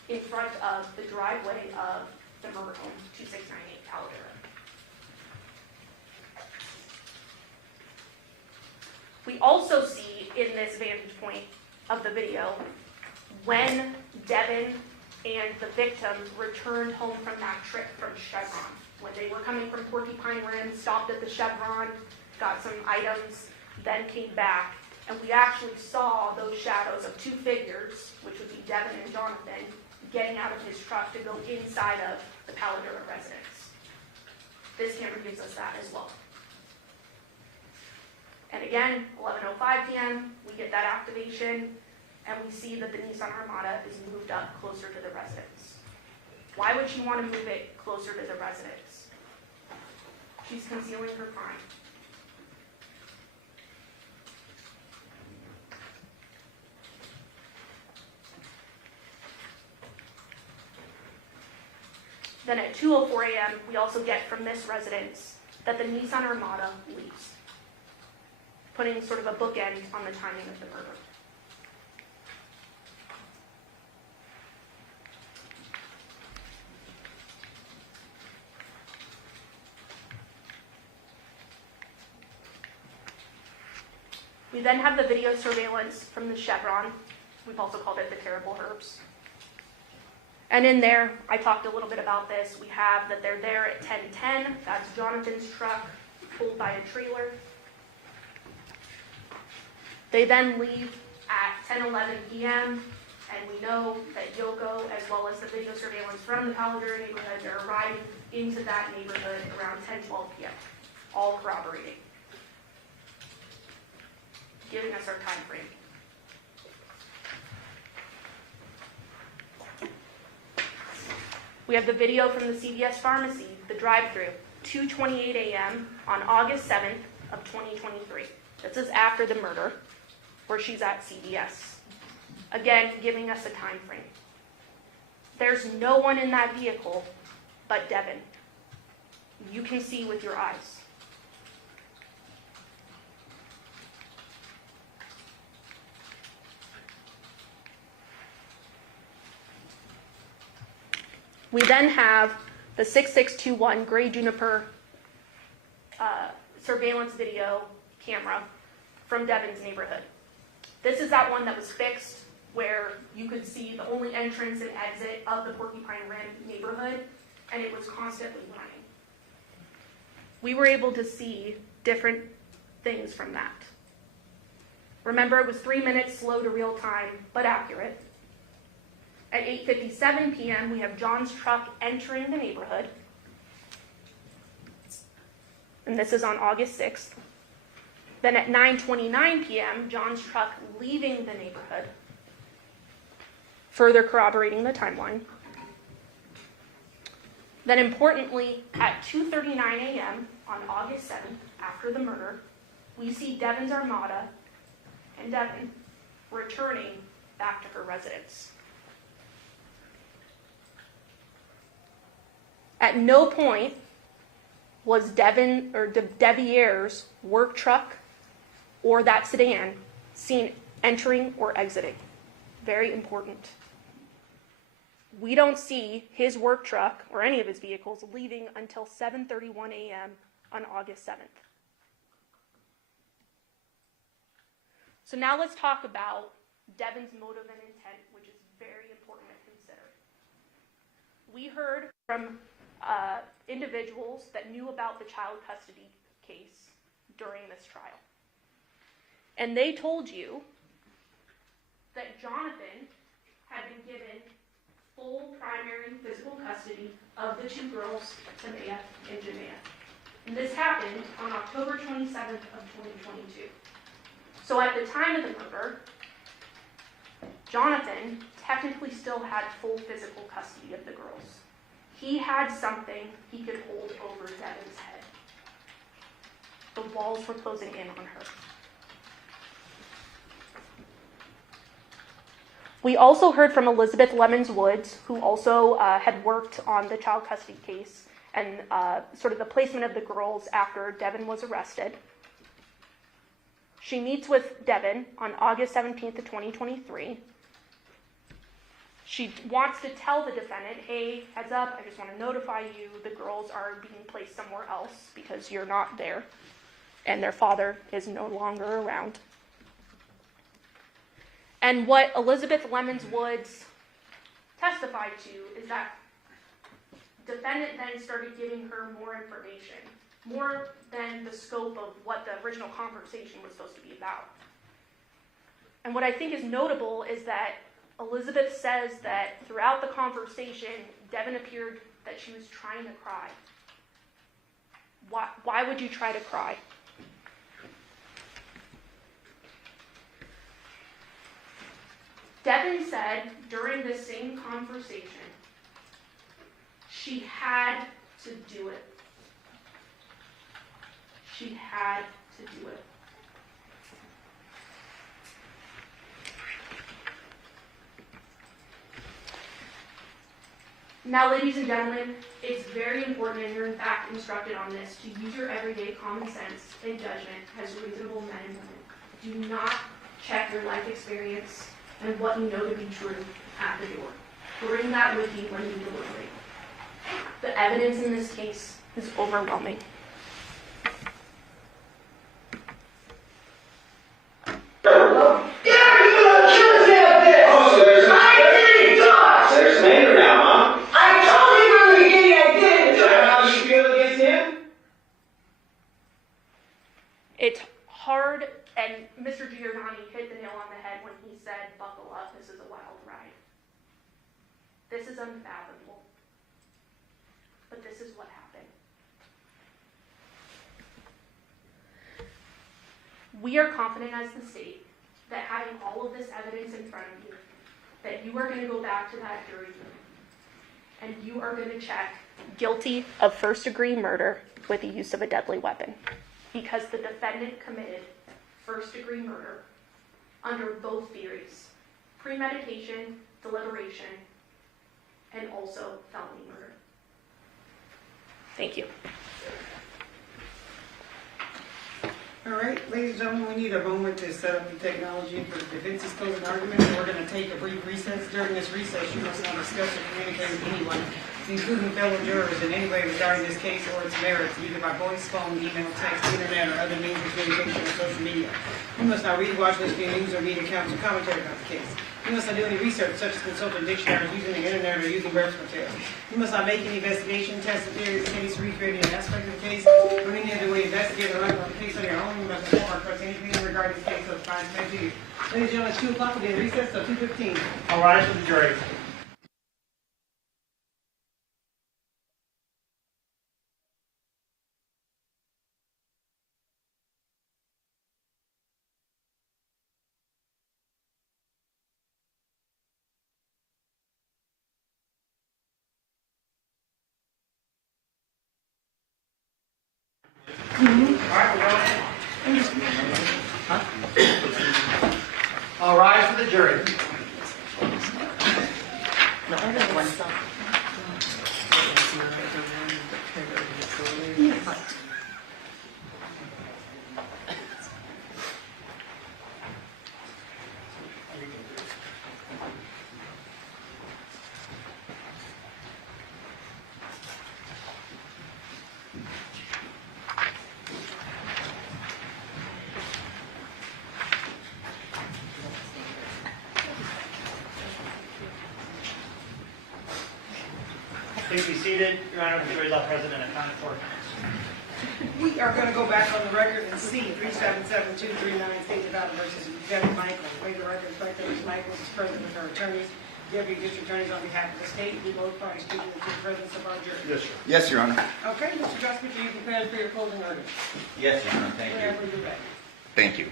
in front of the driveway of the murder home, 2698 Paladura. We also see in this vantage point of the video when Devyn and the victim returned home from that trip from Chevron. When they were coming from Porcupine Rim, stopped at the Chevron, got some items, then came back, and we actually saw those shadows of two figures, which would be Devyn and Johnathan, getting out of his truck to go inside of the Paladura residence. This camera gives us that as well. And again, 11:05 p.m., we get that activation, and we see that the Nissan Armada is moved up closer to the residence. Why would she want to move it closer to the residence? She's concealing her crime. Then at 2:04 a.m., we also get from this residence that the Nissan Armada leaves, putting sort of a bookend on the timing of the murder. We then have the video surveillance from the Chevron. We've also called it the Terrible Herbs. And in there, I talked a little bit about this. We have that they're there at 10:10. That's Jonathan's truck pulled by a trailer. They then leave at 10:11 p.m. And we know that Yoko, as well as the video surveillance from the Paladura neighborhood, they're arriving into that neighborhood around 10:12 p.m., all corroborating, giving us our time frame. We have the video from the CVS pharmacy, the drive-thru, 2:28 a.m. on August 7th of 2023. This is after the murder, where she's at CVS. Again, giving us a time frame. There's no one in that vehicle but Devyn. You can see with your eyes. We then have the 6621 Gray Juniper surveillance video camera from Devyn's neighborhood. This is that one that was fixed where you could see the only entrance and exit of the Porcupine Rim neighborhood, and it was constantly running. We were able to see different things from that. Remember, it was 3 minutes slow to real time, but accurate. At 8:57 p.m., we have John's truck entering the neighborhood. And this is on August 6th. Then at 9:29 p.m., John's truck leaving the neighborhood, further corroborating the timeline. Then importantly, at 2:39 a.m. on August 7th, after the murder, we see Devyn's Armada and Devyn returning back to her residence. At no point was Devyn or Devier's work truck or that sedan seen entering or exiting. Very important. We don't see his work truck or any of his vehicles leaving until 7:31 a.m. on August 7th. So now let's talk about Devyn's motive and intent, which is very important to consider. We heard from individuals that knew about the child custody case during this trial. And they told you that Johnathan had been given full primary physical custody of the two girls, Tamaya and Jamea. And this happened on October 27th of 2022. So at the time of the murder, Johnathan technically still had full physical custody of the girls. He had something he could hold over Devyn's head. The walls were closing in on her. We also heard from Elizabeth Lemons Woods, who also had worked on the child custody case and sort of the placement of the girls after Devyn was arrested. She meets with Devyn on August 17th of 2023. She wants to tell the defendant, hey, heads up, I just want to notify you, the girls are being placed somewhere else because you're not there, and their father is no longer around. And what Elizabeth Lemons Woods testified to is that defendant then started giving her more information, more than the scope of what the original conversation was supposed to be about. And what I think is notable is that Elizabeth says that throughout the conversation, Devyn appeared that she was trying to cry. Why would you try to cry? Devyn said during this same conversation, she had to do it. She had to do it. Now, ladies and gentlemen, it's very important, and you're in fact instructed on this, to use your everyday common sense and judgment as reasonable men and women. Do not check your life experience and what you know to be true at the door. Bring that with you when you deliberate. The evidence in this case is overwhelming. It's hard, and Mr. Giordani hit the nail on the head when he said, buckle up, this is a wild ride. This is unfathomable. But this is what happened. We are confident as the state that having all of this evidence in front of you, that you are going to go back to that jury room and you are going to check guilty of first-degree murder with the use of a deadly weapon, because the defendant committed first-degree murder under both theories: premeditation, deliberation, and also felony murder. Thank you. All right, ladies and gentlemen, we need a moment to set up the technology for the defense's closing argument. We're going to take a brief recess. During this recess, you must not discuss or communicate with anyone, including fellow jurors, in any way regarding this case or its merits, either by voice, phone, email, text, internet, or other means of communication or social media. You must not read, watch, listen to news, or read accounts or commentary about the case. You must not do any research, such as consulting dictionaries, using the internet, or using birth materials. You must not make any investigation, test the theory of the case, recreate any aspect of the case, or any other way investigate or run the case on your own. You must inform or express anything regarding the case or the crimes made to you. Ladies and gentlemen, it's 2 o'clock. We'll be in recess till 2:15. All rise for the jury. All rise for the jury. Please be seated. Your Honor, the jury is all present and accounted for. We are going to go back on the record and see 377239 State Development versus Devyn Michaels. Waive the record, reflect that Ms. Michaels is present with her attorneys, deputy district attorneys on behalf of the state. We both parties speaking in the presence of our jury. Yes, sir. Yes, Your Honor. Okay, Mr. Justice, are you prepared for your closing argument? Yes, Your Honor. Thank Whenever you're ready. Thank you.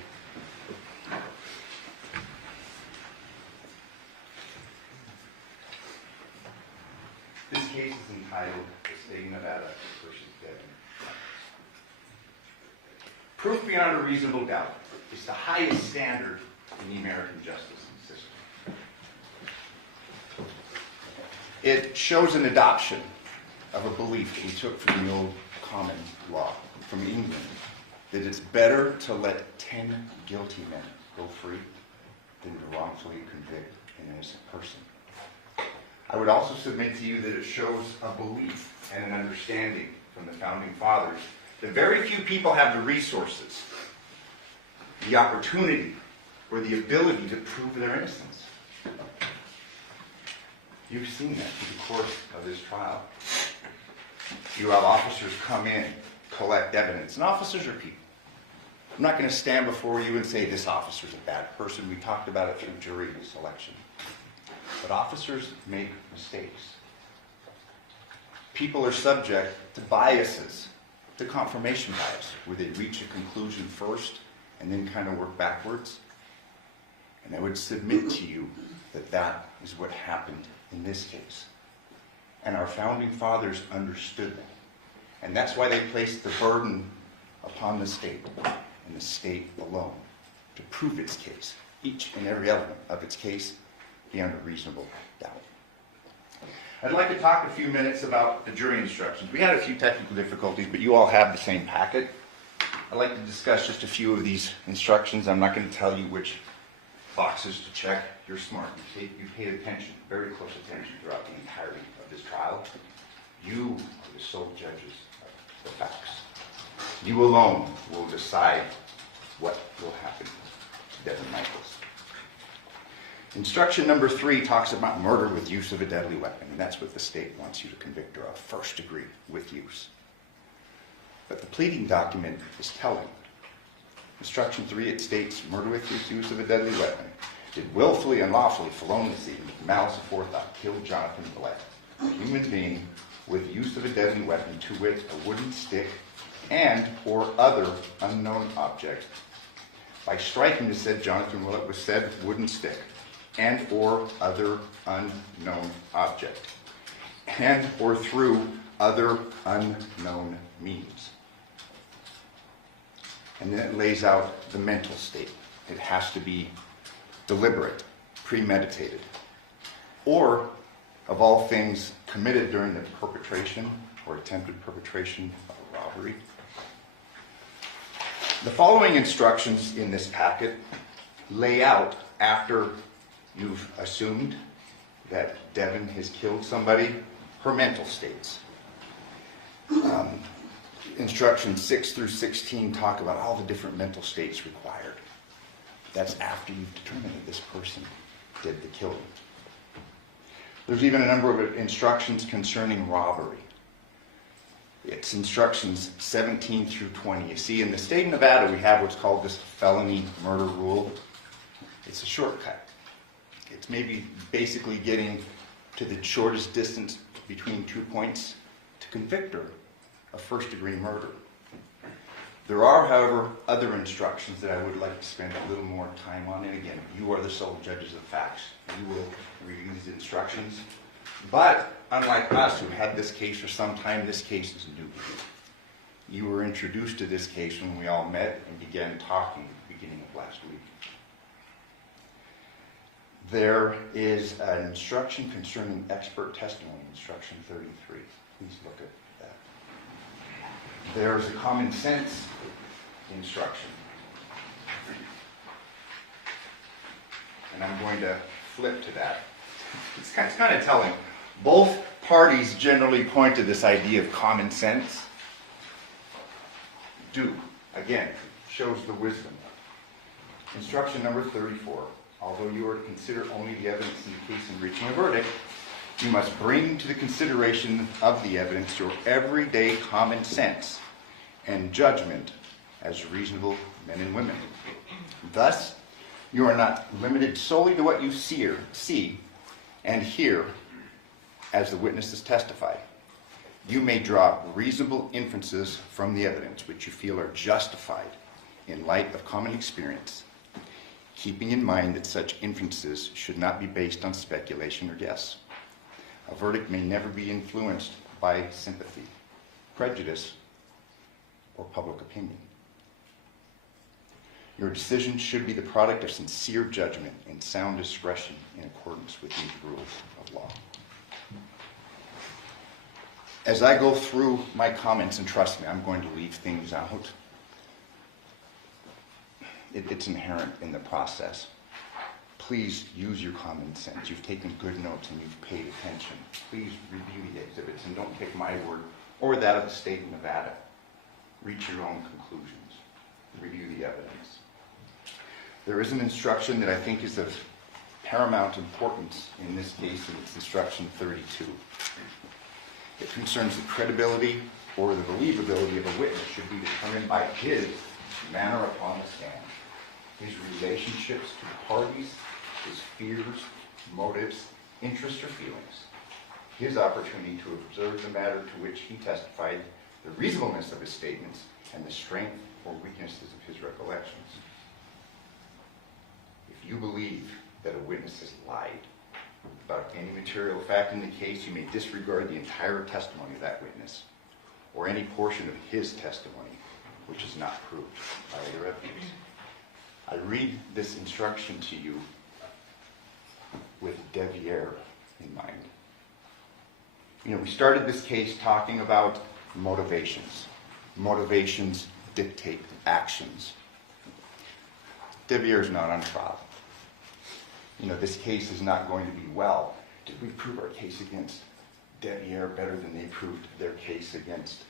entitled The State of Nevada versus Devyn Michaels. Proof beyond a reasonable doubt is the highest standard in the American justice system. It shows an adoption of a belief that we took from the old common law from England, that it's better to let 10 guilty men go free than to wrongfully convict an innocent person. I would also submit to you that it shows a belief and an understanding from the Founding Fathers that very few people have the resources, the opportunity, or the ability to prove their innocence. You've seen that through the course of this trial. You have officers come in, collect evidence, and officers are people. I'm not going to stand before you and say this officer's a bad person. We talked about it through jury selection. But officers make mistakes. People are subject to biases, to confirmation bias, where they reach a conclusion first and then kind of work backwards. And I would submit to you that that is what happened in this case. And our Founding Fathers understood that. And that's why they placed the burden upon the state, and the state alone, to prove its case, each and every element of its case, beyond a reasonable doubt. I'd like to talk a few minutes about the jury instructions. We had a few technical difficulties, but you all have the same packet. I'd like to discuss just a few of these instructions. I'm not going to tell you which boxes to check. You're smart. You paid attention, very close attention throughout the entirety of this trial. You are the sole judges of the facts. You alone will decide what will happen to Devyn Michaels. Instruction number 3 talks about murder with use of a deadly weapon, and that's what the state wants you to convict her of, first degree with use. But the pleading document is telling. Instruction 3, it states, murder with use of a deadly weapon. Did willfully and lawfully, feloniously, with malice aforethought, kill Johnathan Willette, a human being, with use of a deadly weapon, to wit, a wooden stick, and or other unknown object, by striking the said Johnathan Willette with said wooden stick, and or other unknown object, and or through other unknown means. And then it lays out the mental state. It has to be deliberate, premeditated, or, of all things, committed during the perpetration or attempted perpetration of a robbery. The following instructions in this packet lay out, after you've assumed that Devyn has killed somebody, her mental states. Instructions 6 through 16 talk about all the different mental states required. That's after you've determined that this person did the killing. There's even a number of instructions concerning robbery. It's instructions 17 through 20. You see, in the state of Nevada, we have what's called this felony murder rule. It's a shortcut. It's maybe basically getting to the shortest distance between 2 points to convict her of first-degree murder. There are, however, other instructions that I would like to spend a little more time on. And again, you are the sole judges of facts. You will review these instructions. But unlike us, who had this case for some time, this case is new. You were introduced to this case when we all met and began talking at the beginning of last week. There is an instruction concerning expert testimony, instruction 33. Please look at that. There's a common sense instruction. And I'm going to flip to that. It's kind of telling. Both parties generally point to this idea of common sense. Again, shows the wisdom. Instruction number 34. Although you are to consider only the evidence in the case in reaching a verdict, you must bring to the consideration of the evidence your everyday common sense and judgment as reasonable men and women. Thus, you are not limited solely to what you see and hear as the witnesses testify. You may draw reasonable inferences from the evidence which you feel are justified in light of common experience, keeping in mind that such inferences should not be based on speculation or guess. A verdict may never be influenced by sympathy, prejudice, or public opinion. Your decision should be the product of sincere judgment and sound discretion in accordance with these rules of law. As I go through my comments, and trust me, I'm going to leave things out. It's inherent in the process. Please use your common sense. You've taken good notes and you've paid attention. Please review the exhibits and don't take my word or that of the state of Nevada. Reach your own conclusions. Review the evidence. There is an instruction that I think is of paramount importance in this case, and it's instruction 32. It concerns the credibility or the believability of a witness should be determined by his manner upon the stand, his relationships to the parties, his fears, motives, interests, or feelings, his opportunity to observe the matter to which he testified, the reasonableness of his statements, and the strength or weaknesses of his recollections. If you believe that a witness has lied about any material fact in the case, you may disregard the entire testimony of that witness or any portion of his testimony which is not proved by other evidence. I read this instruction to you with Devyn in mind. We started this case talking about motivations. Motivations dictate actions. Devyn is not on trial. This case is not going to be, well, did we prove our case against Devyn better than they proved their case against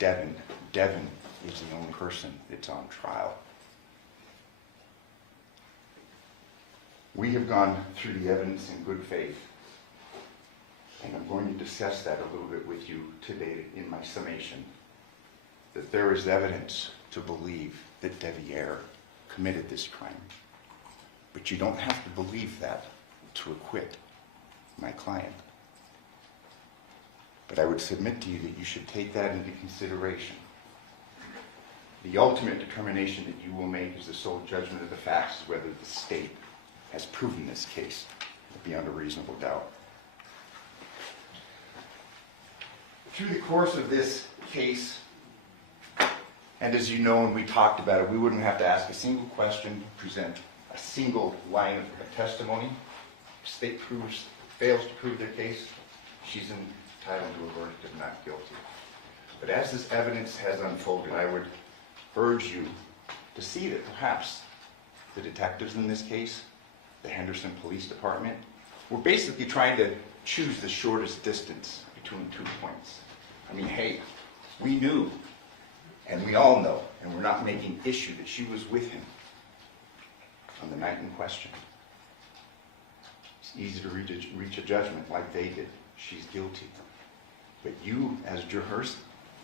Devyn? Devyn is the only person that's on trial. We have gone through the evidence in good faith, and I'm going to discuss that a little bit with you today in my summation, that there is evidence to believe that Devyn committed this crime. But you don't have to believe that to acquit my client. But I would submit to you that you should take that into consideration. The ultimate determination that you will make is the sole judgment of the facts is whether the state has proven this case beyond a reasonable doubt. Through the course of this case, and as you know, when we talked about it, we wouldn't have to ask a single question, present a single line of testimony. If the state fails to prove their case, she's entitled to a verdict of not guilty. But as this evidence has unfolded, I would urge you to see that perhaps the detectives in this case, the Henderson Police Department, were basically trying to choose the shortest distance between 2 points. Hey, we knew, and we all know, and we're not making issue that she was with him on the night in question. It's easy to reach a judgment like they did. She's guilty. But you, as jurors,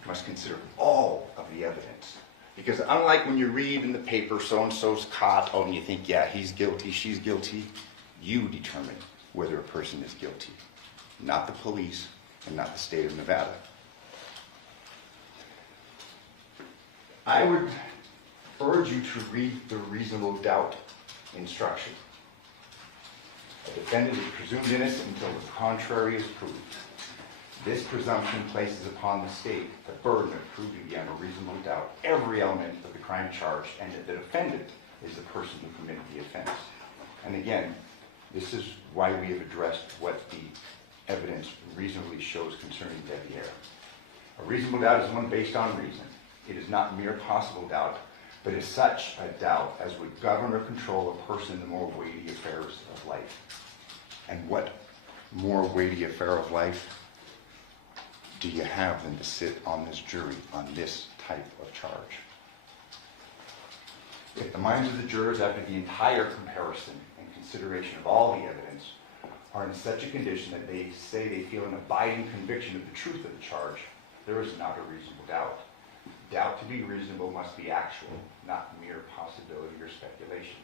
must consider all of the evidence. Because unlike when you read in the paper, so-and-so's caught, and you think, yeah, he's guilty, she's guilty, you determine whether a person is guilty. Not the police and not the state of Nevada. I would urge you to read the reasonable doubt instruction. A defendant is presumed innocent until the contrary is proved. This presumption places upon the state the burden of proving beyond a reasonable doubt every element of the crime charged and that the defendant is the person who committed the offense. And again, this is why we have addressed what the evidence reasonably shows concerning Devyn. A reasonable doubt is one based on reason. It is not mere possible doubt, but is such a doubt as would govern or control a person in the more weighty affairs of life. And what more weighty affair of life do you have than to sit on this jury on this type of charge? If the minds of the jurors, after the entire comparison and consideration of all the evidence, are in such a condition that they say they feel an abiding conviction of the truth of the charge, there is not a reasonable doubt. Doubt to be reasonable must be actual, not mere possibility or speculation.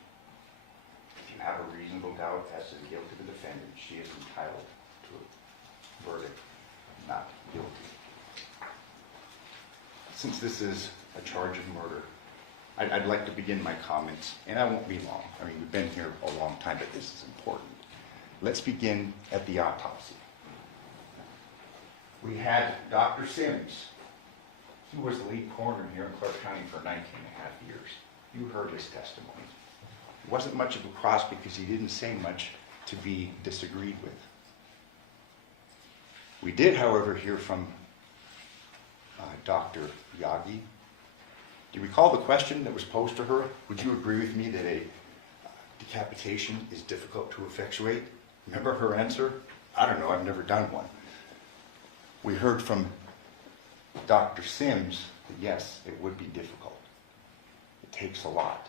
If you have a reasonable doubt as to the guilt of the defendant, she is entitled to a verdict of not guilty. Since this is a charge of murder, I'd like to begin my comments, and I won't be long. We've been here a long time, but this is important. Let's begin at the autopsy. we had Dr. Sims. He was the lead coroner here in Clark County for 19 and a half years. You heard his testimony. It wasn't much of a cross because he didn't say much to be disagreed with. We did, however, hear from Dr. Yagi. Do you recall the question that was posed to her? Would you agree with me that a decapitation is difficult to effectuate? Remember her answer? I don't know, I've never done one. We heard from Dr. Sims that yes, it would be difficult. It takes a lot.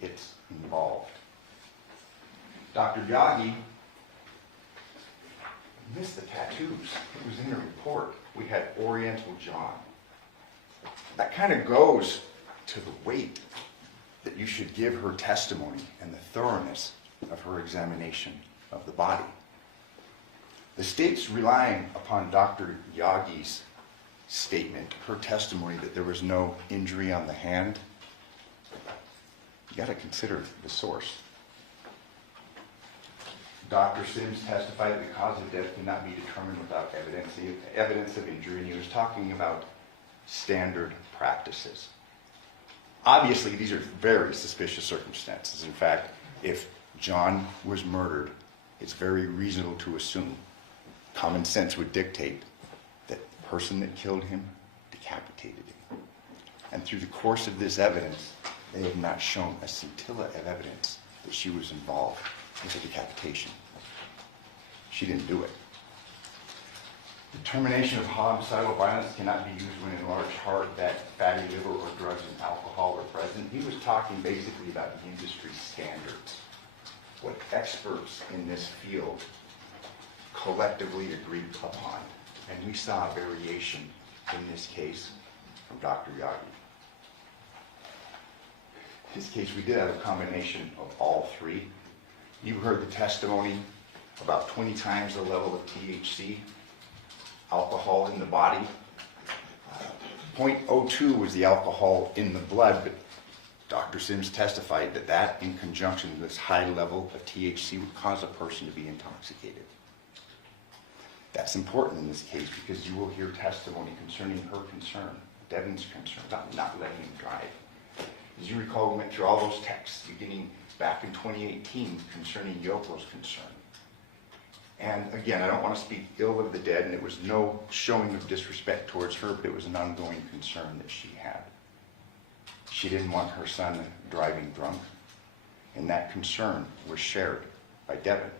It's involved. Dr. Yagi missed the tattoos. It was in the report. We had Oriental John. That kind of goes to the weight that you should give her testimony and the thoroughness of her examination of the body. The state's relying upon Dr. Yagi's statement, her testimony that there was no injury on the hand. You got to consider the source. Dr. Sims testified that the cause of death cannot be determined without evidence of injury, and he was talking about standard practices. Obviously, these are very suspicious circumstances. In fact, if John was murdered, it's very reasonable to assume, common sense would dictate, that the person that killed him decapitated him. And through the course of this evidence, they have not shown a scintilla of evidence that she was involved with a decapitation. She didn't do it. Determination of homicidal violence cannot be used when in large part that fatty liver or drugs and alcohol are present. He was talking basically about the industry standards, what experts in this field collectively agreed upon. And we saw a variation in this case from Dr. Yagi. In this case, we did have a combination of all three. You heard the testimony about 20 times the level of THC, alcohol in the body. 0.02 was the alcohol in the blood, but Dr. Sims testified that that, in conjunction with this high level of THC, would cause a person to be intoxicated. That's important in this case because you will hear testimony concerning her concern, Devyn's concern about not letting him drive. As you recall, we went through all those texts beginning back in 2018 concerning Yoko's concern. And again, I don't want to speak ill of the dead, and it was no showing of disrespect towards her, but it was an ongoing concern that she had. She didn't want her son driving drunk, and that concern was shared by Devyn.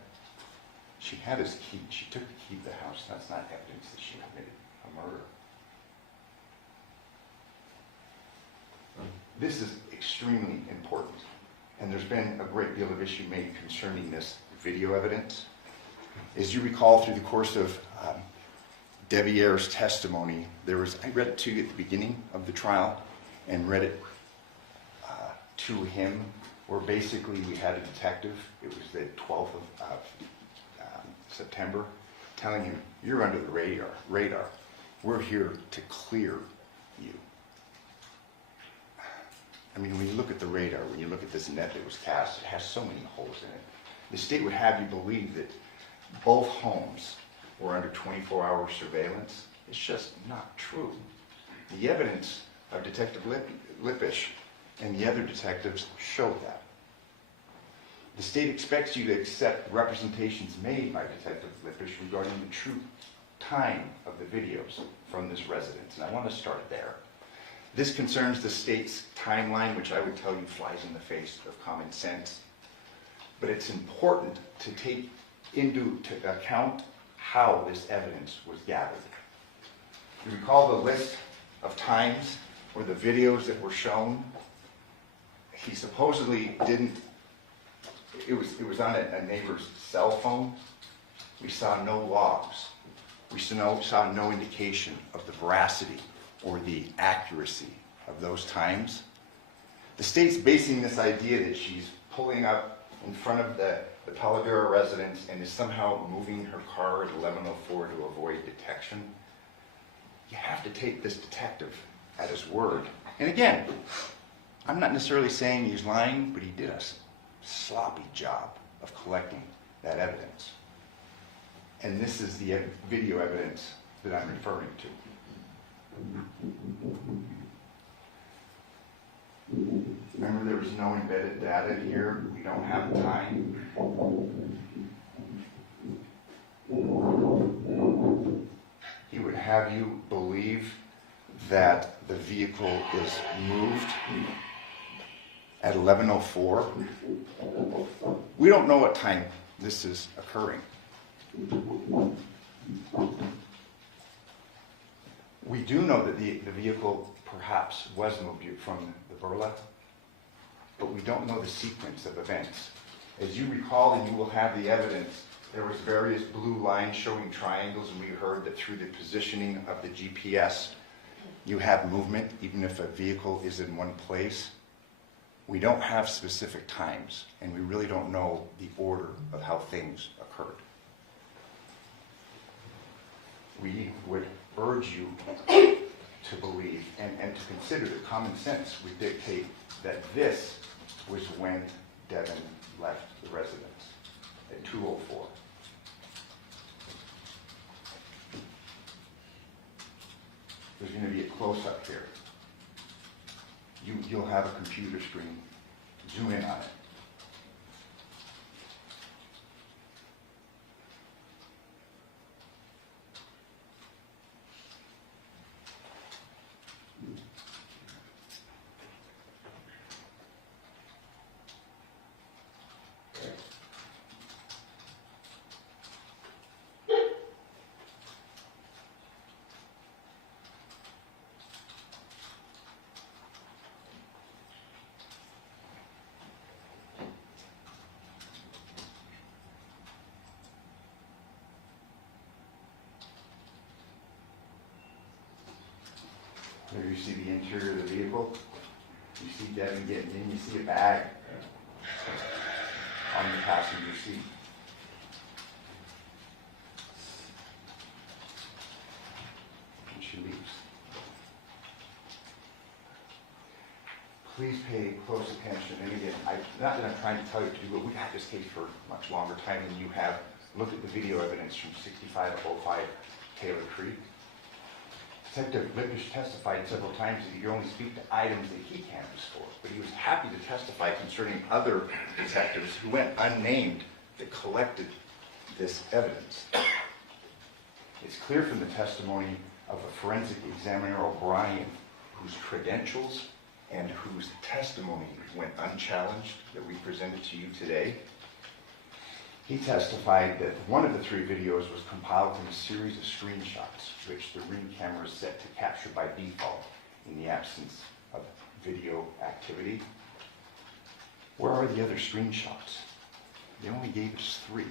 She had his key. She took the key to the house. That's not evidence that she committed a murder. This is extremely important, and there's been a great deal of issue made concerning this video evidence. As you recall, through the course of Devier's testimony, I read it to you at the beginning of the trial and read it to him, where basically we had a detective, it was the 12th of September, telling him, you're under the radar. We're here to clear you. I mean, when you look at the radar, when you look at this net that was cast, it has so many holes in it. The state would have you believe that both homes were under 24-hour surveillance. It's just not true. The evidence of Detective Lippisch and the other detectives showed that. The state expects you to accept representations made by Detective Lippisch regarding the true time of the videos from this residence, and I want to start there. This concerns the state's timeline, which I would tell you flies in the face of common sense, but it's important to take into account how this evidence was gathered. You recall the list of times or the videos that were shown? He supposedly didn't, it was on a neighbor's cell phone. We saw no logs. We saw no indication of the veracity or the accuracy of those times. The state's basing this idea that she's pulling up in front of the Paladura residence and is somehow moving her car at 11:04 to avoid detection. You have to take this detective at his word. And again, I'm not necessarily saying he's lying, but he did a sloppy job of collecting that evidence. And this is the video evidence that I'm referring to. Remember, there was no embedded data here. We don't have time. He would have you believe that the vehicle is moved at 11:04. We don't know what time this is occurring. We do know that the vehicle perhaps was moved from the Burla, but we don't know the sequence of events. As you recall, and you will have the evidence, there was various blue lines showing triangles, and we heard that through the positioning of the GPS, you have movement, even if a vehicle is in one place. We don't have specific times, and we really don't know the order of how things occurred. We would urge you to believe and to consider that common sense would dictate that this was when Devyn left the residence at 2:04. There's going to be a close-up here. You'll have a computer screen. Zoom in on it. There you see the interior of the vehicle. You see Devyn getting in. You see a bag on the passenger seat. And she leaves. Please pay close attention. And again, not that I'm trying to tell you to do, but we've had this case for a much longer time than you have. Look at the video evidence from 6505 Taylor Creek. Detective Lippish testified several times that he could only speak to items that he canvassed for, but he was happy to testify concerning other detectives who went unnamed that collected this evidence. It's clear from the testimony of a forensic examiner, O'Brien, whose credentials and whose testimony went unchallenged that we presented to you today. He testified that one of the three videos was compiled from a series of screenshots, which the Ring camera is set to capture by default in the absence of video activity. Where are the other screenshots? They only gave us 3.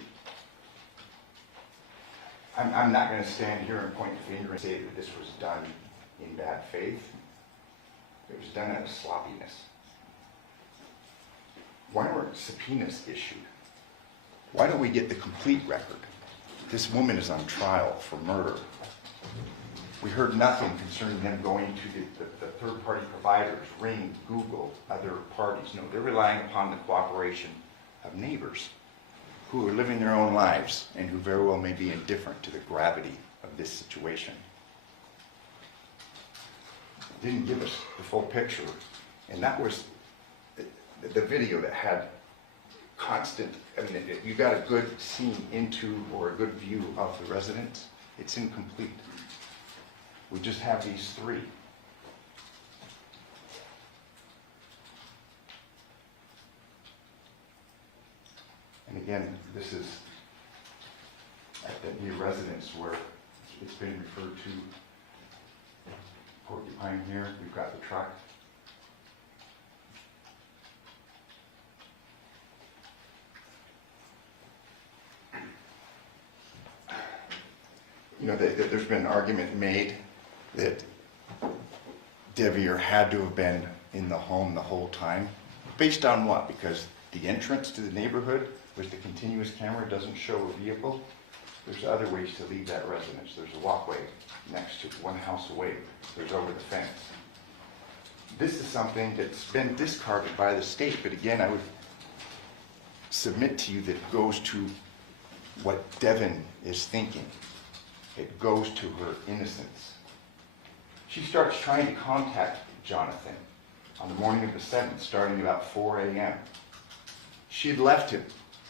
I'm not going to stand here and point the finger and say that this was done in bad faith. It was done out of sloppiness. Why weren't subpoenas issued? Why don't we get the complete record? This woman is on trial for murder. We heard nothing concerning them going to the third-party providers, Ring, Google, other parties. No, they're relying upon the cooperation of neighbors who are living their own lives and who very well may be indifferent to the gravity of this situation. Didn't give us the full picture, and that was the video that had constant, I mean, you got a good scene into or a good view of the residence. It's incomplete. We just have these 3. And again, this is at the new residence where it's been referred to. Porcupine here, we've got the truck. You know, there's been an argument made that Devyn had to have been in the home the whole time. Based on what? Because the entrance to the neighborhood with the continuous camera doesn't show a vehicle. There's other ways to leave that residence. There's a walkway next to one house away. There's over the fence. This is something that's been discarded by the state, but again, I would submit to you that it goes to what Devyn is thinking. It goes to her innocence. She starts trying to contact Johnathan on the morning of the 7th, starting about 4 a.m. She'd left him.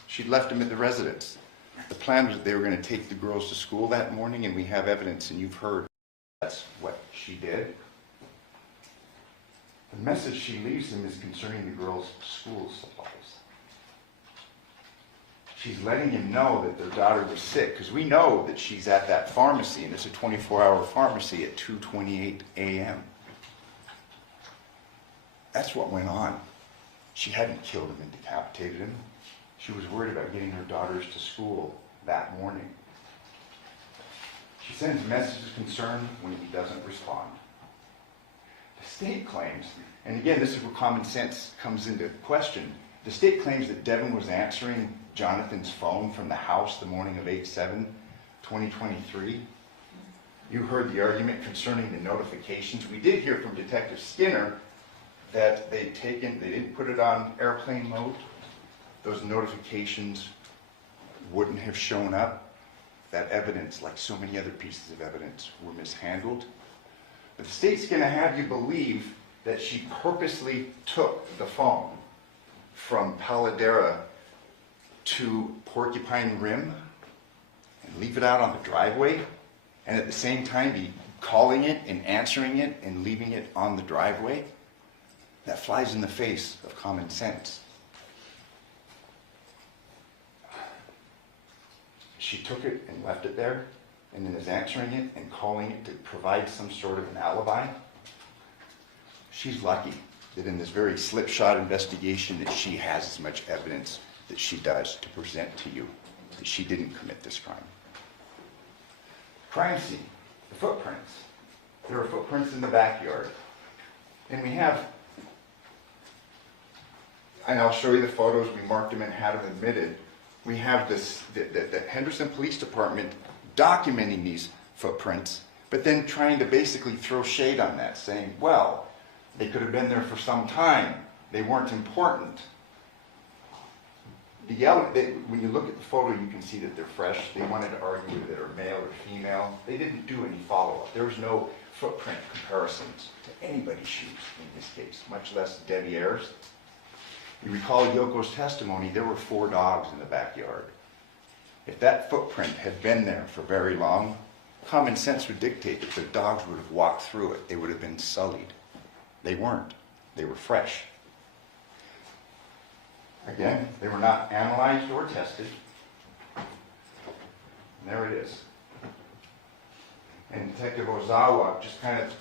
She'd left him at the residence. The plan was that they were going to take the girls to school that morning, and we have evidence, and you've heard that's what she did. The message she leaves him is concerning the girls' school supplies. She's letting him know that their daughter was sick, because we know that she's at that pharmacy, and it's a 24-hour pharmacy at 2:28 a.m. That's what went on. She hadn't killed him and decapitated him. She was worried about getting her daughters to school that morning. She sends messages of concern when he doesn't respond. The state claims, and again, this is where common sense comes into question, the state claims that Devyn was answering Johnathan's phone from the house the morning of 8/7/2023. You heard the argument concerning the notifications. We did hear from Detective Skinner that they didn't put it on airplane mode. Those notifications wouldn't have shown up. That evidence, like so many other pieces of evidence, were mishandled. But the state's going to have you believe that she purposely took the phone from Paladera to Porcupine Rim and leave it out on the driveway, and at the same time be calling it and answering it and leaving it on the driveway. That flies in the face of common sense. She took it and left it there, and then is answering it and calling it to provide some sort of an alibi. She's lucky that in this very slipshod investigation that she has as much evidence that she does to present to you that she didn't commit this crime. Crime scene, the footprints. There are footprints in the backyard. And we have, and I'll show you the photos, we marked them and had them admitted. We have this, the Henderson Police Department documenting these footprints, but then trying to basically throw shade on that, saying, well, they could have been there for some time. They weren't important. When you look at the photo, you can see that they're fresh. They wanted to argue whether they're male or female. They didn't do any follow-up. There was no footprint comparisons to anybody's shoes in this case, much less Devier's. You recall Yoko's testimony, there were 4 dogs in the backyard. If that footprint had been there for very long, common sense would dictate that the dogs would have walked through it. They would have been sullied. They weren't. They were fresh. Again, they were not analyzed or tested. And there it is. And Detective Ozawa just kind of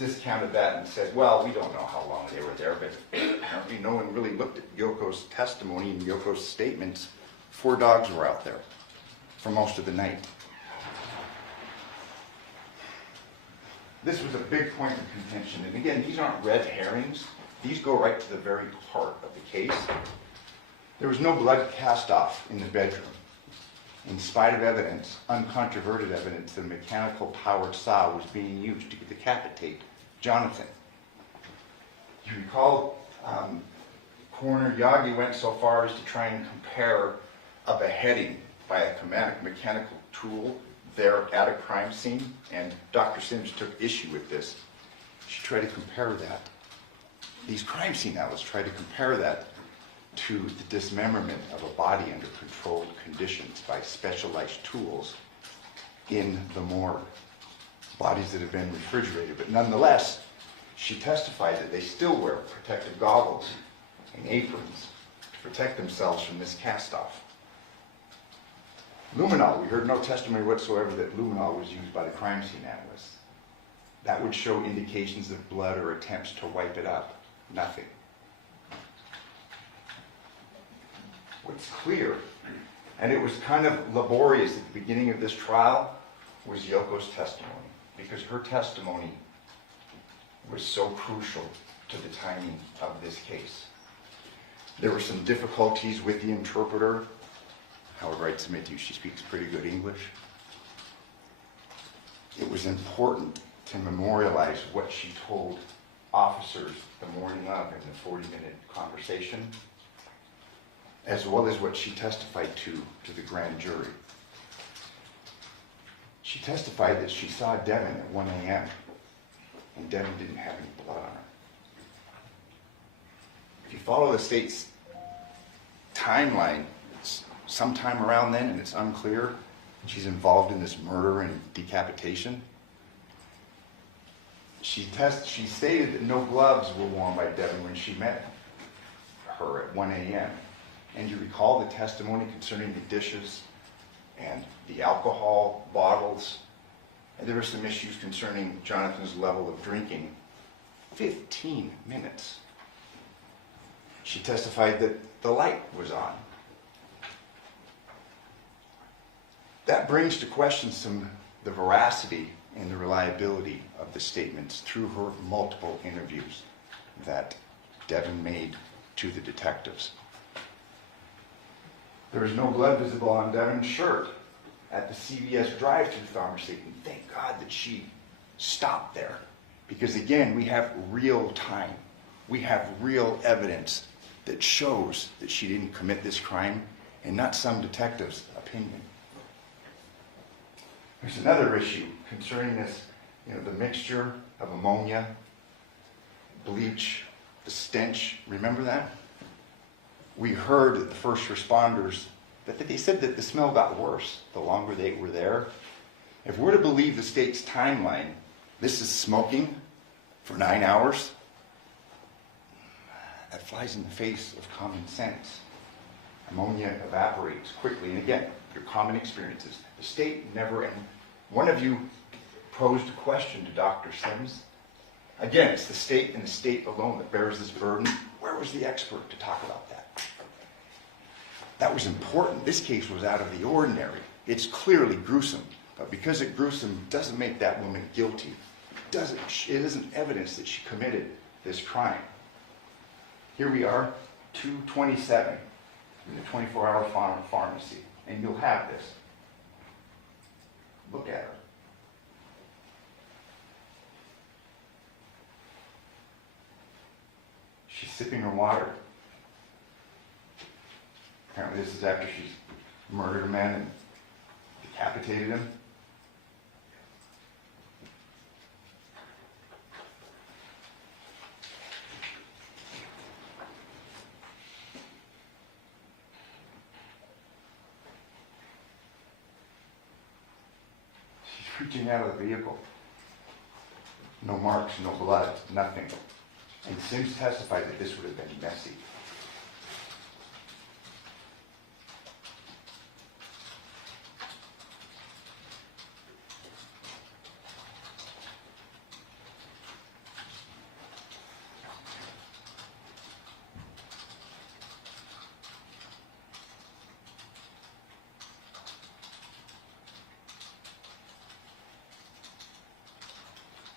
discounted that and said, well, we don't know how long they were there, but apparently no one really looked at Yoko's testimony and Yoko's statements. 4 dogs were out there for most of the night. This was a big point of contention. And again, these aren't red herrings. These go right to the very heart of the case. There was no blood cast off in the bedroom. In spite of evidence, uncontroverted evidence, that a mechanical powered saw was being used to decapitate Johnathan. You recall, Coroner Yagi went so far as to try and compare a beheading by a mechanical tool there at a crime scene, and Dr. Sims took issue with this. She tried to compare that. These crime scene analysts tried to compare that to the dismemberment of a body under controlled conditions by specialized tools in the morgue. Bodies that have been refrigerated, but nonetheless, she testified that they still wear protective goggles and aprons to protect themselves from this cast-off. Luminol, we heard no testimony whatsoever that luminol was used by the crime scene analysts. That would show indications of blood or attempts to wipe it up. Nothing. What's clear, and it was kind of laborious at the beginning of this trial, was Yoko's testimony, because her testimony was so crucial to the timing of this case. There were some difficulties with the interpreter. However, I'd submit to you, she speaks pretty good English. It was important to memorialize what she told officers the morning of in the 40-minute conversation, as well as what she testified to the grand jury. She She testified that she saw Devyn at 1 a.m. and Devyn didn't have any blood on her. If you follow the state's timeline, it's sometime around then, and it's unclear, she's involved in this murder and decapitation. She stated that no gloves were worn by Devyn when she met her at 1 a.m. And you recall the testimony concerning the dishes and the alcohol bottles. And there were some issues concerning Johnathan's level of drinking. 15 minutes. She testified that the light was on. That brings to question the veracity and the reliability of the statements through her multiple interviews that Devyn made to the detectives. There was no blood visible on Devyn's shirt at the CVS drive-thru pharmacy, and thank God that she stopped there. Because again, we have real time. We have real evidence that shows that she didn't commit this crime, and not some detective's opinion. There's another issue concerning this, the mixture of ammonia, bleach, the stench. Remember that? We heard that the first responders, that they said that the smell got worse the longer they were there. If we're to believe the state's timeline, this is smoking for 9 hours. That flies in the face of common sense. Ammonia evaporates quickly, and again, your common experiences. The state never, and one of you posed a question to Dr. Sims. Again, it's the state and the state alone that bears this burden. Where was the expert to talk about that? That was important. This case was out of the ordinary. It's clearly gruesome, but because it's gruesome doesn't make that woman guilty. It isn't evidence that she committed this crime. Here we are, 2:27 in the 24-hour pharmacy, and you'll have this. Look at her. She's sipping her water. Apparently this is after she's murdered a man and decapitated him. She's reaching out of the vehicle. No marks, no blood, nothing. And Sims testified that this would have been messy.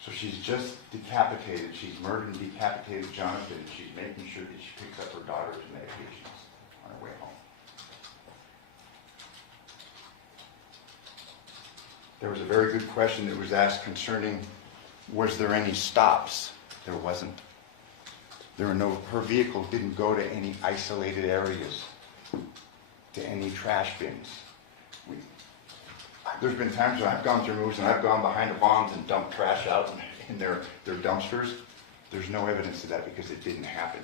So she's just decapitated. She's murdered and decapitated Johnathan, and she's making sure that she picks up her daughter's medications on her way home. There was a very good question that was asked concerning, was there any stops? There wasn't. Her vehicle didn't go to any isolated areas, to any trash bins. There's been times when I've gone through moves and I've gone behind the bombs and dumped trash out in their dumpsters. There's no evidence of that because it didn't happen.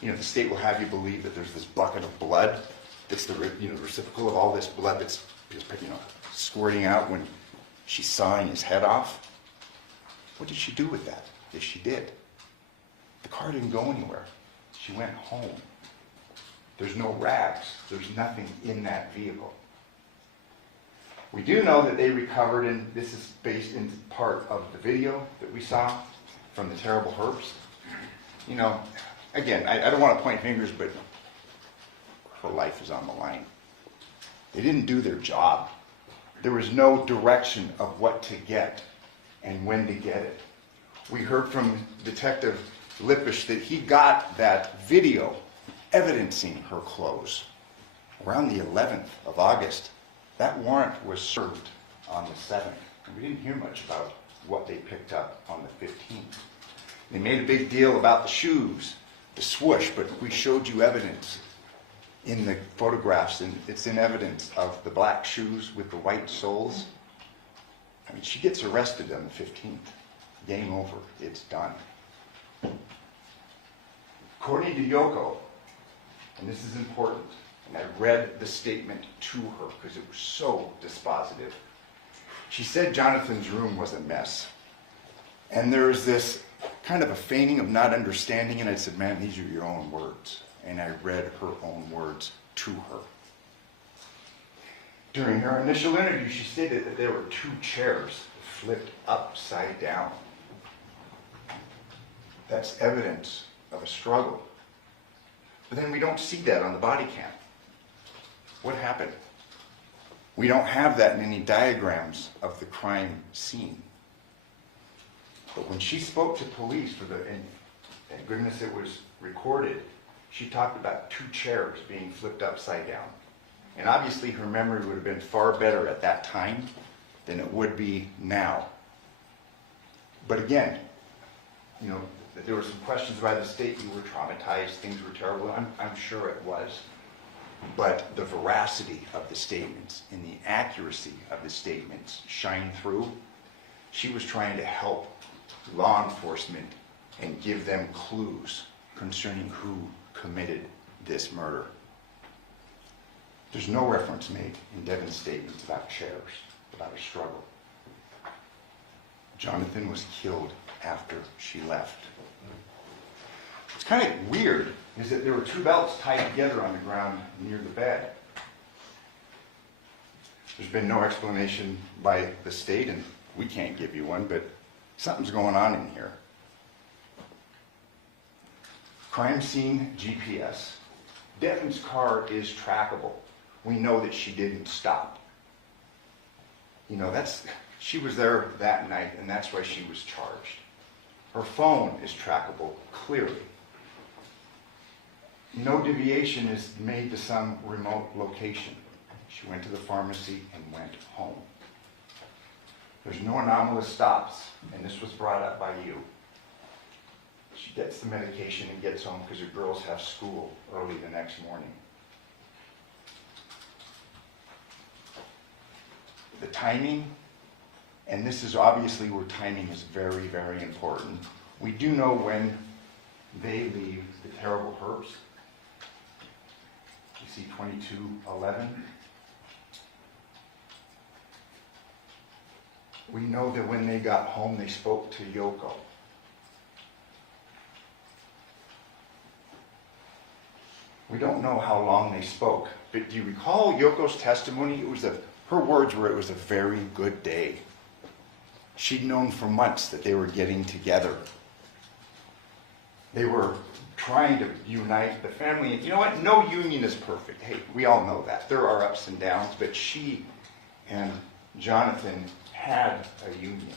The state will have you believe that there's this bucket of blood that's the reciprocal of all this blood that's squirting out when she's sawing his head off. What did she do with that? Yes, she did. The car didn't go anywhere. She went home. There's no rags. There's nothing in that vehicle. We do know that they recovered, and this is based in part of the video that we saw from the terrible herbs. Again, I don't want to point fingers, but her life is on the line. They didn't do their job. There was no direction of what to get and when to get it. We heard from Detective Lippisch that he got that video evidencing her clothes around the 11th of August. That warrant was served on the 7th, and we didn't hear much about what they picked up on the 15th. They made a big deal about the shoes, the swoosh, but we showed you evidence in the photographs, and it's in evidence of the black shoes with the white soles. I mean, she gets arrested on the 15th. Game over. It's done. According to Yoko, and this is important, and I read the statement to her because it was so dispositive. She said Jonathan's room was a mess. And there's this kind of a feigning of not understanding, and I said, "Man, these are your own words." And I read her own words to her. During her initial interview, she stated that there were 2 chairs flipped upside down. That's evidence of a struggle. But then we don't see that on the body cam. What happened? We don't have that in any diagrams of the crime scene. But when she spoke to police and thank goodness it was recorded, she talked about 2 chairs being flipped upside down. And obviously her memory would have been far better at that time than it would be now. But again, there were some questions by the state. You were traumatized, things were terrible. I'm sure it was. But the veracity of the statements and the accuracy of the statements shine through. She was trying to help law enforcement and give them clues concerning who committed this murder. There's no reference made in Devyn's statements about chairs, about a struggle. Johnathan was killed after she left. What's kind of weird is that there were 2 belts tied together on the ground near the bed. There's been no explanation by the state, and we can't give you one, but something's going on in here. Crime scene GPS. Devyn's car is trackable. We know that she didn't stop. She was there that night, and that's why she was charged. Her phone is trackable, clearly. No deviation is made to some remote location. She went to the pharmacy and went home. There's no anomalous stops, and this was brought up by you. She gets the medication and gets home because her girls have school early the next morning. The timing, and this is obviously where timing is very, very important. We do know when they leave the terrible herbs. You see 22:11. We know that when they got home, they spoke to Yoko. We don't know how long they spoke, but do you recall Yoko's testimony? Her words were, it was a very good day. She'd known for months that they were getting together. They were trying to unite the family. And you know what? No union is perfect. Hey, we all know that. There are ups and downs, but she and Johnathan had a union.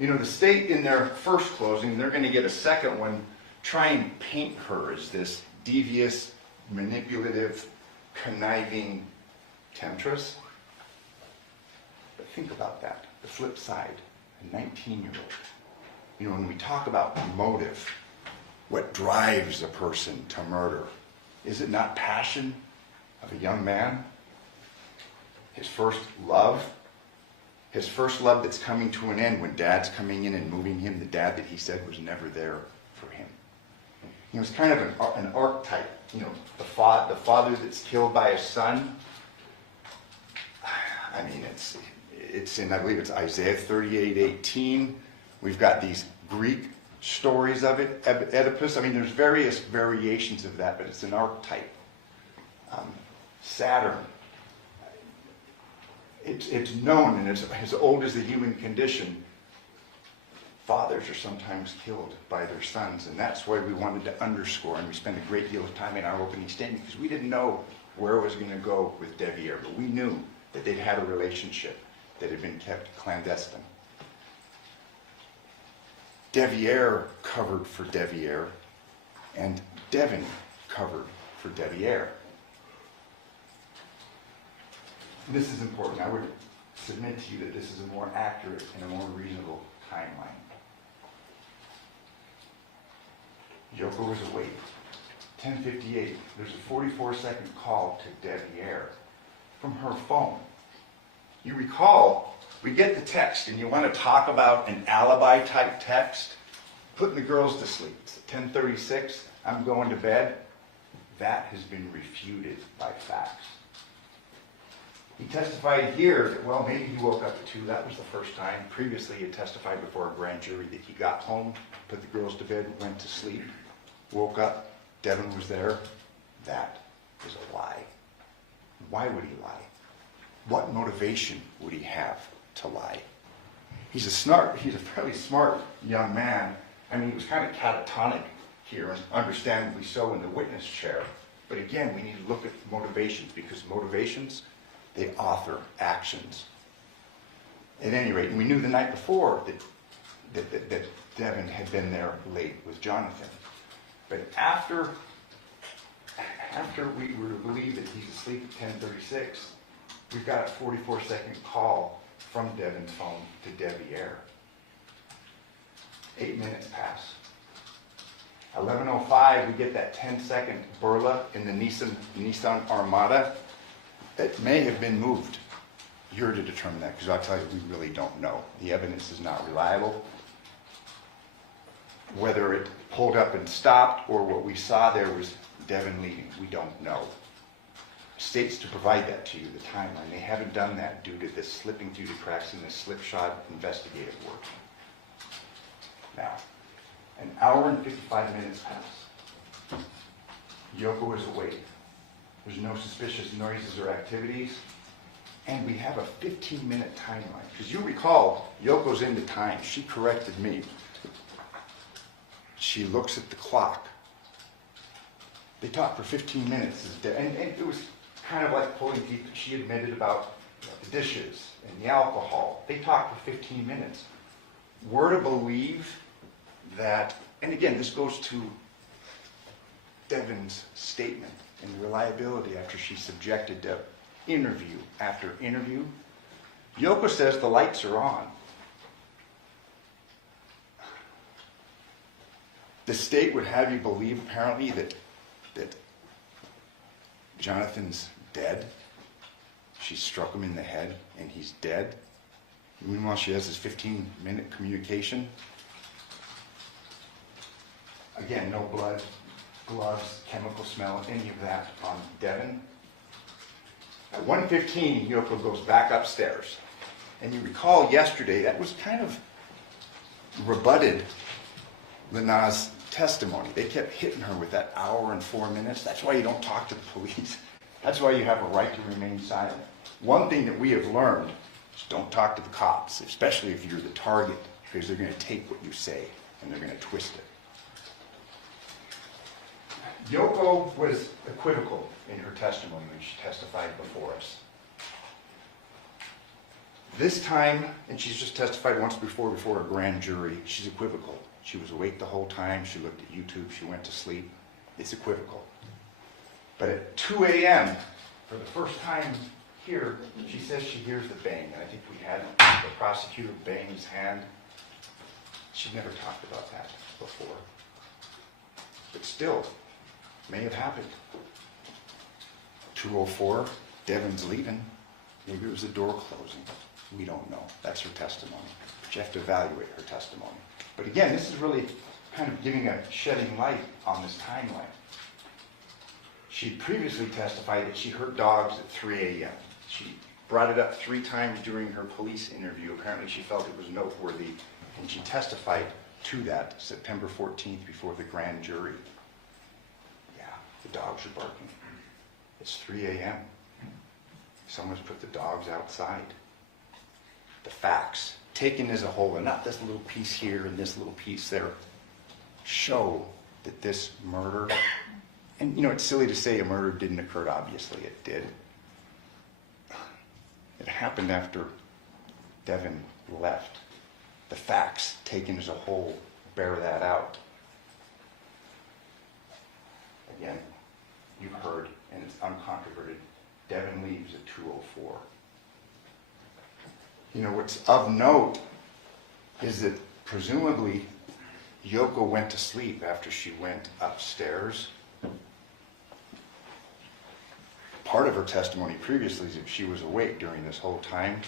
The state in their first closing, they're going to get a second one, try and paint her as this devious, manipulative, conniving temptress. But think about that. The flip side, a 19-year-old. When we talk about motive, what drives a person to murder, is it not passion of a young man? His first love? His first love that's coming to an end when dad's coming in and moving him, the dad that he said was never there for him. It's kind of an archetype. The father that's killed by his son. I mean, it's in, I believe it's Isaiah 38:18. We've got these Greek stories of it, Oedipus. I mean, there's various variations of that, but it's an archetype. Saturn. It's known, and it's as old as the human condition. Fathers are sometimes killed by their sons, and that's why we wanted to underscore, and we spent a great deal of time in our opening statement, because we didn't know where it was going to go with Devyn, but we knew that they'd had a relationship that had been kept clandestine. Devyn covered for Devyn, and Devyn covered for Devyn. This is important. I would submit to you that this is a more accurate and a more reasonable timeline. Yoko was awake. 10:58. There's a 44-second call to Devyn from her phone. You recall We get the text, and you want to talk about an alibi type text, putting the girls to sleep. It's 10:36, I'm going to bed. That has been refuted by facts. He testified here that, well, maybe he woke up at 2. That was the first time. Previously, he had testified before a grand jury that he got home, put the girls to bed, went to sleep, woke up, Devyn was there. That is a lie. Why would he lie? What motivation would he have to lie? He's a fairly smart young man. I mean, he was kind of catatonic here, and understandably so in the witness chair. But again, we need to look at motivations, because motivations, they author actions. At any rate, and we knew the night before that Devyn had been there late with Johnathan. But after we were to believe that he's asleep at 10:36, we've got a 44-second call from Devyn's phone to Devier. 8 minutes pass. 11:05, we get that 10-second burla in the Nissan Armada. It may have been moved. You're to determine that, because I'll tell you, we really don't know. The evidence is not reliable. Whether it pulled up and stopped, or what we saw there was Devyn leaving, we don't know. States to provide that to you, the timeline. They haven't done that due to this slipping through the cracks in this slipshod investigative work. Now, an hour and 55 minutes pass. Yoko is awake. There's no suspicious noises or activities. And we have a 15-minute timeline. Because you recall, Yoko's into time. She corrected me. She looks at the clock. They talked for 15 minutes. And it was kind of like pulling teeth. She admitted about the dishes and the alcohol. They talked for 15 minutes. We're to believe that, and again, this goes to Devyn's statement and the reliability after she's subjected to interview after interview. Yoko says the lights are on. The state would have you believe, apparently, that Johnathan's dead. She struck him in the head, and he's dead. Meanwhile, she has this 15-minute communication. Again, no blood, gloves, chemical smell, any of that on Devyn. At 1:15, Yoko goes back upstairs. And you recall yesterday, that was kind of rebutted Lena's testimony. They kept hitting her with that hour and 4 minutes. That's why you don't talk to the police. That's why you have a right to remain silent. One thing that we have learned is don't talk to the cops, especially if you're the target, because they're going to take what you say and they're going to twist it. Yoko was equivocal in her testimony when she testified before us. This time, and she's just testified once before a grand jury, she's equivocal. She was awake the whole time. She looked at YouTube. She went to sleep. It's equivocal. But at 2 a.m., for the first time here, she says she hears the bang. And I think we had the prosecutor bang his hand. She'd never talked about that before. But still, may have happened. 2:04, Devyn's leaving. Maybe it was the door closing. We don't know. That's her testimony. But you have to evaluate her testimony. But again, this is really kind of shedding light on this timeline. She previously testified that she heard dogs at 3 a.m. She brought it up 3 times during her police interview. Apparently she felt it was noteworthy, and she testified to that September 14th before the grand jury. Yeah, the dogs are barking. It's 3 a.m. Someone's put the dogs outside. The facts, taken as a whole, and not this little piece here and this little piece there, show that this murder, and you know, it's silly to say a murder didn't occur. Obviously it did. It happened after Devyn left. The facts, taken as a whole, bear that out. Again, you've heard, and it's uncontroverted, Devyn leaves at 2:04. You know, what's of note is that presumably Yoko went to sleep after she went upstairs. Part of her testimony previously is that she was awake during this whole time.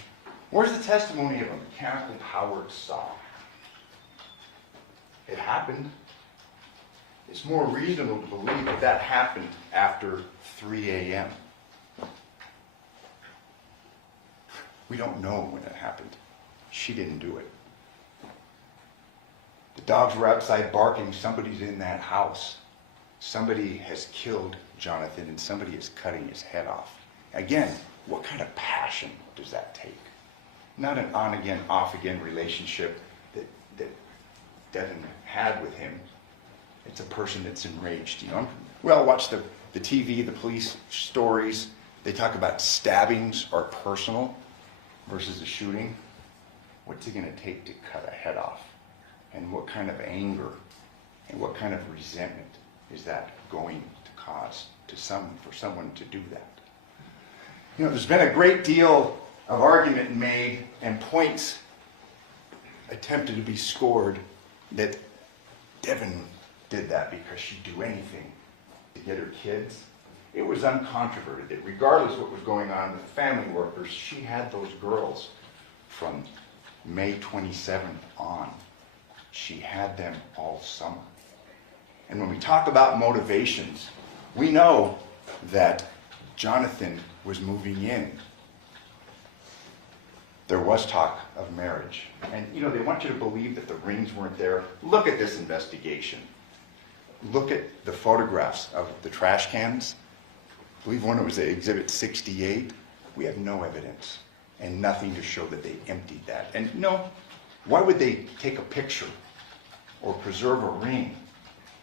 Where's the testimony of a mechanical powered saw? It happened. It's more reasonable to believe that that happened after 3 a.m. We don't know when it happened. She didn't do it. The dogs were outside barking. Somebody's in that house. Somebody has killed Johnathan and somebody is cutting his head off. Again, what kind of passion does that take? Not an on-again, off-again relationship that Devyn had with him. It's a person that's enraged. You know, we all watch the TV, the police stories. They talk about stabbings are personal versus a shooting. What's it going to take to cut a head off? And what kind of anger and what kind of resentment is that going to cause to for someone to do that? You know, there's been a great deal of argument made and points attempted to be scored that Devyn did that because she'd do anything to get her kids. It was uncontroverted that regardless of what was going on with the family workers, she had those girls from May 27th on. She had them all summer. And when we talk about motivations, we know that Johnathan was moving in. There was talk of marriage. And, you know, they want you to believe that the rings weren't there. Look at this investigation. Look at the photographs of the trash cans. I believe one was Exhibit 68. We have no evidence and nothing to show that they emptied that. And no, why would they take a picture or preserve a ring?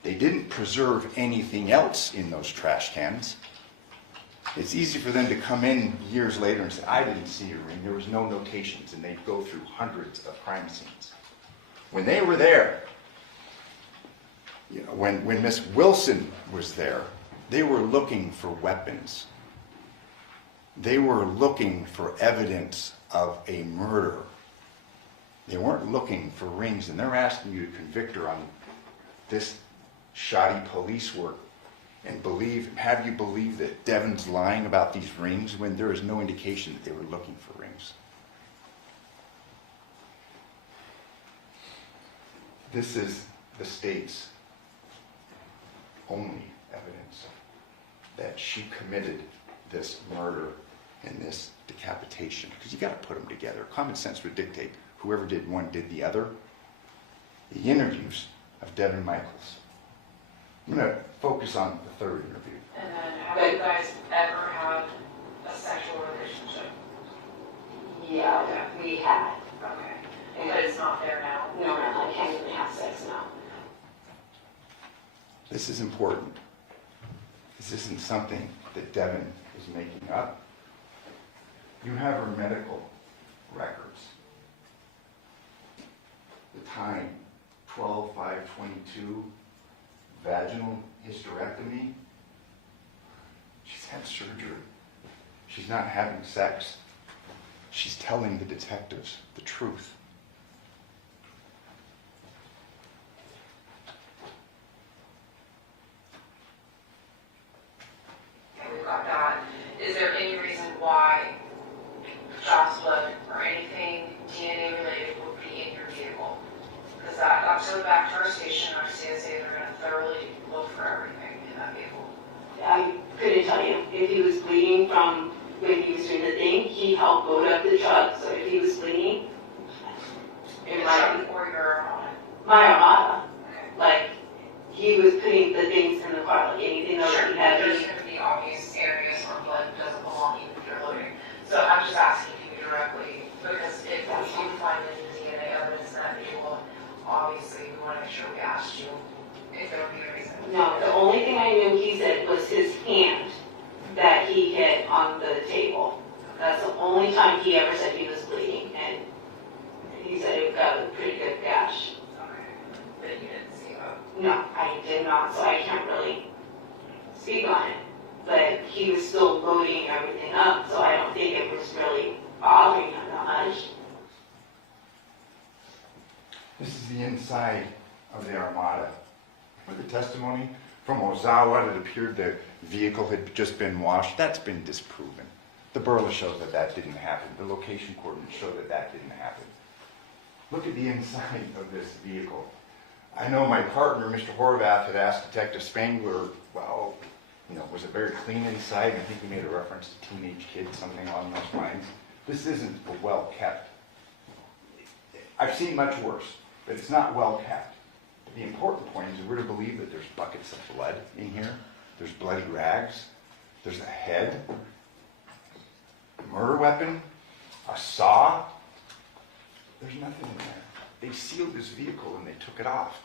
They didn't preserve anything else in those trash cans. It's easy for them to come in years later and say, I didn't see a ring, there was no notations, and they'd go through hundreds of crime scenes. When they were there, you know, when Miss Wilson was there, they were looking for weapons. They were looking for evidence of a murder. They weren't looking for rings, and they're asking you to convict her on this shoddy police work and have you believe that Devyn's lying about these rings when there is no indication that they were looking for rings. This is the state's only evidence that she committed this murder and this decapitation. Because you got to put them together. Common sense would dictate whoever did one did the other. The interviews of Devyn Michaels. I'm going to focus on the third interview. And then have you guys ever had a sexual relationship? Yeah, we had. Okay. But it's not there now? No, I can't even have sex now. This is important. This isn't something that Devyn is making up. You have her medical records. The time, 12/5/22, vaginal hysterectomy. She's had surgery. She's not having sex. She's telling the detectives the truth. Okay, we've got that. Is there any reason why child's blood or anything DNA related would be in your vehicle? Because that goes back to our station, our CSA, they're going to thoroughly look for everything in that vehicle. I couldn't tell you. If he was bleeding from when he was doing the thing, he helped load up the truck. So if he was bleeding, it might be or your Armada? my Armada. Okay. Like, he was putting the things in the car, like anything else Sure, he had. there's going to be obvious areas where blood doesn't belong even if you're loading. So I'm just asking you directly, because if we do find any DNA evidence in that vehicle, obviously we want to make sure we asked you if there would be a reason. No, the only thing I knew he said was his hand that he hit on the table. That's the only time he ever said he was bleeding, and he said it got a pretty good gash. Okay, but you didn't see that? No, I did not, so I can't really speak on it. But he was still loading everything up, so I don't think it was really bothering him that much. This is the inside of the Armada. For the testimony from Ozawa, it appeared the vehicle had just been washed. That's been disproven. The burla shows that that didn't happen. The location coordinates show that that didn't happen. Look at the inside of this vehicle. I know my partner, Mr. Horvath, had asked Detective Spangler, well, was it very clean inside? I think he made a reference to teenage kids, something along those lines. This isn't a well-kept. I've seen much worse, but it's not well-kept. The important point is we're to believe that there's buckets of blood in here. There's bloody rags. There's a head, a murder weapon, a saw. There's nothing in there. They sealed this vehicle and they took it off.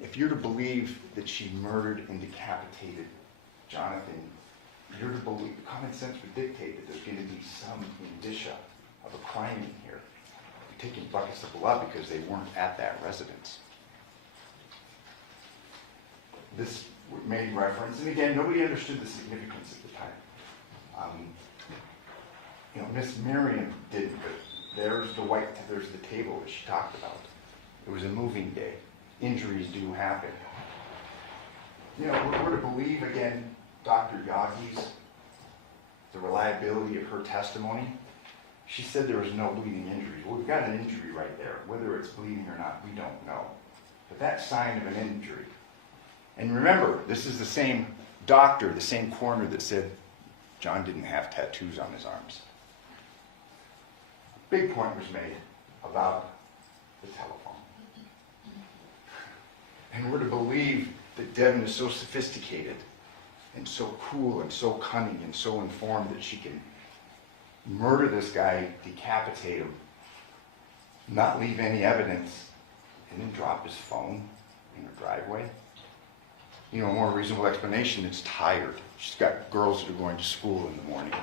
If you're to believe that she murdered and decapitated Johnathan, you're to believe, common sense would dictate that there's going to be some indicia of a crime in here. You're taking buckets of blood because they weren't at that residence. This made reference, and again, nobody understood the significance at the time. Miss Miriam didn't, but there's the table that she talked about. It was a moving day. Injuries do happen. We're to believe, again, Dr. Yagi's, the reliability of her testimony. She said there was no bleeding injuries. Well, we've got an injury right there. Whether it's bleeding or not, we don't know. But that's sign of an injury. And remember, this is the same doctor, the same coroner that said John didn't have tattoos on his arms. A big point was made about the telephone. And we're to believe that Devyn is so sophisticated and so cool and so cunning and so informed that she can murder this guy, decapitate him, not leave any evidence, and then drop his phone in her driveway. A more reasonable explanation, it's tired. She's got girls that are going to school in the morning.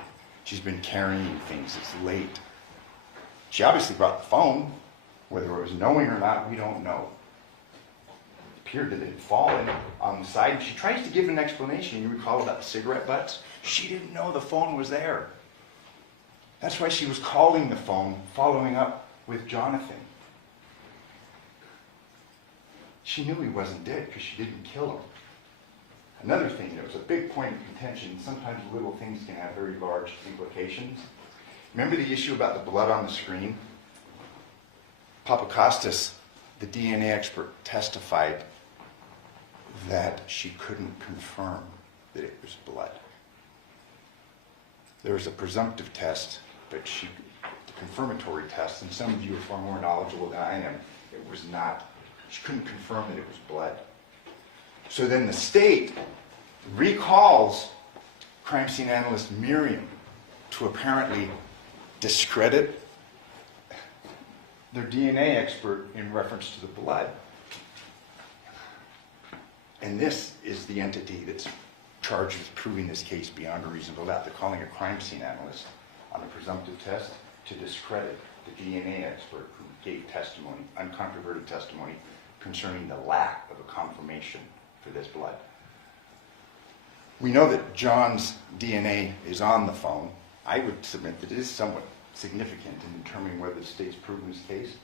She's been carrying things, it's late. She obviously brought the phone. Whether it was knowing or not, we don't know. It appeared that it had fallen on the side. She tries to give an explanation. You recall about the cigarette butts? She didn't know the phone was there. That's why she was calling the phone, following up with Johnathan. She knew he wasn't dead because she didn't kill him. Another thing, there was a big point of contention. Sometimes little things can have very large implications. Remember the issue about the blood on the screen? Papakostas, the DNA expert, testified that she couldn't confirm that it was blood. There was a presumptive test, but the confirmatory test, and some of you are far more knowledgeable than I am, it was not. She couldn't confirm that it was blood. So then the state recalls crime scene analyst Miriam to apparently discredit their DNA expert in reference to the blood. And this is the entity that's charged with proving this case beyond a reasonable doubt. They're calling a crime scene analyst on a presumptive test to discredit the DNA expert who gave testimony, uncontroverted testimony, concerning the lack of a confirmation for this blood. We know that John's DNA is on the phone. I would submit that it is somewhat significant in determining whether the state's proven his case.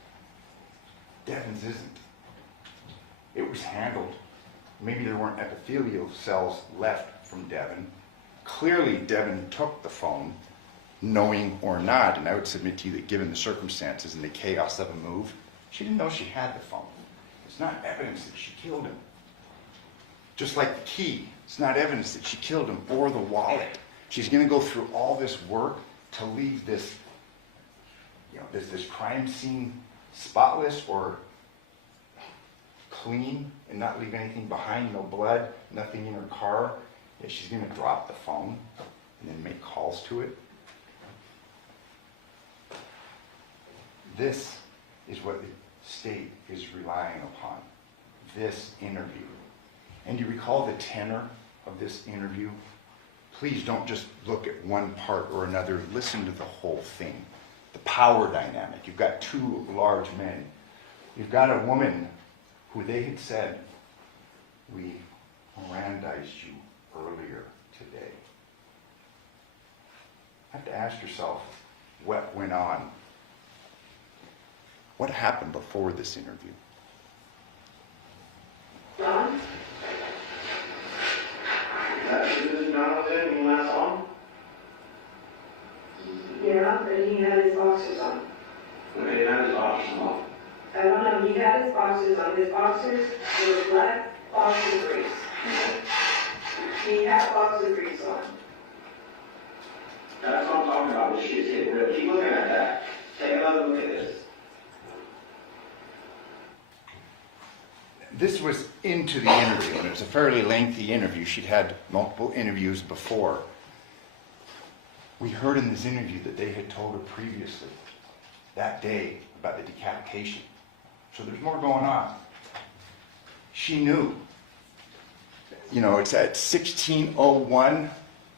Devyn's isn't. It was handled. Maybe there weren't epithelial cells left from Devyn. Clearly, Devyn took the phone, knowing or not, and I would submit to you that given the circumstances and the chaos of a move, she didn't know she had the phone. It's not evidence that she killed him. Just like the key, it's not evidence that she killed him or the wallet. She's going to go through all this work to leave this, this crime scene spotless or clean and not leave anything behind, no blood, nothing in her car. Yet she's going to drop the phone and then make calls to it. This is what the state is relying upon, this interview. And you recall the tenor of this interview? Please don't just look at one part or another. Listen to the whole thing. The power dynamic. You've got two large men. You've got a woman who they had said, we Mirandized you earlier today. You have to ask yourself what went on. What happened before this interview? John? This is Johnathan. You last on? boxers on. His boxers were black boxer briefs. He had boxer briefs on. That's what I'm talking about. What she's getting rid of. Keep looking at that. Take another look at this. This was into the interview, and it was a fairly lengthy interview. She'd had multiple interviews before. We heard in this interview that they had told her previously that day about the decapitation. So there's more going on. She knew. You know, it's at 1601,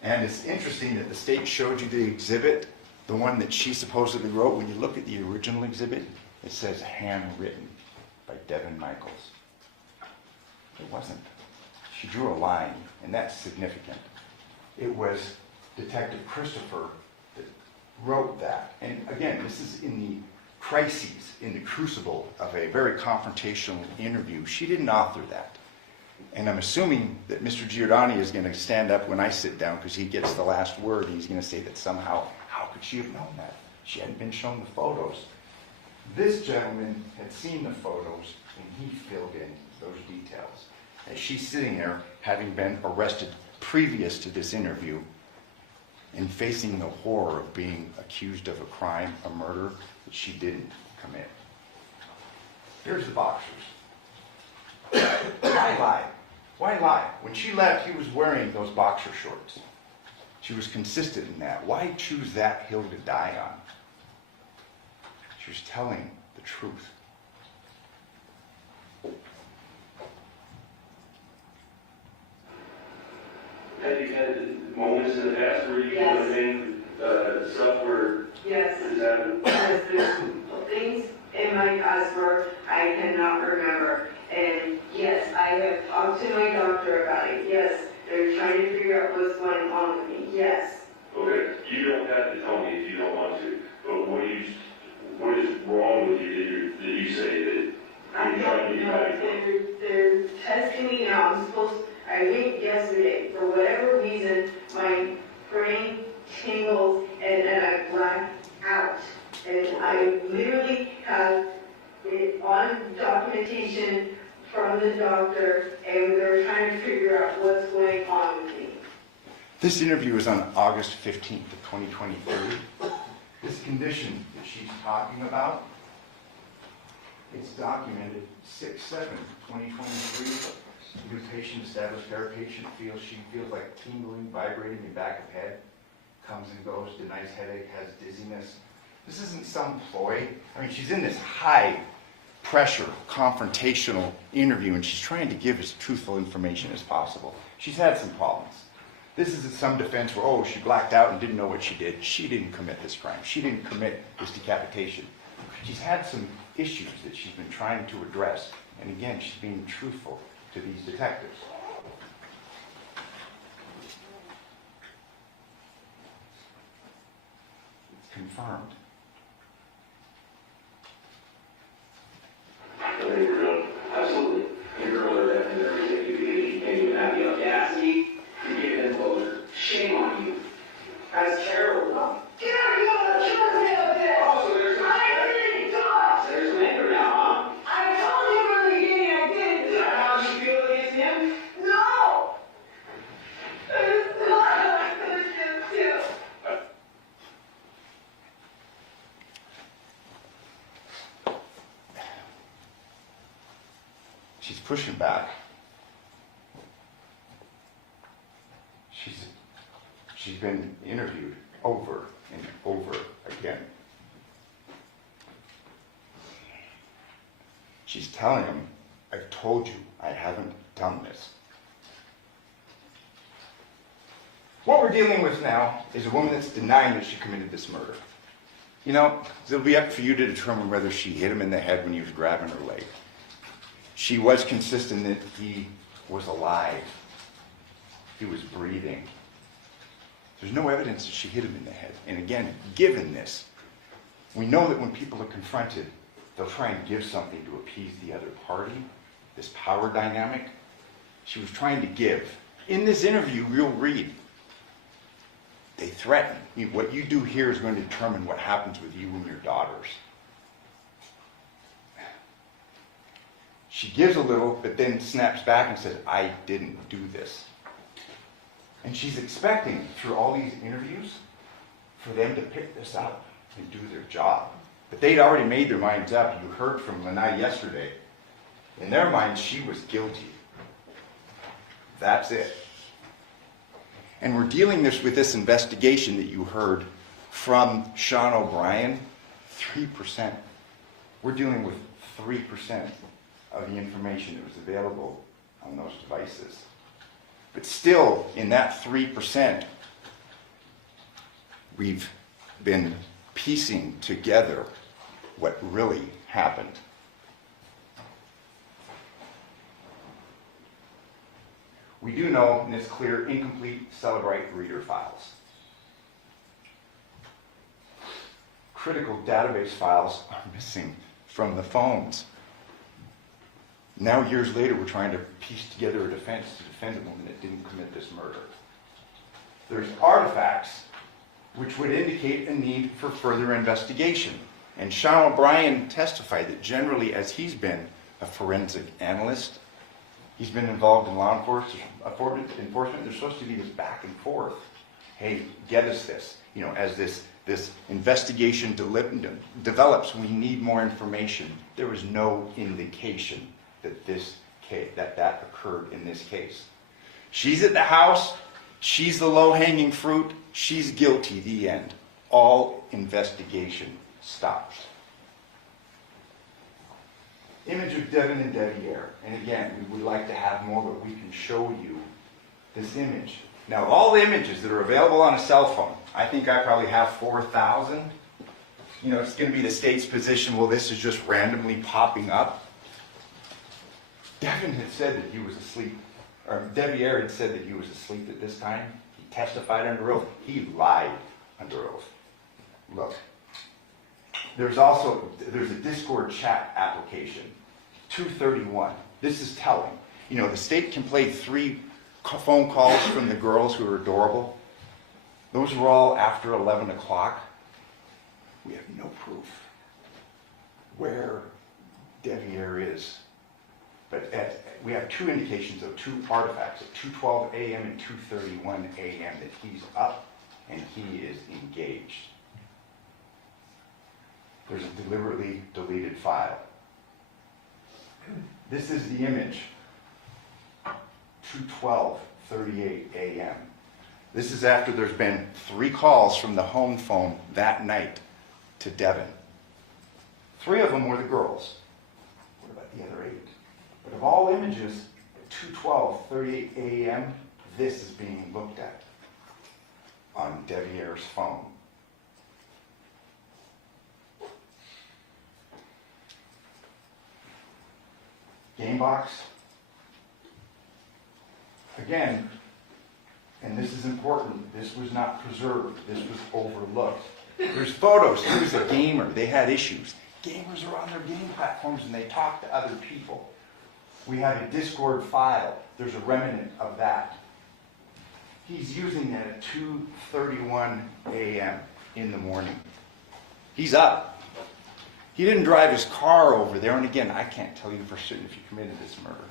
and it's interesting that the state showed you the exhibit, the one that she supposedly wrote. When you look at the original exhibit, it says handwritten by Devyn Michaels. It wasn't. She drew a line, and that's significant. It was Detective Christopher that wrote that. And again, this is in the crises, in the crucible of a very confrontational interview. She didn't author that. And I'm assuming that Mr. Giordani is going to stand up when I sit down because he gets the last word. He's going to say that somehow, how could she have known that? She hadn't been shown the photos. This gentleman had seen the photos, and he filled in those details. As she's sitting there, having been arrested previous to this interview, and facing the horror of being accused of a crime, a murder, that she didn't commit. Here's the boxers. Why lie? Why lie? When she left, he was wearing those boxer shorts. She was consistent in that. Why choose that hill to die on? She was telling the truth. Have you had moments in the past where you Yes. have been stuff where Yes. this happened? Yes, there's things in my past where I cannot remember. And yes, I have talked to my doctor about it. Yes, they're trying to figure out what's going on with me. Yes. Okay, you don't have to tell me if you don't want to, but what is wrong with you that you say that I you're trying to don't get know. back from? They're testing me now. I think yesterday, for whatever reason, my brain tingles and then I black out. And I literally have it on documentation from the doctor, and they're trying to figure out what's going on with me. This interview was on August 15th of 2023. This condition that she's talking about, it's documented 6/7/2023. New patient established her patient she feels like tingling, vibrating in the back of head, comes and goes, denies headache, has dizziness. This isn't some ploy. I mean, she's in this high pressure, confrontational interview, and she's trying to give as truthful information as possible. She's had some problems. This isn't some defense where, oh, she blacked out and didn't know what she did. She didn't commit this crime. She didn't commit this decapitation. She's had some issues that she's been trying to address. And again, she's being truthful to these detectives. It's confirmed. I think we're done. Absolutely. You're over that and everything. You can't even have the audacity to give it closure. Shame on you. That's terrible. Get out of here! Oh, so there's there's some anger now, huh? I told you from the beginning I didn't do it. How do you feel against him? No! It's not against you. She's pushing back. She's been interviewed over and over again. She's telling him, I've told you I haven't done this. What we're dealing with now is a woman that's denying that she committed this murder. You know, it'll be up for you to determine whether she hit him in the head when he was grabbing her leg. She was consistent that he was alive. He was breathing. There's no evidence that she hit him in the head. And again, given this, we know that when people are confronted, they'll try and give something to appease the other party, this power dynamic. She was trying to give. In this interview, you'll read, they threaten. What you do here is going to determine what happens with you and your daughters. She gives a little, but then snaps back and says, I didn't do this. And she's expecting, through all these interviews, for them to pick this up and do their job. But they'd already made their minds up. You heard from Lanai yesterday. In their minds, she was guilty. That's it. And we're dealing with this investigation that you heard from Sean O'Brien, 3%. We're dealing with 3% of the information that was available on those devices. But still, in that 3%, we've been piecing together what really happened. We do know, and it's clear, incomplete Celebrite reader files. Critical database files are missing from the phones. Now, years later, we're trying to piece together a defense to defend a woman that didn't commit this murder. There's artifacts which would indicate a need for further investigation. And Sean O'Brien testified that generally, as he's been a forensic analyst, he's been involved in law enforcement. There's supposed to be this back and forth. Hey, get us this. As this investigation develops, we need more information. There was no indication that that occurred in this case. She's at the house. She's the low-hanging fruit. She's guilty. The end. All investigation stops. Image of Devyn and Devyn. And again, we would like to have more, but we can show you this image. Now, all the images that are available on a cell phone, I think I probably have 4,000. It's going to be the state's position, well, this is just randomly popping up. Devyn had said that he was asleep, or Devyn had said that he was asleep at this time. He testified under oath. He lied under oath. Look. There's a Discord chat application, 231. This is telling. The state can play 3 phone calls from the girls who are adorable. Those were all after 11 o'clock. We have no proof where Devyn is. But we have 2 indications of 2 artifacts at 2:12 a.m. and 2:31 a.m. that he's up and he is engaged. There's a deliberately deleted file. This is the image. 2:12:38 a.m. This is after there's been 3 calls from the home phone that night to Devyn. 3 of them were the girls. What about the other 8? But of all images, at 2:12:38 a.m., this is being looked at on Devyn's phone. Game box. Again, and this is important, this was not preserved, this was overlooked. There's photos. He was a gamer. They had issues. Gamers are on their game platforms and they talk to other people. We have a Discord file. There's a remnant of that. He's using that at 2:31 a.m. in the morning. He's up. He didn't drive his car over there, and again, I can't tell you for certain if he committed this murder.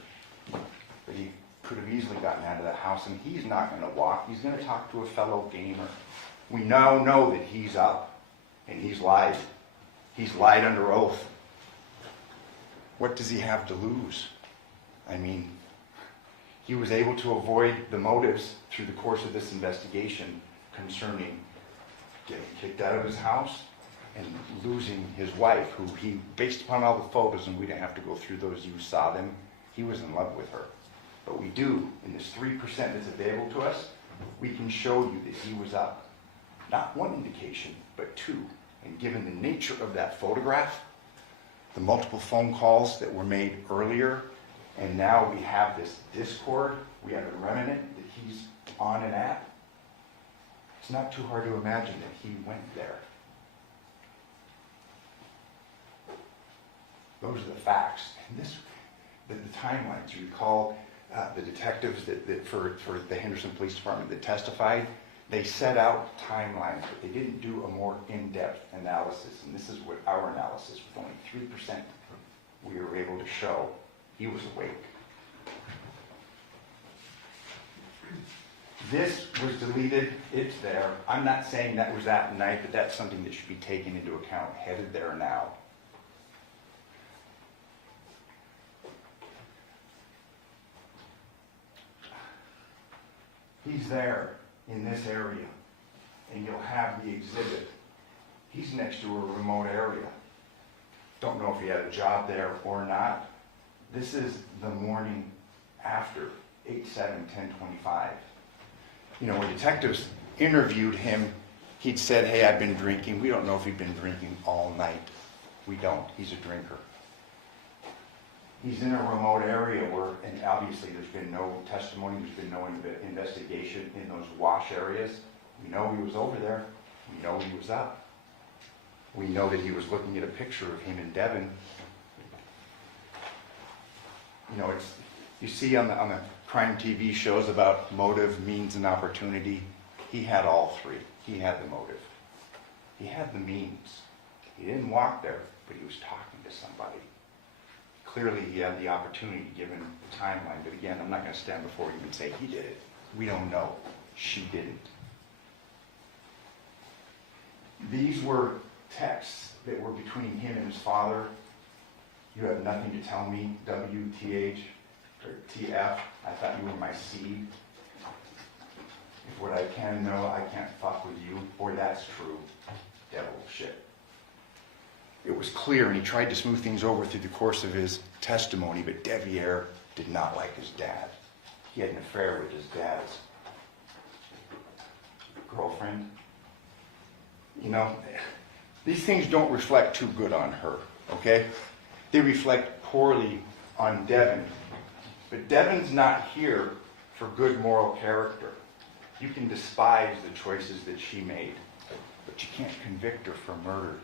But he could have easily gotten out of that house, and he's not going to walk. He's going to talk to a fellow gamer. We now know that he's up, and he's lied. He's lied under oath. What does he have to lose? I mean, he was able to avoid the motives through the course of this investigation concerning getting kicked out of his house and losing his wife, who he, based upon all the photos, and we didn't have to go through those, you saw them, he was in love with her. But we do, in this 3% that's available to us, we can show you that he was up. Not 1 indication, but 2. And given the nature of that photograph, the multiple phone calls that were made earlier, and now we have this Discord, we have a remnant that he's on and at, it's not too hard to imagine that he went there. Those are the facts. And the timelines, you recall the detectives that for the Henderson Police Department that testified, they set out timelines, but they didn't do a more in-depth analysis. And this is what our analysis, with only 3%, we were able to show He was awake. This was deleted. It's there. I'm not saying that was that night, but that's something that should be taken into account. Headed there now. He's there in this area, and you'll have the exhibit. He's next to a remote area. Don't know if he had a job there or not. This is the morning after 8/7/10/25. You know, when detectives interviewed him, he'd said, hey, I've been drinking. We don't know if he'd been drinking all night. We don't. He's a drinker. He's in a remote area where, and obviously there's been no testimony, there's been no investigation in those wash areas. We know he was over there. We know he was up. We know that he was looking at a picture of him and Devyn. You know, it's, you see on the crime TV shows about motive, means, and opportunity. He had all three. He had the motive. He had the means. He didn't walk there, but he was talking to somebody. Clearly, he had the opportunity given the timeline. But again, I'm not going to stand before you and say he did it. We don't know. She didn't. These were texts that were between him and his father. You have nothing to tell me, WTH or TF. I thought you were my seed. If what I can know, I can't fuck with you. Boy, that's true. Devil shit. It was clear, and he tried to smooth things over through the course of his testimony, but Devyn did not like his dad. He had an affair with his dad's girlfriend. You know, these things don't reflect too good on her, okay? They reflect poorly on Devyn. But Devyn's not here for good moral character. You can despise the choices that she made, but you can't convict her for murder,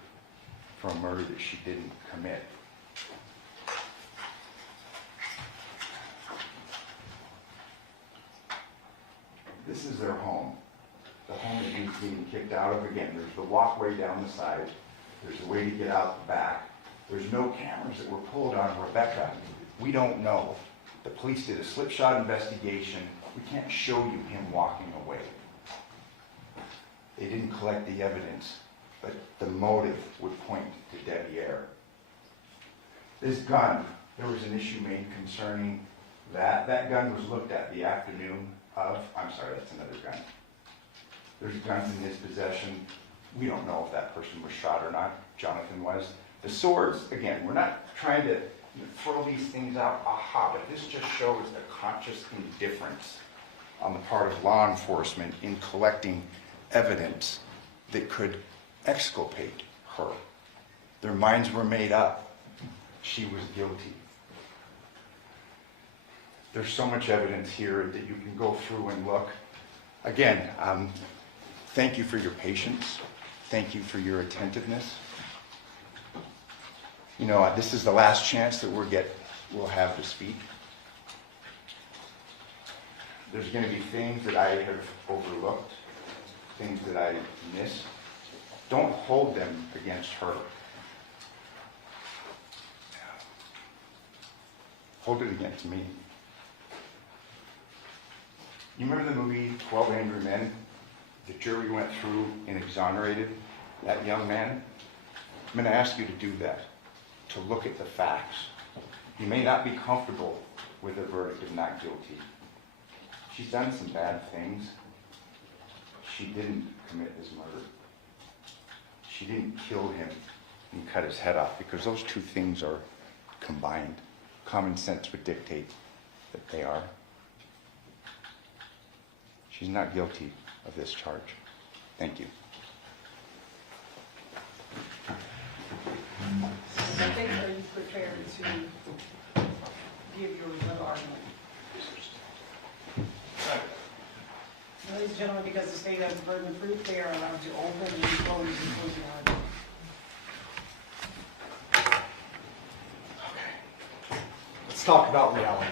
for a murder that she didn't commit. This is their home. The home that he's being kicked out of. Again, there's the walkway down the side. There's a way to get out the back. There's no cameras that were pulled on Rebecca. We don't know. The police did a slipshod investigation. We can't show you him walking away. They didn't collect the evidence, but the motive would point to Devyn. This gun, there was an issue made concerning that. That gun was looked at the afternoon of, I'm sorry, that's another gun. There's guns in his possession. We don't know if that person was shot or not. Johnathan was. The swords, again, we're not trying to throw these things out, aha, but this just shows a conscious indifference on the part of law enforcement in collecting evidence that could exculpate her. Their minds were made up. She was guilty. There's so much evidence here that you can go through and look. Again, thank you for your patience. Thank you for your attentiveness. You know, this is the last chance that we'll have to speak. There's going to be things that I have overlooked, things that I missed. Don't hold them against her. Hold it against me. You remember the movie 12 Angry Men? The jury went through and exonerated that young man. I'm going to ask you to do that, to look at the facts. You may not be comfortable with a verdict of not guilty. She's done some bad things. She didn't commit this murder. She didn't kill him and cut his head off, because those two things are combined. Common sense would dictate that they are. She's not guilty of this charge. Thank you. Second, are you prepared to give your rebuttal argument? Ladies and gentlemen, because the state has the burden of proof, they are allowed to open and close the closing argument. Let's talk about reality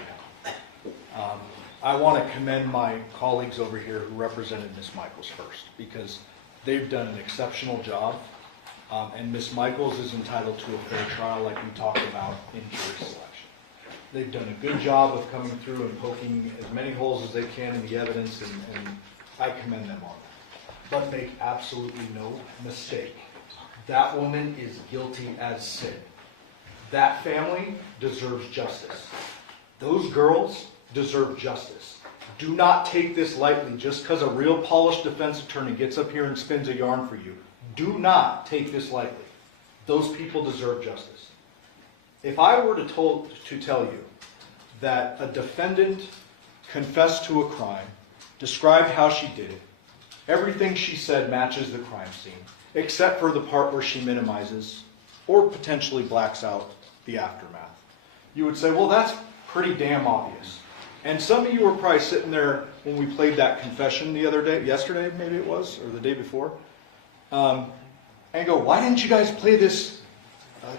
now. I want to commend my colleagues over here who represented Ms. Michaels first, because they've done an exceptional job, and Ms. Michaels is entitled to a fair trial like we talked about in jury selection. They've done a good job of coming through and poking as many holes as they can in the evidence, and I commend them on that. But make absolutely no mistake. That woman is guilty as sin. That family deserves justice. Those girls deserve justice. Do not take this lightly just because a real polished defense attorney gets up here and spins a yarn for you. Do not take this lightly. Those people deserve justice. If I were to tell you that a defendant confessed to a crime, described how she did it, everything she said matches the crime scene, except for the part where she minimizes or potentially blacks out the aftermath, you would say, well, that's pretty damn obvious. And some of you were probably sitting there when we played that confession the other day, yesterday maybe it was, or the day before, and go, why didn't you guys play this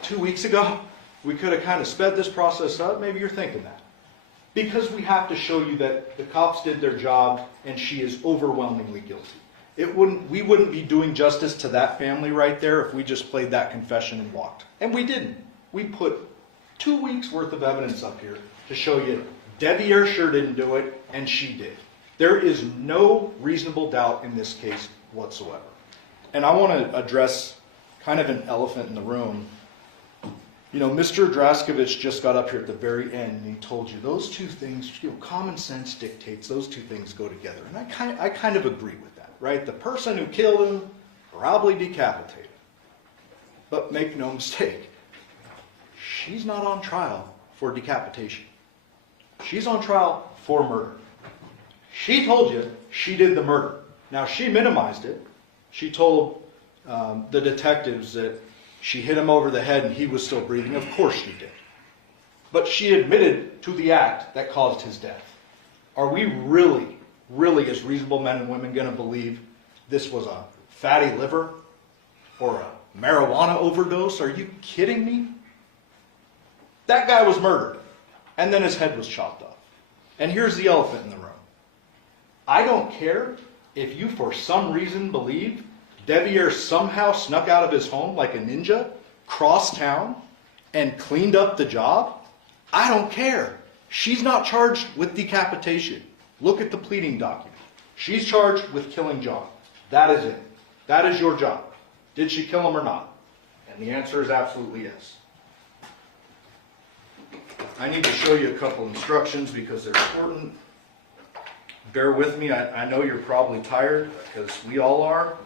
2 weeks ago? We could have kind of sped this process up. Maybe you're thinking that. Because we have to show you that the cops did their job and she is overwhelmingly guilty. We wouldn't be doing justice to that family right there if we just played that confession and walked. And we didn't. We put 2 weeks worth of evidence up here to show you Devyn sure didn't do it and she did. There is no reasonable doubt in this case whatsoever. And I want to address kind of an elephant in the room. You know, Mr. Draskovich just got up here at the very end and he told you those two things, common sense dictates those two things go together. And I kind of agree with that, right? The person who killed him, probably decapitated. But make no mistake, she's not on trial for decapitation. She's on trial for murder. She told you she did the murder. Now, she minimized it. She told the detectives that she hit him over the head and he was still breathing. Of course she did. But she admitted to the act that caused his death. Are we really, as reasonable men and women, going to believe this was a fatty liver or a marijuana overdose? Are you kidding me? That guy was murdered. And then his head was chopped off. And here's the elephant in the room. I don't care if you for some reason believe Devyn somehow snuck out of his home like a ninja, crossed town, and cleaned up the job. I don't care. She's not charged with decapitation. Look at the pleading document. She's charged with killing John. That is it. That is your job. Did she kill him or not? And the answer is absolutely yes. I need to show you a couple instructions because they're important. Bear with me. I know you're probably tired because we all are.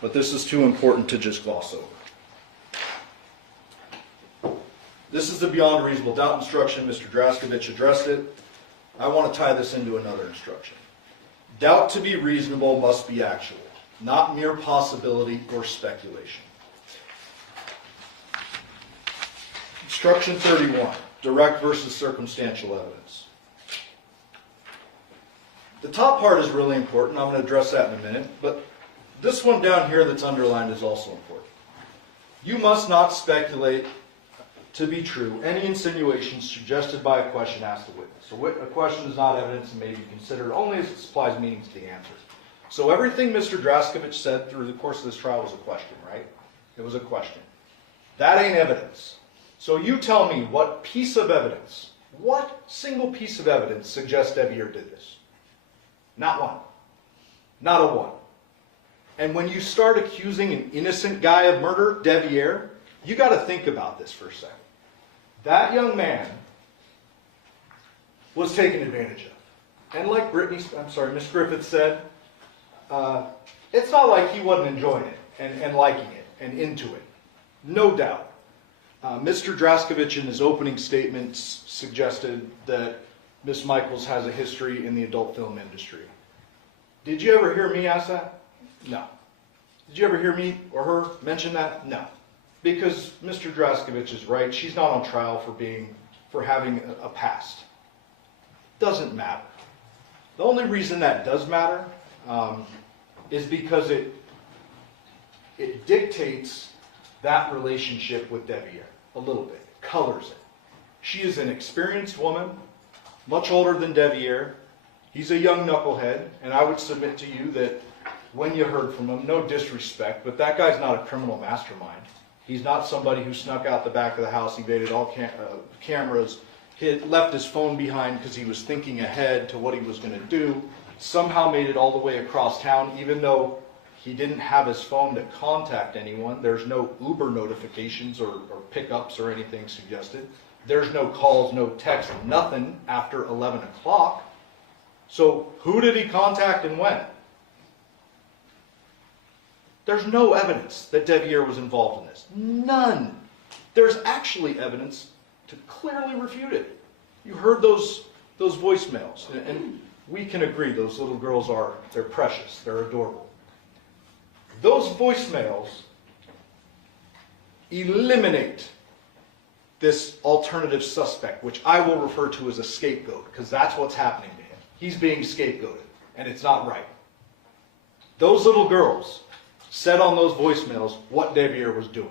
But this is too important to just gloss over. This is the beyond reasonable doubt instruction. Mr. Draskovich addressed it. I want to tie this into another instruction. Doubt to be reasonable must be actual, not mere possibility or speculation. Instruction 31, direct versus circumstantial evidence. The top part is really important. I'm going to address that in a minute. But this one down here that's underlined is also important. You must not speculate to be true any insinuations suggested by a question asked the witness. So a question is not evidence and may be considered only as it supplies meaning to the answers. So everything Mr. Draskovich said through the course of this trial was a question, right? It was a question. That ain't evidence. So you tell me what piece of evidence, what single piece of evidence suggests Devyn did this? Not one. Not a one. And when you start accusing an innocent guy of murder, Devyn, you got to think about this for a second. That young man was taken advantage of. And like Miss Griffith said, it's not like he wasn't enjoying it and liking it and into it. No doubt. Mr. Draskovich in his opening statements suggested that Miss Michaels has a history in the adult film industry. Did you ever hear me ask that? No. Did you ever hear me or her mention that? No. Because Mr. Draskovich is right. She's not on trial for having a past. Doesn't matter. The only reason that does matter is because it dictates that relationship with Devyn a little bit, colors it. She is an experienced woman, much older than Devyn. He's a young knucklehead, and I would submit to you that when you heard from him, no disrespect, but that guy's not a criminal mastermind. He's not somebody who snuck out the back of the house, evaded all cameras, left his phone behind because he was thinking ahead to what he was going to do, somehow made it all the way across town, even though he didn't have his phone to contact anyone. There's no Uber notifications or pickups or anything suggested. There's no calls, no texts, nothing after 11 o'clock. So who did he contact and when? There's no evidence that Devier was involved in this. None. There's actually evidence to clearly refute it. You heard those voicemails, and we can agree those little girls they're precious, they're adorable. Those voicemails eliminate this alternative suspect, which I will refer to as a scapegoat, because that's what's happening to him. He's being scapegoated, and it's not right. Those little girls said on those voicemails what Devier was doing.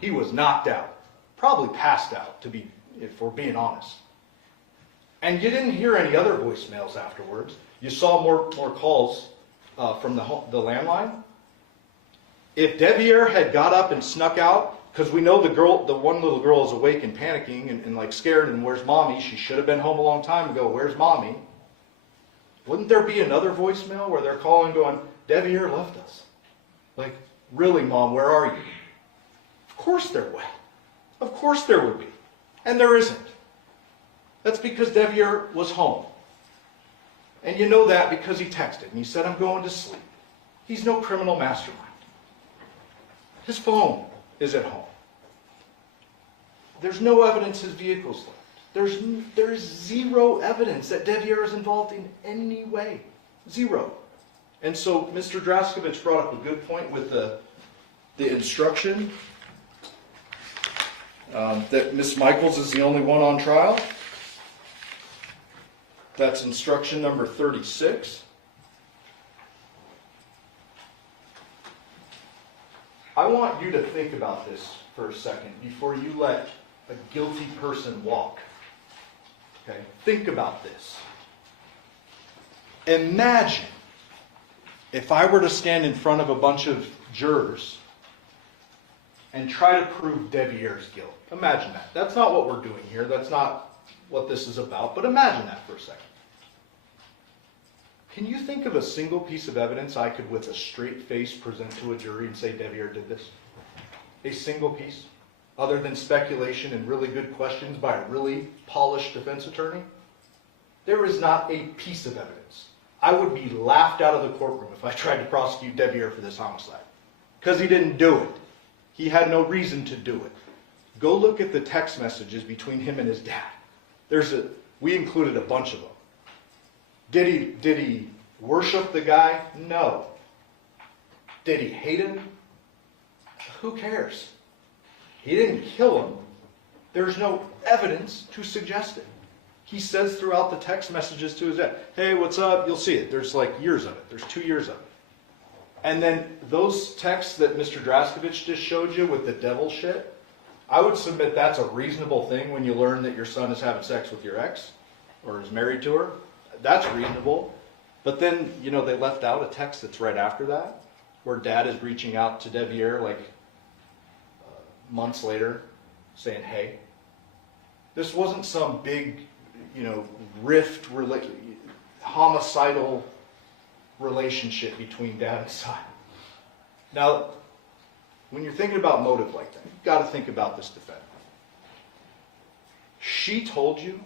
He was knocked out, probably passed out, if we're being honest. And you didn't hear any other voicemails afterwards. You saw more calls from the landline. If Devier had got up and snuck out, because we know the one little girl is awake and panicking and like scared, and where's mommy? She should have been home a long time ago. Where's mommy? Wouldn't there be another voicemail where they're calling going, Devier left us? Like, really, Mom, where are you? Of course there would. Of course there would be. And there isn't. That's because Devier was home. And you know that because he texted and he said, I'm going to sleep. He's no criminal mastermind. His phone is at home. There's no evidence his vehicle's left. There's zero evidence that Devier is involved in any way. Zero. And so Mr. Draskovich brought up a good point with the instruction that Ms. Michaels is the only one on trial. That's instruction number 36. I want you to think about this for a second before you let a guilty person walk. Okay? Think about this. Imagine if I were to stand in front of a bunch of jurors and try to prove Devier's guilt. Imagine that. That's not what we're doing here. That's not what this is about. But imagine that for a second. Can you think of a single piece of evidence I could, with a straight face, present to a jury and say Devier did this? A single piece? Other than speculation and really good questions by a really polished defense attorney? There is not a piece of evidence. I would be laughed out of the courtroom if I tried to prosecute Devier for this homicide. Because he didn't do it. He had no reason to do it. Go look at the text messages between him and his dad. We included a bunch of them. Did he worship the guy? No. Did he hate him? Who cares? He didn't kill him. There's no evidence to suggest it. He says throughout the text messages to his dad, hey, what's up? You'll see it. There's like years of it. There's 2 years of it. And then those texts that Mr. Draskovich just showed you with the devil shit, I would submit that's a reasonable thing when you learn that your son is having sex with your ex or is married to her. That's reasonable. But then, they left out a text that's right after that where dad is reaching out to Devier months later saying, hey. This wasn't some big, rift, homicidal relationship between dad and son. Now, when you're thinking about motive like that, you've got to think about this defendant. She told you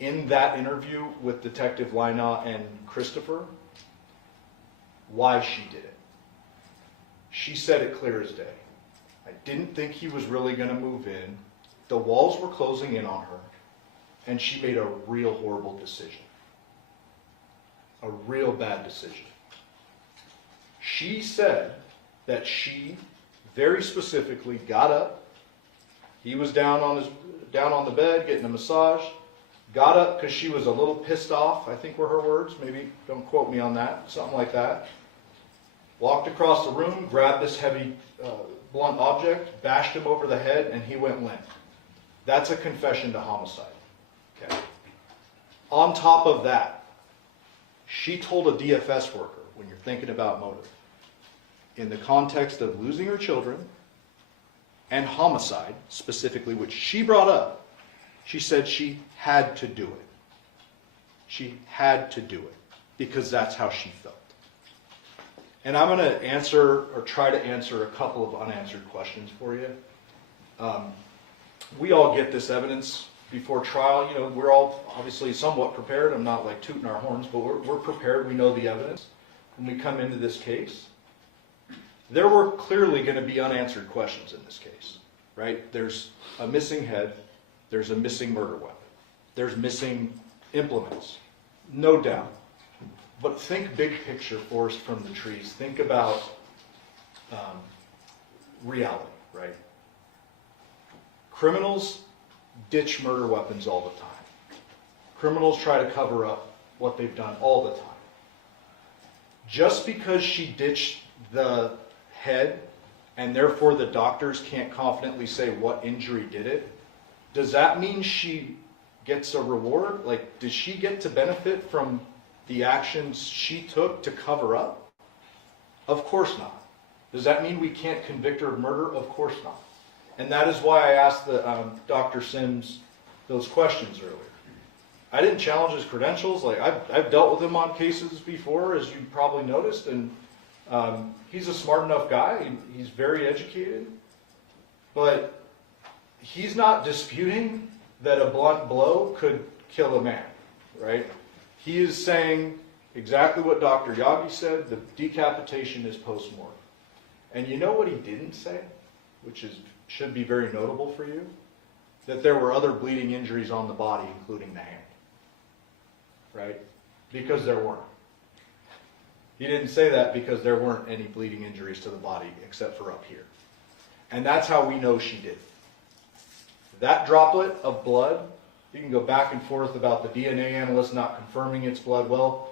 in that interview with Detective Lina and Christopher why she did it. She said it clear as day. I didn't think he was really going to move in. The walls were closing in on her, and she made a real horrible decision. A real bad decision. She said that she very specifically got up. He was down on the bed getting a massage. Got up because she was a little pissed off, I think were her words. Maybe don't quote me on that. Something like that. Walked across the room, grabbed this heavy blunt object, bashed him over the head, and he went limp. That's a confession to homicide. Okay. On top of that, she told a DFS worker, when you're thinking about motive, in the context of losing her children and homicide, specifically, which she brought up, she said she had to do it. She had to do it because that's how she felt. And I'm going to answer, or try to answer, a couple of unanswered questions for you. We all get this evidence before trial. You know, we're all obviously somewhat prepared. I'm not like tooting our horns, but we're prepared. We know the evidence when we come into this case. There were clearly going to be unanswered questions in this case, right? There's a missing head. There's a missing murder weapon. There's missing implements. No doubt. But think big picture, forest from the trees. Think about reality, right? Criminals ditch murder weapons all the time. Criminals try to cover up what they've done all the time. Just because she ditched the head and therefore the doctors can't confidently say what injury did it, does that mean she gets a reward? Like, does she get to benefit from the actions she took to cover up? Of course not. Does that mean we can't convict her of murder? Of course not. And that is why I asked Dr. Sims those questions earlier. I didn't challenge his credentials. Like, I've dealt with him on cases before, as you probably noticed, and he's a smart enough guy. He's very educated. But he's not disputing that a blunt blow could kill a man, right? He is saying exactly what Dr. Yagi said, the decapitation is post-mortem. And you know what he didn't say, which should be very notable for you? That there were other bleeding injuries on the body, including the hand, right? Because there weren't. He didn't say that because there weren't any bleeding injuries to the body except for up here. And that's how we know she did it. That droplet of blood, you can go back and forth about the DNA analyst not confirming it's blood. Well,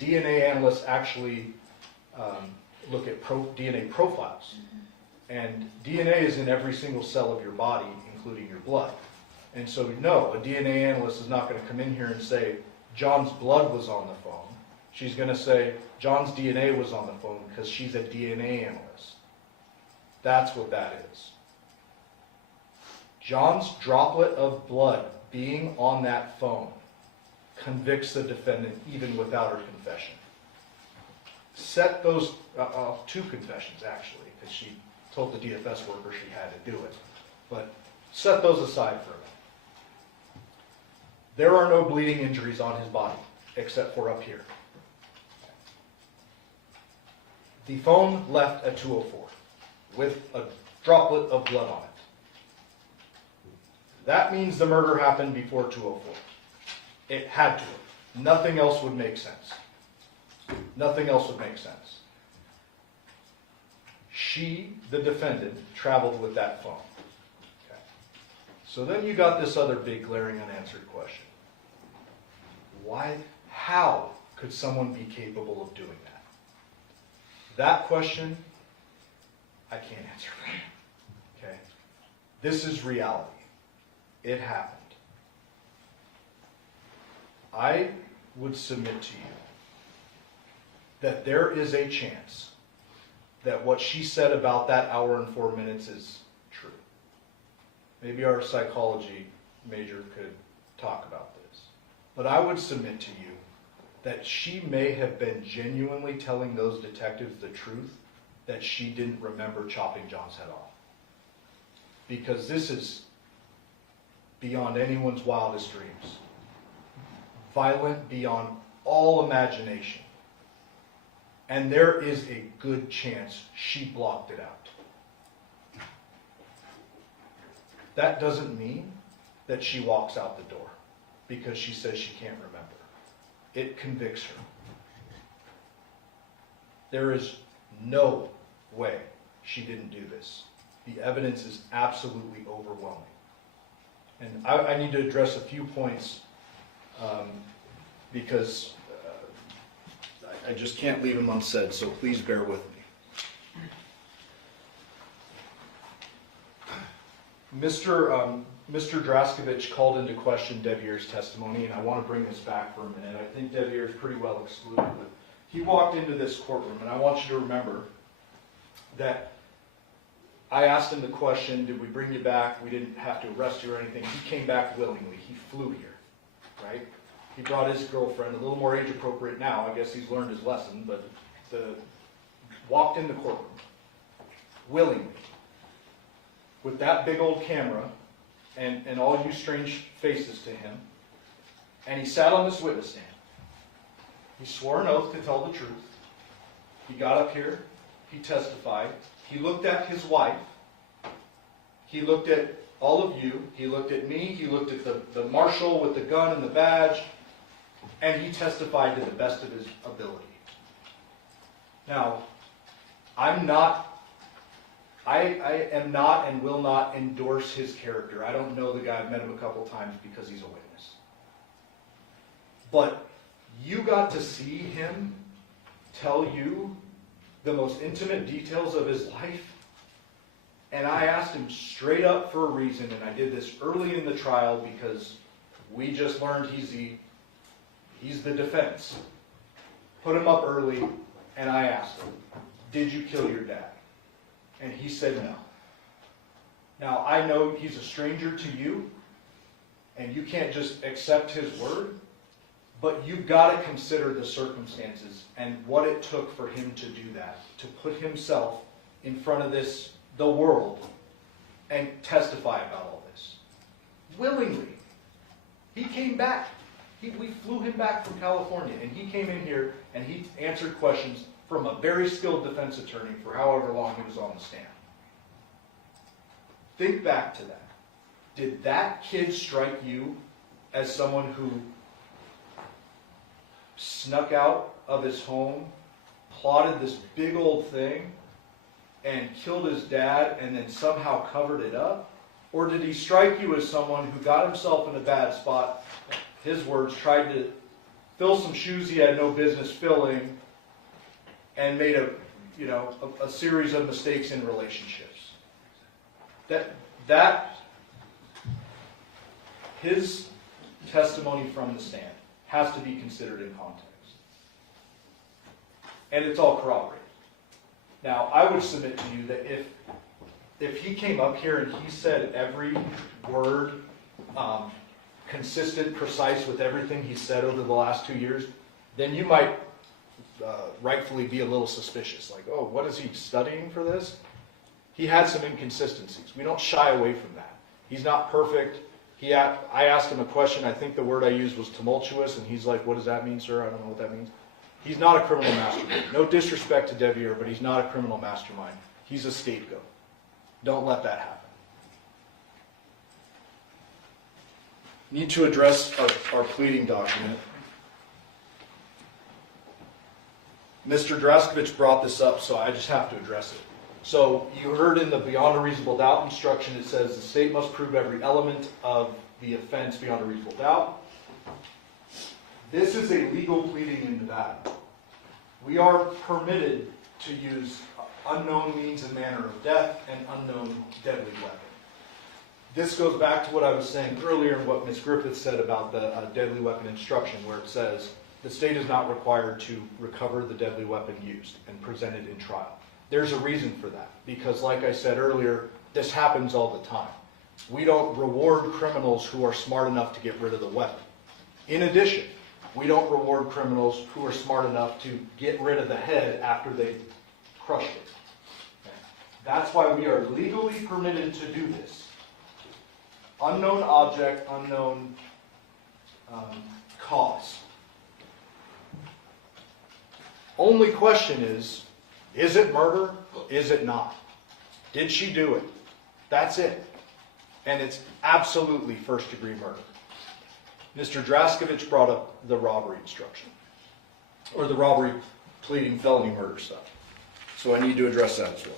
DNA analysts actually look at DNA profiles. And DNA is in every single cell of your body, including your blood. And so, no, a DNA analyst is not going to come in here and say, John's blood was on the phone. She's going to say, John's DNA was on the phone because she's a DNA analyst. That's what that is. John's droplet of blood being on that phone convicts the defendant even without her confession. Set those, two confessions actually, because she told the DFS worker she had to do it. But set those aside for a minute. There are no bleeding injuries on his body, except for up here. The phone left at 2:04 with a droplet of blood on it. That means the murder happened before 2:04. It had to. Nothing else would make sense. Nothing else would make sense. She, the defendant, traveled with that phone. Okay. So then you got this other big glaring unanswered question. How could someone be capable of doing that? That question, I can't answer for you. Okay? This is reality. It happened. I would submit to you that there is a chance that what she said about that hour and 4 minutes is true. Maybe our psychology major could talk about this. But I would submit to you that she may have been genuinely telling those detectives the truth, that she didn't remember chopping John's head off. Because this is beyond anyone's wildest dreams. Violent beyond all imagination. And there is a good chance she blocked it out. That doesn't mean that she walks out the door because she says she can't remember. It convicts her. There is no way she didn't do this. The evidence is absolutely overwhelming. And I need to address a few points because I just can't leave them unsaid, so please bear with me. Mr. Draskovich called into question Devier's testimony, and I want to bring this back for a minute. I think Devier is pretty well excluded, but he walked into this courtroom, and I want you to remember that I asked him the question, did we bring you back? We didn't have to arrest you or anything. He came back willingly. He flew here, right? He brought his girlfriend, a little more age appropriate now. I guess he's learned his lesson, but walked in the courtroom willingly with that big old camera and all you strange faces to him. And he sat on this witness stand. He swore an oath to tell the truth. He got up here. He testified. He looked at his wife. He looked at all of you. He looked at me. He looked at the marshal with the gun and the badge. And he testified to the best of his ability. Now, I am not and will not endorse his character. I don't know the guy. I've met him a couple times because he's a witness. But you got to see him tell you the most intimate details of his life. And I asked him straight up for a reason, and I did this early in the trial because we just learned he's the defense. Put him up early, and I asked him, did you kill your dad? And he said no. Now, I know he's a stranger to you, and you can't just accept his word, but you've got to consider the circumstances and what it took for him to do that, to put himself in front of the world, and testify about all this. Willingly. He came back. We flew him back from California, and he came in here and he answered questions from a very skilled defense attorney for however long he was on the stand. Think back to that. Did that kid strike you as someone who snuck out of his home, plotted this big old thing, and killed his dad and then somehow covered it up? Or did he strike you as someone who got himself in a bad spot, his words, tried to fill some shoes he had no business filling, and made a series of mistakes in relationships? His testimony from the stand has to be considered in context. And it's all corroborated. Now, I would submit to you that if he came up here and he said every word consistent, precise with everything he said over the last 2 years, then you might rightfully be a little suspicious. Like, oh, what is he studying for this? He had some inconsistencies. We don't shy away from that. He's not perfect. I asked him a question. I think the word I used was tumultuous, and he's like, what does that mean, sir? I don't know what that means. He's not a criminal mastermind. No disrespect to Devyn, but he's not a criminal mastermind. He's a scapegoat. Don't let that happen. Need to address our pleading document. Mr. Draskovich brought this up, so I just have to address it. So you heard in the beyond a reasonable doubt instruction, it says the state must prove every element of the offense beyond a reasonable doubt. This is a legal pleading in Nevada. We are permitted to use unknown means and manner of death and unknown deadly weapon. This goes back to what I was saying earlier and what Ms. Griffith said about the deadly weapon instruction, where it says the state is not required to recover the deadly weapon used and present it in trial. There's a reason for that, because like I said earlier, this happens all the time. We don't reward criminals who are smart enough to get rid of the weapon. In addition, we don't reward criminals who are smart enough to get rid of the head after they crushed it. Okay. That's why we are legally permitted to do this. Unknown object, unknown cause. Only question is it murder? Is it not? Did she do it? That's it. And it's absolutely first-degree murder. Mr. Draskovich brought up the robbery instruction, or the robbery pleading felony murder stuff. So I need to address that as well.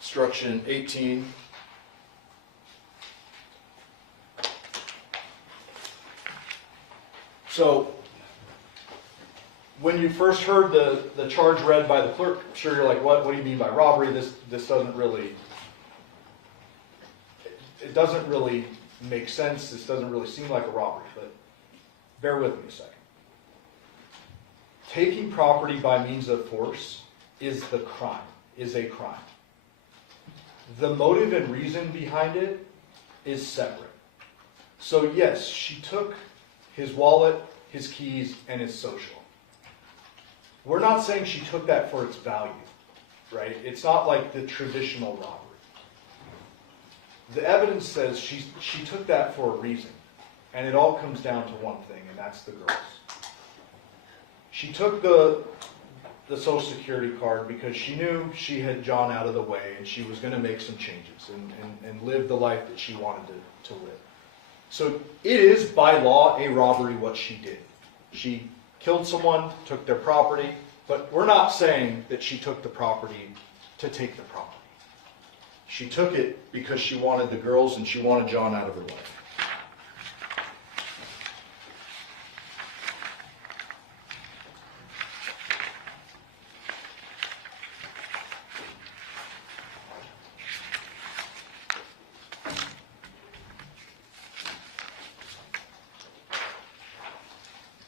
Instruction 18. So, when you first heard the charge read by the clerk, I'm sure you're like, what do you mean by robbery? This doesn't really, it doesn't really make sense. This doesn't really seem like a robbery, but bear with me a second. taking property by means of force is a crime. The motive and reason behind it is separate. So yes, she took his wallet, his keys, and his social. We're not saying she took that for its value, right? It's not like the traditional robbery. The evidence says she took that for a reason, and it all comes down to one thing, and that's the girls. She took the Social Security card because she knew she had John out of the way, and she was going to make some changes and live the life that she wanted to live. So it is, by law, a robbery what she did. She killed someone, took their property, but we're not saying that she took the property to take the property. She took it because she wanted the girls and she wanted John out of her life.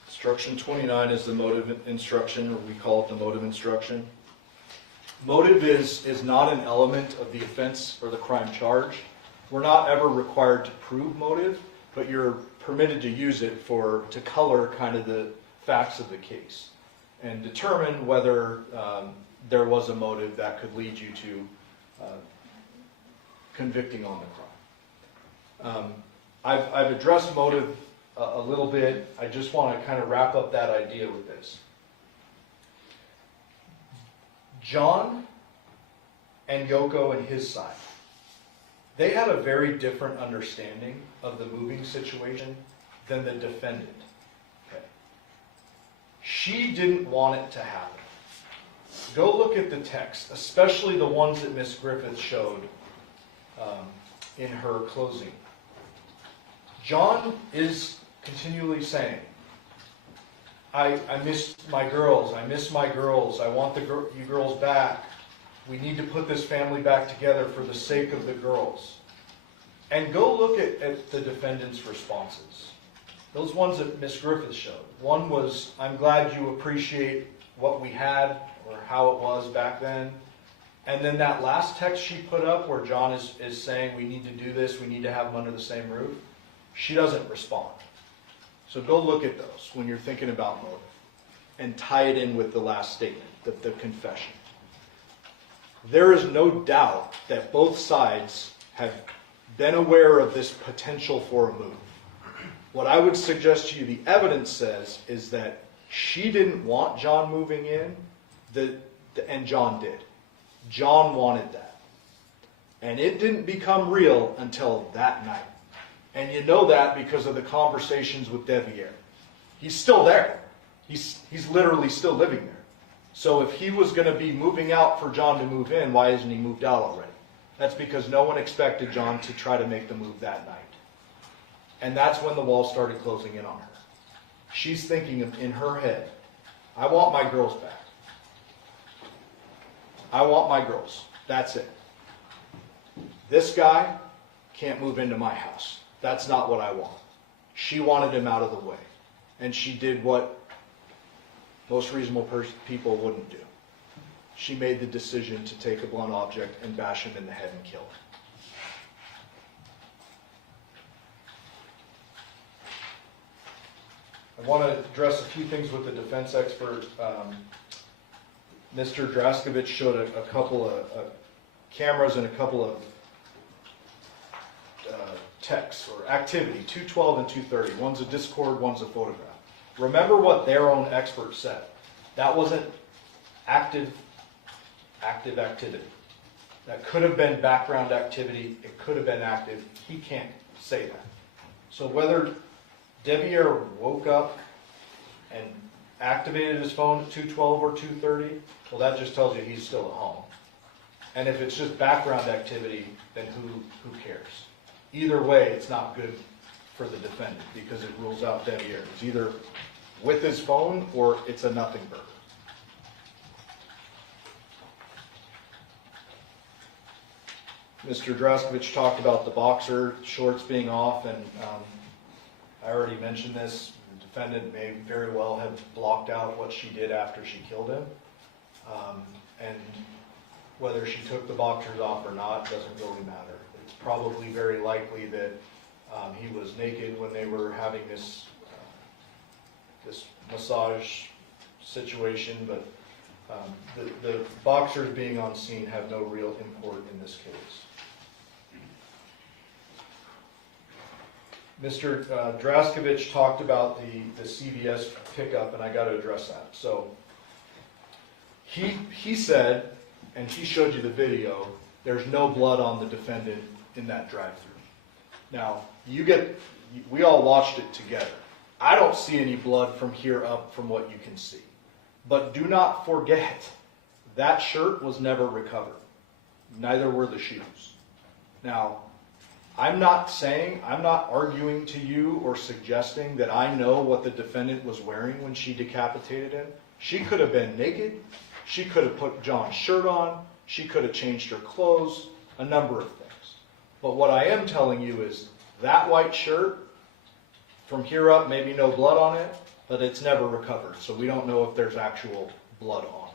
Instruction 29 is the motive instruction, or we call it the motive instruction. Motive is not an element of the offense or the crime charge. We're not ever required to prove motive, but you're permitted to use it to color kind of the facts of the case and determine whether there was a motive that could lead you to convicting on the crime. I've addressed motive a little bit. I just want to kind of wrap up that idea with this. John and Yoko and his side, they had a very different understanding of the moving situation than the defendant. Okay. She didn't want it to happen. Go look at the text, especially the ones that Miss Griffith showed in her closing. John is continually saying, I miss my girls, I want you girls back. We need to put this family back together for the sake of the girls. And go look at the defendant's responses. Those ones that Miss Griffith showed. One was, I'm glad you appreciate what we had or how it was back then. And then that last text she put up where John is saying we need to do this, we need to have them under the same roof, she doesn't respond. So go look at those when you're thinking about motive and tie it in with the last statement, the confession. There is no doubt that both sides have been aware of this potential for a move. What I would suggest to you the evidence says is that she didn't want John moving in, and John did. John wanted that. And it didn't become real until that night. And you know that because of the conversations with Devyn. He's still there. He's literally still living there. So if he was going to be moving out for John to move in, why isn't he moved out already? That's because no one expected John to try to make the move that night. And that's when the walls started closing in on her. She's thinking in her head, I want my girls back. I want my girls. That's it. This guy can't move into my house. That's not what I want. She wanted him out of the way. And she did what most reasonable people wouldn't do. She made the decision to take a blunt object and bash him in the head and kill him. I want to address a few things with the defense expert. Mr. Draskovich showed a couple of cameras and a couple of texts or activity, 212 and 230. One's a Discord, one's a photograph. Remember what their own expert said. That wasn't active activity. That could have been background activity. It could have been active. He can't say that. So whether Devyn woke up and activated his phone at 212 or 230, well, that just tells you he's still at home. And if it's just background activity, then who cares? Either way, it's not good for the defendant because it rules out Devyn. It's either with his phone or it's a nothing burger. Mr. Draskovich talked about the boxer shorts being off, and I already mentioned this. The defendant may very well have blocked out what she did after she killed him. And whether she took the boxers off or not doesn't really matter. It's probably very likely that he was naked when they were having this this massage situation, but the boxers being on scene have no real import in this case. Mr. Draskovich talked about the CVS pickup, and I got to address that. So he said, and he showed you the video, there's no blood on the defendant in that drive-thru. Now, we all watched it together. I don't see any blood from here up from what you can see. But do not forget, that shirt was never recovered. Neither were the shoes. Now, I'm not arguing to you or suggesting that I know what the defendant was wearing when she decapitated him. She could have been naked. She could have put John's shirt on. She could have changed her clothes, a number of things. But what I am telling you is that white shirt, from here up, maybe no blood on it, but it's never recovered. So we don't know if there's actual blood on it.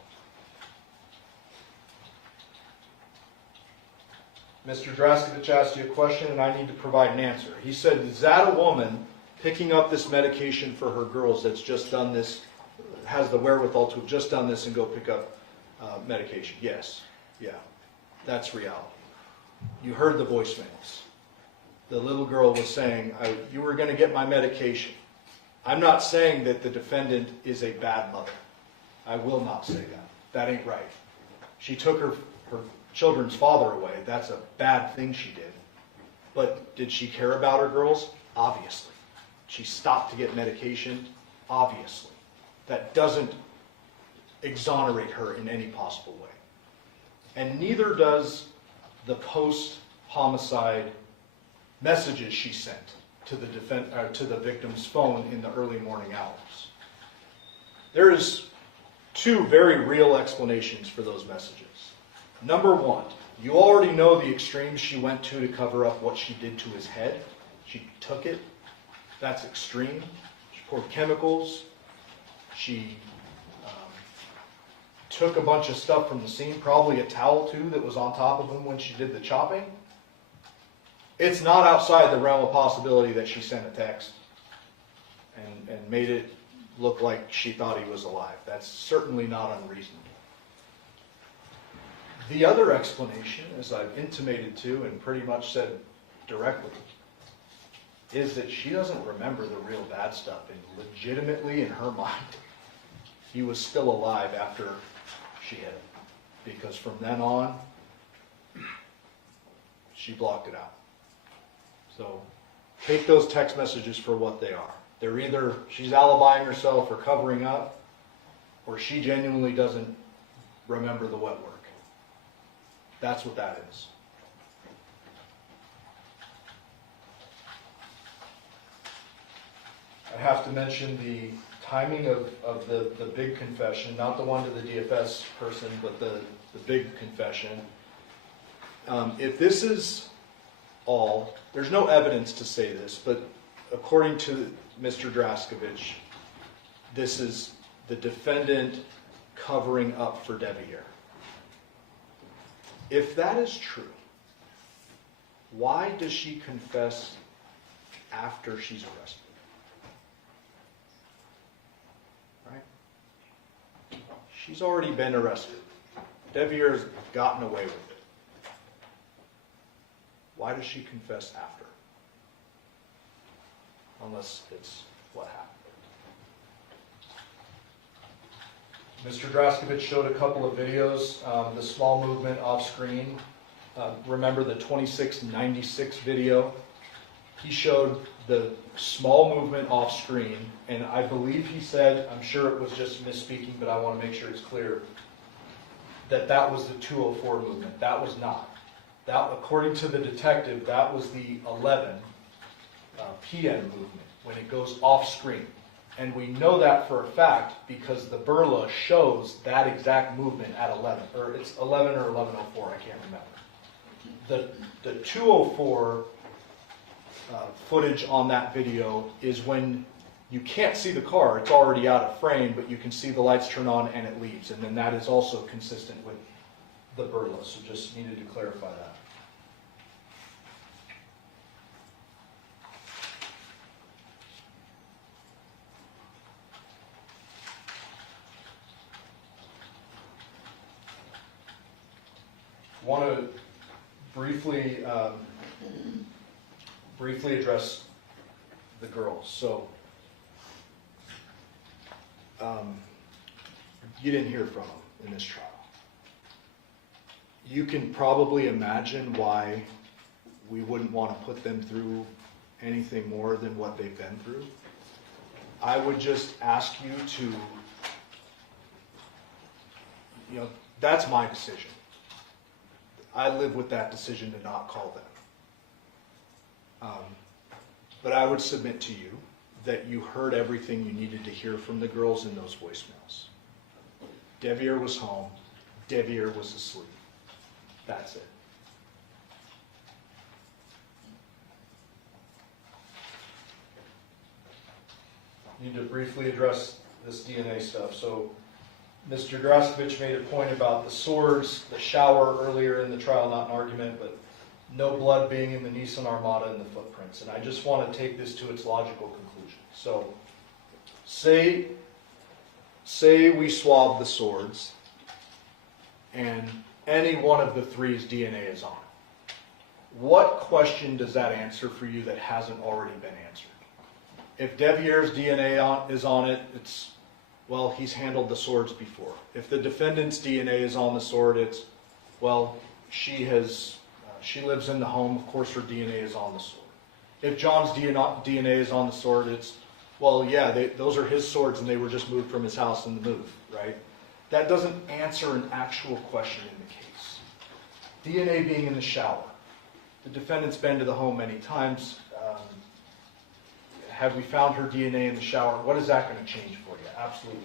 Mr. Draskovich asked you a question, and I need to provide an answer. He said, is that a woman picking up this medication for her girls that's just done this, has the wherewithal to have just done this and go pick up medication? Yes. Yeah. That's reality. You heard the voicemails. The little girl was saying, you were going to get my medication. I'm not saying that the defendant is a bad mother. I will not say that. That ain't right. She took her children's father away. That's a bad thing she did. But did she care about her girls? Obviously. She stopped to get medication? Obviously. That doesn't exonerate her in any possible way. And neither does the post-homicide messages she sent to the victim's phone in the early morning hours. There is two very real explanations for those messages. Number one, you already know the extremes she went to cover up what she did to his head. She took it. That's extreme. She poured chemicals. She took a bunch of stuff from the scene, probably a towel too that was on top of him when she did the chopping. It's not outside the realm of possibility that she sent a text and made it look like she thought he was alive. That's certainly not unreasonable. The other explanation, as I've intimated to and pretty much said directly, is that she doesn't remember the real bad stuff. And legitimately, in her mind, he was still alive after she hit him. Because from then on, she blocked it out. So take those text messages for what they are. They're either she's alibying herself or covering up, or she genuinely doesn't remember the wet work. That's what that is. I have to mention the timing of the big confession, not the one to the DFS person, but the big confession. If this is all, there's no evidence to say this, but according to Mr. Draskovich, this is the defendant covering up for Devyn. If that is true, why does she confess after she's arrested? Right? She's already been arrested. Devyn's gotten away with it. Why does she confess after? Unless it's what happened. Mr. Draskovich showed a couple of videos. The small movement off screen. Remember the 2696 video? He showed the small movement off screen, and I believe he said, I'm sure it was just misspeaking, but I want to make sure it's clear, that was the 204 movement. That was not. That, according to the detective, that was the 11 p.m. movement, when it goes off screen. And we know that for a fact because the burla shows that exact movement at 11, or it's 11 or 11:04, I can't remember. The 204 footage on that video is when you can't see the car, it's already out of frame, but you can see the lights turn on and it leaves. And then that is also consistent with the burla, so just needed to clarify that. I want to briefly address the girls. So you didn't hear from them in this trial. You can probably imagine why we wouldn't want to put them through anything more than what they've been through. I would just ask you to, that's my decision. I live with that decision to not call them. But I would submit to you that you heard everything you needed to hear from the girls in those voicemails. Devyn was home. Devyn was asleep. That's it. Need to briefly address this DNA stuff. So Mr. Grasovich made a point about the swords, the shower earlier in the trial, not an argument, but no blood being in the Nissan Armada and the footprints. And I just want to take this to its logical conclusion. So say we swab the swords and any one of the three's DNA is on it. What question does that answer for you that hasn't already been answered? If Devier's DNA is on it, it's, well, he's handled the swords before. If the defendant's DNA is on the sword, it's, well, she lives in the home, of course her DNA is on the sword. If John's DNA is on the sword, it's, well, yeah, those are his swords and they were just moved from his house in the move, right? That doesn't answer an actual question in the case. DNA being in the shower. The defendant's been to the home many times. Have we found her DNA in the shower? What is that going to change for you? Absolutely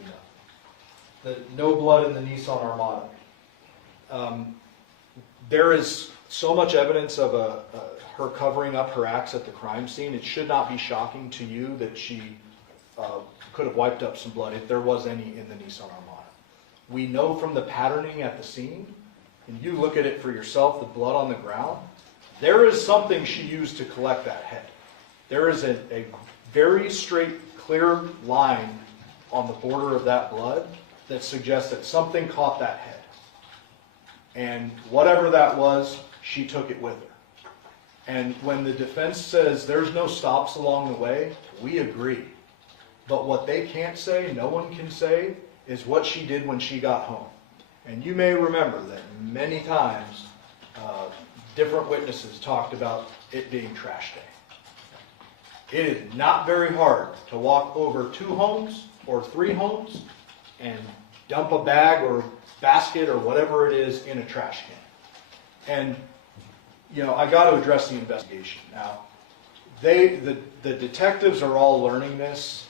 nothing. No blood in the Nissan Armada. There is so much evidence of her covering up her acts at the crime scene. It should not be shocking to you that she could have wiped up some blood if there was any in the Nissan Armada. We know from the patterning at the scene, and you look at it for yourself, the blood on the ground, there is something she used to collect that head. There is a very straight, clear line on the border of that blood that suggests that something caught that head. And whatever that was, she took it with her. And when the defense says there's no stops along the way, we agree. But what they can't say, no one can say, is what she did when she got home. And you may remember that many times different witnesses talked about it being trash day. It is not very hard to walk over 2 homes or 3 homes and dump a bag or basket or whatever it is in a trash can. And, I got to address the investigation. Now, the detectives are all learning this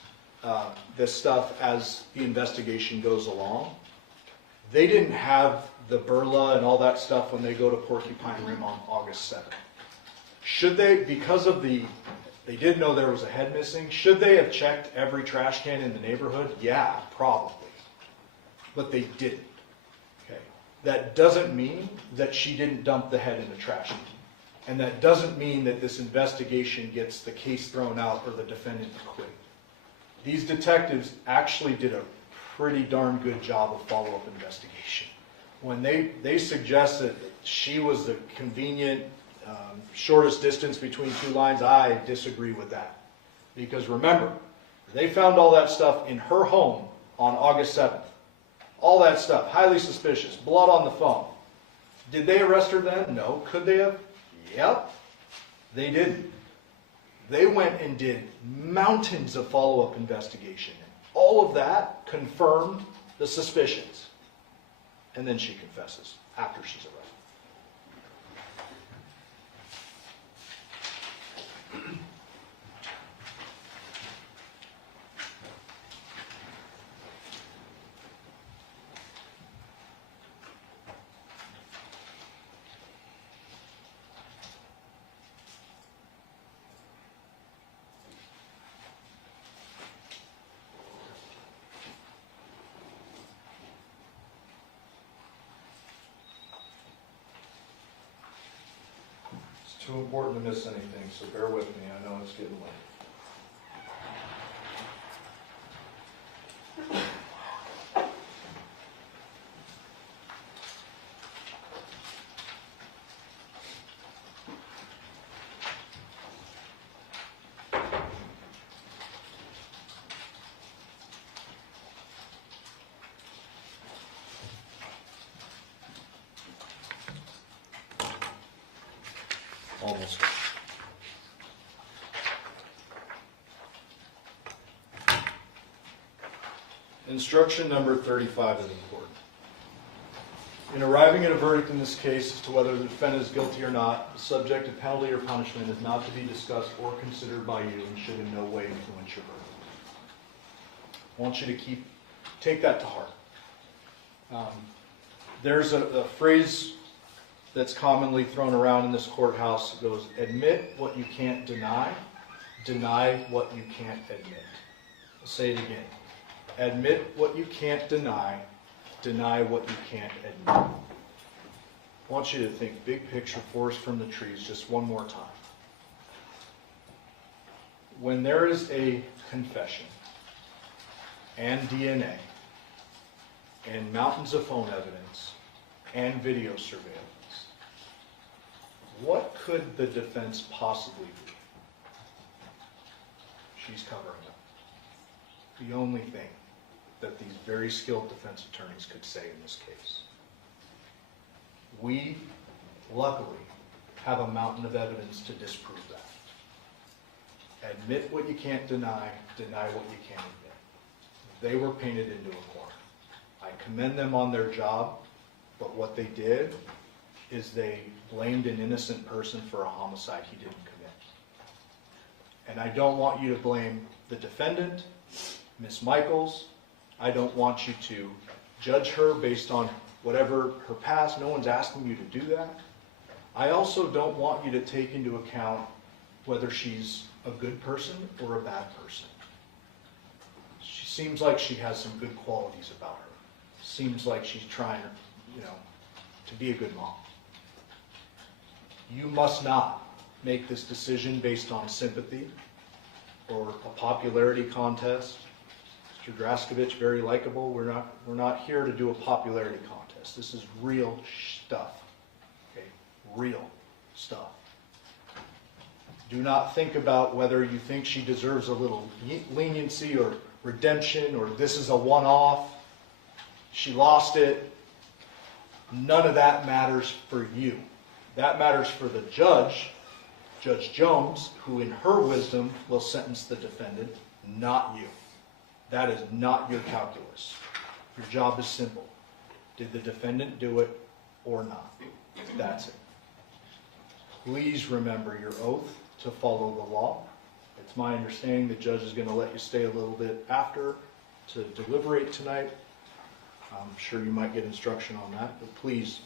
stuff as the investigation goes along. They didn't have the burla and all that stuff when they go to Porcupine Rim on August 7th. Should they, because of they did know there was a head missing, should they have checked every trash can in the neighborhood? Yeah, probably. But they didn't. Okay. That doesn't mean that she didn't dump the head in the trash can. And that doesn't mean that this investigation gets the case thrown out or the defendant acquitted. These detectives actually did a pretty darn good job of follow-up investigation. When they suggested that she was the convenient shortest distance between 2 lines, I disagree with that. Because remember, they found all that stuff in her home on August 7th. All that stuff, highly suspicious, blood on the phone. Did they arrest her then? No. Could they have? Yep. They didn't. They went and did mountains of follow-up investigation. All of that confirmed the suspicions. And then she confesses after she's arrested. too important to miss anything, so bear with me. I know it's getting late. Almost. Instruction number 35 is important. In arriving at a verdict in this case as to whether the defendant is guilty or not, the subject of penalty or punishment is not to be discussed or considered by you and should in no way influence your verdict. I want you to take that to heart. There's a phrase that's commonly thrown around in this courthouse. It goes, admit what you can't deny what you can't admit. I'll say it again. Admit what you can't deny what you can't admit. I want you to think big picture, forest from the trees, just one more time. When there is a confession and DNA and mountains of phone evidence and video surveillance, what could the defense possibly be? She's covering up. The only thing that these very skilled defense attorneys could say in this case. We, luckily, have a mountain of evidence to disprove that. Admit what you can't deny what you can't admit. They were painted into a corner. I commend them on their job, but what they did is they blamed an innocent person for a homicide he didn't commit. And I don't want you to blame the defendant, Ms. Michaels. I don't want you to judge her based on whatever her past. No one's asking you to do that. I also don't want you to take into account whether she's a good person or a bad person. She seems like she has some good qualities about her. Seems like she's trying, to be a good mom. You must not make this decision based on sympathy or a popularity contest. Mr. Draskovich, very likable. We're not here to do a popularity contest. This is real stuff. Okay? Real stuff. Do not think about whether you think she deserves a little leniency or redemption or this is a one-off. She lost it. None of that matters for you. That matters for the judge, Judge Jones, who in her wisdom will sentence the defendant, not you. That is not your calculus. Your job is simple. Did the defendant do it or not? That's it. Please remember your oath to follow the law. It's my understanding the judge is going to let you stay a little bit after to deliberate tonight. I'm sure you might get instruction on that, but please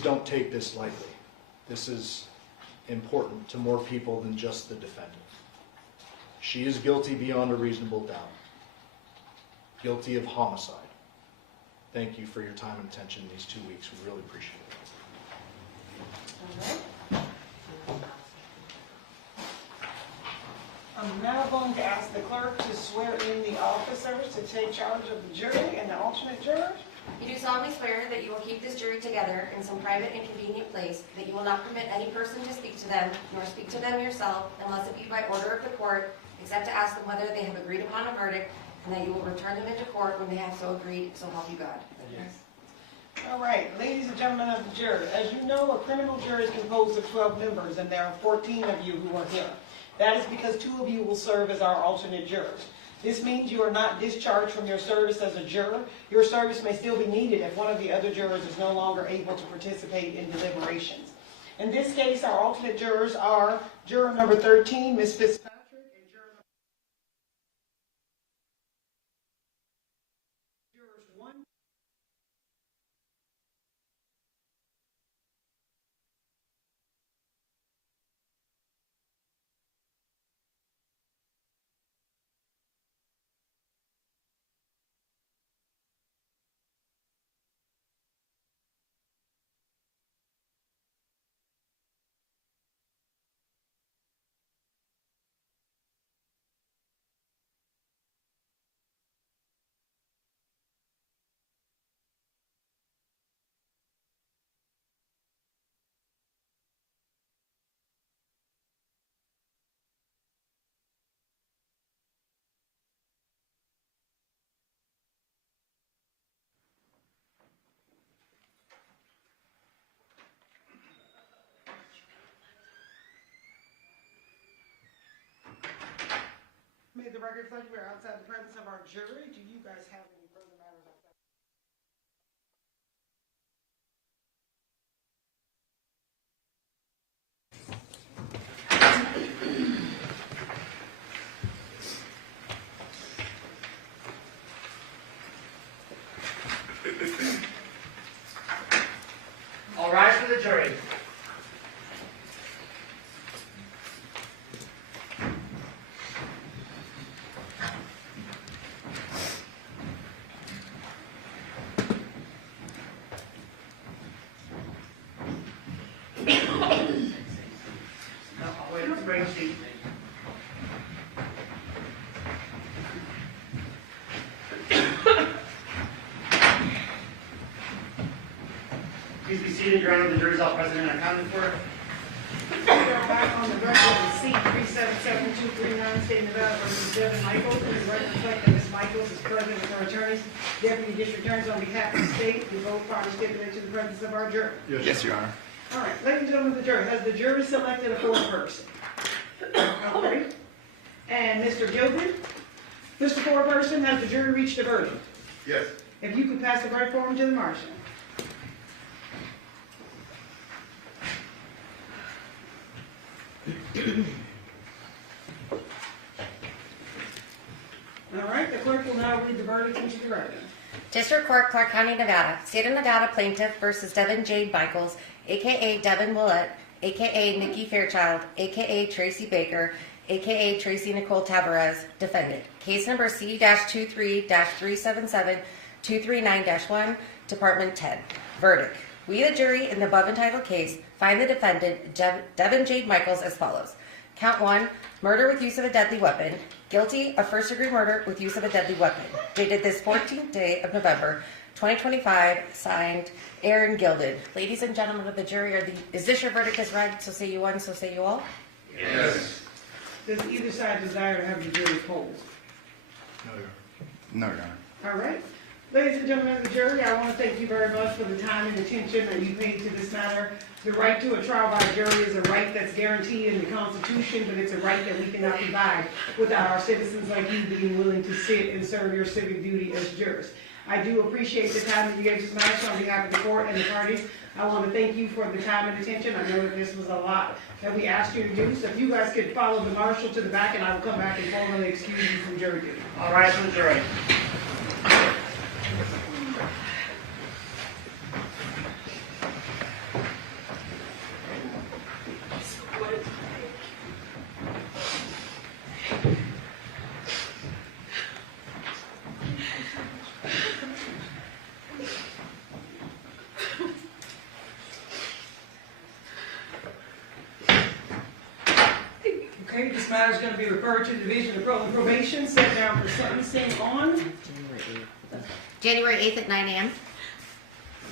don't take this lightly. This is important to more people than just the defendant. She is guilty beyond a reasonable doubt. Guilty of homicide. Thank you for your time and attention these 2 weeks. We really appreciate it. All right. I'm now going to ask the clerk to swear in the officers to take charge of the jury and the alternate jurors. You do solemnly swear that you will keep this jury together in some private and convenient place, that you will not permit any person to speak to them, nor speak to them yourself, unless it be by order of the court, except to ask them whether they have agreed upon a verdict, and that you will return them into court when they have so agreed, so help you God. Yes. All right, ladies and gentlemen of the jury, as you know, a criminal jury is composed of 12 members, and there are 14 of you who are here. That is because 2 of you will serve as our alternate jurors. This means you are not discharged from your service as a juror. Your service may still be needed if one of the other jurors is no longer able to participate in deliberations. In this case, our alternate jurors are juror number 13, Ms. Fitzpatrick, and jurors 1. let the record reflect we're outside the presence of our jury. Do you guys have any further matters outside? All rise for the jury. No, I'll wait. Bring a seat. Please be seated, Your Honor. The jury's all present and accounted for. We are back on the record with C-377239, State of Nevada versus Devyn Michaels. And the record reflect that Ms. Michaels is present with her attorneys, deputy district attorneys on behalf of the state. We both parties stipulate to the presence of our jury. Yes, Your Honor. All right, ladies and gentlemen of the jury, has the jury selected a fourth person? Okay. And Mr. Gilbert? Mr. Foreperson, has the jury reached a verdict? Yes. If you could pass the verdict form to the marshal. All right, the clerk will now read the verdict into the record. District Court, Clark County, Nevada. State of Nevada plaintiff versus Devyn Jade Michaels, a.k.a. Devyn Willette, a.k.a. Nikki Fairchild, a.k.a. Tracy Baker, a.k.a. Tracy Nicole Tavares, defendant. Case number C-23-377-239-1, Department 10. Verdict. We, the jury, in the above entitled case, find the defendant, Devyn Jade Michaels, as follows. Count 1, murder with use of a deadly weapon. Guilty of first-degree murder with use of a deadly weapon. Dated this 14th day of November, 2025, signed Aaron Gilded. Ladies and gentlemen of the jury, is this your verdict as read? So say you one, so say you all? Yes. Does either side desire to have the jury polled? No, Your Honor. All right. Ladies and gentlemen of the jury, I want to thank you very much for the time and attention that you paid to this matter. The right to a trial by jury is a right that's guaranteed in the Constitution, but it's a right that we cannot provide without our citizens like you being willing to sit and serve your civic duty as jurors. I do appreciate the time that you gave this matter, so on behalf of the court and the parties, I want to thank you for the time and attention. I know that this was a lot that we asked you to do, so if you guys could follow the marshal to the back, and I will come back and formally excuse you from jury duty. All rise for the jury. Okay, this matter is going to be referred to the Division of Parole and Probation, set down for sentencing on January 8th at 9 a.m.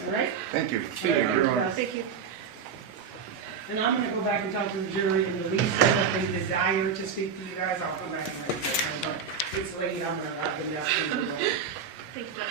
All right? Thank you. Thank you. And I'm going to go back and talk to the jury in the least that they desire to speak to you guys. I'll come back and let you know. But it's late. I'm going to wrap them down. Thank you.